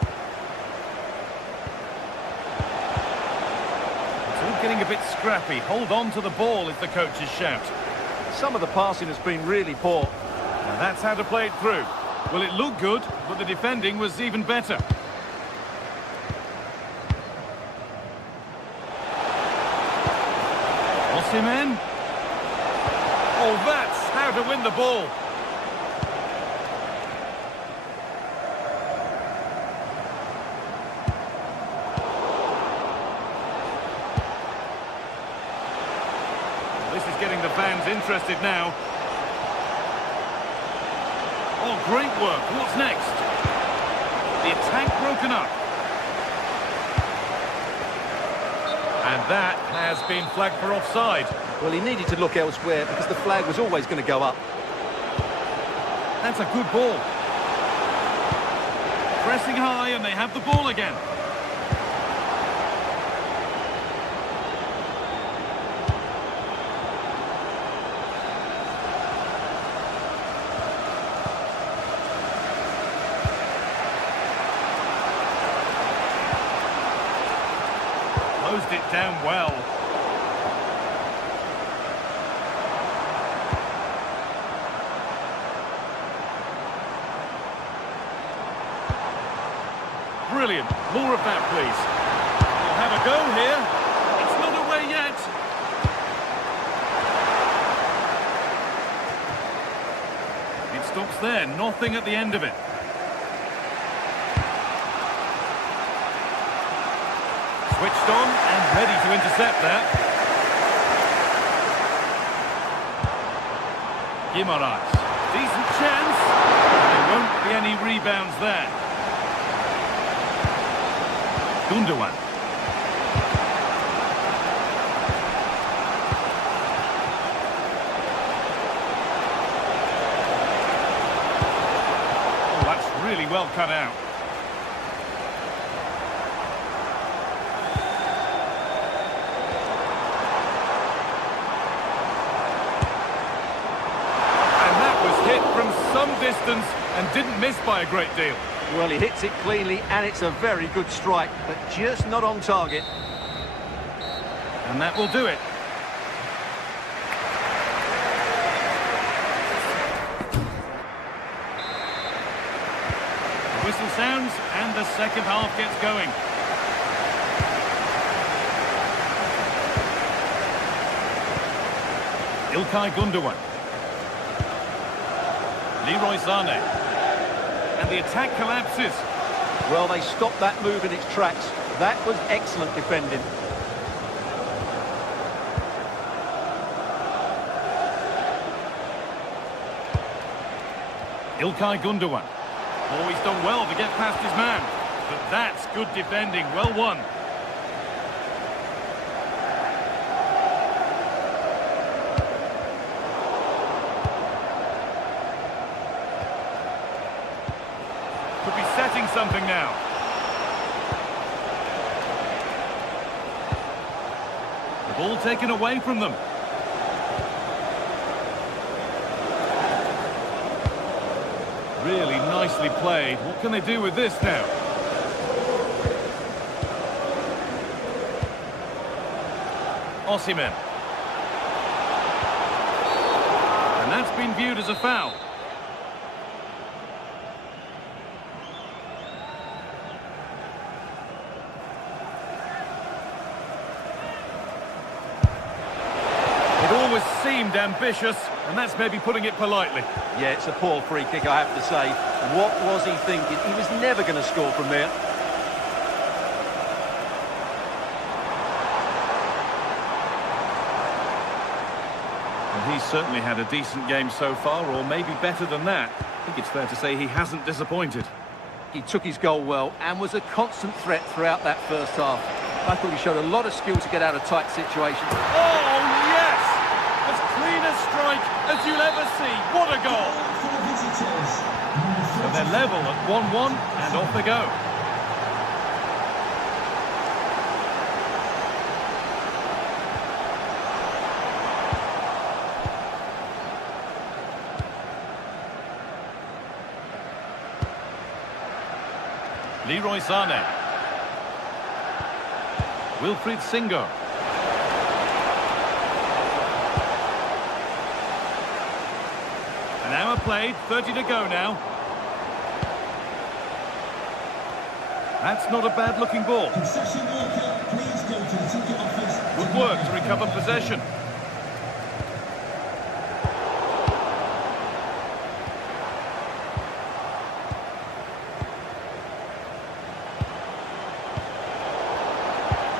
It's all getting a bit scrappy. Hold on to the ball is the coach's shout. Some of the passing has been really poor. Now that's how to play it through. Well, it looked good, but the defending was even better. Osimhen. Oh, that's how to win the ball. This is getting the fans interested now. Oh, great work. What's next? The attack broken up. And that has been flagged for offside. Well, he needed to look elsewhere because the flag was always going to go up. That's a good ball. Pressing high and they have the ball again. closed it down well. Brilliant. More of that, please. We'll have a go here. It's not away yet. It stops there. Nothing at the end of it. Switched on and ready to intercept that. Guimaraes. Decent chance. There won't be any rebounds there. Gundogan. Oh, that's really well cut out. And that was hit from some distance and didn't miss by a great deal. Well, he hits it cleanly, and it's a very good strike, but just not on target. And that will do it. The whistle sounds, and the second half gets going. Ilkay Gundogan. Leroy Sané. And the attack collapses. Well, they stopped that move in its tracks. That was excellent defending. Ilkay Gundogan. Oh, he's done well to get past his man. But that's good defending. Well won. Could be setting something now. The ball taken away from them. Really nicely played. What can they do with this now? Osimhen. And that's been viewed as a foul. It always seemed ambitious, and that's maybe putting it politely. Yeah, it's a poor free kick, I have to say. What was he thinking? He was never going to score from there. Well, he's certainly had a decent game so far, or maybe better than that. I think it's fair to say he hasn't disappointed. He took his goal well and was a constant threat throughout that first half. I thought he showed a lot of skill to get out of tight situations. Oh, yes! As clean a strike as you'll ever see. What a goal! So they're level at 1-1 and off they go. Leroy Sané. Wilfried Singo. An hour played, 30 to go now. That's not a bad-looking ball. Good work to recover possession.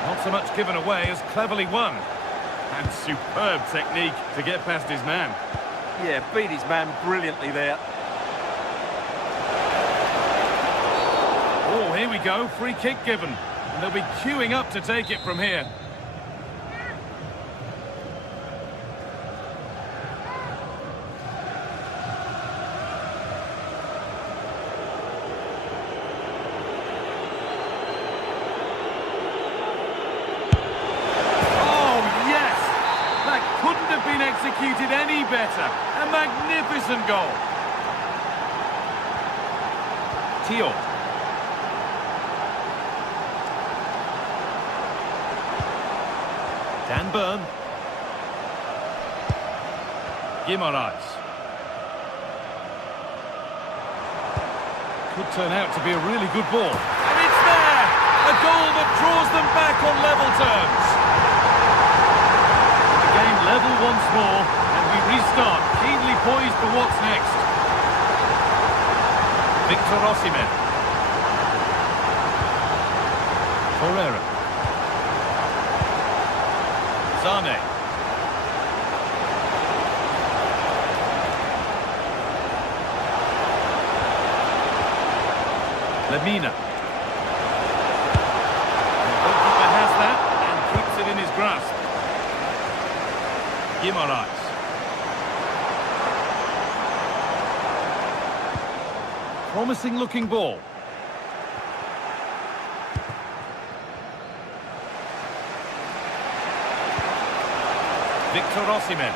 Not so much given away as cleverly won. And superb technique to get past his man. Yeah, beat his man brilliantly there. Oh, here we go. Free kick given. And they'll be queuing up to take it from here. Executed any better. A magnificent goal. Tio. Can burn. Guimaraes. Could turn out to be a really good ball. And it's there! A goal that draws them back on level terms. The game level once more, and we restart, keenly poised for what's next. Victor Osimhen. Torreira. Zane. Lemina. The goalkeeper has that and keeps it in his grasp. Guimaraes. Promising looking ball. Victor Osimhen.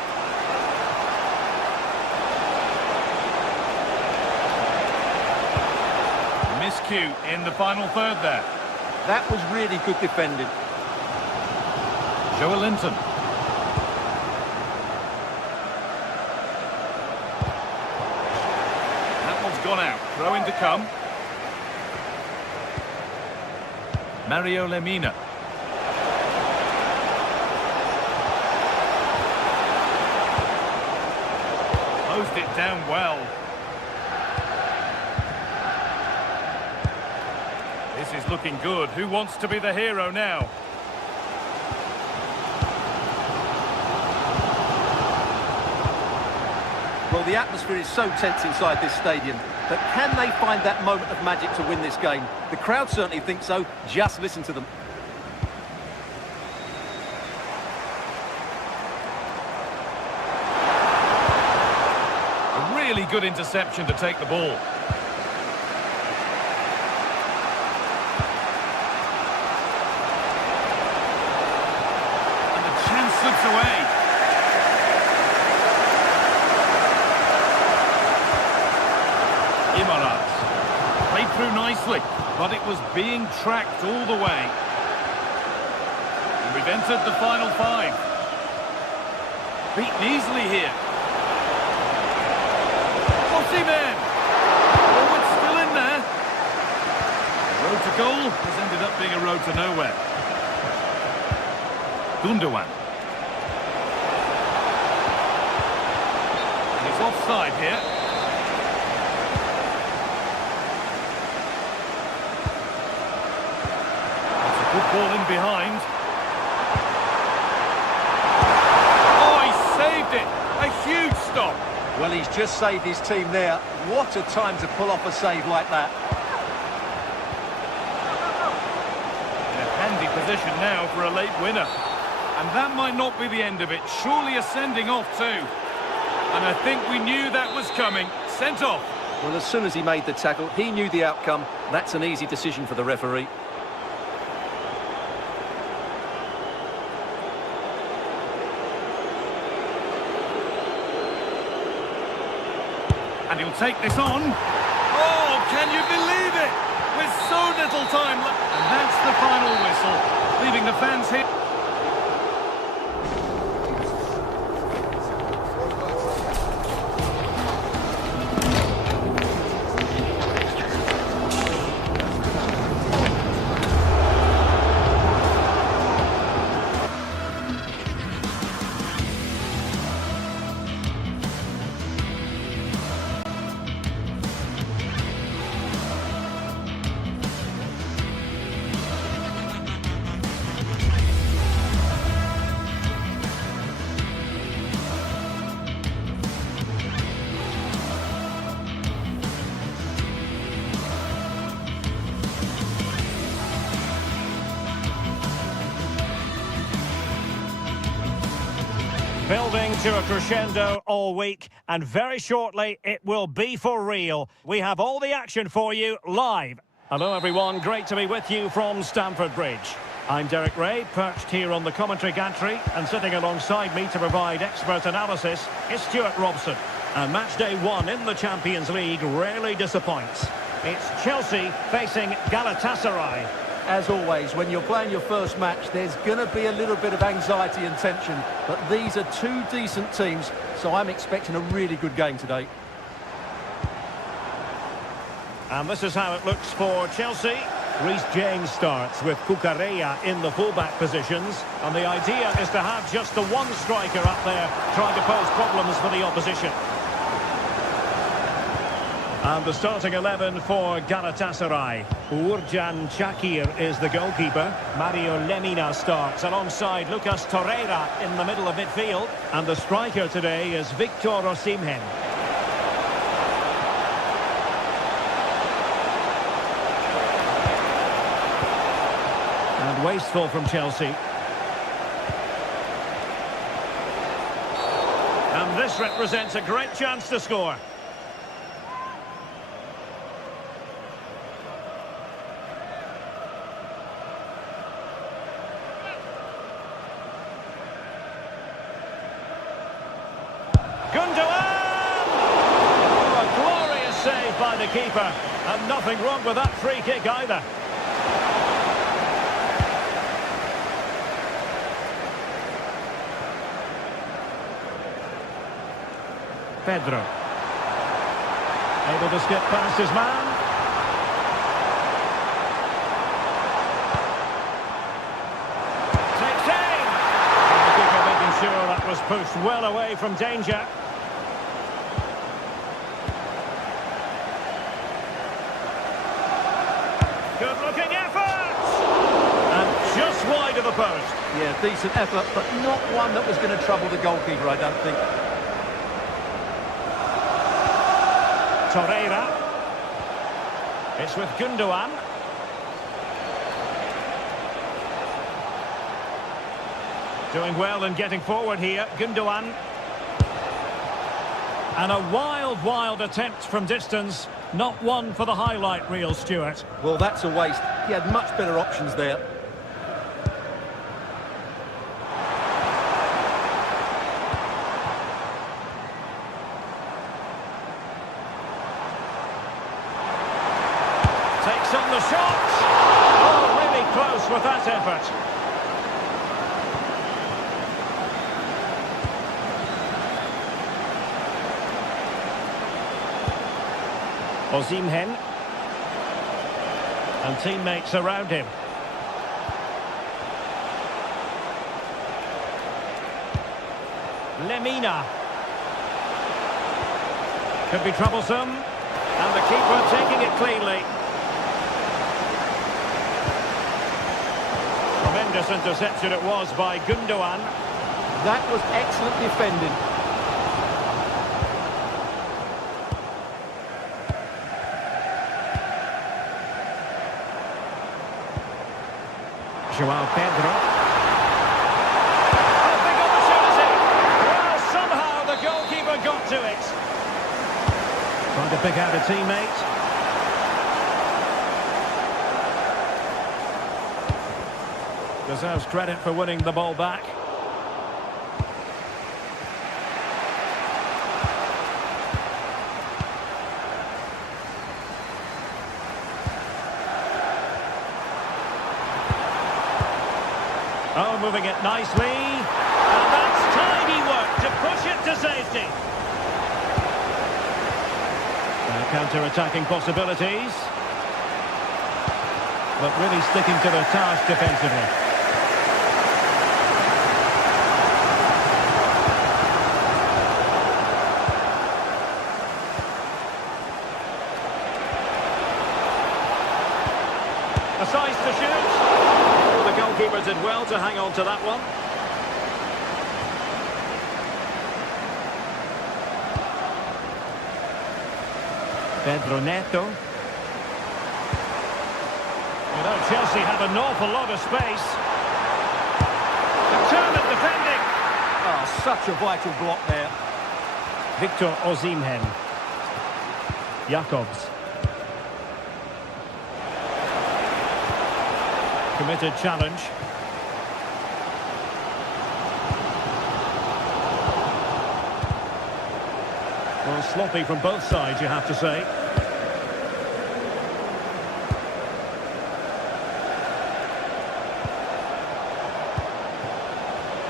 Miscue in the final third there. That was really good defending. Joelinton. That one's gone out. Throw in to come. Mario Lemina. Closed it down well. This is looking good. Who wants to be the hero now? Well, the atmosphere is so tense inside this stadium, but can they find that moment of magic to win this game? The crowd certainly think so. Just listen to them. A really good interception to take the ball. And the chance slips away. Guimaraes. Played through nicely, but it was being tracked all the way. And we've entered the final five. Beaten easily here. Osimhen! Oh, it's still in there. The road to goal has ended up being a road to nowhere. Gundogan. He's offside here. Good ball in behind. Oh, he saved it. A huge stop. Well, he's just saved his team there. What a time to pull off a save like that. In a handy position now for a late winner. And that might not be the end of it. Surely a sending off too. And I think we knew that was coming. Sent off. Well, as soon as he made the tackle, he knew the outcome. That's an easy decision for the referee. And he'll take this on. Oh, can you believe it? With so little time left. And that's the final whistle, leaving the fans here. Building to a crescendo all week, and very shortly it will be for real. We have all the action for you live. Hello everyone, great to be with you from Stamford Bridge. I'm Derek Ray, perched here on the commentary gantry, and sitting alongside me to provide expert analysis is Stuart Robson. And match day one in the Champions League rarely disappoints. It's Chelsea facing Galatasaray. as always, when you're playing your first match, there's going to be a little bit of anxiety and tension. But these are two decent teams, so I'm expecting a really good game today. And this is how it looks for Chelsea. Reece James starts with Cucurella in the fullback positions. And the idea is to have just the one striker up there trying to pose problems for the opposition. And the starting 11 for Galatasaray. Uğurcan Çakır is the goalkeeper. Mario Lemina starts alongside Lucas Torreira in the middle of midfield. And the striker today is Victor Osimhen. And wasteful from Chelsea. And this represents a great chance to score. By the keeper, and nothing wrong with that free kick either. Pedro able to skip past his man. Takes aim, and the keeper making sure that was pushed well away from danger. Good-looking effort! And just wide of the post. Yeah, decent effort, but not one that was going to trouble the goalkeeper, I don't think. Torreira. It's with Gundogan. Doing well and getting forward here, Gundogan. And a wild attempt from distance. Not one for the highlight reel, Stuart. Well, that's a waste. He had much better options there. Takes on the shot. Oh, really close with that effort. Osimhen. And teammates around him. Lemina. Could be troublesome. And the keeper taking it cleanly. Tremendous interception it was by Gundogan. That was excellent defending. João Pedro. A big opportunity. Well, somehow the goalkeeper got to it. Trying to pick out a teammate. Deserves credit for winning the ball back. Oh, moving it nicely. And that's tidy work to push it to safety. Counter-attacking possibilities. But really sticking to their task defensively. A size to shoot. The goalkeeper did well to hang on to that one. Pedro Neto. You know, Chelsea have an awful lot of space. Determined defending. Oh, such a vital block there. Victor Osimhen. Jakobs. Committed challenge. Well, sloppy from both sides, you have to say.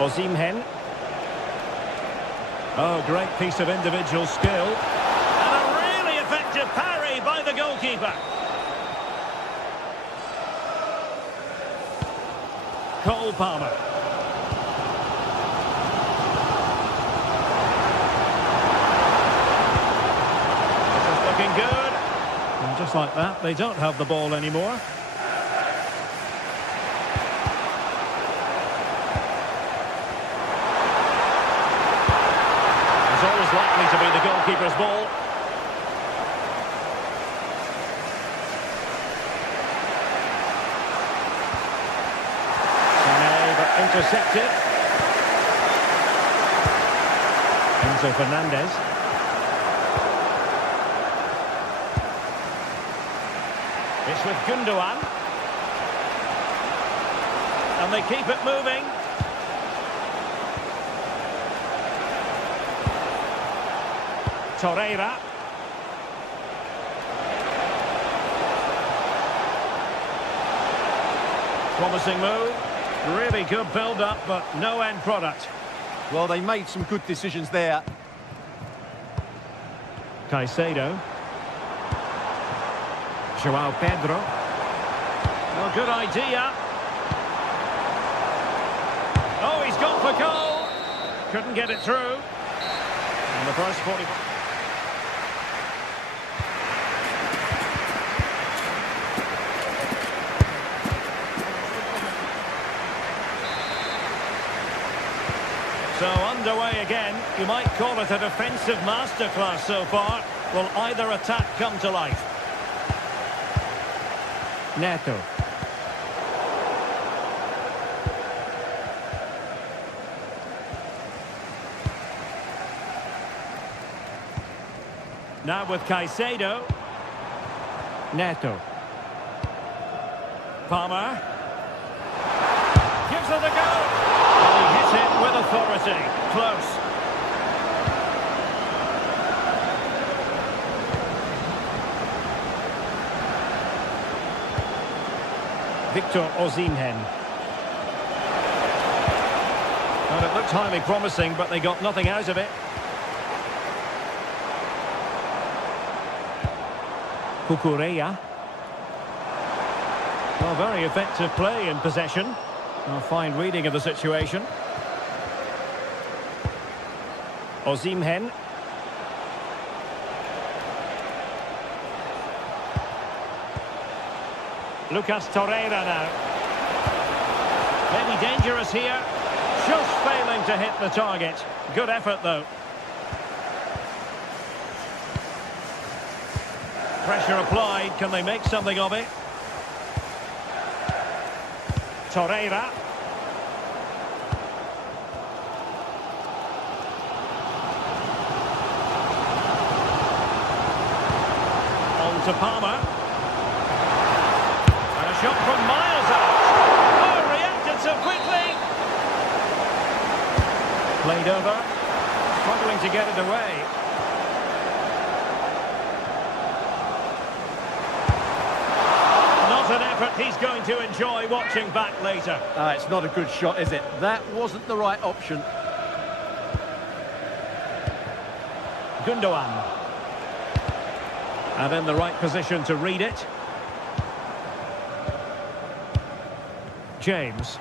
Osimhen. Oh, great piece of individual skill. And a really effective parry by the goalkeeper. Cole Palmer. This is looking good. And just like that, they don't have the ball anymore. It's always likely to be the goalkeeper's ball. Intercepted. Enzo Fernandez. It's with Gundogan. And they keep it moving. Torreira. Promising move. Really good build-up, but no end product. Well, they made some good decisions there. Caicedo. João Pedro. Well, good idea. Oh, he's gone for goal. Couldn't get it through. In the first 45. So underway again. You might call it a defensive masterclass so far. Will either attack come to life? Neto. Now with Caicedo. Neto. Palmer. Gives it a go. He hits it with authority. Close. Victor Osimhen. Well, it looked highly promising, but they got nothing out of it. Cucurella. Well, very effective play in possession. A fine reading of the situation. Osimhen. Lucas Torreira now. Maybe dangerous here. Just failing to hit the target. Good effort though. Pressure applied. Can they make something of it? Torreira. On to Palmer. And a shot from miles out. Oh, reacted so quickly. Played over. Struggling to get it away. An effort he's going to enjoy watching back later. It's not a good shot, is it? That wasn't the right option. Gundogan. And in the right position to read it. James.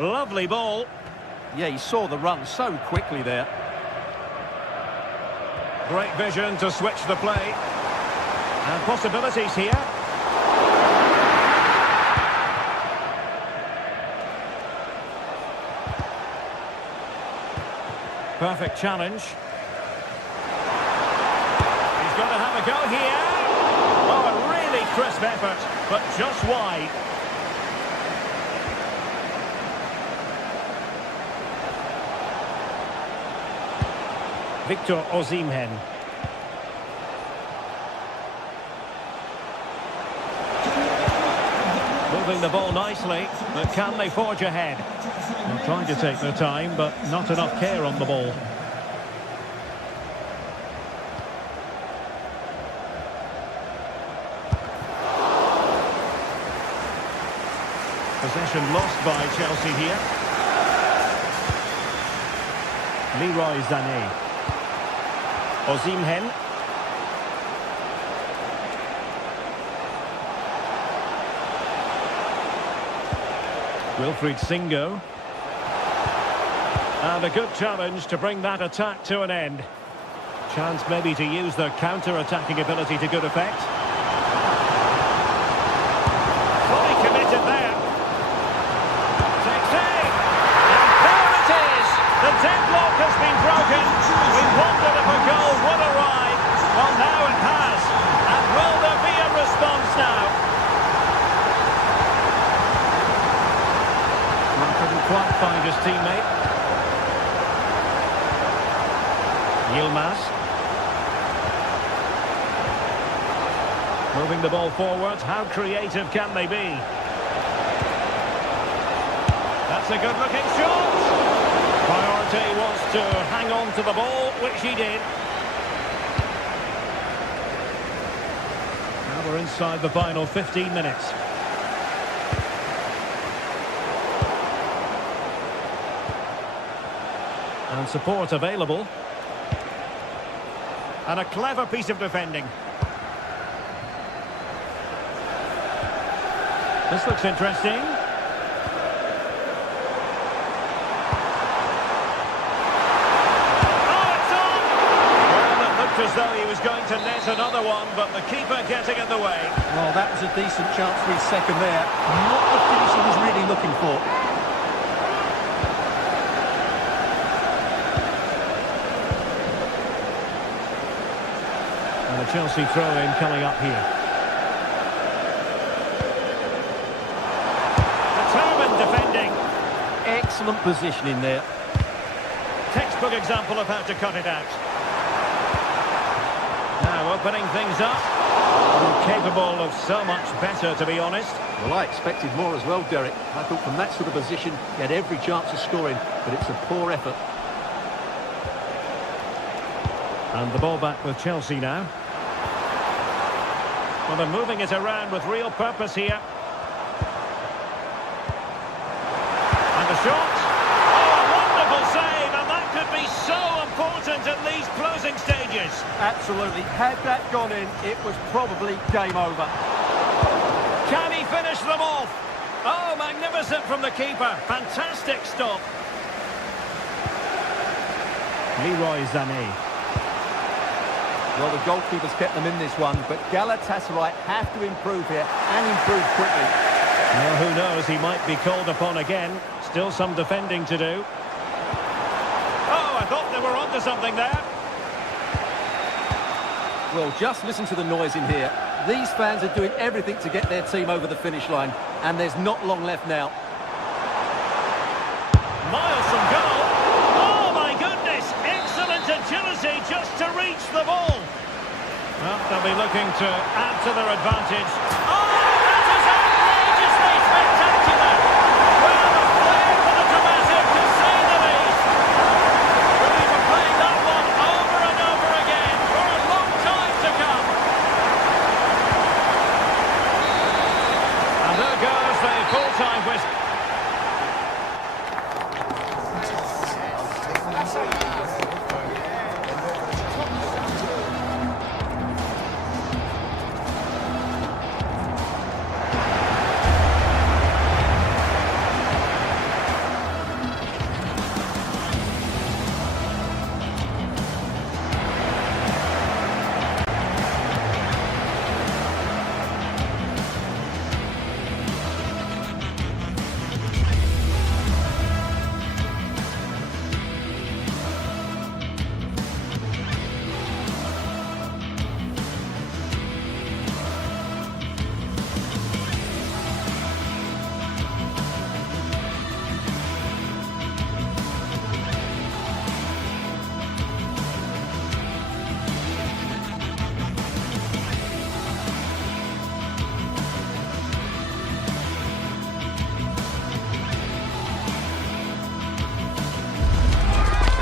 Lovely ball. Yeah, he saw the run so quickly there. Great vision to switch the play. And possibilities here. Perfect challenge. He's got to have a go here. Oh, a really crisp effort, but just wide. Victor Osimhen. Moving the ball nicely, but can they forge ahead? They're trying to take their time, but not enough care on the ball. Possession lost by Chelsea here. Leroy Sané. Osimhen. Wilfried Singo. And a good challenge to bring that attack to an end. Chance maybe to use their counter-attacking ability to good effect. Fully committed there. Takes aim. And there it is. The deadlock has been broken. We wondered if a goal would arrive. Well, now it has. And will there be a response now? Couldn't quite find his teammate. Yilmaz. Moving the ball forward. How creative can they be? That's a good-looking shot. Priority was to hang on to the ball, which he did. Now we're inside the final 15 minutes. And support available. And a clever piece of defending. This looks interesting. Oh, it's on! Well, it looked as though he was going to net another one, but the keeper getting in the way. Well, that was a decent chance for his second there. Not the finish he was really looking for. And a Chelsea throw-in coming up here. Determined defending. Excellent positioning there. Textbook example of how to cut it out. Now opening things up. Capable of so much better, to be honest. Well, I expected more as well, Derek. I thought from that sort of position, he had every chance of scoring, but it's a poor effort. And the ball back with Chelsea now. Well, they're moving it around with real purpose here. And the shot. Oh, a wonderful save, and that could be so important at these closing stages. Absolutely. Had that gone in, it was probably game over. Can he finish them off? Oh, magnificent from the keeper. Fantastic stop. Leroy Sané. Well, the goalkeeper's kept them in this one, but Galatasaray have to improve here, and improve quickly. Well, who knows, he might be called upon again. Still some defending to do. Oh, I thought they were onto something there. Well, just listen to the noise in here. These fans are doing everything to get their team over the finish line, and there's not long left now. Miles from goal. Oh, my goodness. Excellent agility just to reach the ball. Well, they'll be looking to add to their advantage. Oh, that is outrageously spectacular. Well, a play for the dramatic, to say the least. We'll be playing that one over and over again for a long time to come. And there goes the full-time whistle.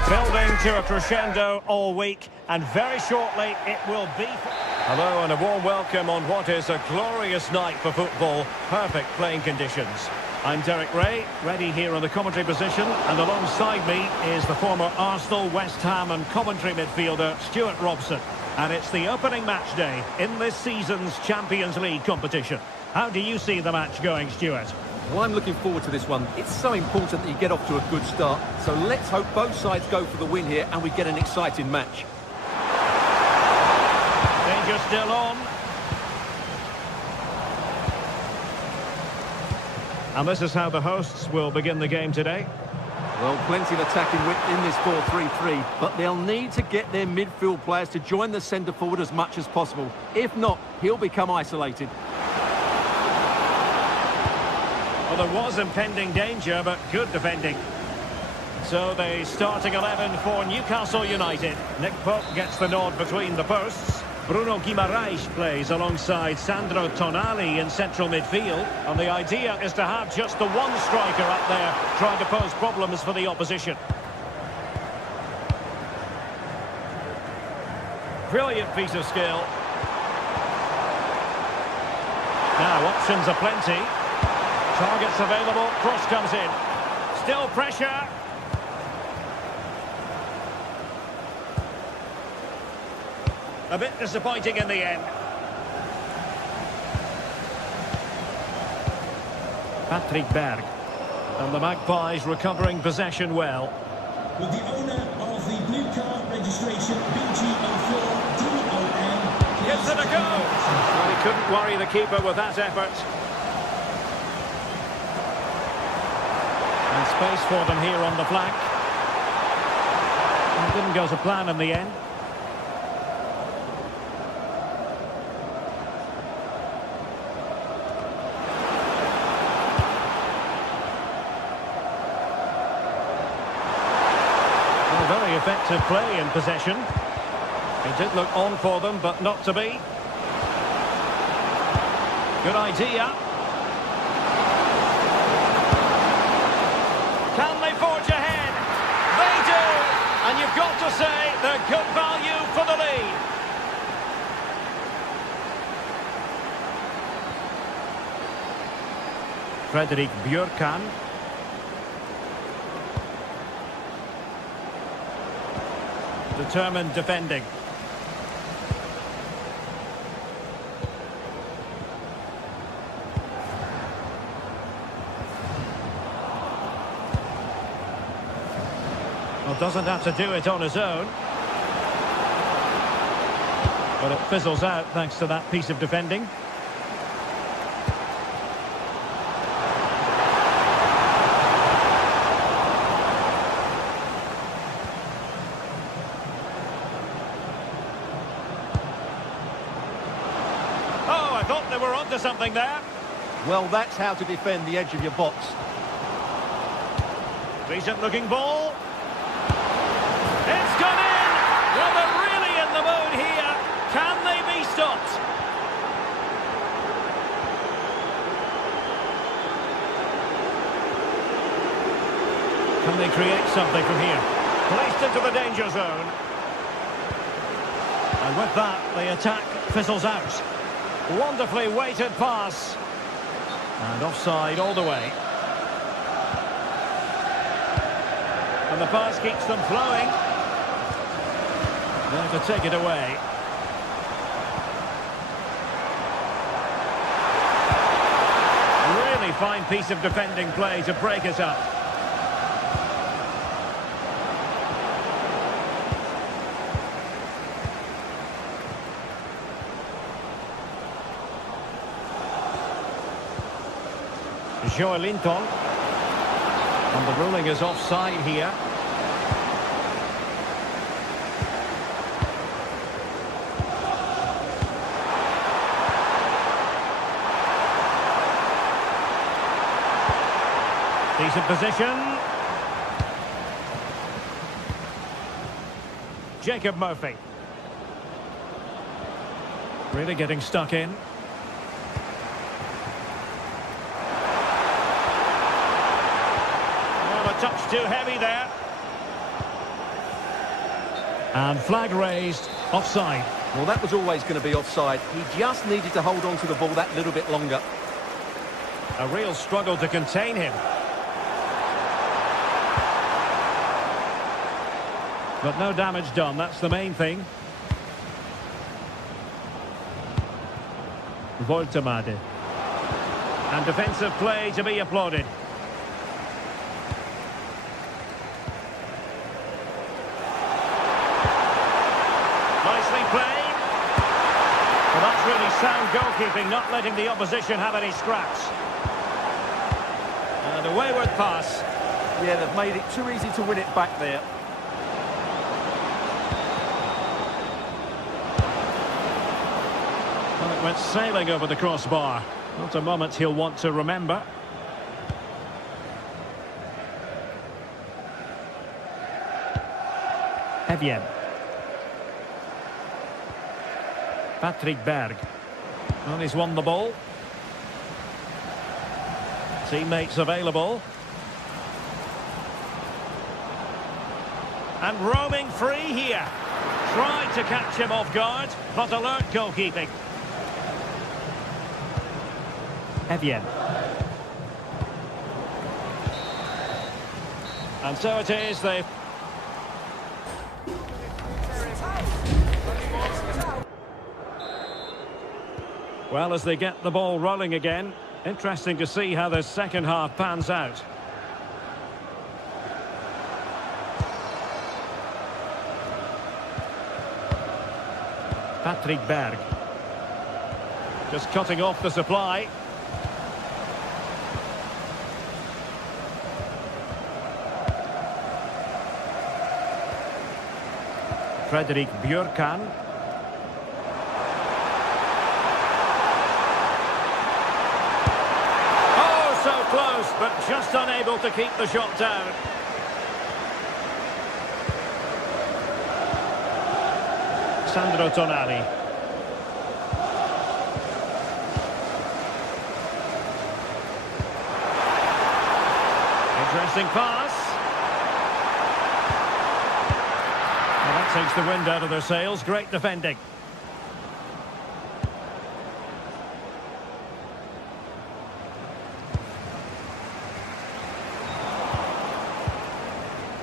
Building to a crescendo all week, and very shortly it will be... Hello and a warm welcome on what is a glorious night for football. Perfect playing conditions. I'm Derek Ray, ready here on the commentary position, and alongside me is the former Arsenal, West Ham and Coventry midfielder Stuart Robson. And it's the opening match day in this season's Champions League competition. How do you see the match going, Stuart? Well, I'm looking forward to this one. It's so important that you get off to a good start. So let's hope both sides go for the win here and we get an exciting match. Danger still on. And this is how the hosts will begin the game today. Well, plenty of attacking width in this 4-3-3, but they'll need to get their midfield players to join the centre forward as much as possible. If not, he'll become isolated. Well, there was impending danger, but good defending. So the starting 11 for Newcastle United. Nick Pope gets the nod between the posts. Bruno Guimaraes plays alongside Sandro Tonali in central midfield. And the idea is to have just the one striker up there trying to pose problems for the opposition. Brilliant piece of skill. Now options are plenty. Targets available, cross comes in. Still pressure. A bit disappointing in the end. Patrick Berg. And the Magpies recovering possession well. With the owner of the blue card registration, BG04DON. Gives it a go. Well, he couldn't worry the keeper with that effort. And space for them here on the flank. It didn't go to plan in the end. Very effective play in possession. It did look on for them, but not to be. Good idea. Can they forge ahead? They do! And you've got to say they're good value for the lead. Fredrik Björkan. Determined defending. Well, doesn't have to do it on his own. But it fizzles out thanks to that piece of defending. I thought they were onto something there. Well, that's how to defend the edge of your box. Decent looking ball. It's gone in! Well, they're really in the mood here. Can they be stopped? Can they create something from here? Placed into the danger zone. And with that, the attack fizzles out. Wonderfully weighted pass. And offside all the way. And the pass keeps them flowing. There to take it away. Really fine piece of defending play to break us up. Joelinton. And the ruling is offside here. Decent position. Jacob Murphy. Really getting stuck in. Touch too heavy there. And flag raised, offside. Well, that was always going to be offside. He just needed to hold on to the ball that little bit longer. A real struggle to contain him. But no damage done, that's the main thing. Voltemade. And defensive play to be applauded. Nicely played. Well, that's really sound goalkeeping, not letting the opposition have any scraps. And a wayward pass. Yeah, they've made it too easy to win it back there. Well, it went sailing over the crossbar. Not a moment he'll want to remember. Evjen. Patrick Berg. Well, he's won the ball. Teammates available. And roaming free here. Tried to catch him off guard, but alert goalkeeping. Evjen. And so it is, they... Well, as they get the ball rolling again, interesting to see how the second half pans out. Patrick Berg. Just cutting off the supply. Fredrik Björkan. Oh, so close, but just unable to keep the shot down. Sandro Tonali. Interesting pass. Well, that takes the wind out of their sails. Great defending.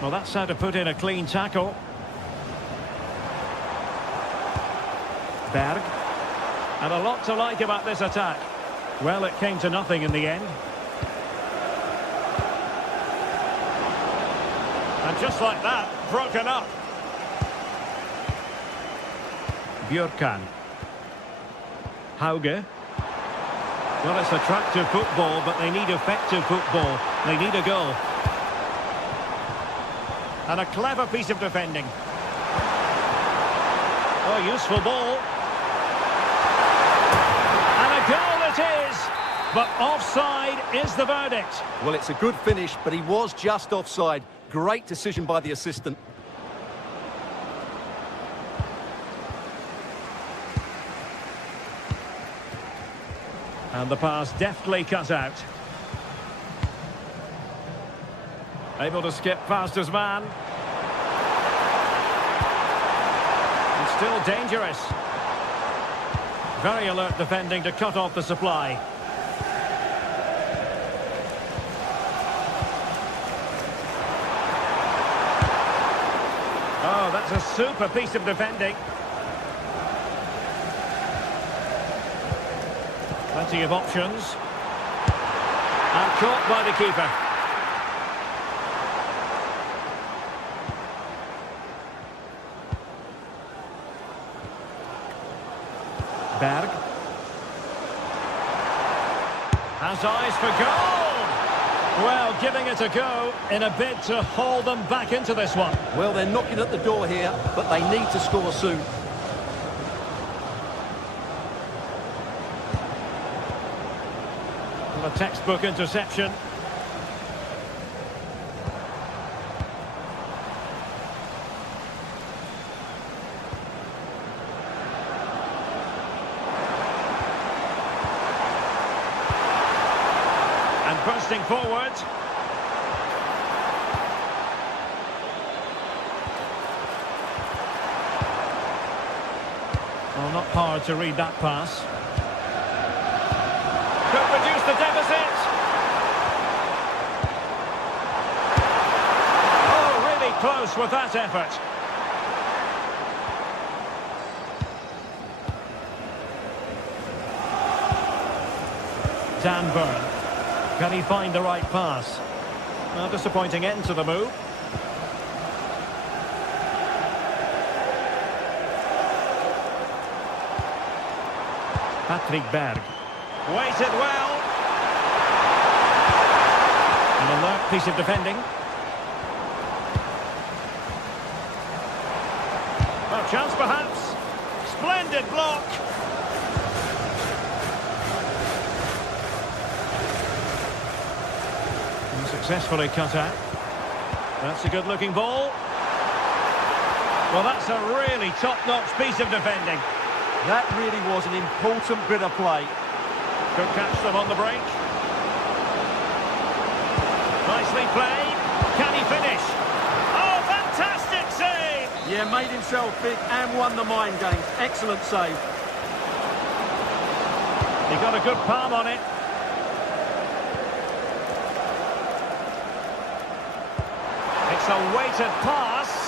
Well, that's how to put in a clean tackle. Berg. And a lot to like about this attack. Well, it came to nothing in the end. And just like that, broken up. Björkan. Hauge. Well, it's attractive football, but they need effective football. They need a goal. And a clever piece of defending. Oh, useful ball. And a goal it is. But offside is the verdict. Well, it's a good finish, but he was just offside. Great decision by the assistant. And the pass deftly cut out. Able to skip past his man. And still dangerous. Very alert defending to cut off the supply. Oh, that's a super piece of defending. Plenty of options. And caught by the keeper. Berg. Has eyes for goal. Well, giving it a go in a bid to haul them back into this one. Well, they're knocking at the door here, but they need to score soon. A textbook interception. And bursting forward. Well, not hard to read that pass. Could reduce the deficit. close with that effort. Dan Burn. Can he find the right pass? A disappointing end to the move. Patrick Berg. Waited well. An alert piece of defending. A chance perhaps. Splendid block. And successfully cut out. That's a good-looking ball. Well, that's a really top-notch piece of defending. That really was an important bit of play. Could catch them on the break. Nicely played. Can he finish? Oh, fantastic save! Yeah, made himself big and won the mind games. Excellent save. He got a good palm on it. It's a weighted pass.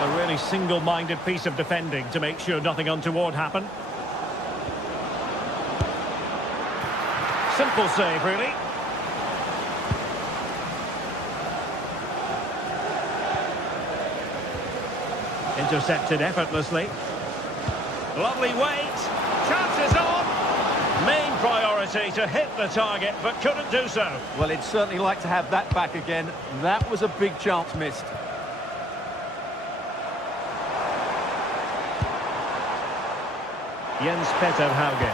A really single-minded piece of defending to make sure nothing untoward happened. Simple save, really. Intercepted effortlessly. Lovely weight. Chances on. Main priority to hit the target, but couldn't do so. Well, he'd certainly like to have that back again. That was a big chance missed. Jens Peter Hauge.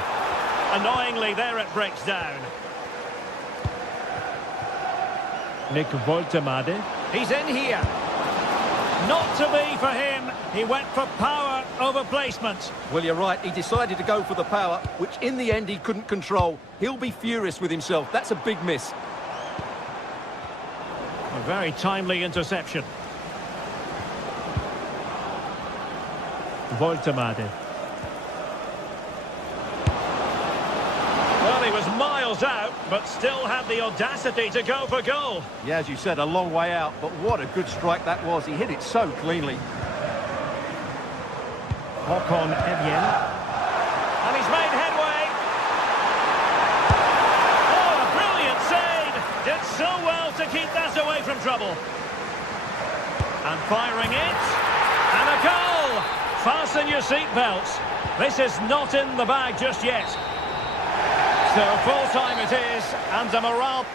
Annoyingly, there it breaks down. Nick Woltemade. He's in here. Not to be for him. He went for power over placement. Well, you're right. He decided to go for the power, which in the end he couldn't control. He'll be furious with himself. That's a big miss. A very timely interception. Woltemade. Well, he was miles out, but still had the audacity to go for goal. Yeah, as you said, a long way out, but what a good strike that was. He hit it so cleanly. Håkon Evjen. And he's made headway. Oh, a brilliant save. Did so well to keep that away from trouble. And firing it. And a goal. Fasten your seatbelts. This is not in the bag just yet. So full time it is, and a morale.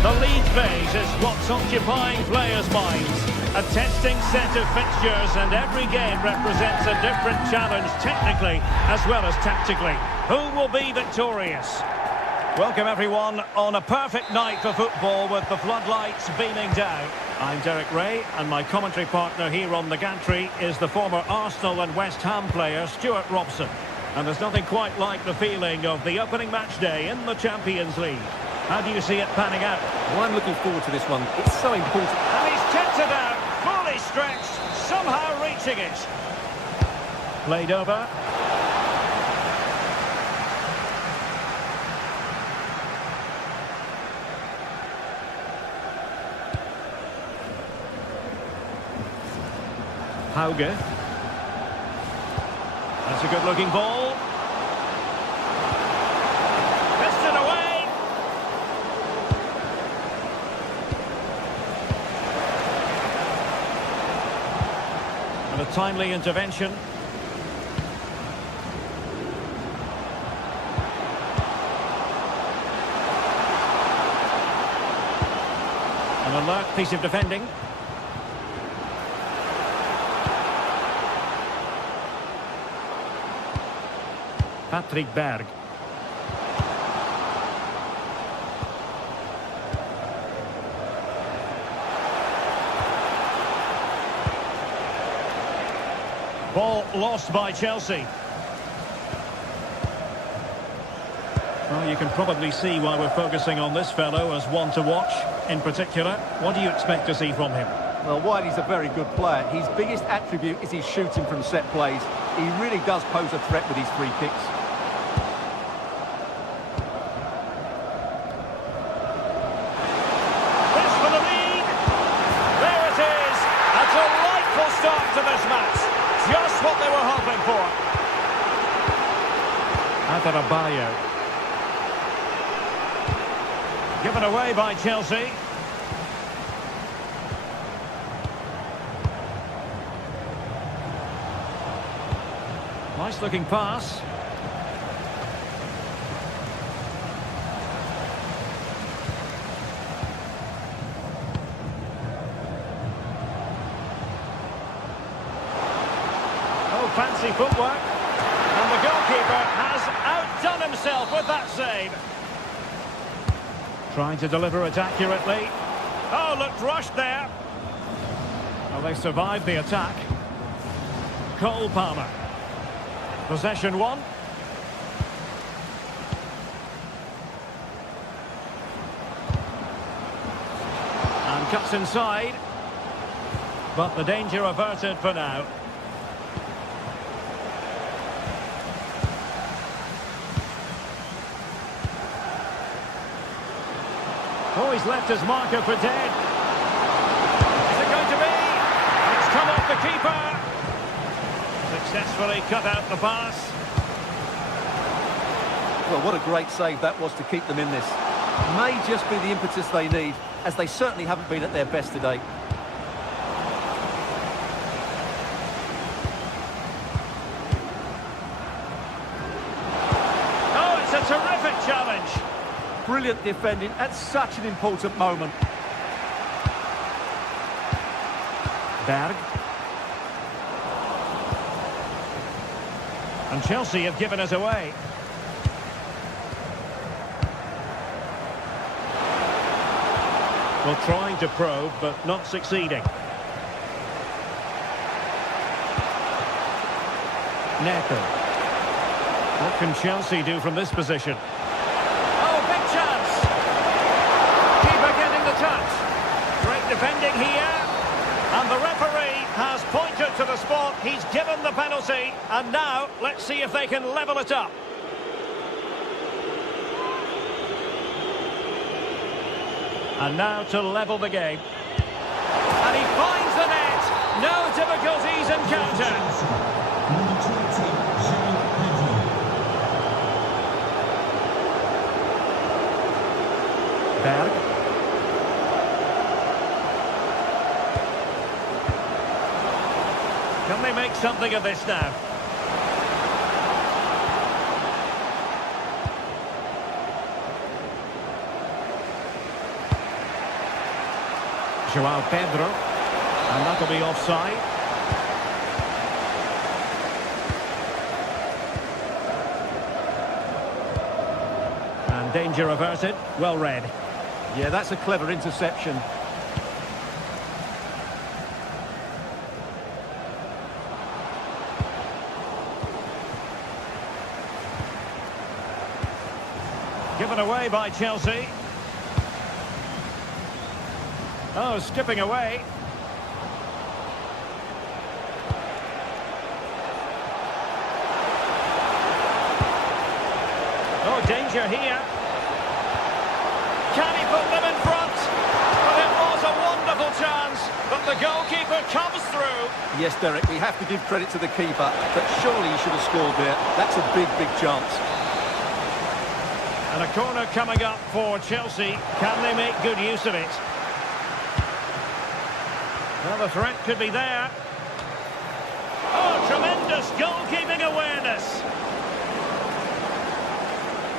The league phase is what's occupying players' minds. A testing set of fixtures, and every game represents a different challenge technically as well as tactically. Who will be victorious? Welcome everyone on a perfect night for football with the floodlights beaming down. I'm Derek Ray, and my commentary partner here on the gantry is the former Arsenal and West Ham player Stuart Robson. And there's nothing quite like the feeling of the opening match day in the Champions League. How do you see it panning out? Well, I'm looking forward to this one. It's so important. And he's kept it out, fully stretched, somehow reaching it. Played over. Hauge. That's a good-looking ball. Wrested away. And a timely intervention. An alert piece of defending. Patrick Berg. Ball lost by Chelsea. Well, you can probably see why we're focusing on this fellow as one to watch. In particular, what do you expect to see from him? Well, Wiley's a very good player. His biggest attribute is his shooting from set plays. He really does pose a threat with his free kicks. This for the lead. There it is. A delightful start to this match. Just what they were hoping for. Adarabioyo. Given away by Chelsea. Nice looking pass. Oh, fancy footwork. And the goalkeeper has outdone himself with that save. Trying to deliver it accurately. Oh, looked rushed there. Well, they survived the attack. Cole Palmer. Possession one. And cuts inside. But the danger averted for now. Oh, he's left his marker for dead. Is it going to be? It's come off the keeper. Successfully cut out the pass. Well, what a great save that was to keep them in this. May just be the impetus they need, as they certainly haven't been at their best today. Oh, it's a terrific challenge. Brilliant defending at such an important moment. Berg. And Chelsea have given us away. Well, trying to probe, but not succeeding. Neto. What can Chelsea do from this position? Oh, big chance! Keeper getting the touch. Great defending here. And the referee has pointed to the spot. He's given the penalty. And now, let's see if they can level it up. And now to level the game. And he finds the net. No difficulties encountered. Number 20, Berg. Can they make something of this now? João Pedro. And that'll be offside. And danger averted. Well read. Yeah, that's a clever interception. Given away by Chelsea. Oh, skipping away. Oh, danger here. Can he put them in front? But it was a wonderful chance, but the goalkeeper comes through. Yes, Derek, we have to give credit to the keeper, but surely he should have scored there. That's a big, big chance. And a corner coming up for Chelsea. Can they make good use of it? Well, the threat could be there. Oh, tremendous goalkeeping awareness.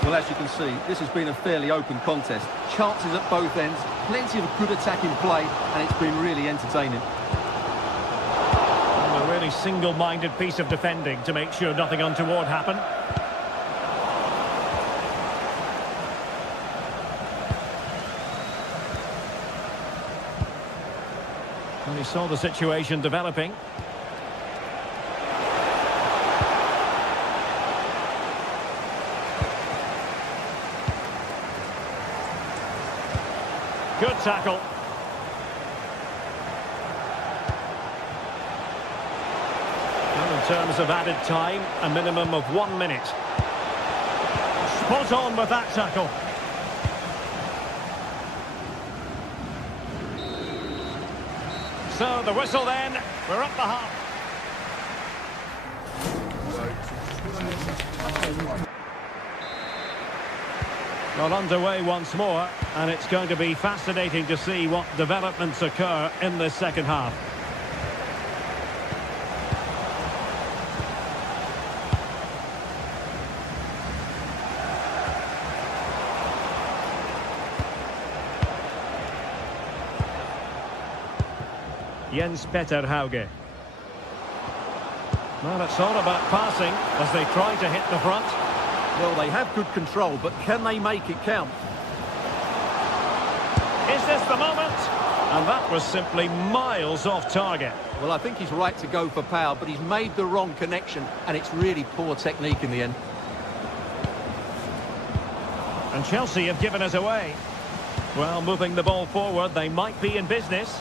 Well, as you can see, this has been a fairly open contest. Chances at both ends, plenty of good attacking play, and it's been really entertaining. And a really single-minded piece of defending to make sure nothing untoward happened. And he saw the situation developing. Good tackle. Well, in terms of added time, a minimum of 1 minute. Spot on with that tackle. So the whistle then, we're up the half. Well, underway once more, and it's going to be fascinating to see what developments occur in this second half. Jens-Peter Hauge. Well, it's all about passing as they try to hit the front. Well, they have good control, but can they make it count? Is this the moment? And that was simply miles off target. Well, I think he's right to go for power, but he's made the wrong connection, and it's really poor technique in the end. And Chelsea have given us away. Well, moving the ball forward, they might be in business.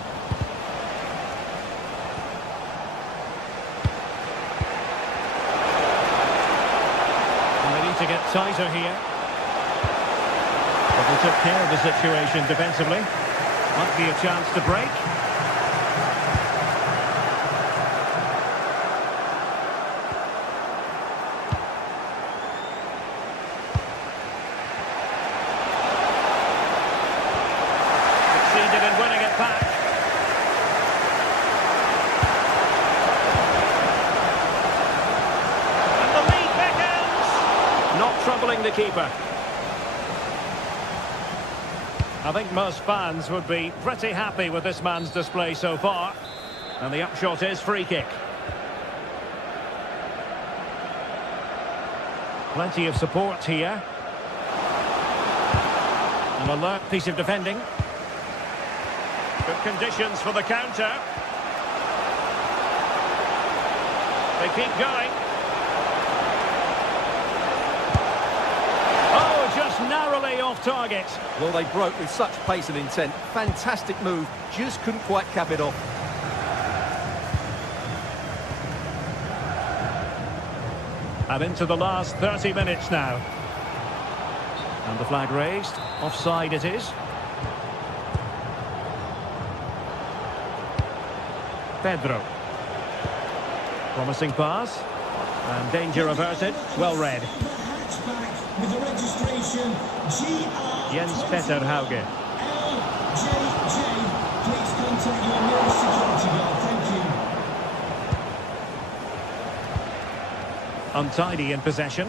To get tighter here. But they took care of the situation defensively. Might be a chance to break. Succeeded in winning it back. Troubling the keeper. I think most fans would be pretty happy with this man's display so far. And the upshot is free kick. Plenty of support here. An alert piece of defending. Good conditions for the counter. They keep going. Just narrowly off target. Well, they broke with such pace and intent. Fantastic move. Just couldn't quite cap it off. And into the last 30 minutes now. And the flag raised. Offside it is. Pedro. Promising pass. And danger averted. Well read. With the registration Jens-Peter Hauge. LJJ. Please contact your nearest security guard. Thank you. Untidy in possession.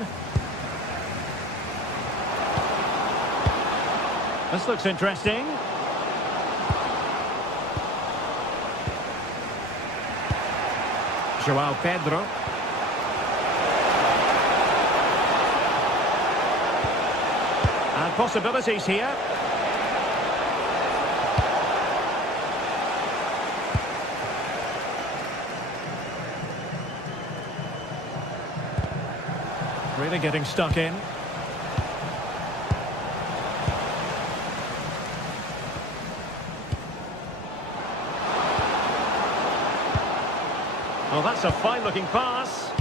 This looks interesting. João Pedro. And possibilities here. Really getting stuck in. Oh, that's a fine-looking pass.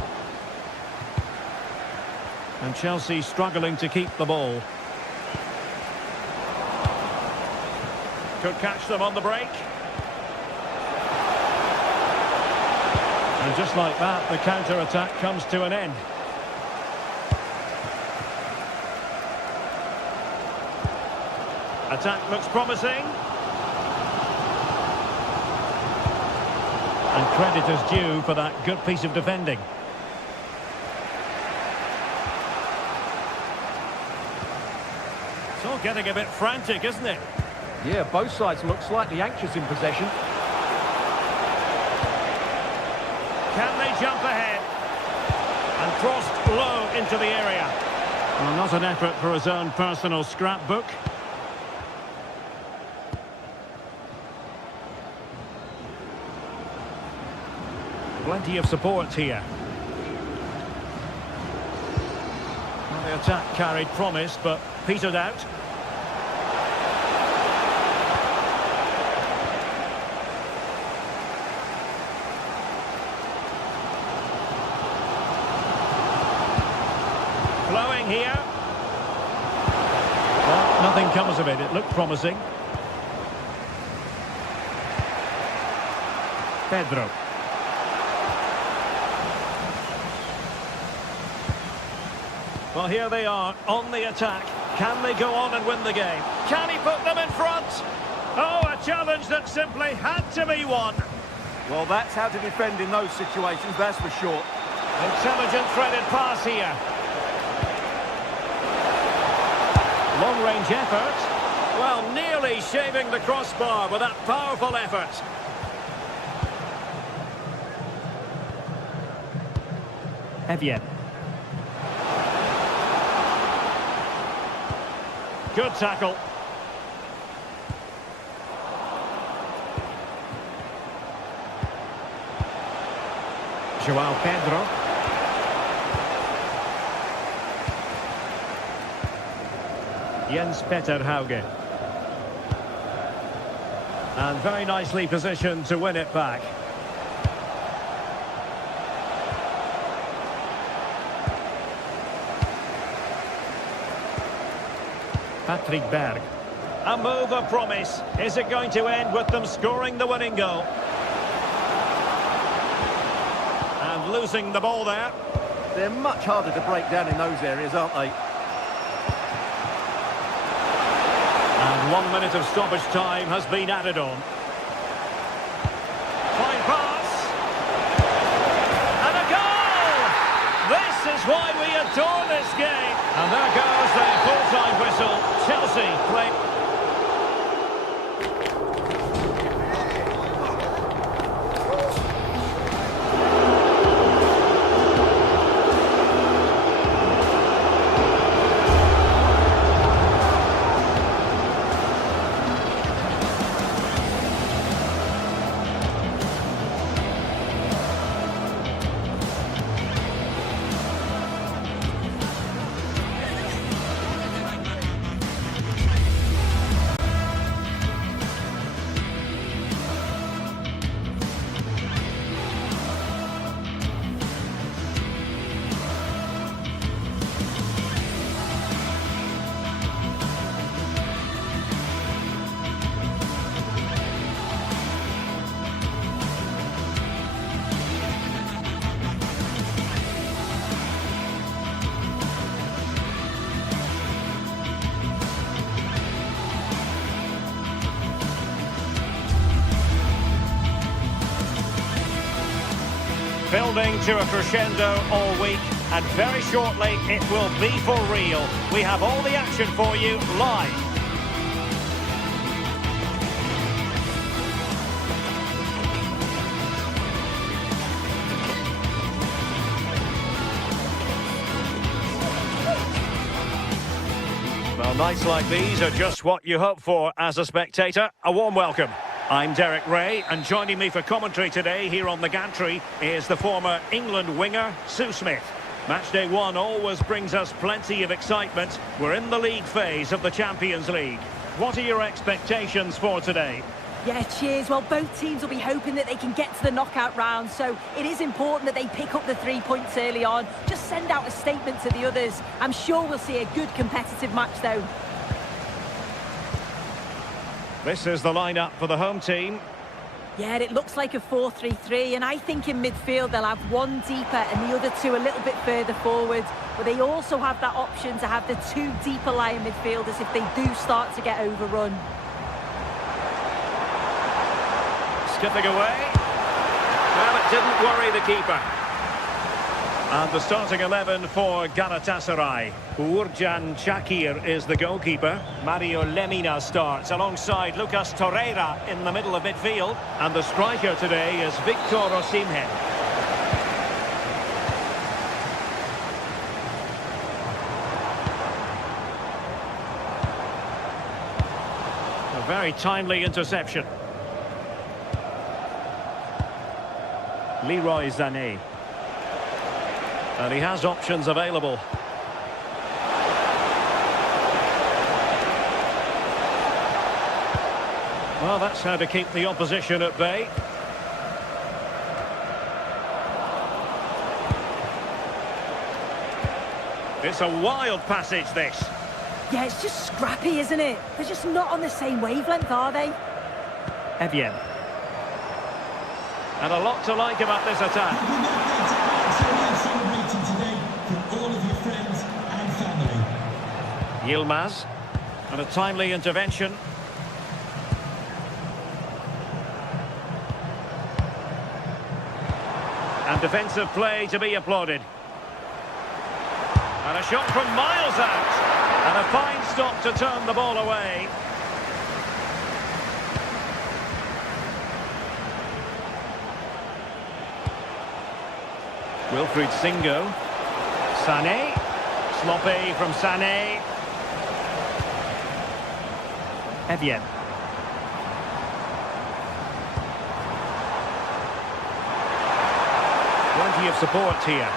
And Chelsea struggling to keep the ball. Could catch them on the break. And just like that, the counter-attack comes to an end. Attack looks promising. And credit is due for that good piece of defending. It's all getting a bit frantic, isn't it? Yeah, both sides look slightly anxious in possession. Can they jump ahead? And crossed low into the area. Well, not an effort for his own personal scrapbook. Plenty of support here. Well, the attack carried promise, but petered out. Flowing here. Well, nothing comes of it. It looked promising. Pedro. Well, here they are on the attack. Can they go on and win the game? Can he put them in front? Oh, a challenge that simply had to be won. Well, that's how to defend in those situations, that's for sure. Intelligent threaded pass here. Long-range effort. Well, nearly shaving the crossbar with that powerful effort. Evian. Good tackle. Joao Pedro. Jens Peter Hauge. And very nicely positioned to win it back. Patrick Berg. A move of promise. Is it going to end with them scoring the winning goal? And losing the ball there. They're much harder to break down in those areas, aren't they? And 1 minute of stoppage time has been added on. Fine pass. And a goal! This is why we adore this game. And there goes the full-time whistle. Chelsea play. Building to a crescendo all week, and very shortly it will be for real. We have all the action for you live. Well, nights like these are just what you hope for as a spectator. A warm welcome. I'm Derek Ray, and joining me for commentary today here on the gantry is the former England winger, Sue Smith. Matchday 1 always brings us plenty of excitement. We're in the league phase of the Champions League. What are your expectations for today? Yeah, cheers. Well, both teams will be hoping that they can get to the knockout round, so it is important that they pick up the 3 points early on. Just send out a statement to the others. I'm sure we'll see a good competitive match, though. This is the lineup for the home team. Yeah, it looks like a 4-3-3, and I think in midfield they'll have one deeper and the other two a little bit further forward. But they also have that option to have the 2 deeper lying midfielders if they do start to get overrun. Skipping away. Well, it didn't worry the keeper. And the starting 11 for Galatasaray. Uğurcan Çakır is the goalkeeper. Mario Lemina starts alongside Lucas Torreira in the middle of midfield. And the striker today is Victor Osimhen. A very timely interception. Leroy Sané. And he has options available. Well, that's how to keep the opposition at bay. It's a wild passage, this. Yeah, it's just scrappy, isn't it? They're just not on the same wavelength, are they? Evian. And a lot to like about this attack. Happy birthday to Alex, who we are celebrating today from all of your friends and family. Yilmaz. And a timely intervention. And defensive play to be applauded. And a shot from miles out. And a fine stop to turn the ball away. Wilfried Singo. Sané. Sloppy from Sané. Evian. Plenty of support here,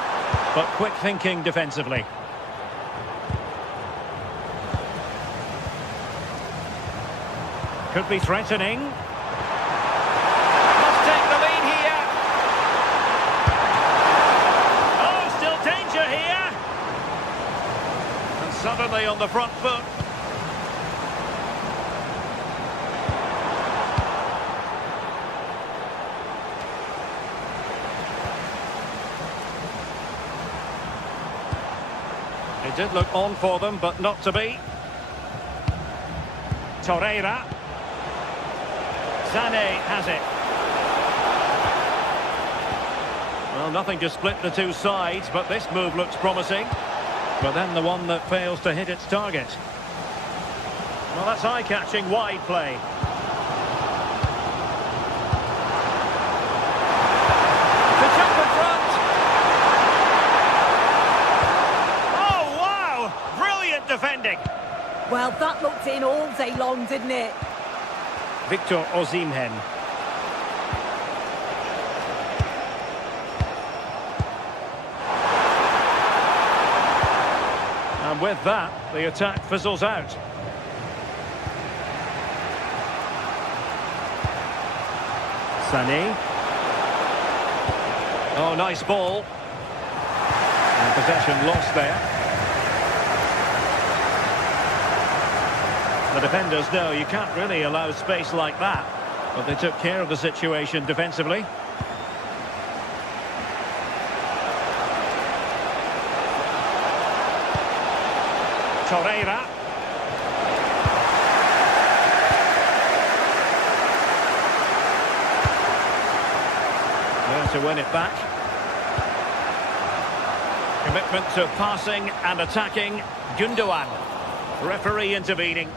but quick thinking defensively. Could be threatening. Must take the lead here. Oh, still danger here. And suddenly on the front foot. It did look on for them, but not to be. Torreira. Sané has it. Well, nothing to split the two sides, but this move looks promising. But then the one that fails to hit its target. Well, that's eye-catching wide play. To jump in front. Oh, wow! Brilliant defending. Well, that looked in all day long, didn't it? Victor Osimhen. And with that, the attack fizzles out. Sané. Oh, nice ball. And possession lost there. The defenders know you can't really allow space like that, but they took care of the situation defensively. Torreira. There to win it back. Commitment to passing and attacking. Gundogan. Referee intervening.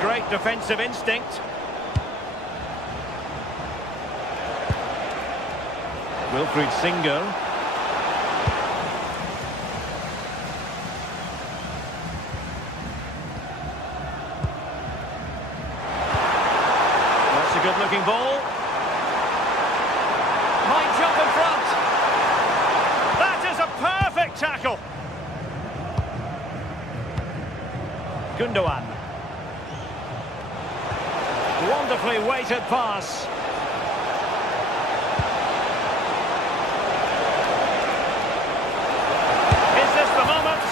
Great defensive instinct. Wilfried Singo. Good tackle. Gundogan. Wonderfully weighted pass. Is this the moment?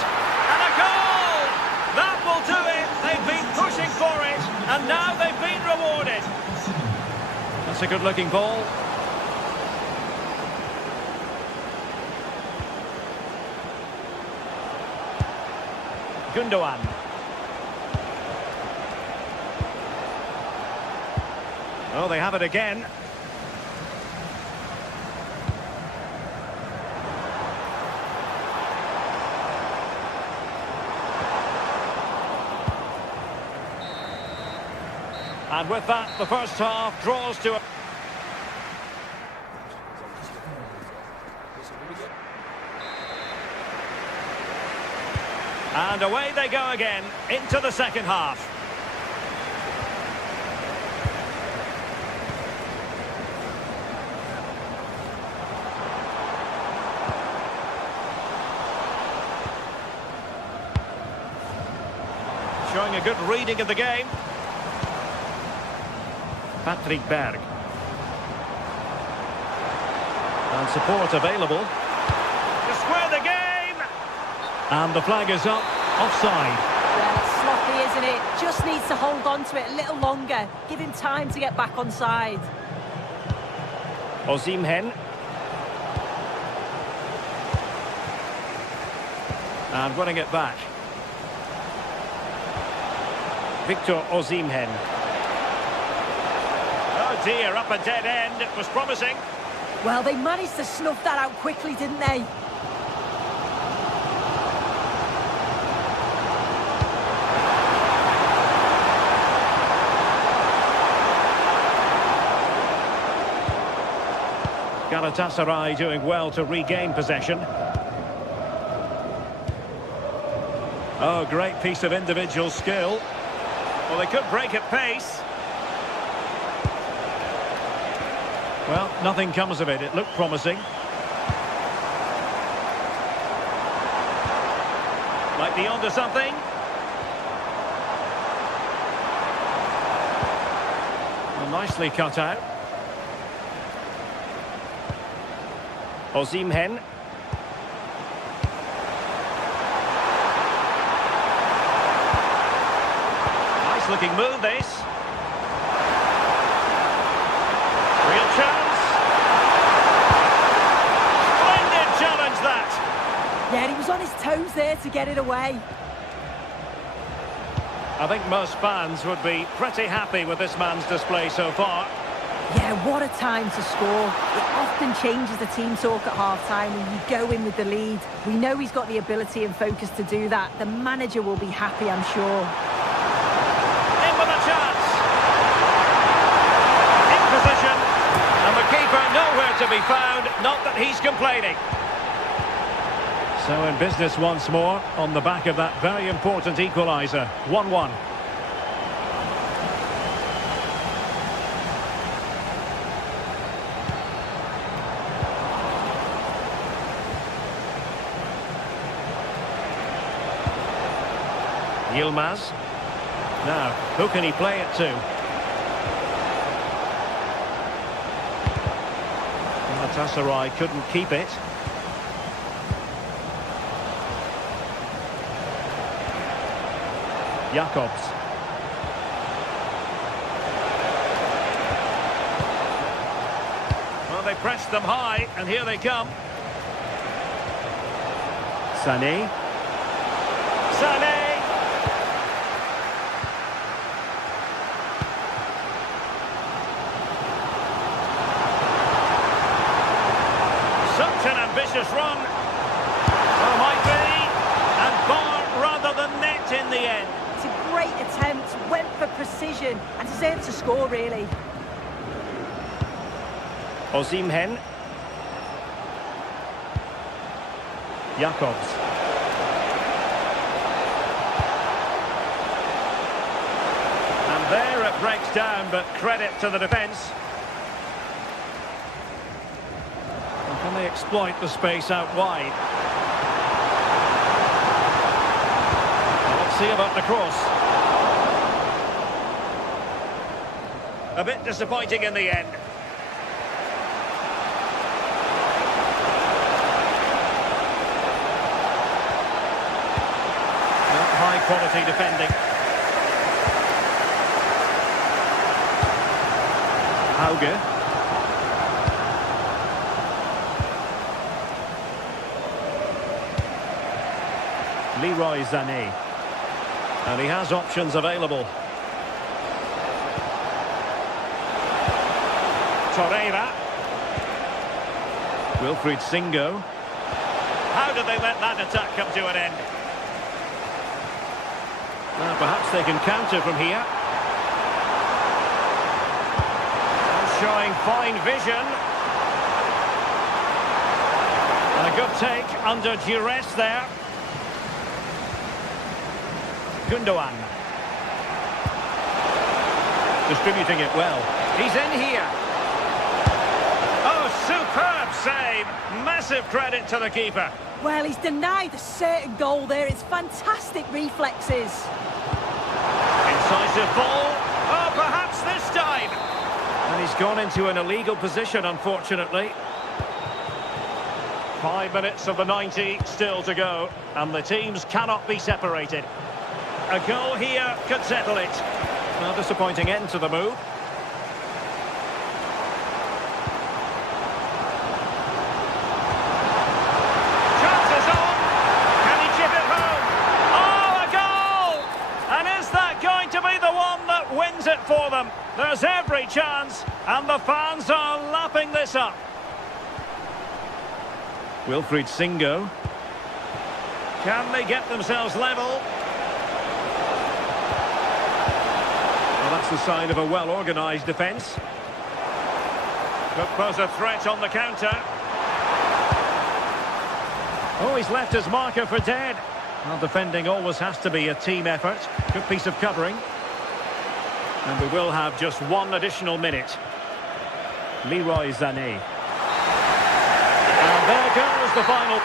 And a goal! That will do it. They've been pushing for it, and now they've been rewarded. That's a good-looking ball. Gundogan. Oh, they have it again. And with that, the first half draws to a... And away they go again, into the second half. Showing a good reading of the game. Patrick Berg. And support available. To square the game! And the flag is up, offside. Yeah, it's sloppy, isn't it? Just needs to hold on to it a little longer. Give him time to get back on side. Osimhen. And running it back. Victor Osimhen. Oh dear, up a dead end. It was promising. Well, they managed to snuff that out quickly, didn't they? Galatasaray doing well to regain possession. Oh, great piece of individual skill. Well, they could break at pace. Well, nothing comes of it. It looked promising. Might be onto something. Well, nicely cut out. Osimhen. Nice looking move, this. Real chance. Splendid challenge, that. Yeah, he was on his toes there to get it away. I think most fans would be pretty happy with this man's display so far. Yeah, what a time to score. It often changes the team talk at half-time when you go in with the lead. We know he's got the ability and focus to do that. The manager will be happy, I'm sure. In with a chance. In position. And the keeper nowhere to be found. Not that he's complaining. So in business once more on the back of that very important equaliser. 1-1. Yilmaz. Now, who can he play it to? Galatasaray couldn't keep it. Jakobs. Well, they pressed them high, and here they come. Sané. Sané! Such an ambitious run. Well, might be. And bar rather than net in the end. It's a great attempt, went for precision and deserved to score, really. Osimhen. Jakobs. And there it breaks down, but credit to the defence. Can they exploit the space out wide? Let's see about the cross. A bit disappointing in the end. High quality defending. Hauge. Leroy Sané. And he has options available. Torreira. Wilfried Singo. How did they let that attack come to an end? Well, perhaps they can counter from here. Showing fine vision. And a good take under duress there. Gundogan. Distributing it well. He's in here. Oh, superb save. Massive credit to the keeper. Well, he's denied a certain goal there. It's fantastic reflexes. Incisive ball. Oh, perhaps this time. And he's gone into an illegal position, unfortunately. 5 minutes of the 90 still to go. And the teams cannot be separated. A goal here could settle it. A disappointing end to the move. Chances on. Can he chip it home? Oh, a goal! And is that going to be the one that wins it for them? There's every chance, and the fans are lapping this up. Wilfried Singo. Can they get themselves level? That's the sign of a well-organised defence. Could pose a threat on the counter. Oh, he's left his marker for dead. Well, defending always has to be a team effort. Good piece of covering. And we will have just one additional minute. Leroy Sané. And there goes the final.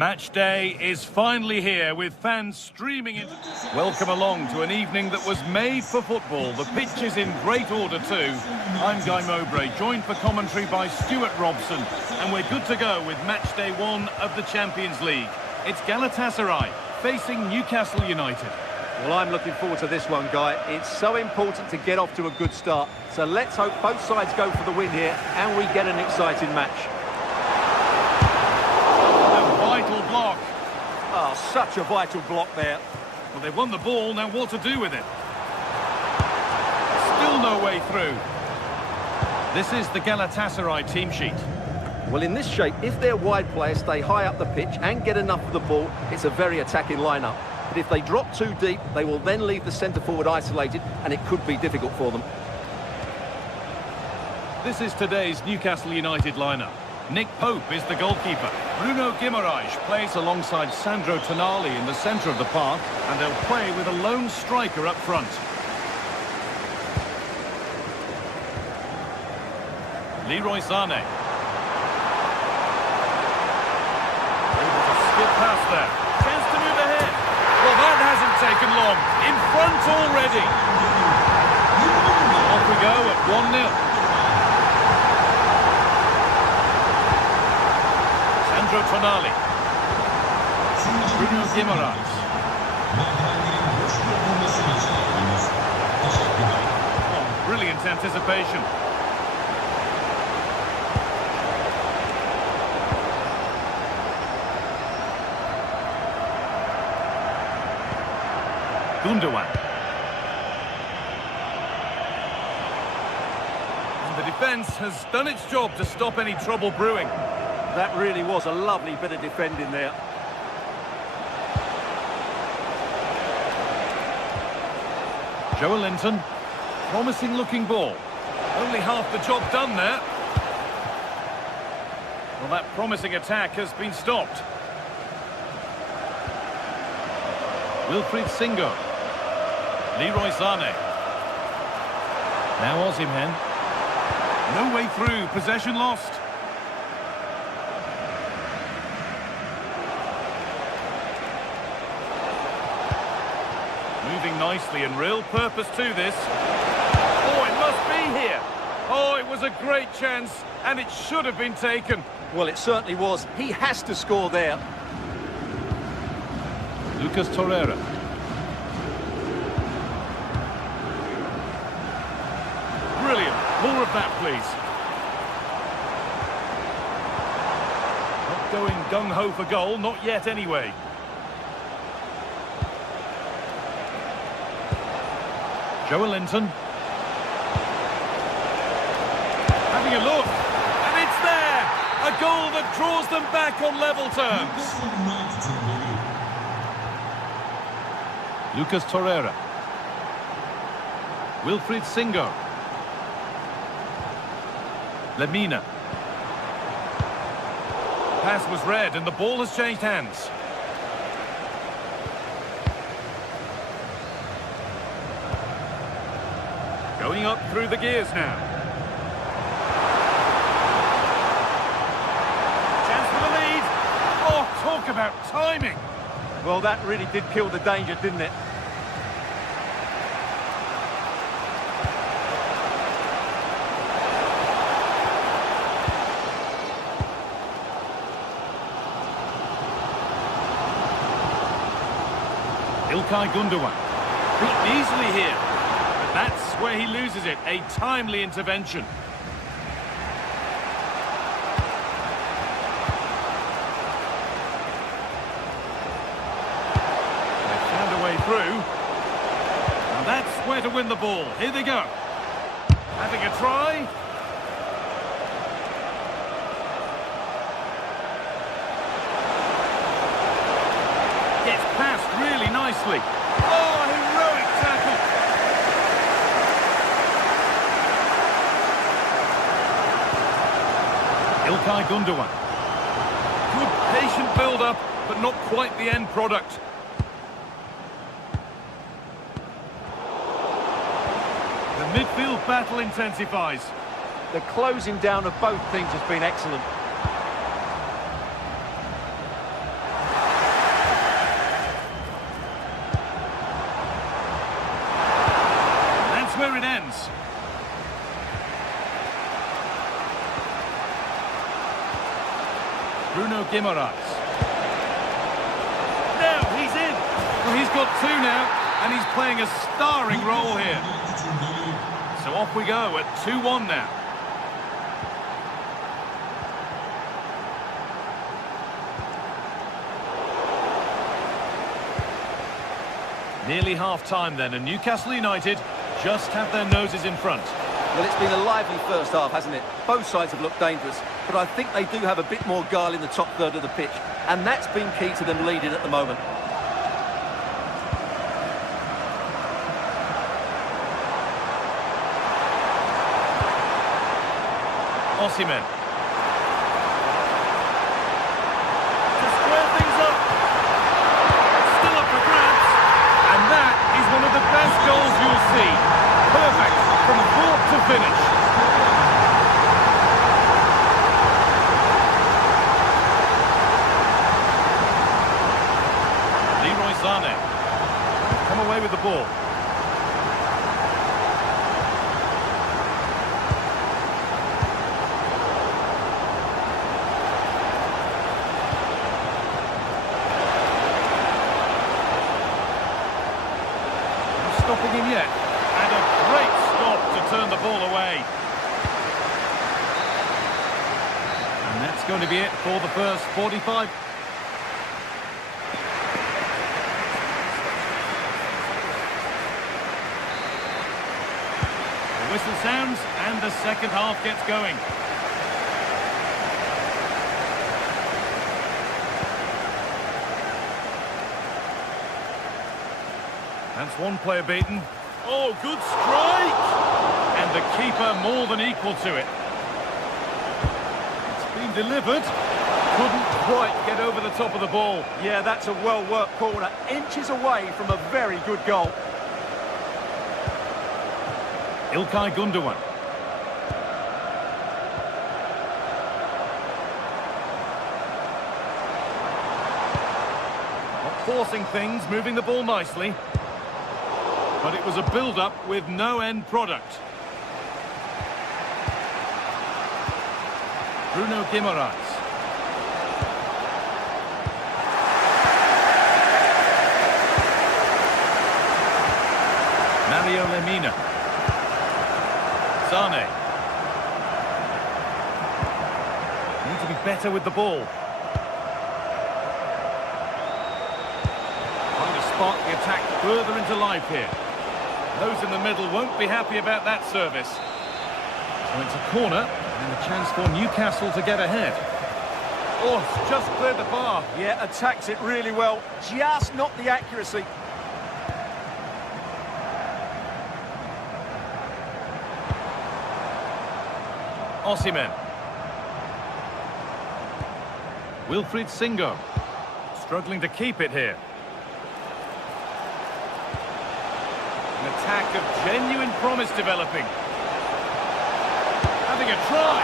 Match day is finally here with fans streaming in. Welcome along to an evening that was made for football. The pitch is in great order too. I'm Guy Mowbray, joined for commentary by Stuart Robson, and we're good to go with match day 1 of the Champions League. It's Galatasaray facing Newcastle United. Well, I'm looking forward to this one, Guy. It's so important to get off to a good start. So let's hope both sides go for the win here and we get an exciting match. Vital block. Oh, such a vital block there. Well, they've won the ball, now what to do with it? Still no way through. This is the Galatasaray team sheet. Well, in this shape, if their wide players stay high up the pitch and get enough of the ball, it's a very attacking lineup. But if they drop too deep, they will then leave the centre-forward isolated, and it could be difficult for them. This is today's Newcastle United lineup. Nick Pope is the goalkeeper. Bruno Guimaraes plays alongside Sandro Tonali in the centre of the park, and they'll play with a lone striker up front. Leroy Sané. Able to skip past there. Chance to move ahead. Well, that hasn't taken long. In front already. Off we go at 1-0. Sandro Tonali. Bruno Guimaraes. Oh, brilliant anticipation. Gundogan. And the defence has done its job to stop any trouble brewing. That really was a lovely bit of defending there. Joelinton. Promising looking ball. Only half the job done there. Well, that promising attack has been stopped. Wilfried Singo. Leroy Sané. Now Osimhen. No way through, possession lost. Moving nicely and real purpose to this. Oh, it must be here. Oh, it was a great chance, and it should have been taken. Well, it certainly was. He has to score there. Lucas Torreira. Brilliant. More of that, please. Not going gung-ho for goal, not yet anyway. Joelinton. Having a look. And it's there! A goal that draws them back on level terms. Lucas Torreira. Wilfried Singo. Lemina. Pass was read and the ball has changed hands. Going up through the gears now. Chance for the lead. Oh, talk about timing. Well, that really did kill the danger, didn't it? Ilkay Gundogan. Beaten easily here. But that's where he loses it. A timely intervention. They found a way through. And that's where to win the ball. Here they go. Having a try. Gets past really nicely. Oh, heroic tackle. Ilkay Gundogan. Good patient build-up, but not quite the end product. The midfield battle intensifies. The closing down of both teams has been excellent. Bruno Guimaraes. Now he's in. Well, he's got two now, and he's playing a starring role here. So off we go at 2-1 now. Nearly half-time then, and Newcastle United just have their noses in front. Well, it's been a lively first half, hasn't it? Both sides have looked dangerous, but I think they do have a bit more guile in the top third of the pitch, and that's been key to them leading at the moment. Osimhen. To square things up. It's still up for grabs. And that is one of the best goals you'll see. Perfect from thought to finish. Leroy Sané. Come away with the ball. Stopping him yet, and a great stop to turn the ball away. And that's going to be it for the first 45. The whistle sounds and the second half gets going. That's one player beaten. Oh, good strike! And the keeper more than equal to it. It's been delivered. Couldn't quite get over the top of the ball. Yeah, that's a well-worked corner. Inches away from a very good goal. İlkay Gündoğan. Not forcing things, moving the ball nicely. But it was a build-up with no end product. Bruno Guimaraes. Mario Lemina. Sané. Need to be better with the ball. Trying to spark the attack further into life here. Those in the middle won't be happy about that service. So it's a corner and a chance for Newcastle to get ahead. Oh, it's just cleared the bar. Yeah, attacks it really well. Just not the accuracy. Osimhen. Wilfried Singo. Struggling to keep it here. An attack of genuine promise developing. Having a try.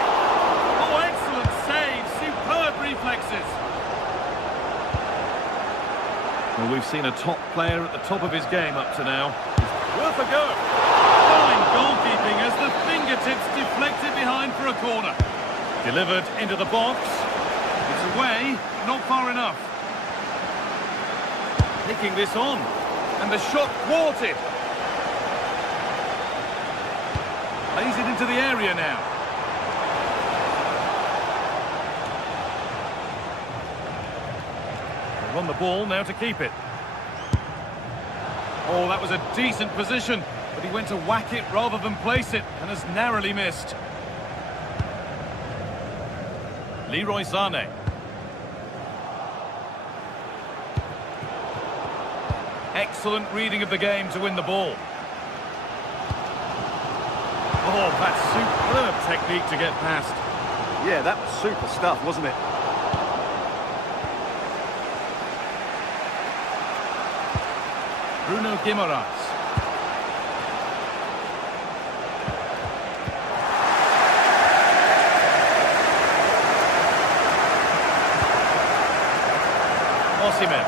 Oh, excellent save. Superb reflexes. Well, we've seen a top player at the top of his game up to now. It's worth a go. Fine goalkeeping as the fingertips deflected behind for a corner. Delivered into the box. It's away, not far enough. Taking this on. And the shot thwarted. Plays it into the area now. They won the ball, now to keep it. Oh, that was a decent position, but he went to whack it rather than place it, and has narrowly missed. Leroy Sané. Excellent reading of the game to win the ball. Oh, that's superb technique to get past. Yeah, that was super stuff, wasn't it? Bruno Guimaraes. Osimhen.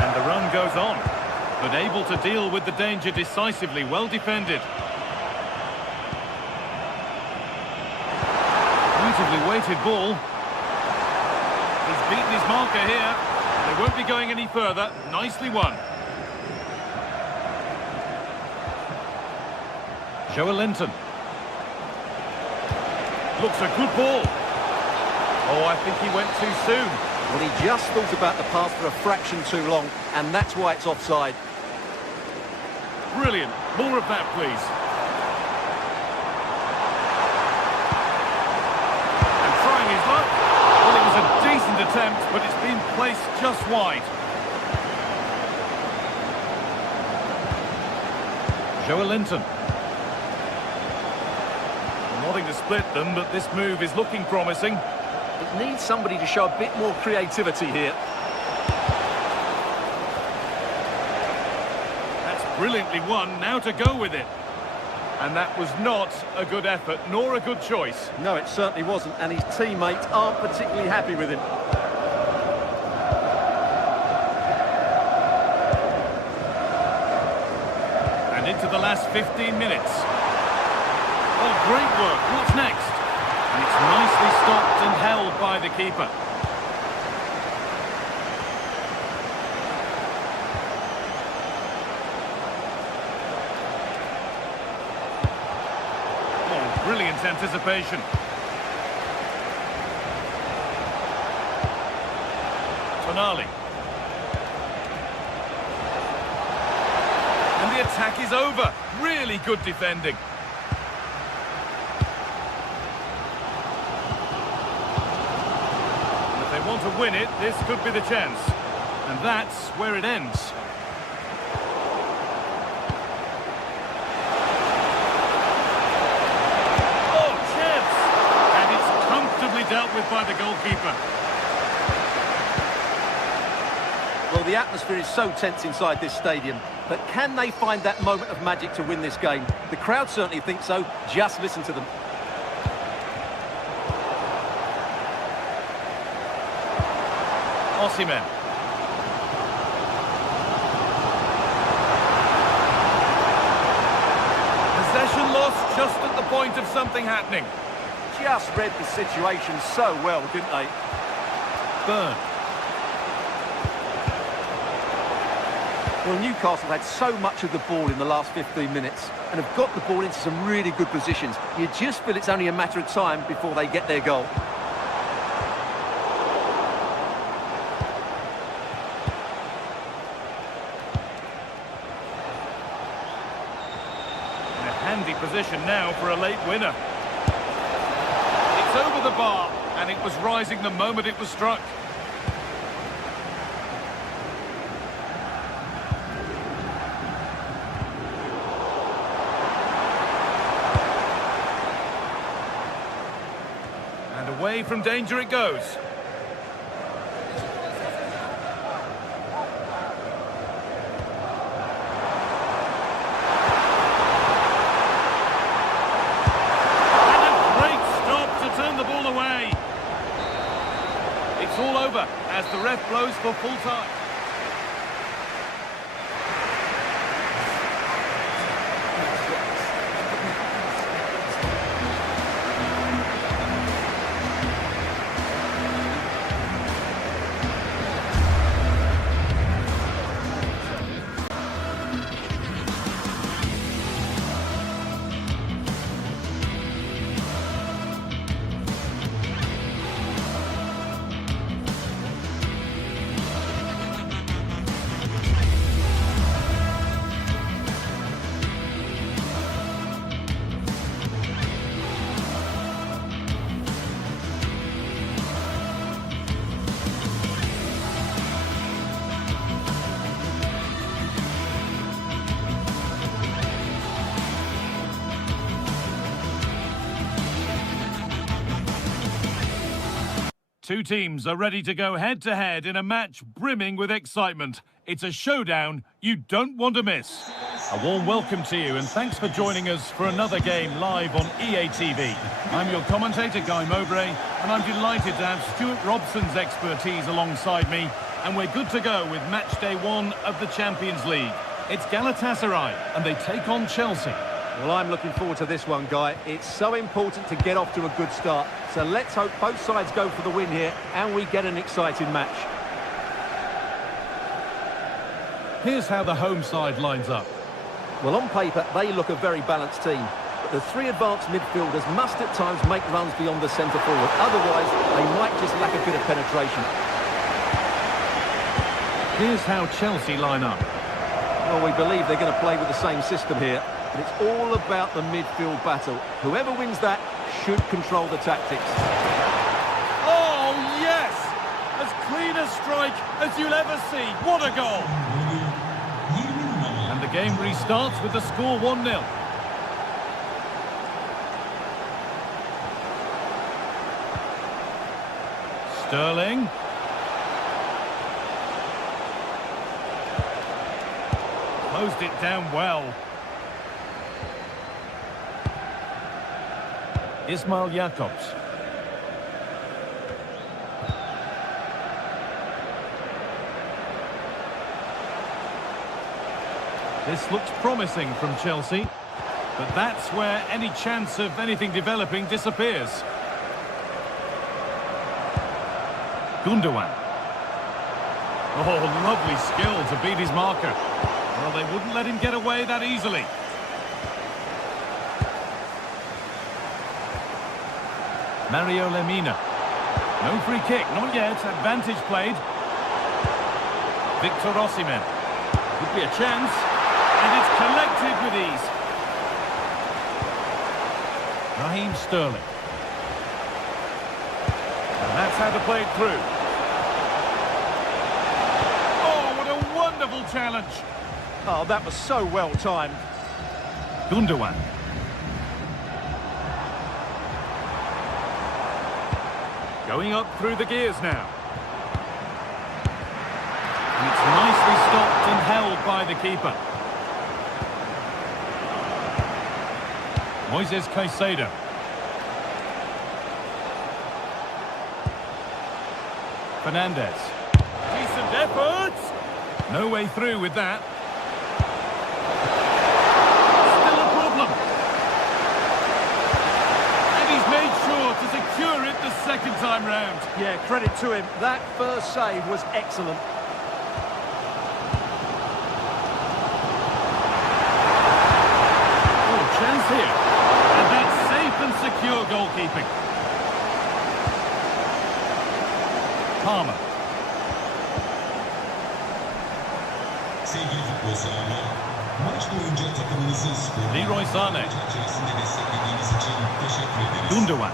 And the run goes on, but able to deal with the danger decisively, well defended. Beautifully weighted ball. beaten his marker here. They won't be going any further. Nicely won. Joelinton. Looks a good ball. Oh, I think he went too soon. Well, he just thought about the pass for a fraction too long, and that's why it's offside. Brilliant. More of that, please. And trying his luck. Well, it was a decent attempt, but it's been placed just wide. Joelinton. Wanting to split them, but this move is looking promising. It needs somebody to show a bit more creativity here. That's brilliantly won. Now to go with it. And that was not a good effort, nor a good choice. No, it certainly wasn't, and his teammates aren't particularly happy with him. And into the last 15 minutes. Oh, great work. What's next? And it's nicely stopped and held by the keeper. Oh, brilliant anticipation. Tonali. And the attack is over. Really good defending. Want to win it, this could be the chance. And that's where it ends. Oh, chance! And it's comfortably dealt with by the goalkeeper. Well, the atmosphere is so tense inside this stadium, but can they find that moment of magic to win this game? The crowd certainly think so. Just listen to them. Osimhen. Possession lost just at the point of something happening. Just read the situation so well, didn't they? Burn. Well, Newcastle had so much of the ball in the last 15 minutes and have got the ball into some really good positions. You just feel it's only a matter of time before they get their goal. Handy position now for a late winner. It's over the bar, and it was rising the moment it was struck. And away from danger it goes. It's all over as the ref blows for full time. Two teams are ready to go head-to-head in a match brimming with excitement. It's a showdown you don't want to miss. A warm welcome to you and thanks for joining us for another game live on EA TV. I'm your commentator, Guy Mowbray, and I'm delighted to have Stuart Robson's expertise alongside me. And we're good to go with match day 1 of the Champions League. It's Galatasaray and they take on Chelsea. Well, I'm looking forward to this one, Guy. It's so important to get off to a good start. So let's hope both sides go for the win here and we get an exciting match. Here's how the home side lines up. Well, on paper, they look a very balanced team. But the three advanced midfielders must at times make runs beyond the centre forward. Otherwise, they might just lack a bit of penetration. Here's how Chelsea line up. Well, we believe they're going to play with the same system here. But it's all about the midfield battle. Whoever wins that should control the tactics. Oh, yes! As clean a strike as you'll ever see. What a goal! And the game restarts with the score 1-0. Sterling. Closed it down well. Ismail Jakobs. This looks promising from Chelsea, but that's where any chance of anything developing disappears. Gundogan. Oh, lovely skill to beat his marker. Well, they wouldn't let him get away that easily. Mario Lemina. No free kick, not yet. Advantage played. Victor Osimhen. Could be a chance. And it's collected with ease. Raheem Sterling. And that's how to play it through. Oh, what a wonderful challenge. Oh, that was so well timed. Gundogan. Going up through the gears now. And it's nicely stopped and held by the keeper. Moises Caicedo. Fernandes. Decent effort. No way through with that. Still a problem. And he's made sure to secure it the second time round. Yeah, credit to him. That first save was excellent. Oh, chance here. And that's safe and secure goalkeeping. Palmer. Sevgili futbol severler, maç boyunca takımınızın skorunu Leroy Sané. içerisinde desteklediğiniz için teşekkür ederiz. Gundogan.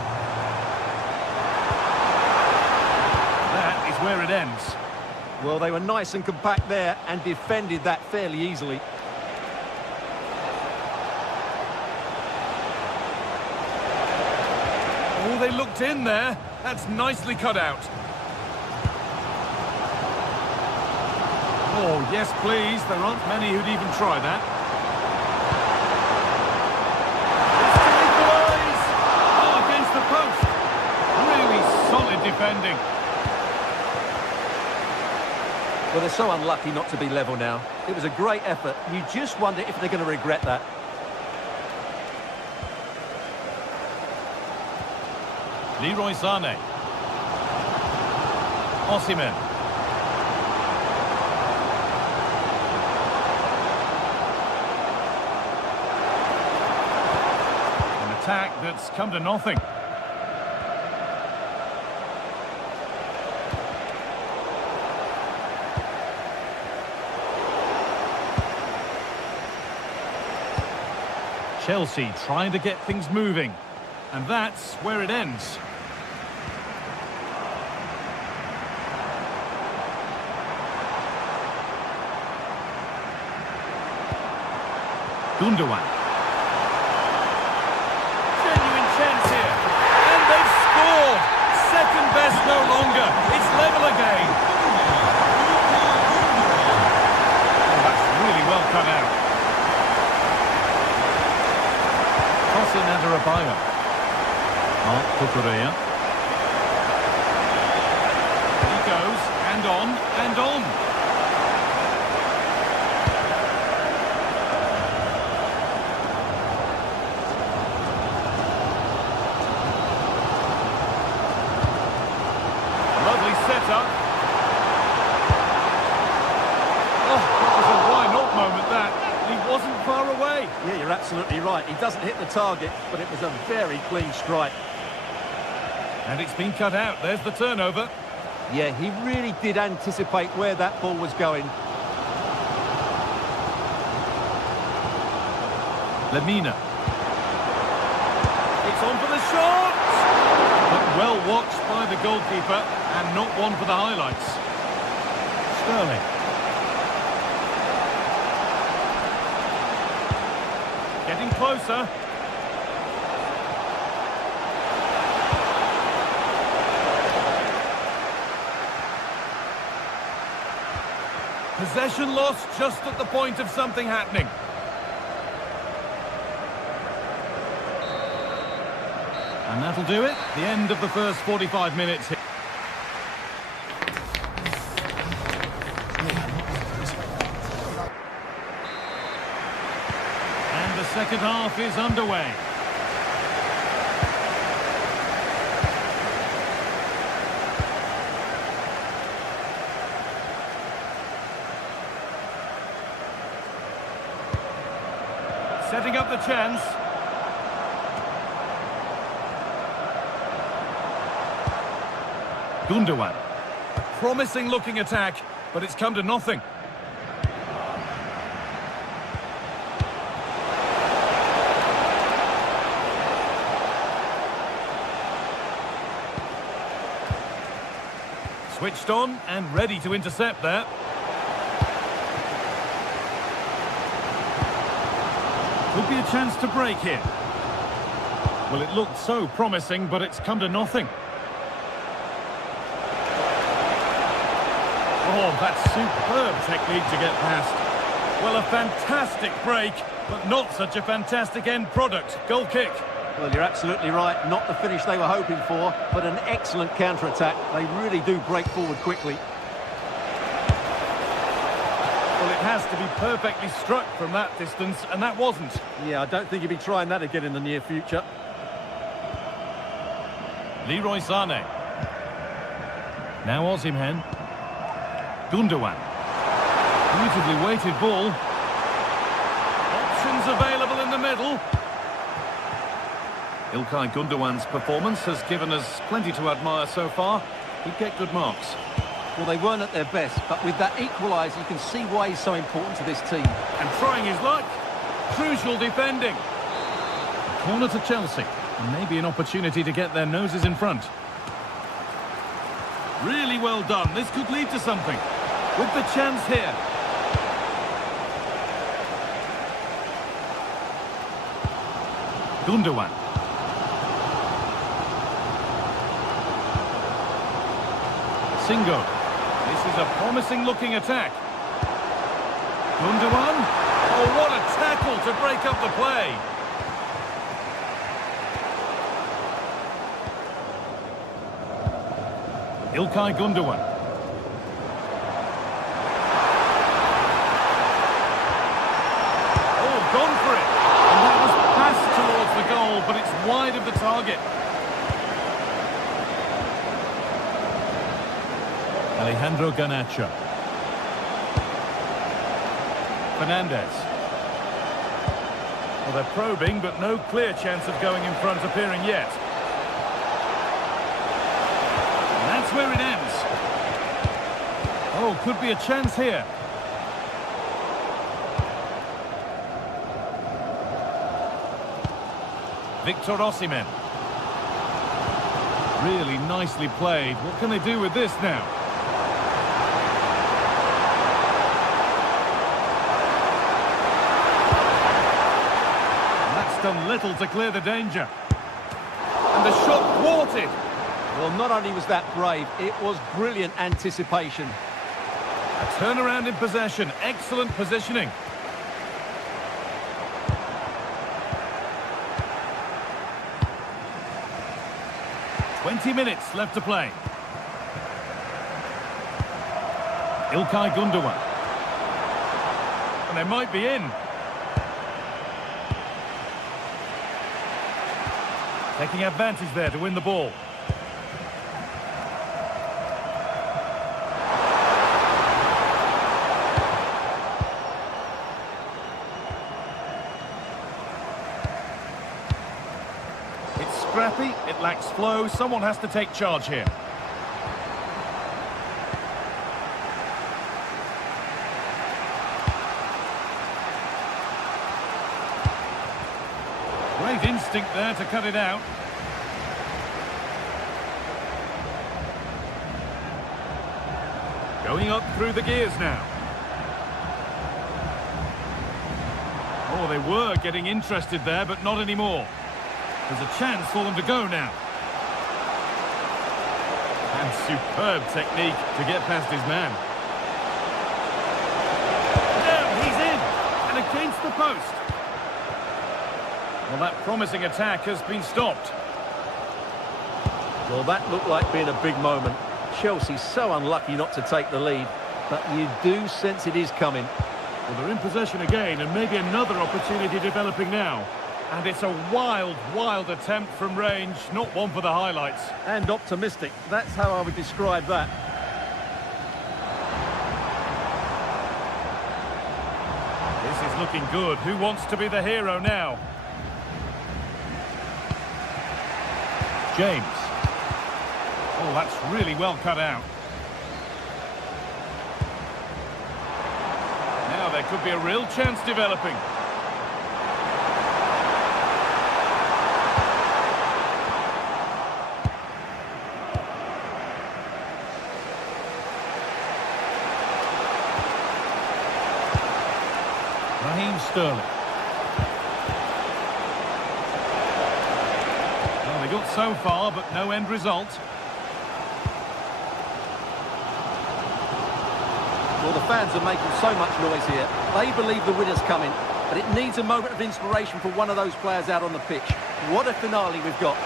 That is where it ends. Well, they were nice and compact there and defended that fairly easily. Oh, they looked in there. That's nicely cut out. Oh, yes, please. There aren't many who'd even try that. It's to equalise. Oh, against the post. Really solid defending. Well, they're so unlucky not to be level now. It was a great effort. You just wonder if they're going to regret that. Leroy Sané. Osimhen. An attack that's come to nothing. Chelsea trying to get things moving. And that's where it ends. Gundogan. Genuine chance here. And they've scored. Second best no longer. It's level again. Oh, that's really well cut out. Tosin Adarabioyo. Mark Cucurella. He goes, and on, and on. far away. Yeah, you're absolutely right. He doesn't hit the target, but it was a very clean strike. And it's been cut out. There's the turnover. Yeah, he really did anticipate where that ball was going. Lemina. It's on for the shot! But well watched by the goalkeeper, and not one for the highlights. Sterling. Getting closer. Possession lost just at the point of something happening. And that'll do it. The end of the first 45 minutes here. And the second half is underway. Setting up the chance. Gundogan. A promising looking attack, but it's come to nothing. Switched on and ready to intercept there. Could be a chance to break here. Well, it looked so promising, but it's come to nothing. Oh, that's superb technique to get past. Well, a fantastic break, but not such a fantastic end product. Goal kick. Well, you're absolutely right. Not the finish they were hoping for, but an excellent counter-attack. They really do break forward quickly. Well, it has to be perfectly struck from that distance, and that wasn't. Yeah, I don't think he'll be trying that again in the near future. Leroy Sané. Now Osimhen. Gundogan. Beautifully weighted ball. Options available in the middle. Ilkay Gundogan's performance has given us plenty to admire so far. He'd get good marks. Well, they weren't at their best, but with that equaliser, you can see why he's so important to this team. And trying his luck. Crucial defending. Corner to Chelsea. And maybe an opportunity to get their noses in front. Really well done. This could lead to something. With the chance here. Gundogan. Singo. This is a promising looking attack. Gundogan. Oh, what a tackle to break up the play. Ilkay Gundogan. Oh, gone for it. And that was passed towards the goal, but it's wide of the target. Alejandro Garnacho. Fernandez. Well, they're probing, but no clear chance of going in front appearing yet. And that's where it ends. Oh, could be a chance here. Victor Osimhen. Really nicely played. What can they do with this now? Done little to clear the danger. And the shot thwarted. Well, not only was that brave, it was brilliant anticipation. A turnaround in possession. Excellent positioning. "20 minutes left to play. Ilkay Gundogan. And they might be in. Taking advantage there to win the ball. scrappy, it lacks flow, someone has to take charge here. Great instinct there to cut it out. Going up through the gears now. Oh, they were getting interested there, but not anymore. There's a chance for them to go now. And superb technique to get past his man. Now he's in, and against the post. Well, that promising attack has been stopped. Well, that looked like being a big moment. Chelsea's so unlucky not to take the lead, but you do sense it is coming. Well, they're in possession again, and maybe another opportunity developing now. And it's a wild, wild attempt from range, not one for the highlights. And optimistic, that's how I would describe that. This is looking good. Who wants to be the hero now? James. Oh, that's really well cut out. Now there could be a real chance developing. Raheem Sterling. Well, they got so far, but no end result. Well, the fans are making so much noise here. They believe the winner's coming, but it needs a moment of inspiration for one of those players out on the pitch. What a finale we've got.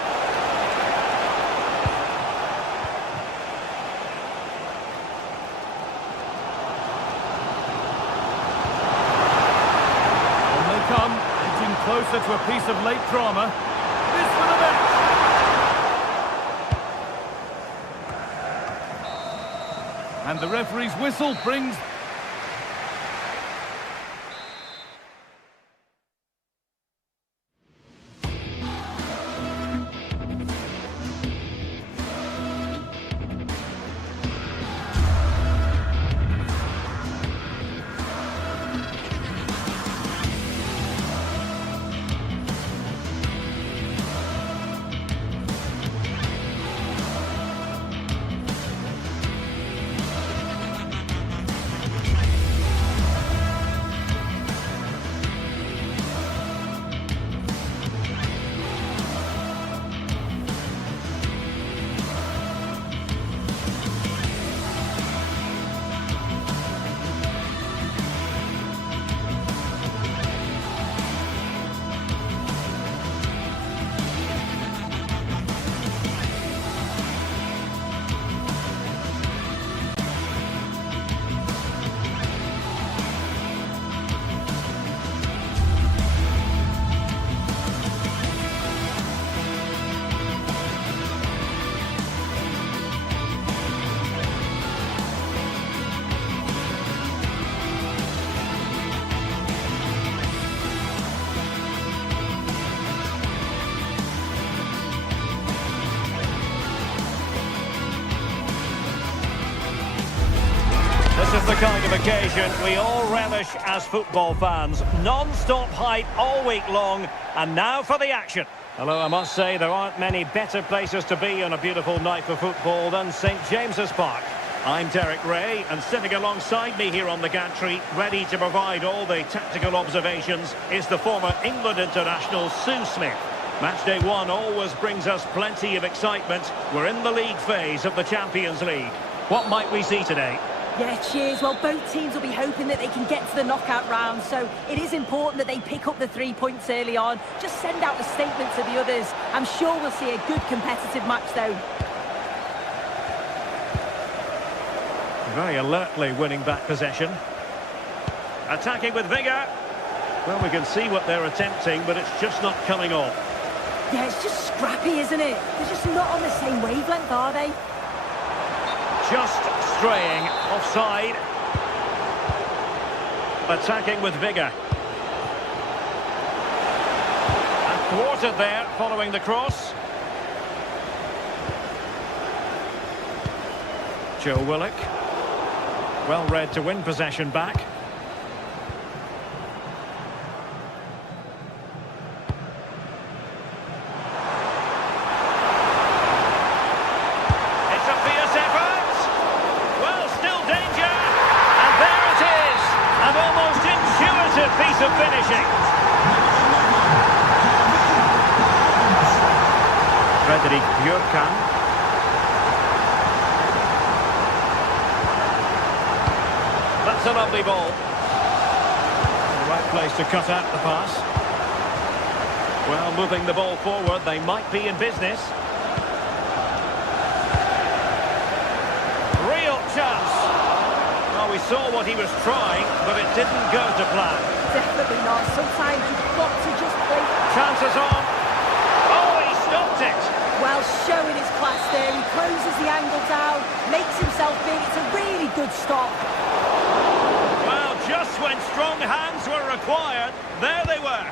On they come, edging closer to a piece of late drama. This for the match! And the referee's whistle brings... This is the kind of occasion we all relish as football fans. Non-stop hype all week long, and now for the action. Hello, I must say there aren't many better places to be on a beautiful night for football than St James's Park. I'm Derek Ray, and sitting alongside me here on the gantry, ready to provide all the tactical observations, is the former England international Sue Smith. Match day one always brings us plenty of excitement. We're in the league phase of the Champions League. What might we see today? Yeah, cheers. Well, both teams will be hoping that they can get to the knockout round, so it is important that they pick up the 3 points early on. Just send out a statement to the others. I'm sure we'll see a good competitive match, though. Very alertly winning back possession. Attacking with vigour. Well, we can see what they're attempting, but it's just not coming off. Yeah, it's just scrappy, isn't it? They're just not on the same wavelength, are they? Just straying offside. Attacking with vigour. And thwarted there following the cross. Joe Willock. Well read to win possession back. It's a fierce effort. Well, still danger. And there it is. An almost intuitive piece of finishing. Frederick Björkan. That's a lovely ball. The right place to cut out the pass. Well, moving the ball forward, they might be in business. Real chance. Well, we saw what he was trying, but it didn't go to plan. Definitely not. Sometimes you've got to just play. Chances on. Oh, he stopped it. Well, showing his class there. He closes the angle down, makes himself big. It's a really good stop. Well, just when strong hands were required, there they were.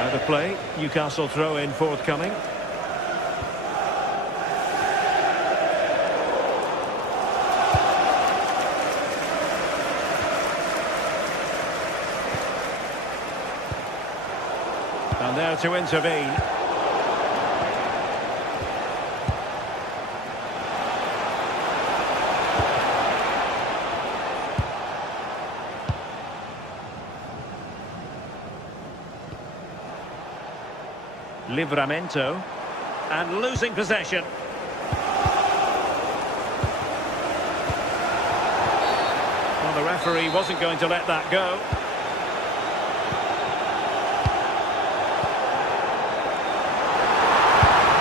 Out of play, Newcastle throw in forthcoming. And there to intervene. Livramento, and losing possession. Well, the referee wasn't going to let that go.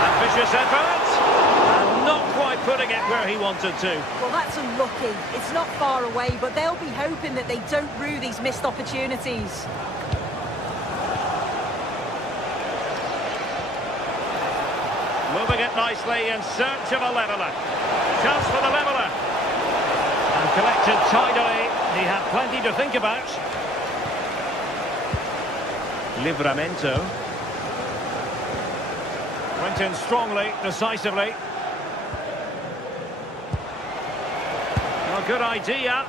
Ambitious effort, and not quite putting it where he wanted to. Well, that's unlucky. It's not far away, but they'll be hoping that they don't rue these missed opportunities. Moving it nicely in search of a leveller. Chance for the leveller. And collected tidily. He had plenty to think about. Livramento. Went in strongly, decisively. Well, good idea.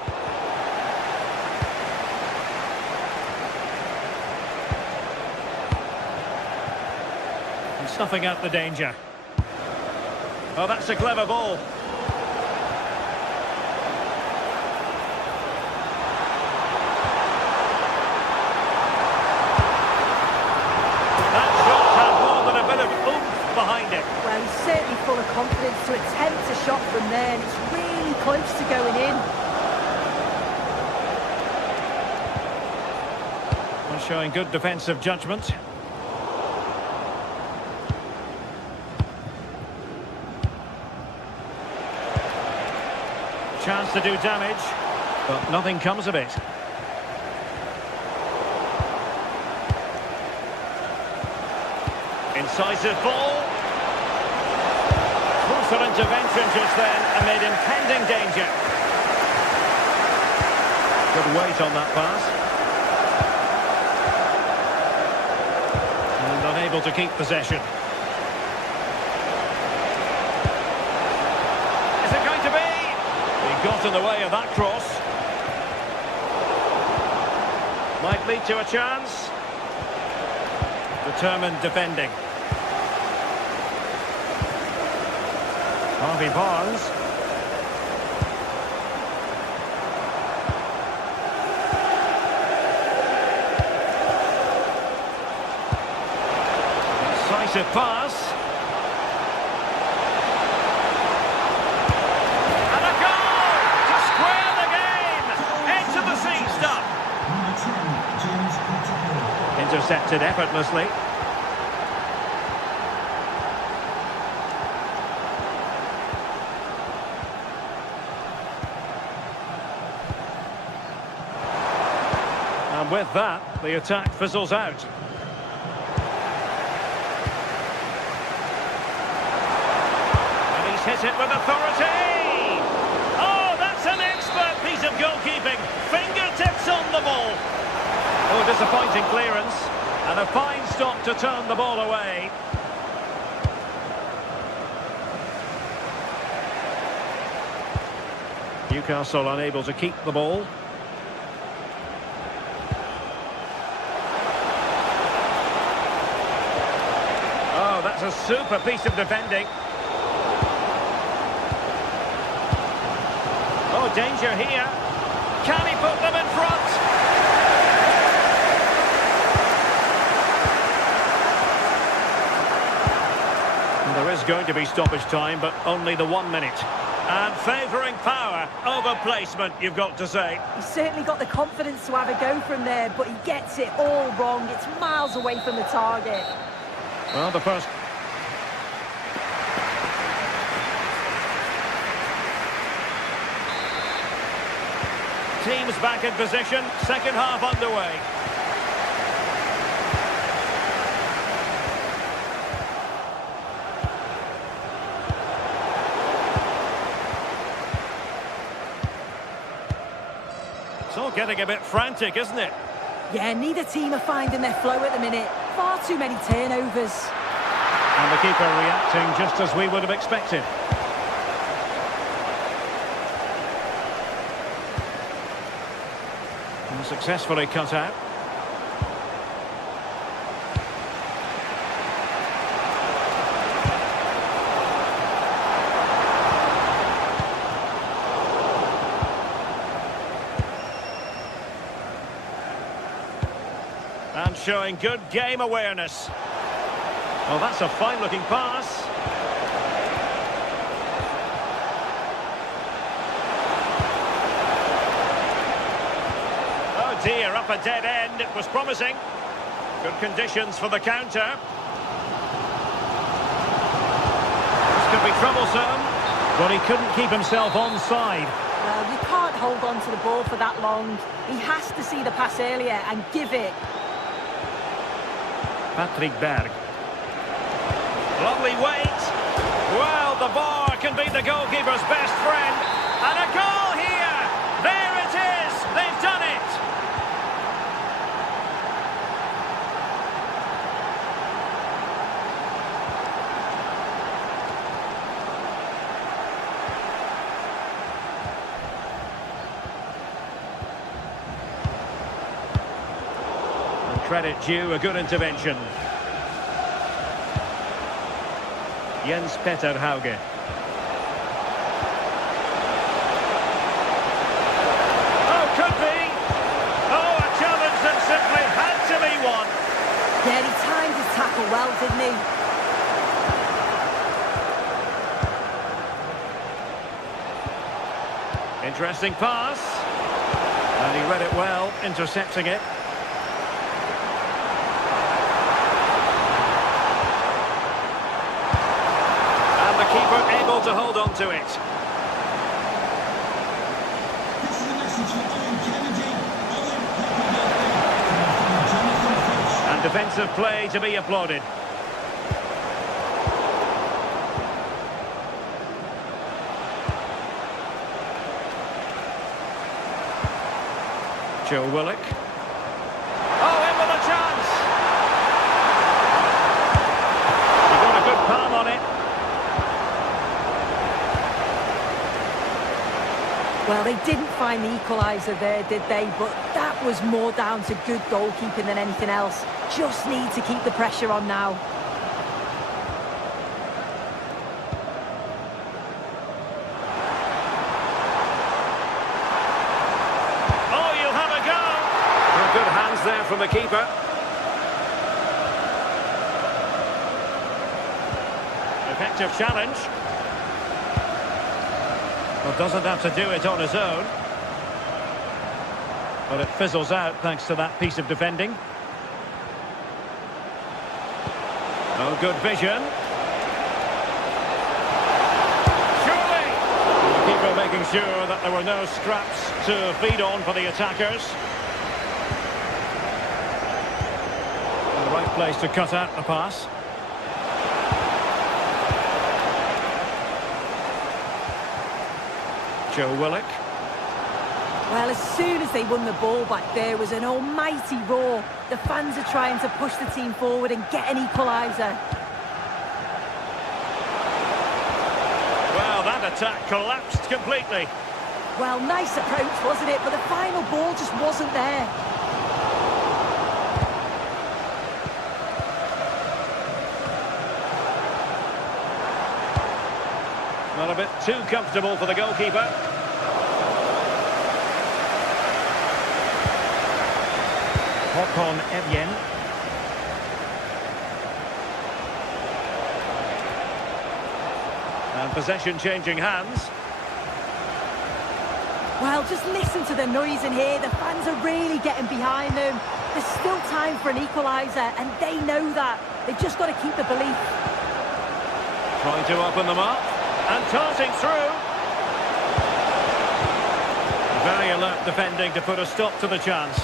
And snuffing out the danger. Oh, that's a clever ball. That shot had more than a bit of oomph behind it. Well, he's certainly full of confidence to attempt a shot from there, and it's really close to going in. Well, showing good defensive judgment. Chance to do damage, but nothing comes of it. Incisive ball. Crucial intervention just then amid impending danger. Good weight on that pass. And unable to keep possession. Is it going to be? He got in the way of that cross. Might lead to a chance. Determined defending. Harvey Barnes. Decisive pass. And a goal to square the game. Into the sea stuff. Intercepted effortlessly. And with that, the attack fizzles out. And he's hit it with authority! Oh, that's an expert piece of goalkeeping. Fingertips on the ball. Oh, disappointing clearance. And a fine stop to turn the ball away. Newcastle unable to keep the ball. Oh, that's a super piece of defending. Oh, danger here. Can he put them in front? And there is going to be stoppage time, but only the 1 minute. And favouring power over placement, you've got to say. He's certainly got the confidence to have a go from there, but he gets it all wrong. It's miles away from the target. Well, the first... Teams back in position, second half underway. It's all getting a bit frantic, isn't it? Yeah, neither team are finding their flow at the minute. Far too many turnovers. And the keeper reacting just as we would have expected. And successfully cut out. And showing good game awareness. Oh, that's a fine-looking pass. Oh dear, up a dead end. It was promising. Good conditions for the counter. This could be troublesome. But he couldn't keep himself onside. Well, you can't hold on to the ball for that long. He has to see the pass earlier and give it. Patrick Berg. Lovely weight. Well, the bar can be the goalkeeper's best friend. And a goal here. There it is. They've done it. And credit due, a good intervention. Jens Petter Hauge. Oh, could be! Oh, a challenge that simply had to be won. Yeah, he timed his tackle well, didn't he? Interesting pass. And he read it well, intercepting it. Keeper able to hold on to it. This is a message from Owen Kennedy. Owen, happy birthday. Jonathan Fish. And defensive play to be applauded. Joe Willock. Oh, in with a chance! He got a good palm on it. Well, they didn't find the equaliser there, did they? But that was more down to good goalkeeping than anything else. Just need to keep the pressure on now. Oh, you'll have a go! Well, good hands there from the keeper. Effective challenge. Well, doesn't have to do it on his own. But it fizzles out thanks to that piece of defending. Oh, good vision. Surely! The keeper making sure that there were no scraps to feed on for the attackers. And the right place to cut out the pass. Joe Willock. Well, as soon as they won the ball back, there was an almighty roar. The fans are trying to push the team forward and get an equaliser. Well, that attack collapsed completely. Well, nice approach, wasn't it? But the final ball just wasn't there. Not a bit too comfortable for the goalkeeper. Hopon Evyen. And possession changing hands. Well, just listen to the noise in here. The fans are really getting behind them. There's still time for an equaliser, and they know that. They've just got to keep the belief. Trying to open them up. And darting through. Very alert defending to put a stop to the chance.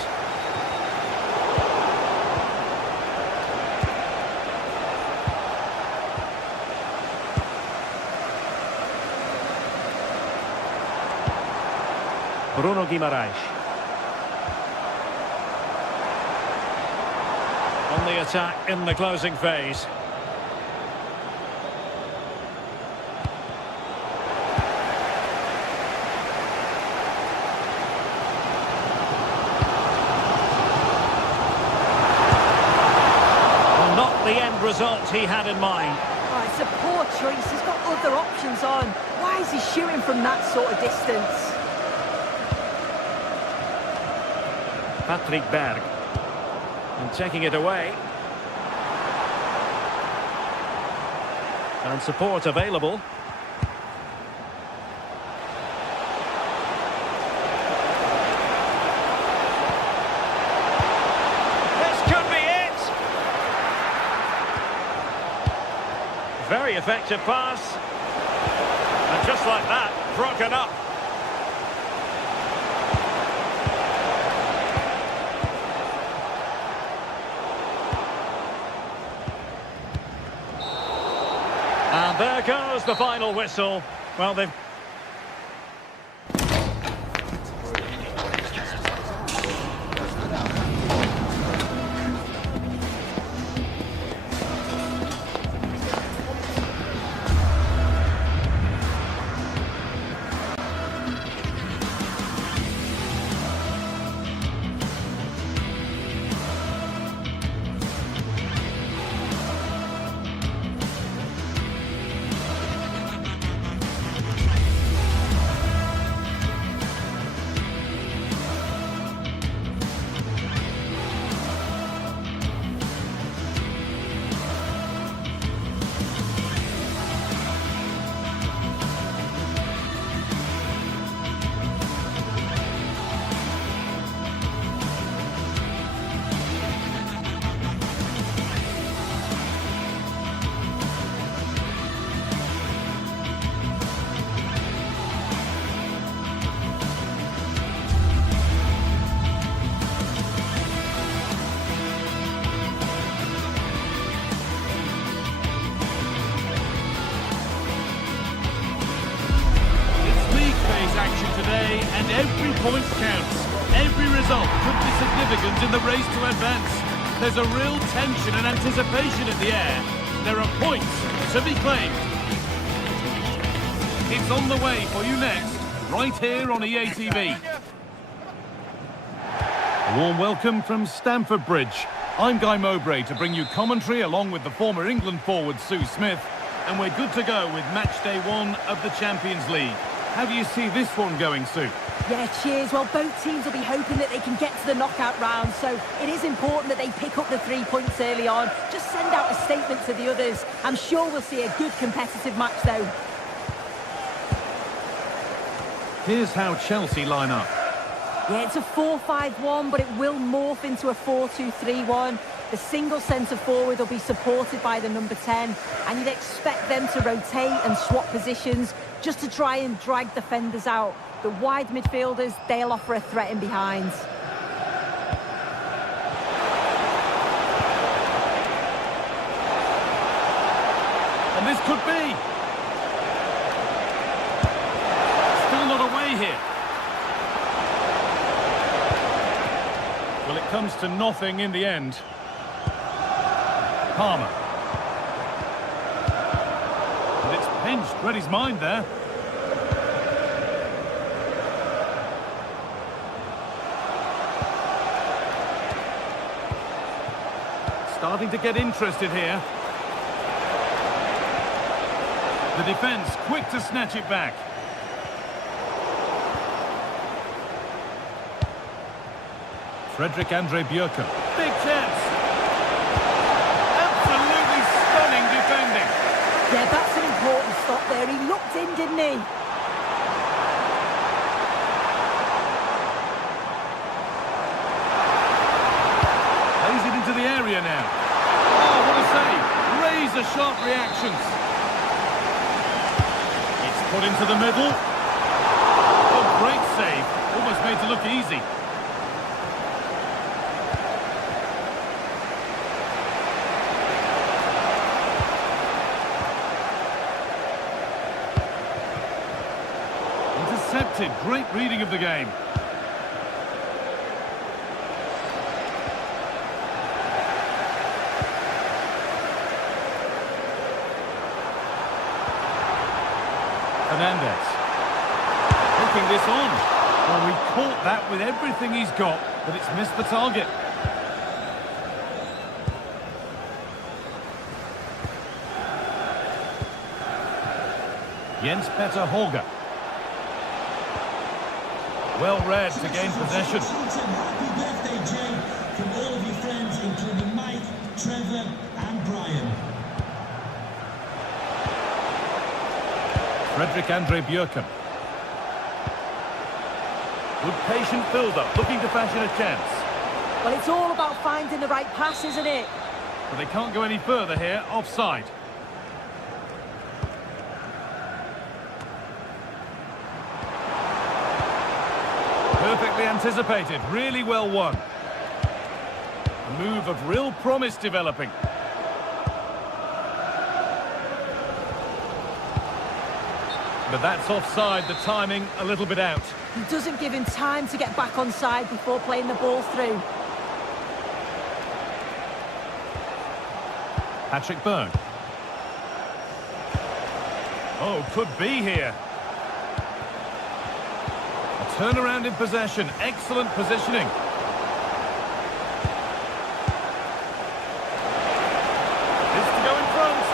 Bruno Guimaraes. On the attack in the closing phase. Well, not the end result he had in mind. Oh, it's a poor choice. He's got other options on. Why is he shooting from that sort of distance? Patrick Berg. And taking it away. And support available. This could be it! Very effective pass. And just like that, broken up. And there goes the final whistle. Well, they've... Today, and every point counts. Every result could be significant in the race to advance. There's a real tension and anticipation in the air. There are points to be claimed. It's on the way for you next, right here on EA TV. A warm welcome from Stamford Bridge. I'm Guy Mowbray to bring you commentary along with the former England forward Sue Smith, and we're good to go with match day 1 of the Champions League. How do you see this one going, Sue? Yeah, cheers. Well, both teams will be hoping that they can get to the knockout round, so it is important that they pick up the 3 points early on. Just send out a statement to the others. I'm sure we'll see a good competitive match, though. Here's how Chelsea line up. Yeah, it's a 4-5-1, but it will morph into a 4-2-3-1. The single centre-forward will be supported by the number 10, and you'd expect them to rotate and swap positions just to try and drag defenders out. The wide midfielders, they'll offer a threat in behind. And this could be. Still not away here. Well, it comes to nothing in the end. Palmer. And it's pinched. Read his mind there. starting to get interested here. The defence quick to snatch it back. Frederick Andre Björken. Big chance. Absolutely stunning defending. Yeah, that's an important stop there. He looked in, didn't he? Plays it into the area now. Oh, what a save. Razor-sharp reactions. It's put into the middle. Oh, great save. Almost made to look easy. Intercepted. Great reading of the game. Fernandez. Taking this on. Well, he caught that with everything he's got, but it's missed the target. Jens Petter Holger. Well read to gain possession. Happy birthday, Jay, from all of your friends, including Mike, Trevor and Brian. Frederick Andre Björken. Good patient build-up, looking to fashion a chance. Well, it's all about finding the right pass, isn't it? But they can't go any further here, offside. Perfectly anticipated, really well won. A move of real promise developing. But that's offside, the timing a little bit out. He doesn't give him time to get back on side before playing the ball through. Patrick Berg. Oh, could be here. A turnaround in possession, excellent positioning. This to go in front.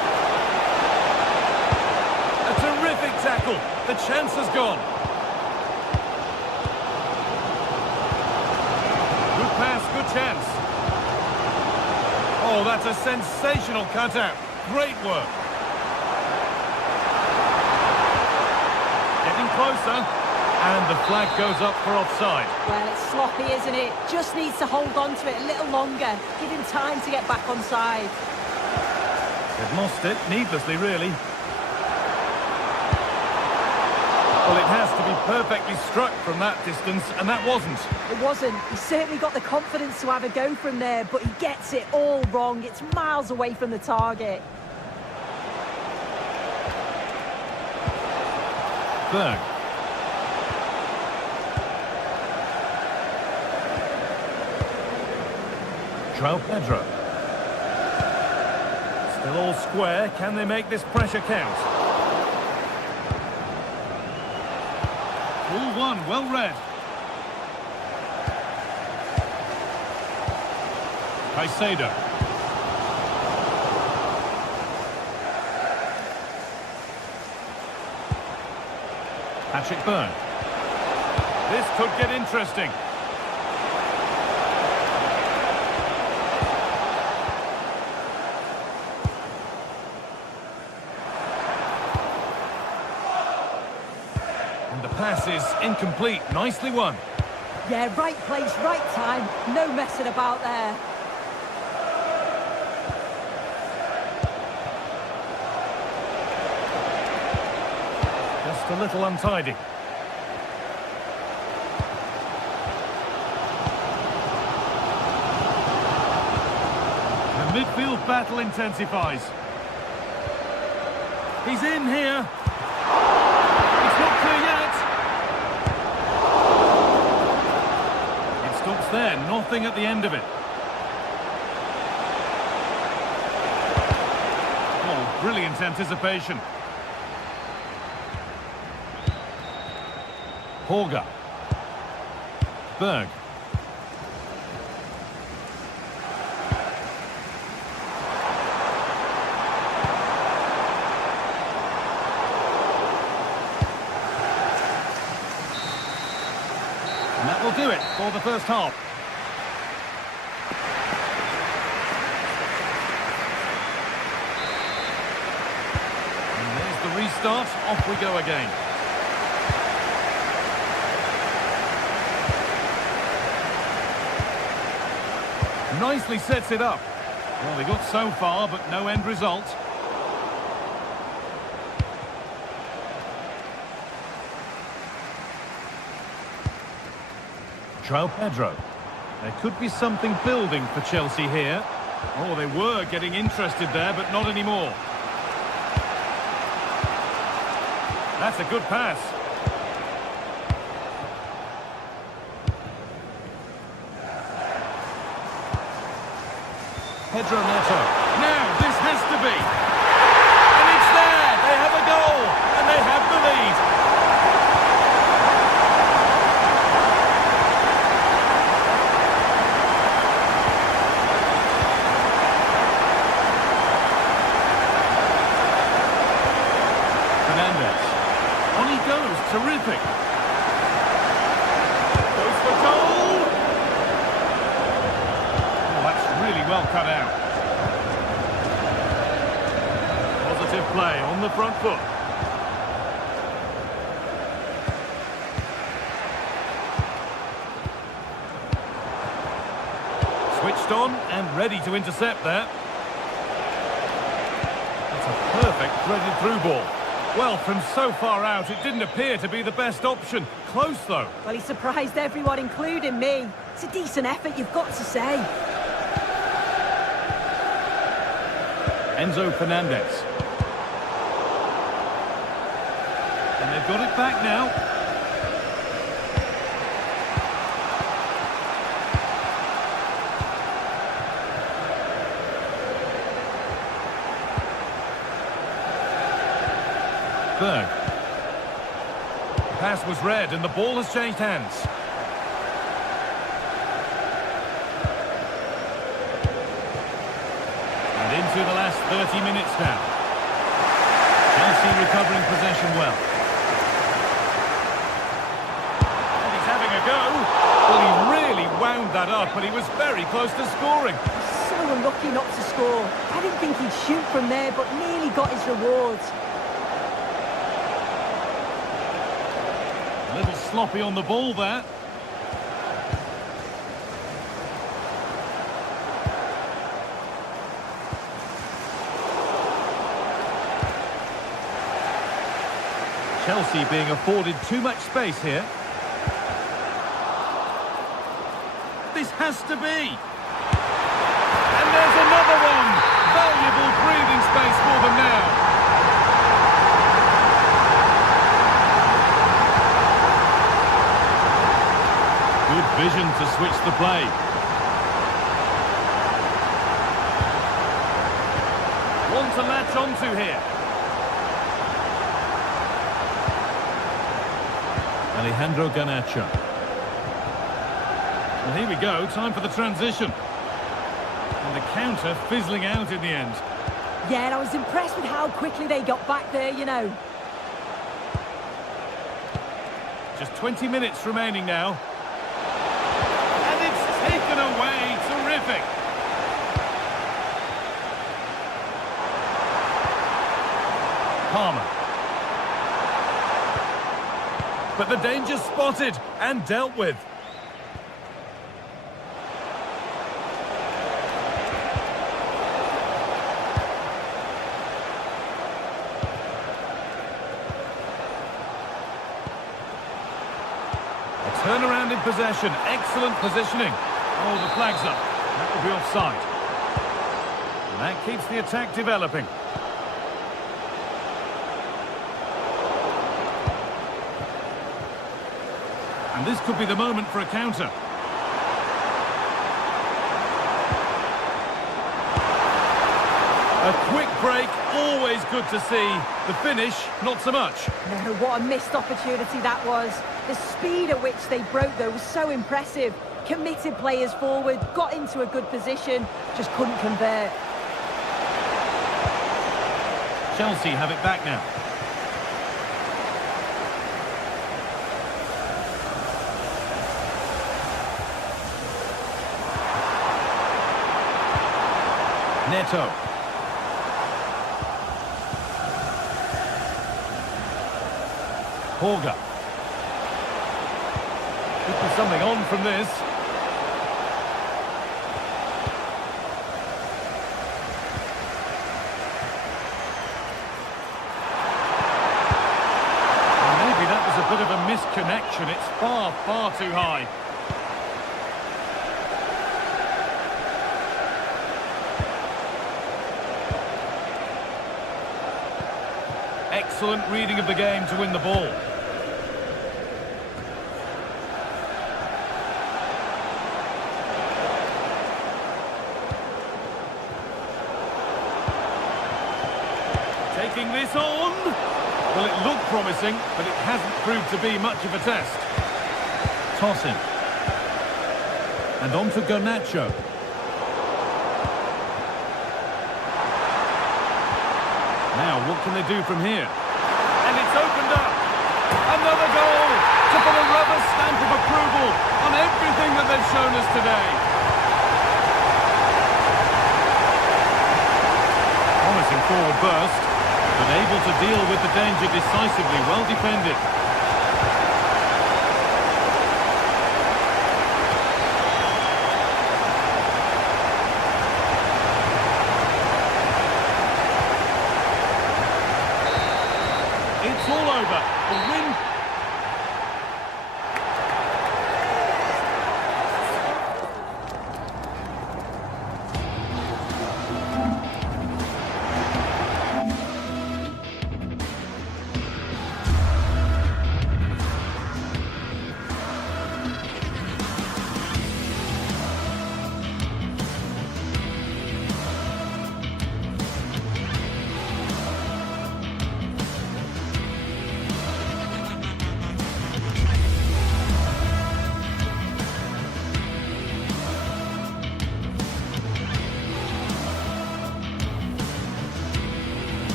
A terrific tackle. The chance has gone. Good pass, good chance. Oh, that's a sensational cutout. Great work. Getting closer. And the flag goes up for offside. Well, it's sloppy, isn't it? Just needs to hold on to it a little longer. Give him time to get back on side. They've lost it, needlessly, really. Well, it has to be perfectly struck from that distance, and that wasn't. It wasn't. He's certainly got the confidence to have a go from there, but he gets it all wrong. It's miles away from the target. Berg. João Pedro. Still all square. Can they make this pressure count? Full one, well read. Caicedo. Patrick Berg. This could get interesting. And the pass is incomplete. Nicely won. Yeah, right place, right time. No messing about there. Just a little untidy. The midfield battle intensifies. He's in here. It's not clear yet. It stops there. Nothing at the end of it. Oh, brilliant anticipation. Holger. Berg. And that will do it for the first half. And there's the restart. Off we go again. Nicely sets it up. Well, they got so far, but no end result. João Pedro. There could be something building for Chelsea here. Oh, they were getting interested there, but not anymore. That's a good pass. Pedro Neto. Now, this has to be. And it's there. They have a goal. And they have the lead. Fernandes. On he goes. Terrific. Goes for goal. Oh, that's really well cut out. Positive play on the front foot. Switched on and ready to intercept there. That's a perfect threaded through ball. Well, from so far out, it didn't appear to be the best option. Close, though. Well, he surprised everyone, including me. It's a decent effort, you've got to say. Enzo Fernandez. And they've got it back now. Berg. The pass was read and the ball has changed hands. And into the last 30 minutes now. Chelsea recovering possession well. And he's having a go. Well, he really wound that up, but he was very close to scoring. So unlucky not to score. I didn't think he'd shoot from there, but nearly got his rewards. A little sloppy on the ball there. Chelsea being afforded too much space here. This has to be. And there's another one. Valuable breathing space for them now. Good vision to switch the play. One to latch onto here. Alejandro Garnacho. Well, here we go, time for the transition. And the counter fizzling out in the end. Yeah, and I was impressed with how quickly they got back there, you know. Just 20 minutes remaining now. And it's taken away. Terrific. Palmer. But the danger spotted and dealt with. A turnaround in possession. Excellent positioning. Oh, the flag's up. That will be offside. And that keeps the attack developing. And this could be the moment for a counter. A quick break, always good to see. The finish, not so much. No, what a missed opportunity that was. The speed at which they broke, though, was so impressive. Committed players forward, got into a good position, just couldn't convert. Chelsea have it back now. Neto. Horga. Could be something on from this. Maybe that was a bit of a misconnection. It's far, far too high. Excellent reading of the game to win the ball. Taking this on. Well, it looked promising, but it hasn't proved to be much of a test. Tossing. And on to Garnacho. Now, what can they do from here? And it's opened up. Another goal to put a rubber stamp of approval on everything that they've shown us today. Promising forward burst, but able to deal with the danger decisively. Well defended.